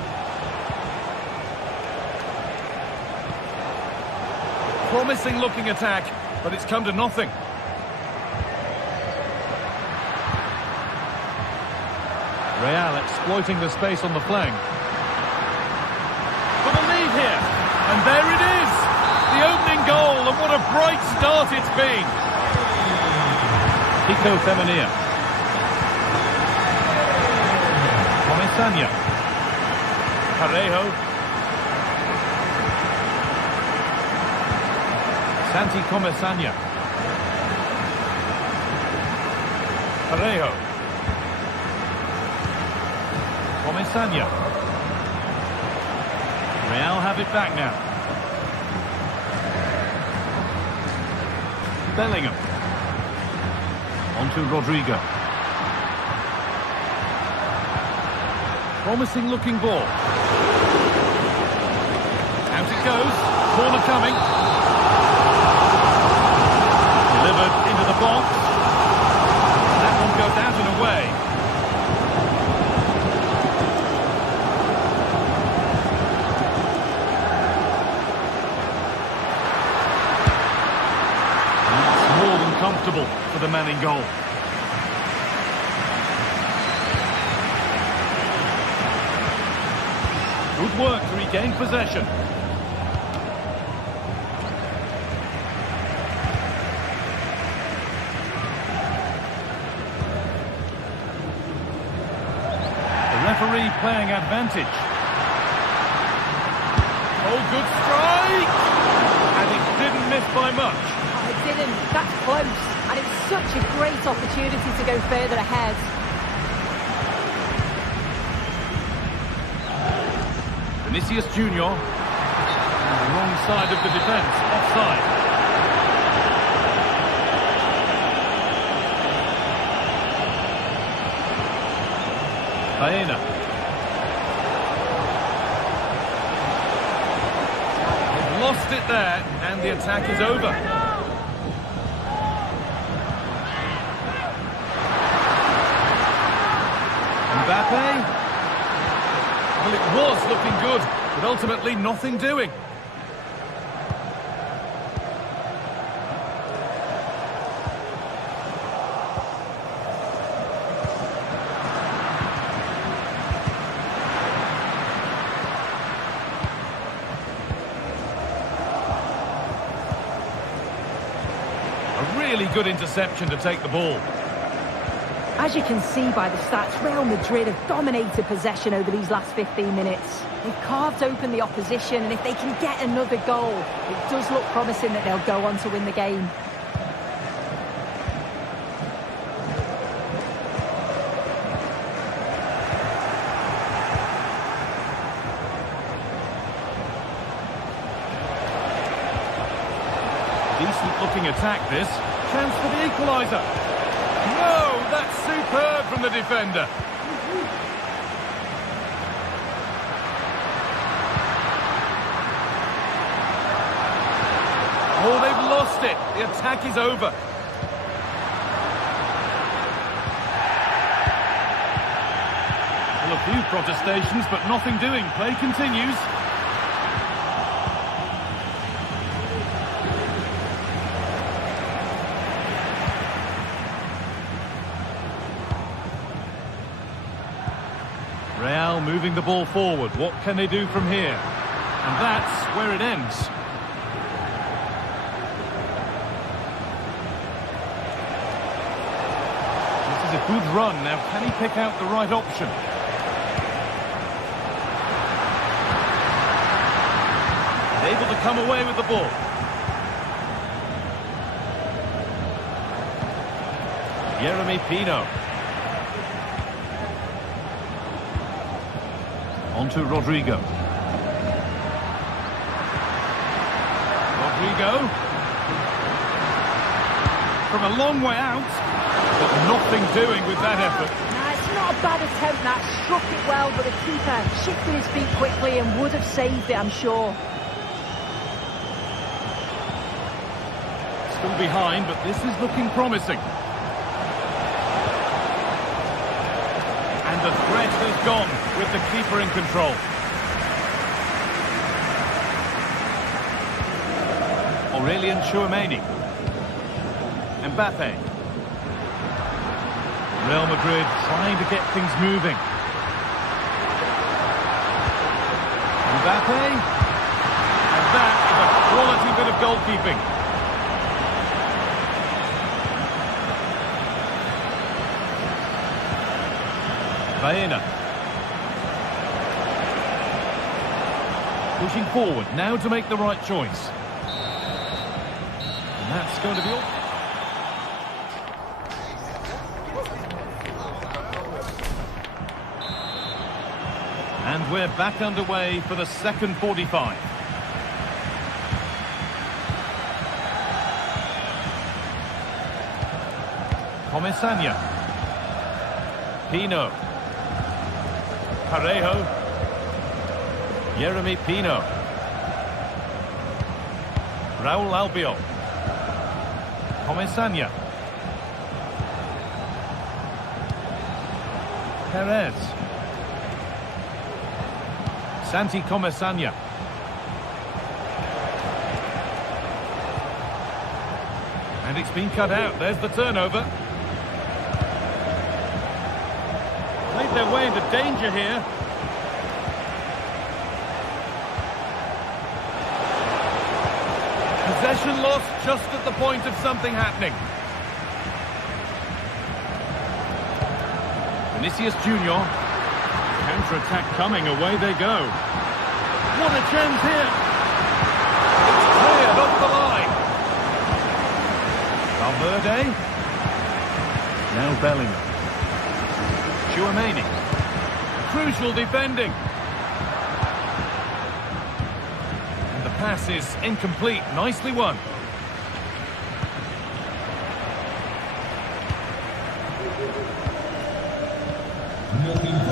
Promising looking attack, but it's come to nothing. Real exploiting the space on the flank. For the lead here. And there it is. The opening goal, and what a bright start it's been. Kiko Femenia. Comesaña. Parejo. Santi Comesaña. Parejo. Comesaña. Real have it back now. Bellingham. On to Rodrigo. Promising looking ball. Out it goes. Corner coming. Delivered into the box. That one goes out and away. Comfortable for the man in goal. Good work to regain possession. The referee playing advantage. Oh, good strike! And it didn't miss by much. Didn't. That's close, and it's such a great opportunity to go further ahead. Vinicius Junior, on the wrong side of the defence, offside. Baena. They've lost it there, and the attack is over. Mbappe? Well, it was looking good, but ultimately nothing doing. A really good interception to take the ball. As you can see by the stats, Real Madrid have dominated possession over these last 15 minutes. They've carved open the opposition, and if they can get another goal, it does look promising that they'll go on to win the game. Decent looking attack this. Chance for the equaliser. No, that's superb from the defender. Oh, they've lost it. The attack is over. Well, a few protestations, but nothing doing. Play continues. Well, moving the ball forward. What can they do from here? And that's where it ends. This is a good run. Now, can he pick out the right option? Able to come away with the ball. Jeremy Pino. On to Rodrigo. Rodrigo. From a long way out, but nothing doing with that effort. Nah, it's not a bad attempt, that. Struck it well, but the keeper shifted his feet quickly and would have saved it, I'm sure. Still behind, but this is looking promising. And the threat has gone with the keeper in control. Aurelien Tchouameni. Mbappe. Real Madrid trying to get things moving. Mbappe. And that is a quality bit of goalkeeping. Baena. Pushing forward, now to make the right choice. And that's going to be all. And we're back underway for the second 45. Comesaña. Pino. Parejo. Jeremy Pino. Raúl Albiol. Comesaña. Perez. Santi Comesaña. And it's been cut out. There's the turnover. Made their way into danger here. Possession lost just at the point of something happening. Vinicius Junior. Counter-attack coming, away they go. What a chance here. It's cleared off the line. Valverde. Now Bellingham. Tchouameni. Crucial defending. And the pass is incomplete. Nicely won.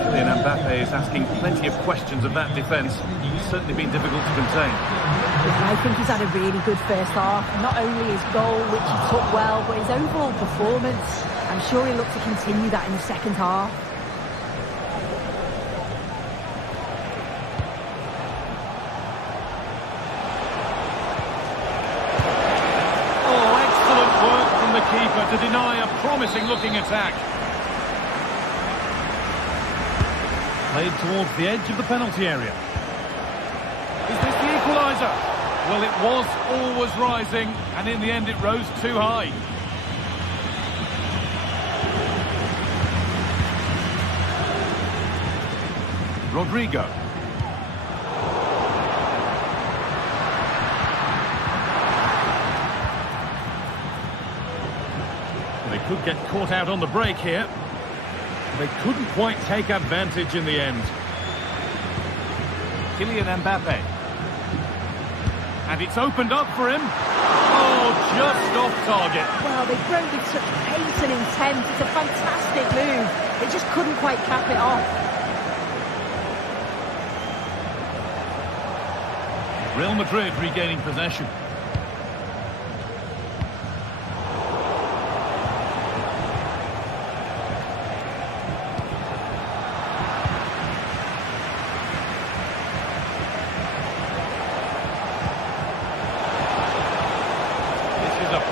Kylian Mbappe is asking plenty of questions of that defence. It's certainly been difficult to contain. I think he's had a really good first half. Not only his goal, which he took well, but his overall performance. I'm sure he'll look to continue that in the second half. Keeper to deny a promising looking attack. Played towards the edge of the penalty area. Is this the equaliser? Well, it was always rising, and in the end it rose too high. Rodrigo. They could get caught out on the break here. They couldn't quite take advantage in the end. Kylian Mbappe. And it's opened up for him. Oh, just off target. Well, they broke with such pace and intent. It's a fantastic move. They just couldn't quite cap it off. Real Madrid regaining possession.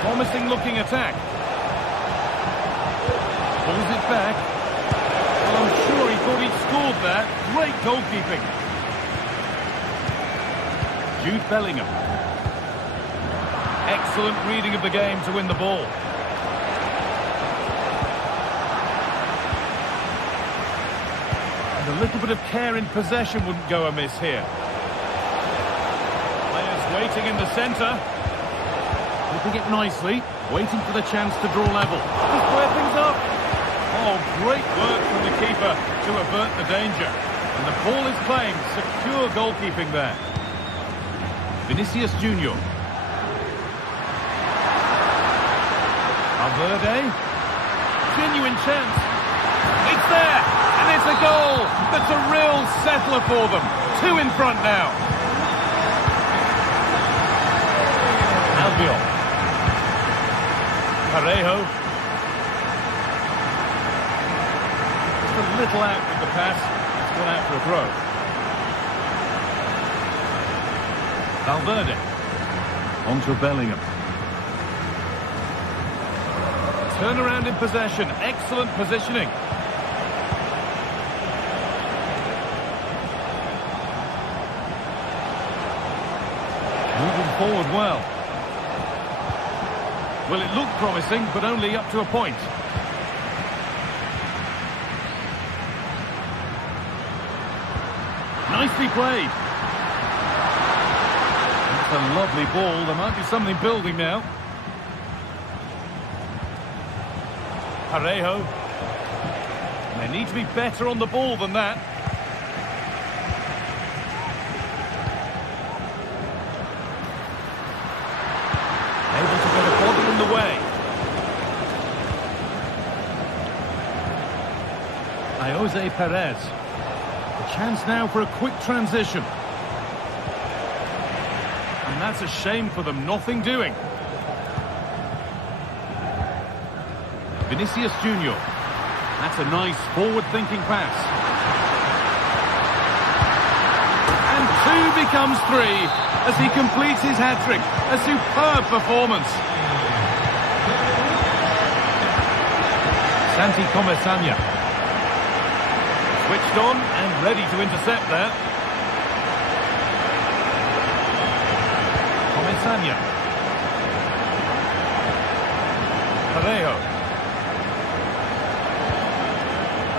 Promising looking attack. Pulls it back. Well, I'm sure he thought he'd scored there. Great goalkeeping. Jude Bellingham. Excellent reading of the game to win the ball. And a little bit of care in possession wouldn't go amiss here. Players waiting in the centre. Keeping it nicely. Waiting for the chance to draw level. Just square things up. Oh, great work from the keeper to avert the danger. And the ball is claimed. Secure goalkeeping there. Vinicius Junior. Valverde. Genuine chance. It's there. And it's a goal. That's a real settler for them. 2 in front now. Albiol. Parejo. Just a little out with the pass. It's gone out for a throw. Valverde. On to Bellingham. Turnaround in possession. Excellent positioning. Moving forward well. Well, it looked promising, but only up to a point. Nicely played. That's a lovely ball. There might be something building now. Parejo. And they need to be better on the ball than that. Able to get a body in the way. Jose Perez. A chance now for a quick transition. And that's a shame for them. Nothing doing. Vinicius Junior. That's a nice forward-thinking pass. And 2 becomes 3 as he completes his hat-trick. A superb performance. Santi Comesaña. Switched on and ready to intercept there. Comesaña. Parejo.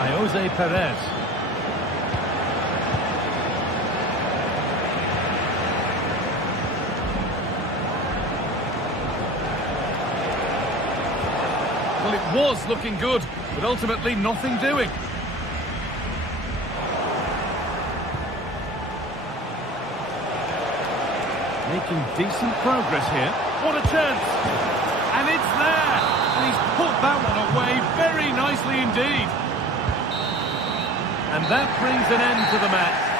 Jose Perez. Well, it was looking good, but ultimately nothing doing. Making decent progress here. What a chance! And it's there! And he's put that one away very nicely indeed. And that brings an end to the match.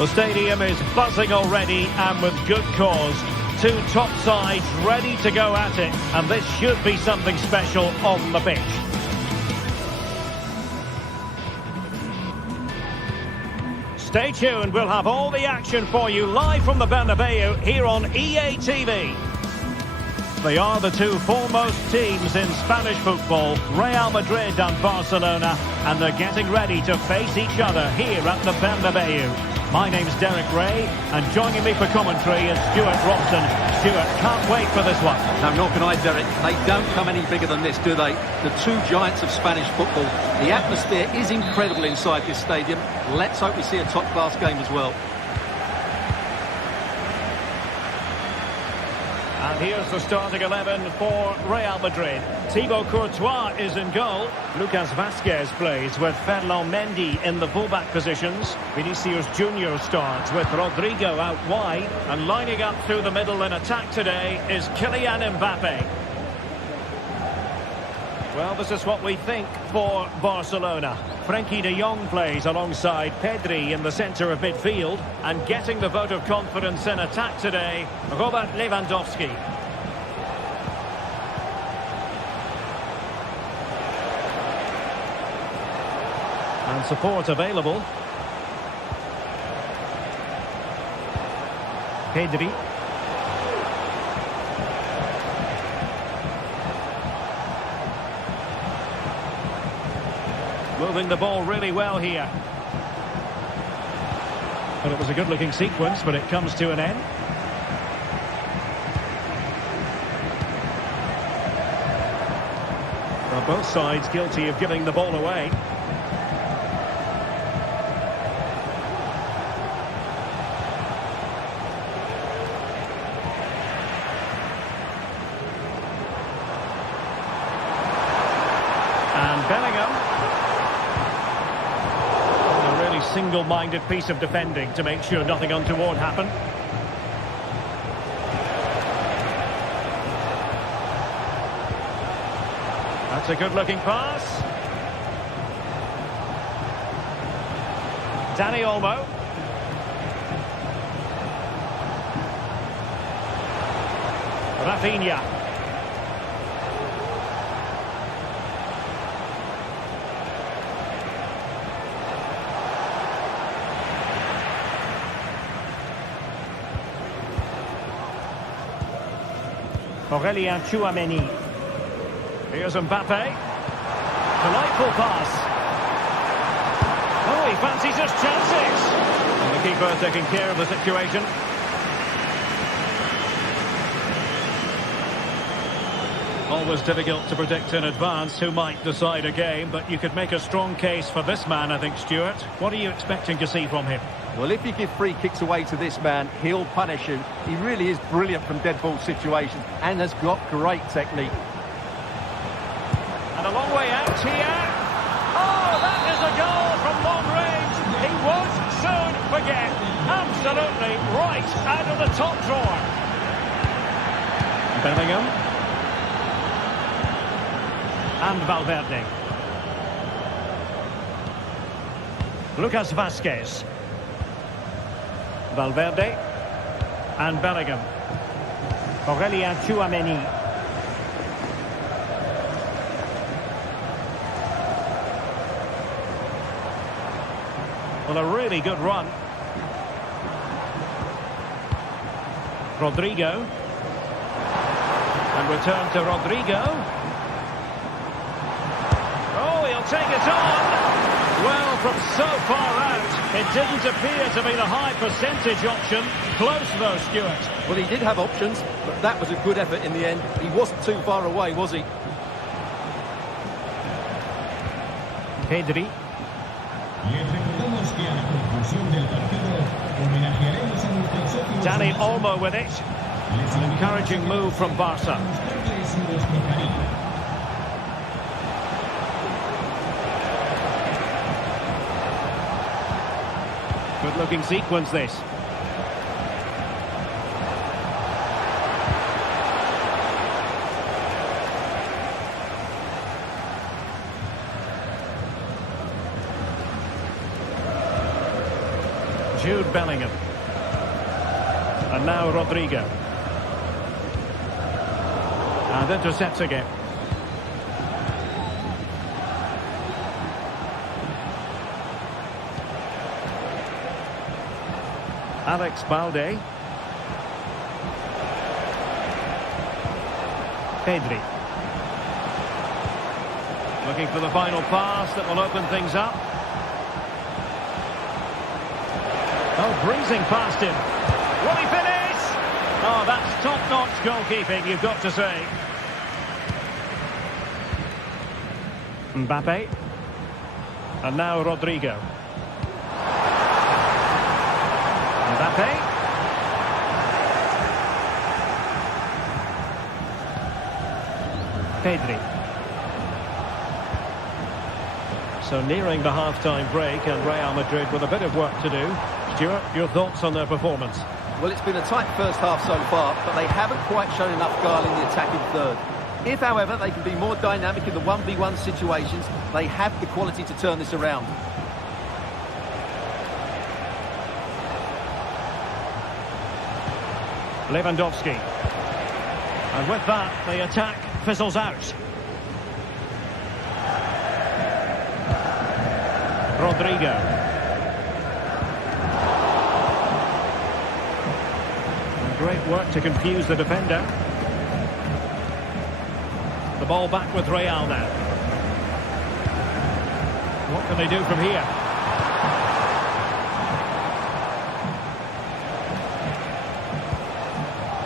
The stadium is buzzing already, and with good cause. 2 top sides ready to go at it, and this should be something special on the pitch. Stay tuned, we'll have all the action for you live from the Bernabeu here on EA TV. They are the two foremost teams in Spanish football, Real Madrid and Barcelona, and they're getting ready to face each other here at the Bernabeu. My name's Derek Ray, and joining me for commentary is Stuart Robson. Stuart, can't wait for this one. No, nor can I, Derek. They don't come any bigger than this, do they? The two giants of Spanish football. The atmosphere is incredible inside this stadium. Let's hope we see a top-class game as well. And here's the starting 11 for Real Madrid. Thibaut Courtois is in goal. Lucas Vazquez plays with Ferland Mendy in the fullback positions. Vinicius Junior starts with Rodrigo out wide. And lining up through the middle in attack today is Kylian Mbappe. Well, this is what we think for Barcelona. Frenkie de Jong plays alongside Pedri in the centre of midfield. And getting the vote of confidence in attack today, Robert Lewandowski. And support available. Pedri. Moving the ball really well here. But it was a good-looking sequence, but it comes to an end. Well, both sides guilty of giving the ball away. And Bellingham. Single-minded piece of defending to make sure nothing untoward happened. That's a good-looking pass. Dani Olmo. Rafinha. Aurelien Tchouameni. Here's Mbappe. Delightful pass. Oh, he fancies his chances. And the keeper taking care of the situation. Always difficult to predict in advance who might decide a game, but you could make a strong case for this man, I think, Stuart. What are you expecting to see from him? Well, if you give free kicks away to this man, he'll punish you. He really is brilliant from dead ball situations and has got great technique. And a long way out here. Oh, that is a goal from long range. He won't soon forget. Absolutely right out of the top drawer. Bellingham. And Valverde. Lucas Vazquez. Valverde. And Bellingham. Aurelien Tchouameni. Well, a really good run. Rodrigo. And return to Rodrigo. Take it on. Well, from so far out, it didn't appear to be the high percentage option. Close though, Stuart. Well, he did have options, but that was a good effort in the end. He wasn't too far away, was he? Pedri. Dani Olmo with it. An encouraging move from Barca. Good-looking sequence, this. Jude Bellingham. And now Rodrigo. And intercepts again. Alex Balde. Pedri. Looking for the final pass that will open things up. Oh, breezing past him. Will he finish? Oh, that's top-notch goalkeeping, you've got to say. Mbappe. And now Rodrigo. Mbappe. Pedri. So nearing the half-time break, and Real Madrid with a bit of work to do. Stuart, your thoughts on their performance? Well, it's been a tight first half so far, but they haven't quite shown enough guile in the attacking third. If, however, they can be more dynamic in the 1v1 situations, they have the quality to turn this around. Lewandowski. And with that, the attack fizzles out. Rodrigo. And great work to confuse the defender. The ball back with Real now. What can they do from here?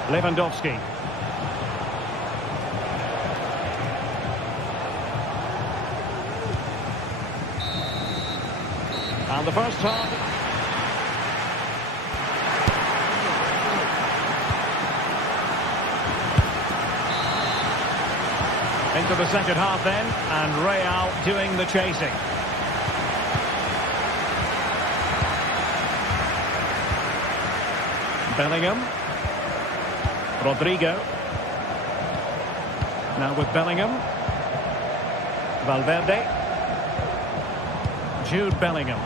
Lewandowski. And the first half. Into the second half then, and Real doing the chasing. Bellingham. Rodrigo. Now with Bellingham. Valverde. Jude Bellingham.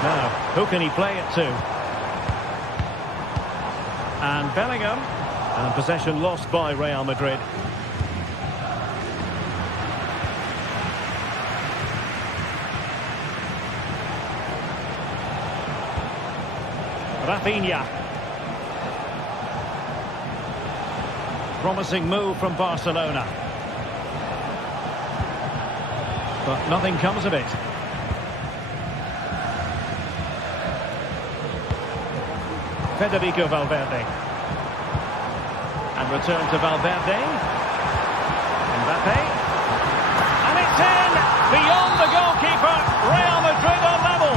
Now, who can he play it to? And Bellingham. And possession lost by Real Madrid. Rafinha. Promising move from Barcelona. But nothing comes of it. Federico Valverde. And return to Valverde. Mbappe. And it's in! Beyond the goalkeeper. Real Madrid are level.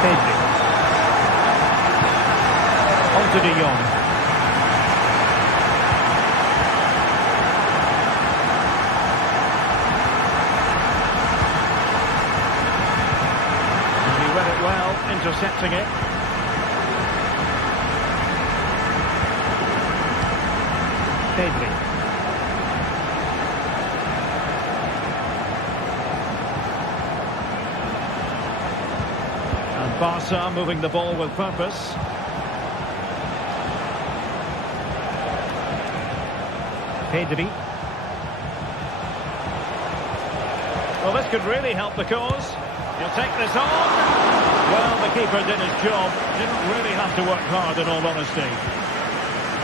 Pedri. On to De Jong. And he read it well, intercepting it. Pedri. And Barca moving the ball with purpose. Pedri. Well, this could really help the cause. He'll take this on. Well, the keeper did his job. Didn't really have to work hard, in all honesty.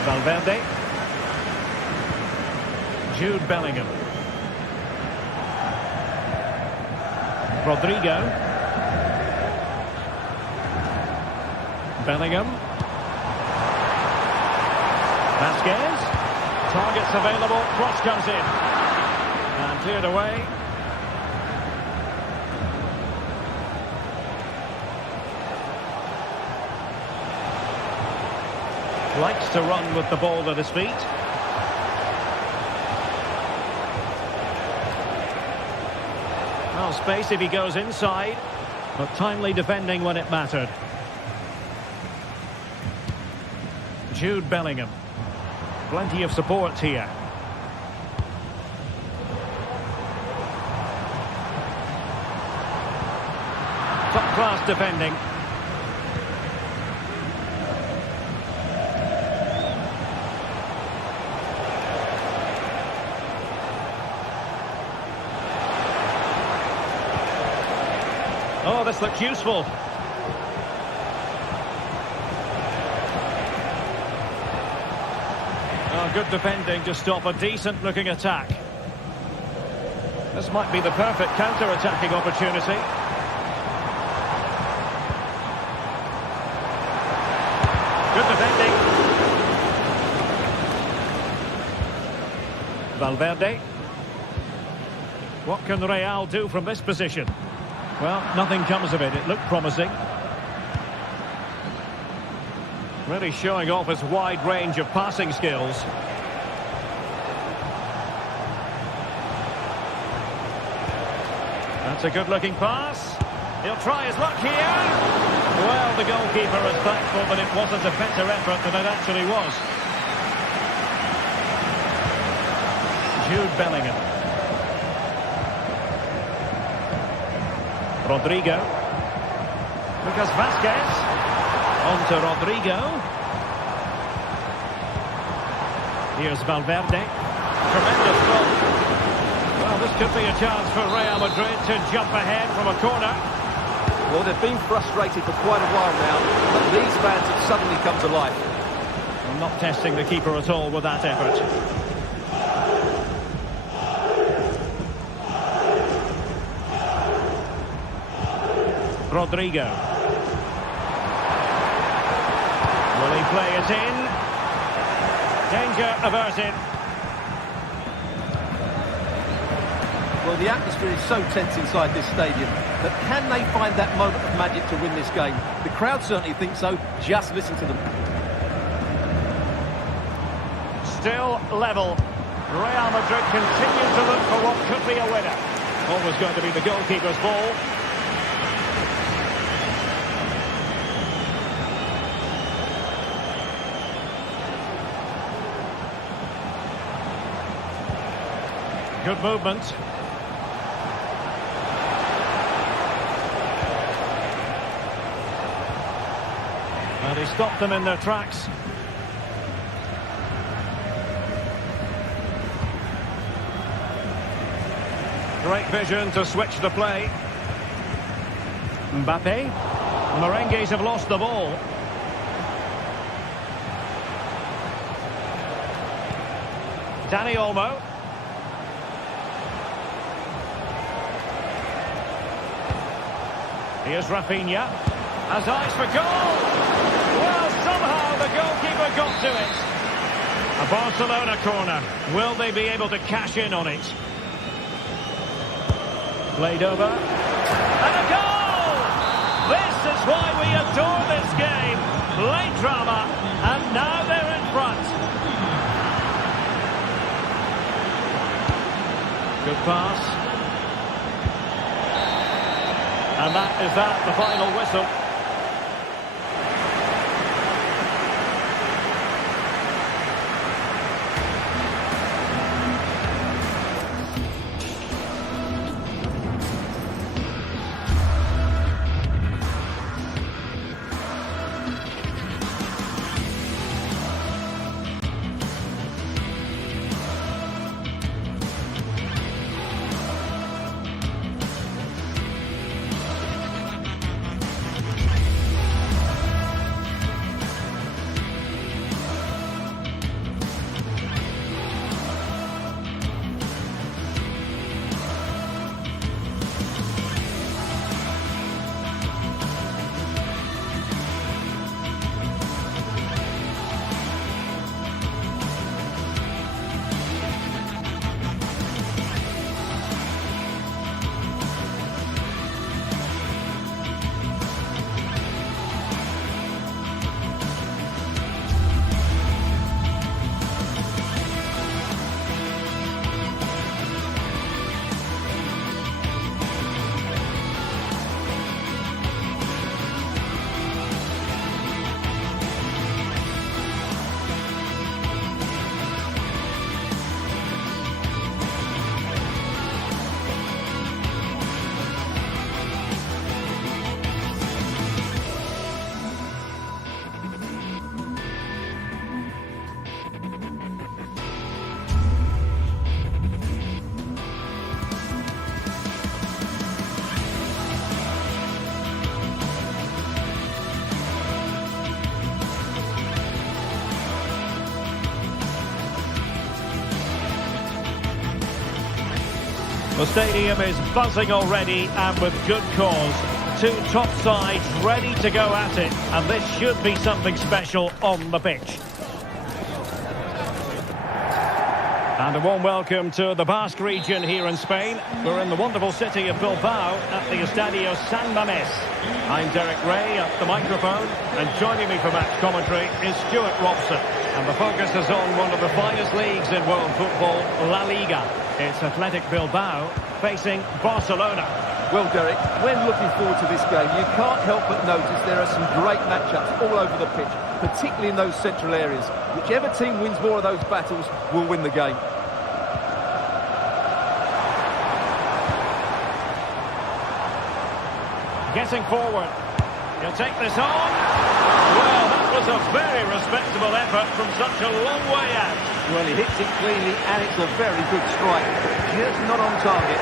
Valverde. Jude Bellingham. Rodrigo. Bellingham. Vasquez. Targets available. Cross comes in. And cleared away. Likes to run with the ball at his feet. Well, space if he goes inside, but timely defending when it mattered. Jude Bellingham. Plenty of support here. Top-class defending. Oh, this looks useful. Oh, good defending to stop a decent-looking attack. This might be the perfect counter-attacking opportunity. Good defending. Valverde. What can Real do from this position? Well, nothing comes of it. It looked promising. Really showing off his wide range of passing skills. That's a good-looking pass. He'll try his luck here. Well, the goalkeeper is thankful that it wasn't a better effort than it actually was. Jude Bellingham. Rodrigo. Lucas Vazquez. On to Rodrigo. Here's Valverde. Tremendous goal. Well, this could be a chance for Real Madrid to jump ahead from a corner. Well, they've been frustrated for quite a while now, but these fans have suddenly come to life. I'm not testing the keeper at all with that effort. Rodrigo. Will he play it in? Danger averted. Well, the atmosphere is so tense inside this stadium, but can they find that moment of magic to win this game? The crowd certainly think so. Just listen to them. Still level. Real Madrid continue to look for what could be a winner. Always going to be the goalkeeper's ball. Good movement. And he stopped them in their tracks. Great vision to switch the play. Mbappe. Merengues have lost the ball. Dani Olmo. Here's Rafinha. Has eyes for goal. Well, somehow the goalkeeper got to it. A Barcelona corner. Will they be able to cash in on it? Played over. And a goal! This is why we adore this game. Late drama. And now they're in front. Good pass. And that is the final whistle. The stadium is buzzing already, and with good cause. Two top sides ready to go at it, and this should be something special on the pitch. And a warm welcome to the Basque region here in Spain. We're in the wonderful city of Bilbao at the Estadio San Mamés. I'm Derek Ray at the microphone, and joining me for match commentary is Stuart Robson. And the focus is on one of the finest leagues in world football, La Liga. It's Athletic Bilbao facing Barcelona. Well, Derek, when looking forward to this game, you can't help but notice there are some great matchups all over the pitch, particularly in those central areas. Whichever team wins more of those battles will win the game. Getting forward. He'll take this on. Well, that was a very respectable effort from such a long way out. Well, he hits it cleanly, and it's a very good strike. Just not on target.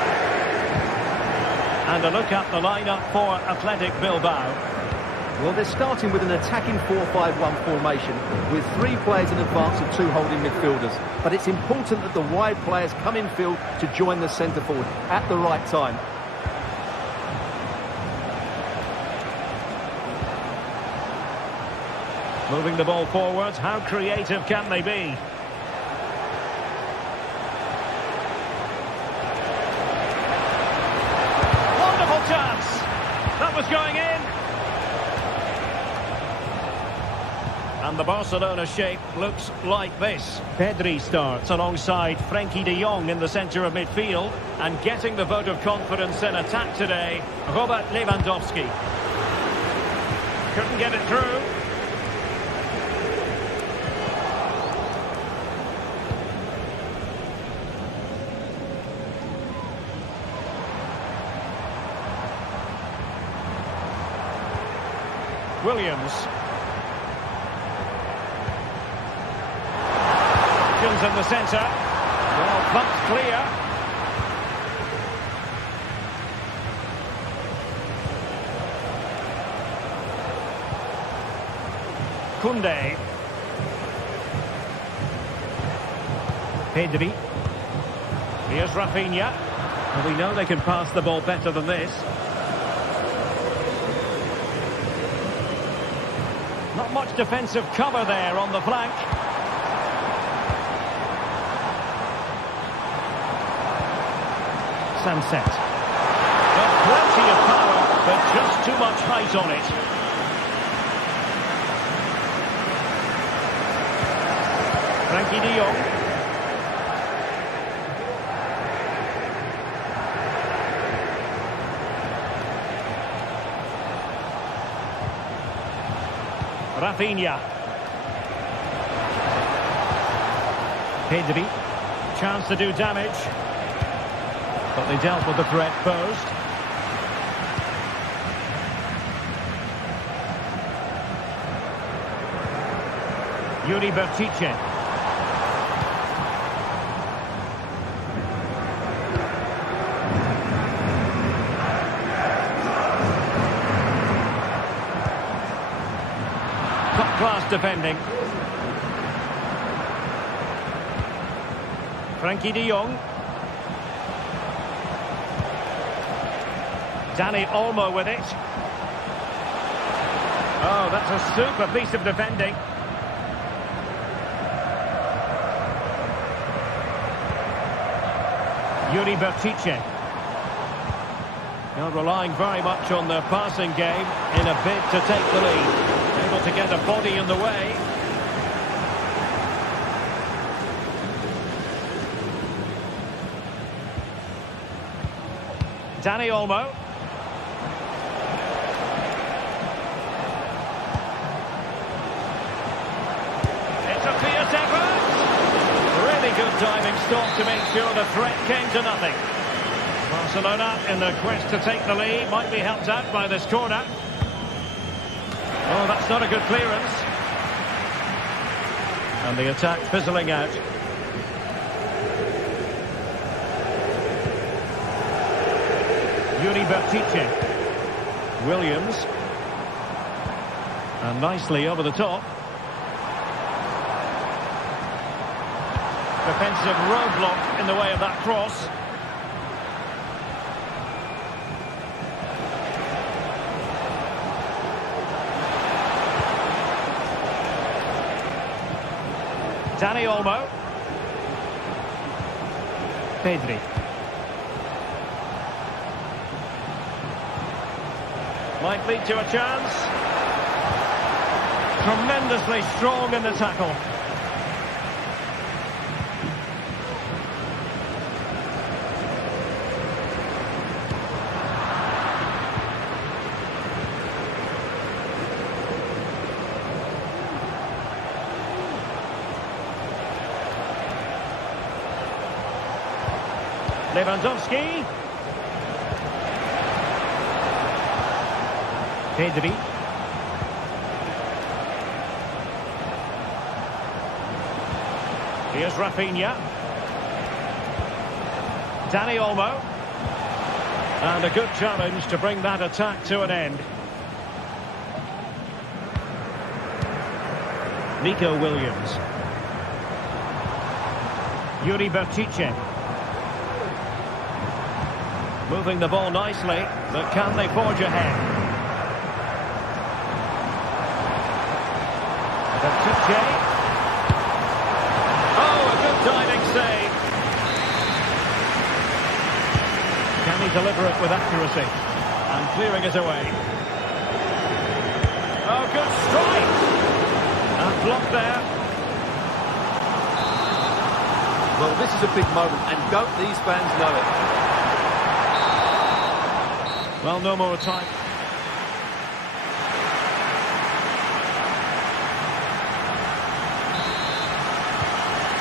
And a look at the lineup for Athletic Bilbao. Well, they're starting with an attacking 4-5-1 formation with 3 players in advance of 2 holding midfielders. But it's important that the wide players come in field to join the centre forward at the right time. Moving the ball forward, how creative can they be? Wonderful chance! That was going in! And the Barcelona shape looks like this. Pedri starts alongside Frenkie de Jong in the centre of midfield, and getting the vote of confidence in attack today, Robert Lewandowski. Couldn't get it through. Williams. Options in the centre. Well, pumped clear. Koundé. Pedri. Here's Rafinha. And we know they can pass the ball better than this. Not much defensive cover there on the flank. Sunset. Well, plenty of power, but just too much height on it. Frenkie de Jong. Rafinha. Pedri. Chance to do damage. But they dealt with the threat posed. Yuri Bertice. Top-class defending. Frenkie de Jong. Dani Olmo with it. Oh, that's a super piece of defending. Yuri Bertice. Now relying very much on their passing game in a bid to take the lead. Able to get a body in the way. Dani Olmo. It's a fierce effort. Really good diving stop to make sure the threat came to nothing. Barcelona in their quest to take the lead might be helped out by this corner. Oh, that's not a good clearance. And the attack fizzling out. Yuri Bertice. Williams. And nicely over the top. Defensive roadblock in the way of that cross. Dani Olmo. Pedri. Might lead to a chance. Tremendously strong in the tackle. Lewandowski. Pedri. Here's Rafinha. Dani Olmo. And a good challenge to bring that attack to an end. Nico Williams. Yuri Bertice. Moving the ball nicely, but can they forge ahead? Bertice. Oh, a good diving save. Can he deliver it with accuracy? And clearing it away. Oh, good strike! And blocked there. Well, this is a big moment, and don't these fans know it? Well, no more time.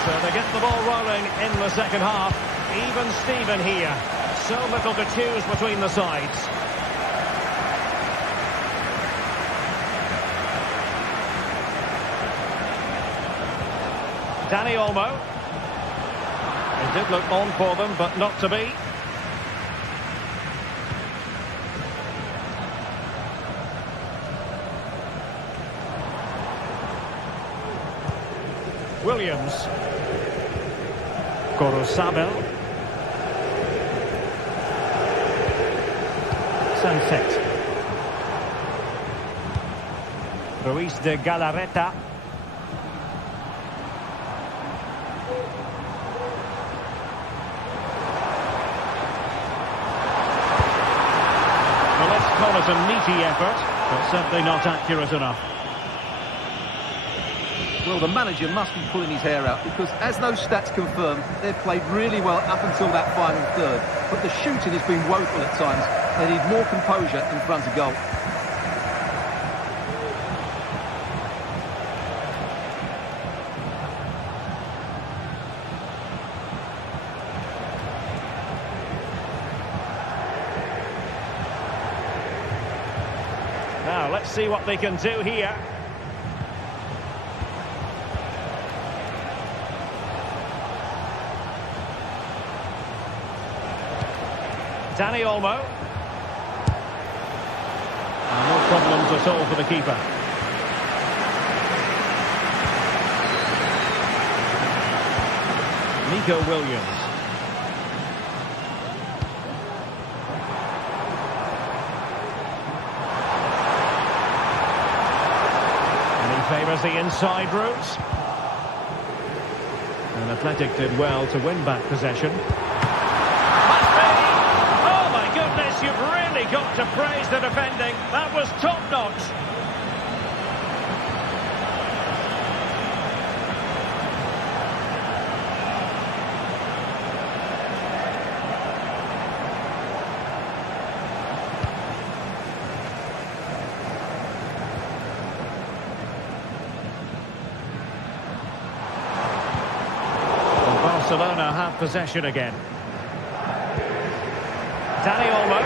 So they get the ball rolling in the second half. Even Steven here. So little to choose between the sides. Dani Olmo. It did look on for them, but not to be. Williams. Gorosabel. Sunset. Ruiz de Galarreta. Well, let's call it a meaty effort, but certainly not accurate enough. Well, the manager must be pulling his hair out because, as those stats confirm, they've played really well up until that final third. But the shooting has been woeful at times. They need more composure in front of goal. Now, let's see what they can do here. Dani Olmo. No problems at all for the keeper. Nico Williams. And he favours the inside route. And Athletic did well to win back possession. You've really got to praise the defending. That was top-notch. Well, Barcelona have possession again. Dani Olmo.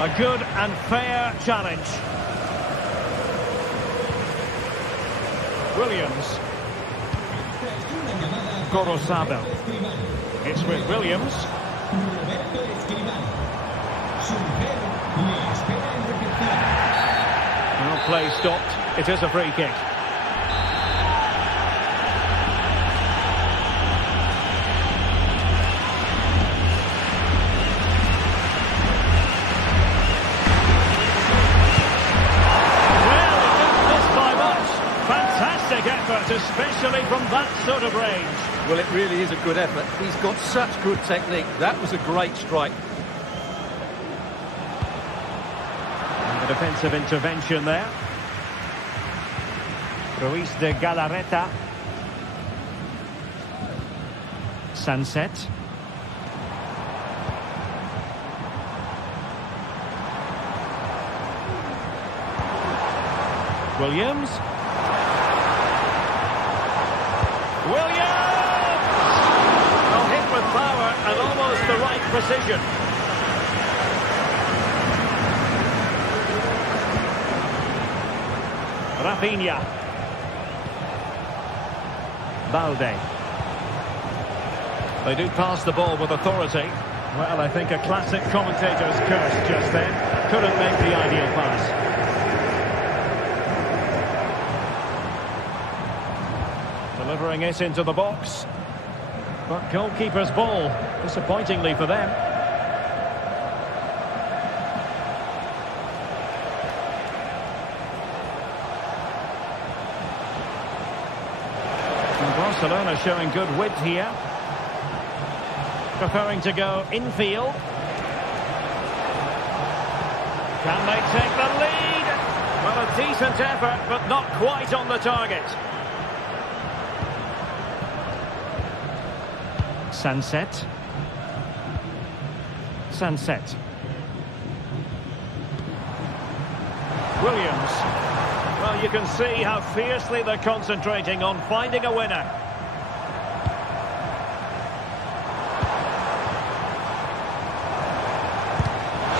A good and fair challenge. Williams. Gorosabel. It's with Williams. Well, play stopped. It is a free kick. especially from that sort of range. Well, it really is a good effort. He's got such good technique. That was a great strike. And the defensive intervention there. Ruiz de Galarreta. Sunset. Williams. Well, hit with power and almost the right precision. Rafinha. Balde. They do pass the ball with authority. Well, I think a classic commentator's curse just then. Couldn't make the ideal pass. Delivering it into the box. But goalkeeper's ball, disappointingly for them. And Barcelona showing good width here. Preferring to go infield. Can they take the lead? Well, a decent effort, but not quite on the target. Sunset. Williams. Well, you can see how fiercely they're concentrating on finding a winner.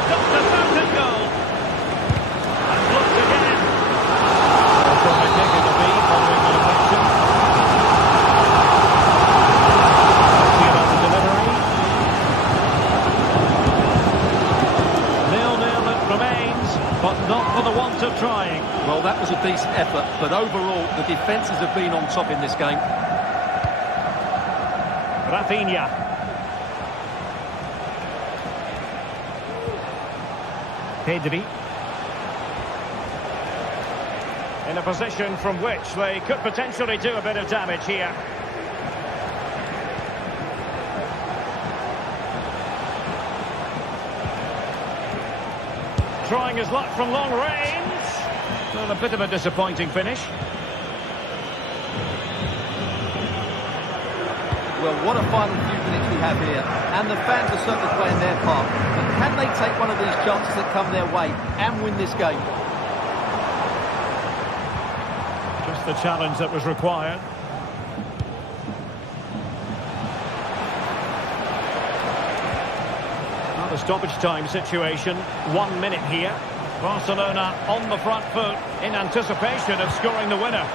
Got the fountain goal. And looked again. That's what I think it'll be following the deflection. See about the delivery. 0-0 it remains, but not for the want of trying. Well, that was a decent effort, but overall, the defences have been on top in this game. Rafinha. Pedri. In a position from which they could potentially do a bit of damage here. Trying his luck from long range. Well, a bit of a disappointing finish. Well, what a final few minutes we have here. And the fans are certainly playing their part. But can they take one of these chances that come their way and win this game? Just the challenge that was required. Well, the stoppage time situation, 1 minute here. Barcelona on the front foot in anticipation of scoring the winner.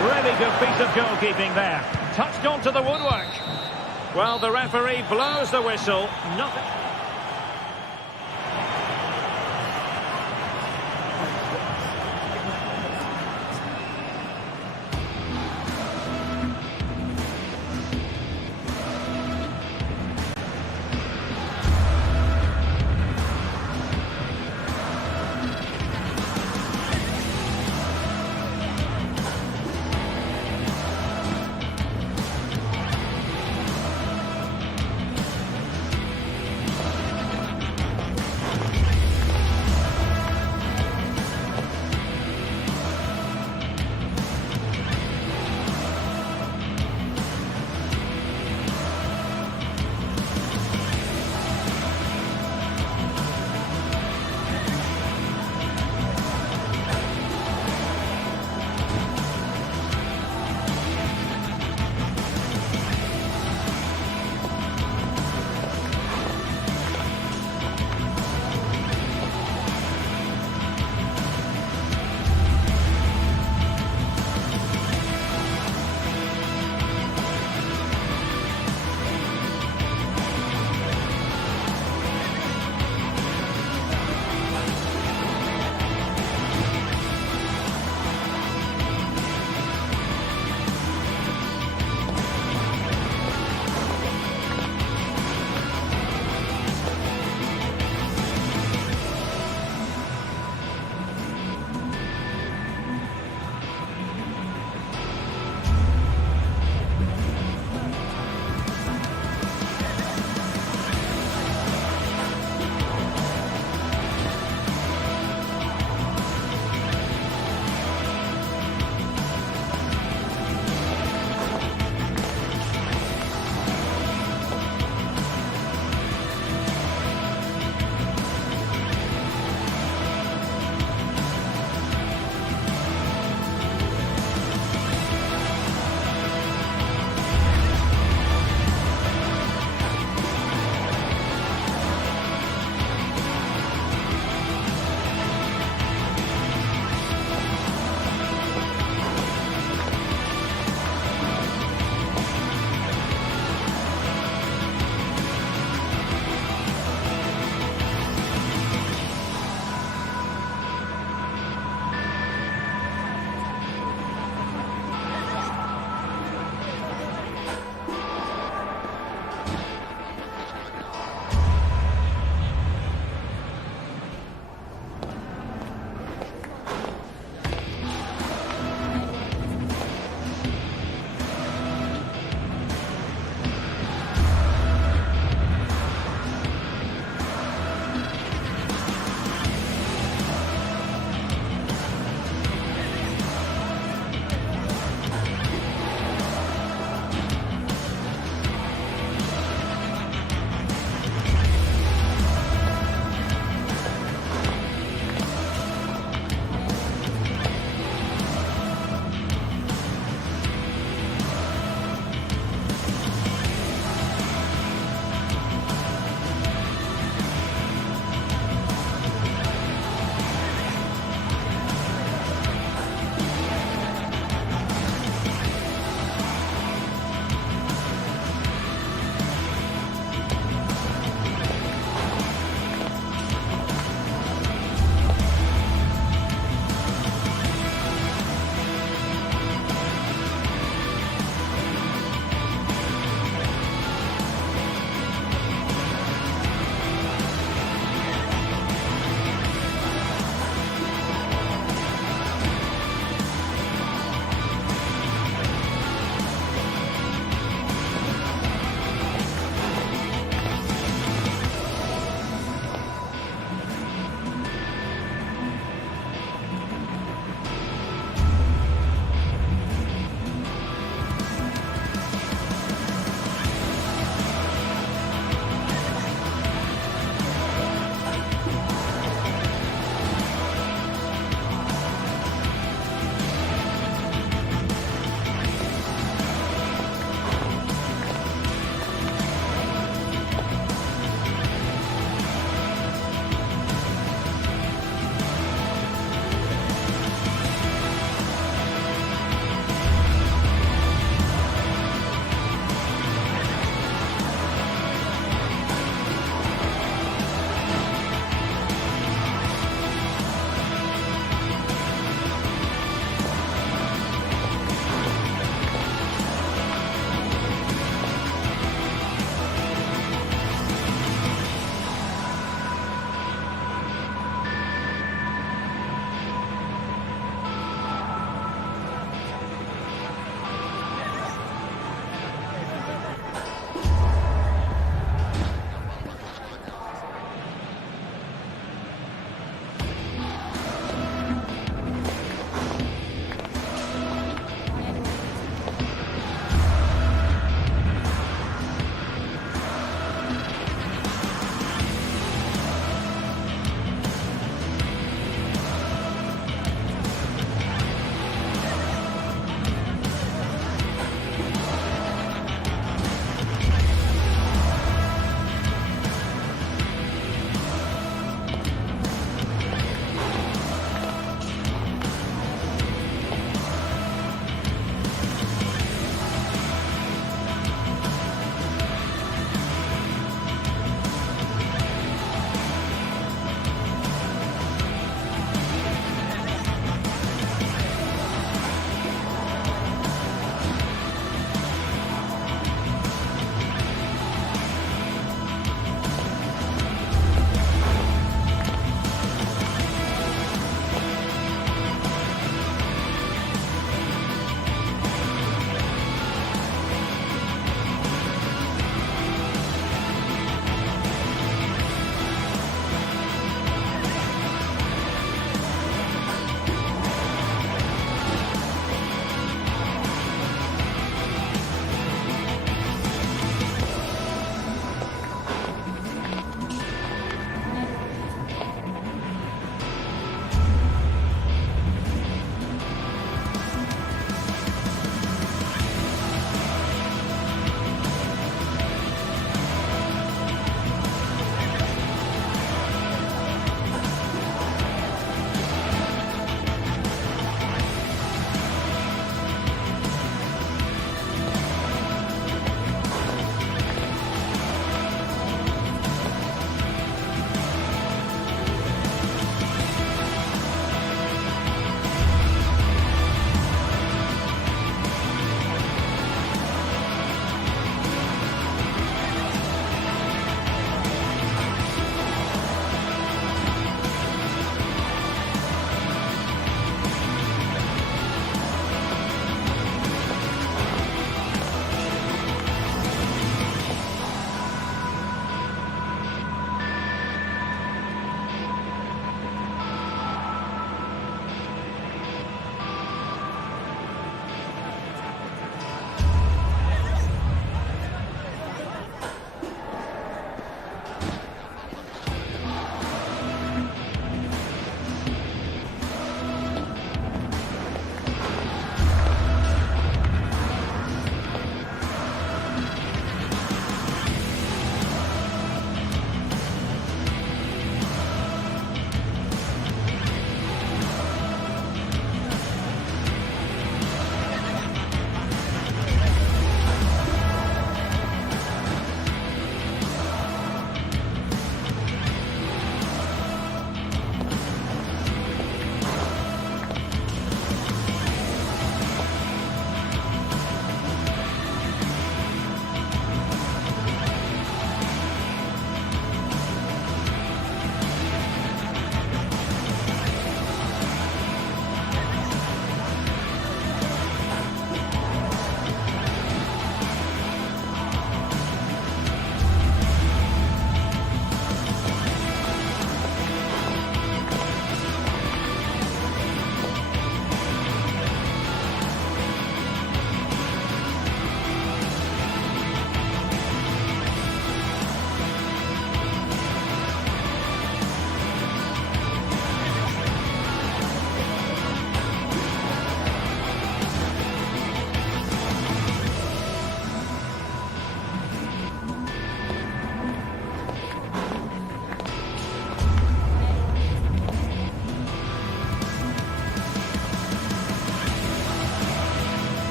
Really good piece of goalkeeping there. Touched onto the woodwork. Well, the referee blows the whistle. Nothing.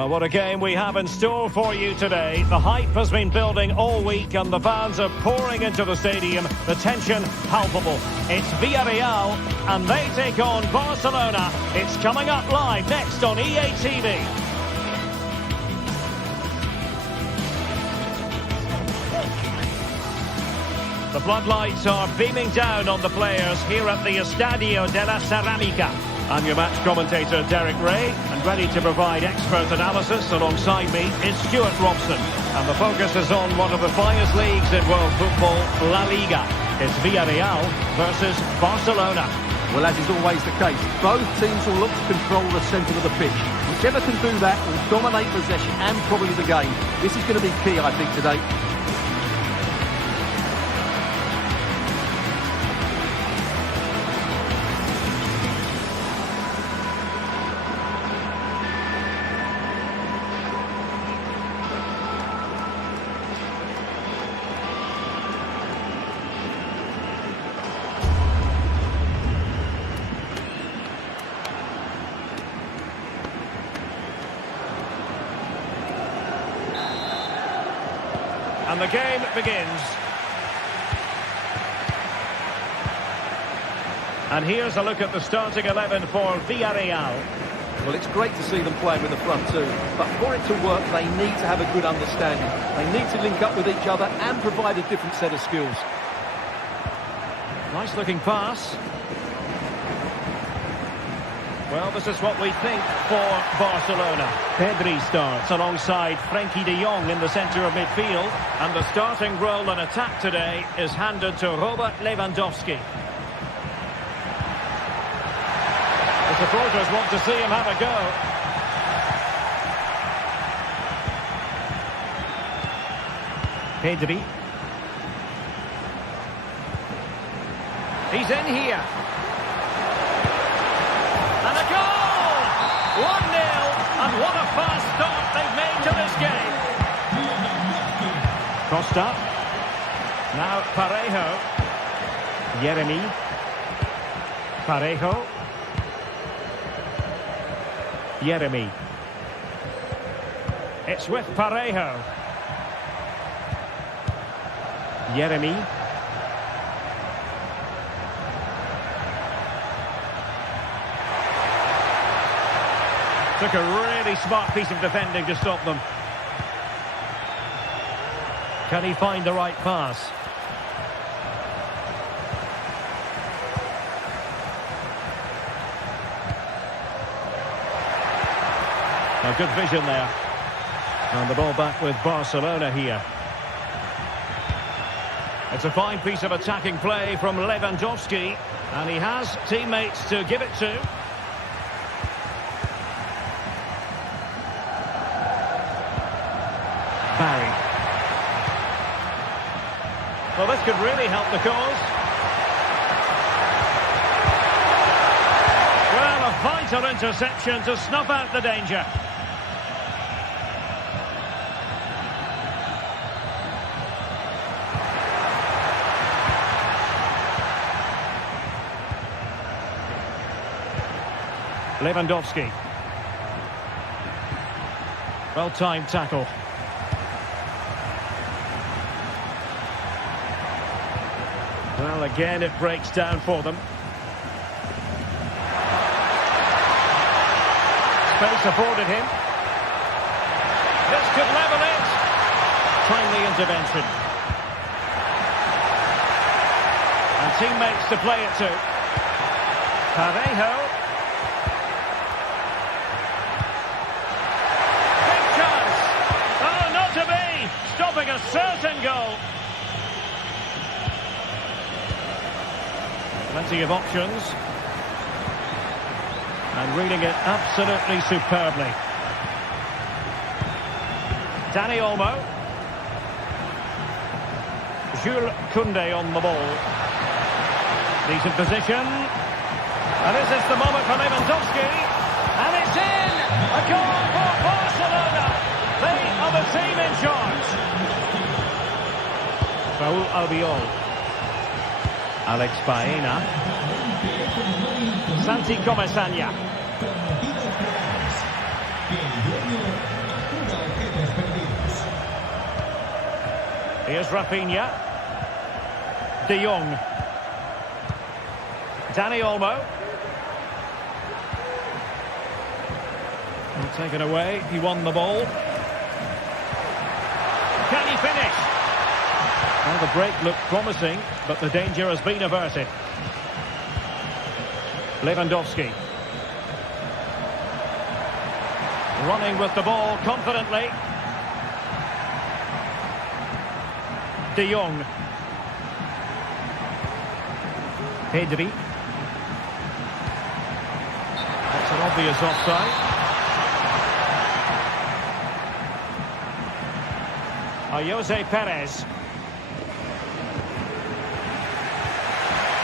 Well, what a game we have in store for you today. The hype has been building all week and the fans are pouring into the stadium. The tension palpable. It's Villarreal and they take on Barcelona. It's coming up live next on EA TV. The floodlights are beaming down on the players here at the Estadio de la Ceramica. I'm your match commentator, Derek Ray, and ready to provide expert analysis alongside me is Stuart Robson. And the focus is on one of the finest leagues in world football, La Liga. It's Villarreal versus Barcelona. Well, as is always the case, both teams will look to control the centre of the pitch. Whichever can do that will dominate possession and probably the game. This is going to be key, I think, today. And the game begins. And here's a look at the starting 11 for Villarreal. Well, it's great to see them playing with the front two, but for it to work, they need to have a good understanding. They need to link up with each other and provide a different set of skills. Nice looking pass. Well, this is what we think for Barcelona. Pedri starts alongside Frenkie de Jong in the centre of midfield. And the starting role in attack today is handed to Robert Lewandowski. The supporters want to see him have a go. Pedri. He's in here. And a goal! 1-0, and what a fast start they've made to this game. Costa. Now Parejo. Yeremy. Parejo. Yeremy. It's with Parejo. Yeremy. Took a really smart piece of defending to stop them. Can he find the right pass? Now, good vision there. And the ball back with Barcelona here. It's a fine piece of attacking play from Lewandowski. And he has teammates to give it to. Barry. Well, this could really help the cause. Well, a vital interception to snuff out the danger. Lewandowski. Well-timed tackle. Well, again, it breaks down for them. Space afforded him. This could level it. Timely intervention. And teammates to play it to. Parejo. Big chance. Oh, not to be. Stopping a certain goal. Plenty of options. And reading it absolutely superbly. Dani Olmo. Jules Koundé on the ball. Decent position. And this is the moment for Lewandowski. And it's in! A goal for Barcelona! They are the team in charge. Raúl Albiol. Alex Baena. Santi Comesaña. Here's Rafinha. De Jong. Dani Olmo. Well, taken away. He won the ball. Can he finish? Well, the break looked promising, but the danger has been averted. Lewandowski. Running with the ball confidently. De Jong. Pedri. That's an obvious offside. Jose Perez.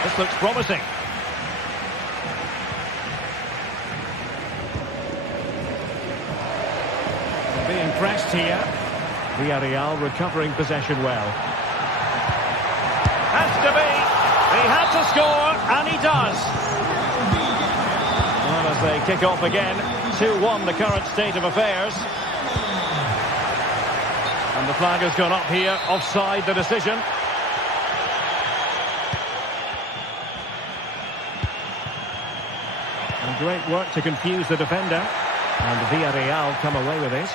This looks promising. They're being pressed here. Villarreal recovering possession well. Has to be. He had to score, and he does. Well, as they kick off again, 2-1 the current state of affairs. And the flag has gone up here, offside the decision. And great work to confuse the defender. And Villarreal come away with it.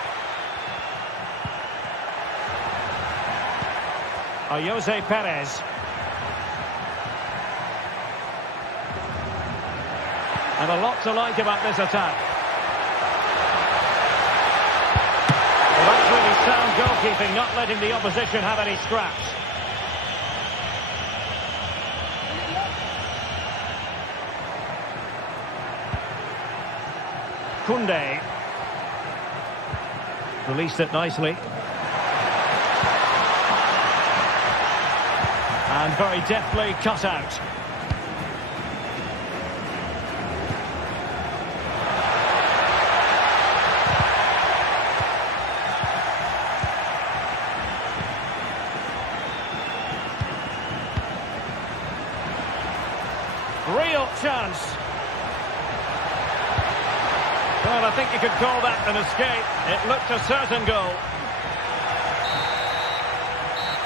Jose Perez. And a lot to like about this attack. Well, that's really sound goalkeeping, not letting the opposition have any scraps. Koundé. Released it nicely. And very deftly cut out. Real chance. Well, I think you could call that an escape. It looked a certain goal.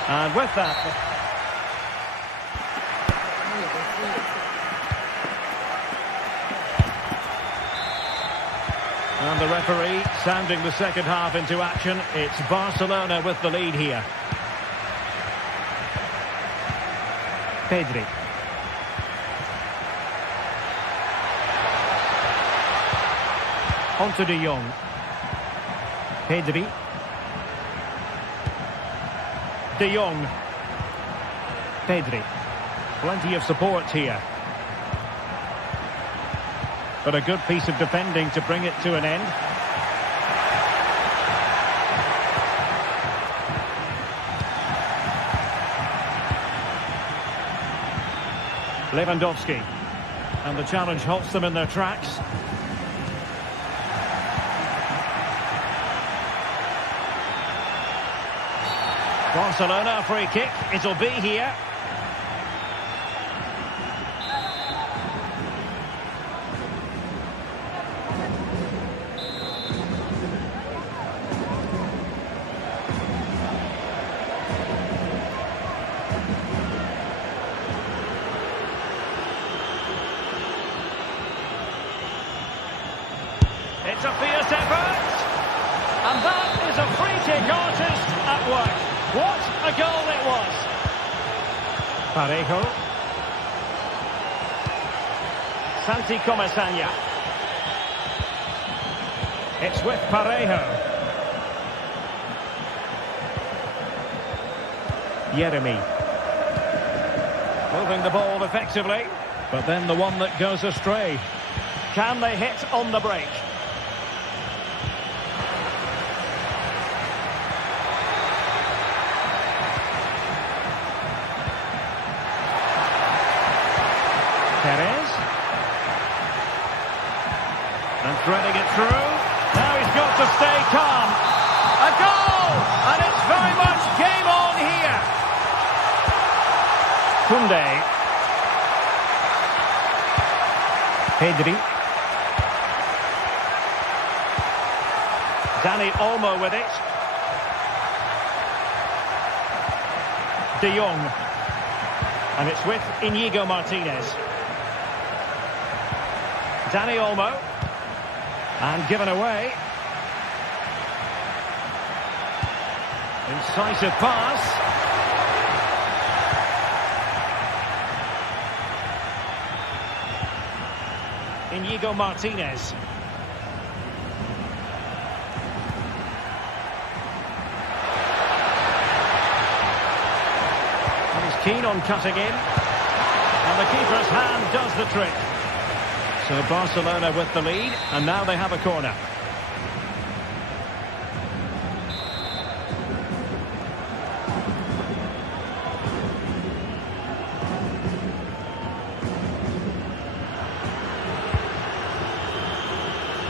And with that... And the referee sounding the second half into action. It's Barcelona with the lead here. Pedri. On to De Jong. Pedri. De Jong. Pedri. Plenty of support here. But a good piece of defending to bring it to an end. Lewandowski. And the challenge halts them in their tracks. Barcelona, free kick. It'll be here. It's a fierce effort. And that is a free kick artist at work. What a goal it was. Parejo. Santi Comesaña. It's with Parejo. Yeremi. Moving the ball effectively. But then the one that goes astray. Can they hit on the break? Perez. And threading it through. Now he's got to stay calm. A goal! And it's very much game on here. Koundé. Pedri. Dani Olmo with it. De Jong. And it's with Inigo Martinez. Dani Olmo. And given away. Incisive pass. Inigo Martinez. And he's keen on cutting in. And the keeper's hand does the trick. So Barcelona with the lead, and now they have a corner.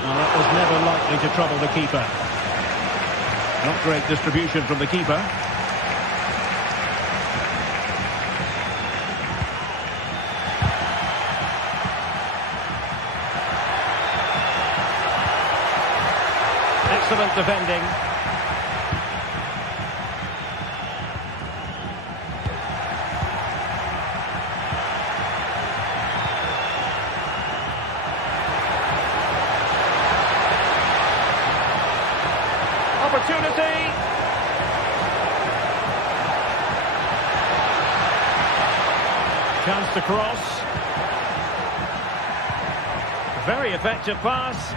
Well, that was never likely to trouble the keeper. Not great distribution from the keeper. Excellent defending. Opportunity. Chance to cross. Very effective pass.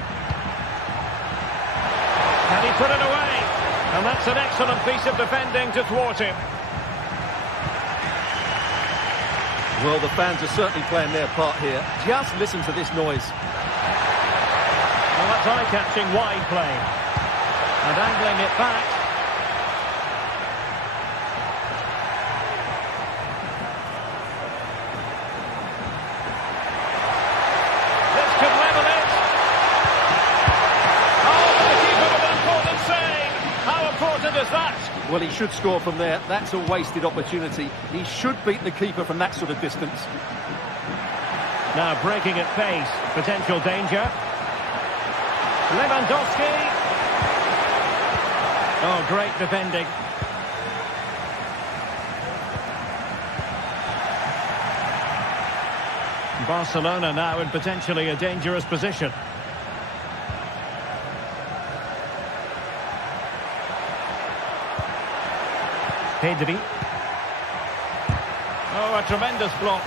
Can he put it away? And that's an excellent piece of defending to thwart him. Well, the fans are certainly playing their part here. Just listen to this noise. Well, that's eye-catching wide play. And angling it back. This could level it. Is that? Well, he should score from there. That's a wasted opportunity. He should beat the keeper from that sort of distance. Now breaking at pace. Potential danger. Lewandowski. Oh, great defending. Barcelona now in potentially a dangerous position. Pedri. Oh, a tremendous block.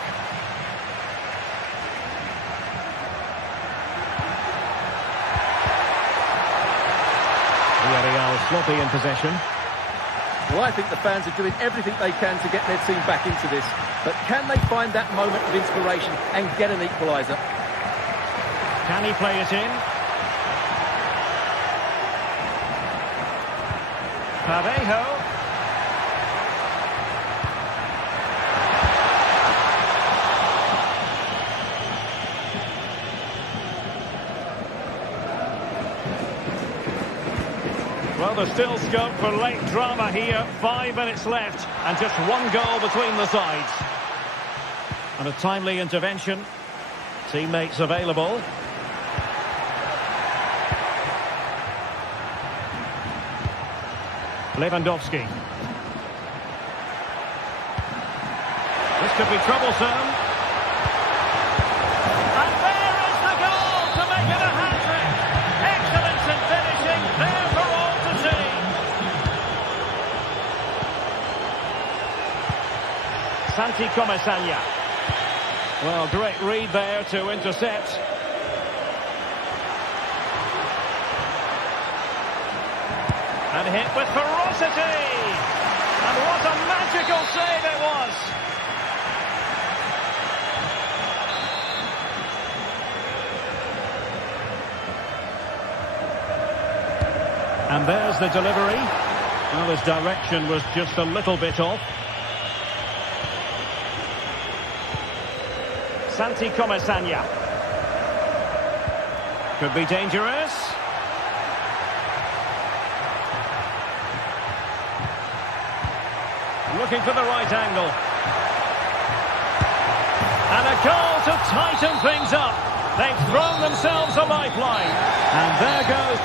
Villarreal sloppy in possession. Well, I think the fans are doing everything they can to get their team back into this. But can they find that moment of inspiration and get an equaliser? Can he play it in? Parejo. Well, there's still scope for late drama here. 5 minutes left and just one goal between the sides. And a timely intervention. Teammates available. Lewandowski. This could be troublesome. And there is the goal to make it a hat-trick. Excellence in finishing, there for all to see. Santi Comesaña. Well, great read there to intercept. And hit with ferocity. And what a magical save it was. And there's the delivery. Well, his direction was just a little bit off. Santi Comesaña. Could be dangerous. Looking for the right angle. And a goal to tighten things up. They've thrown themselves a lifeline. And there goes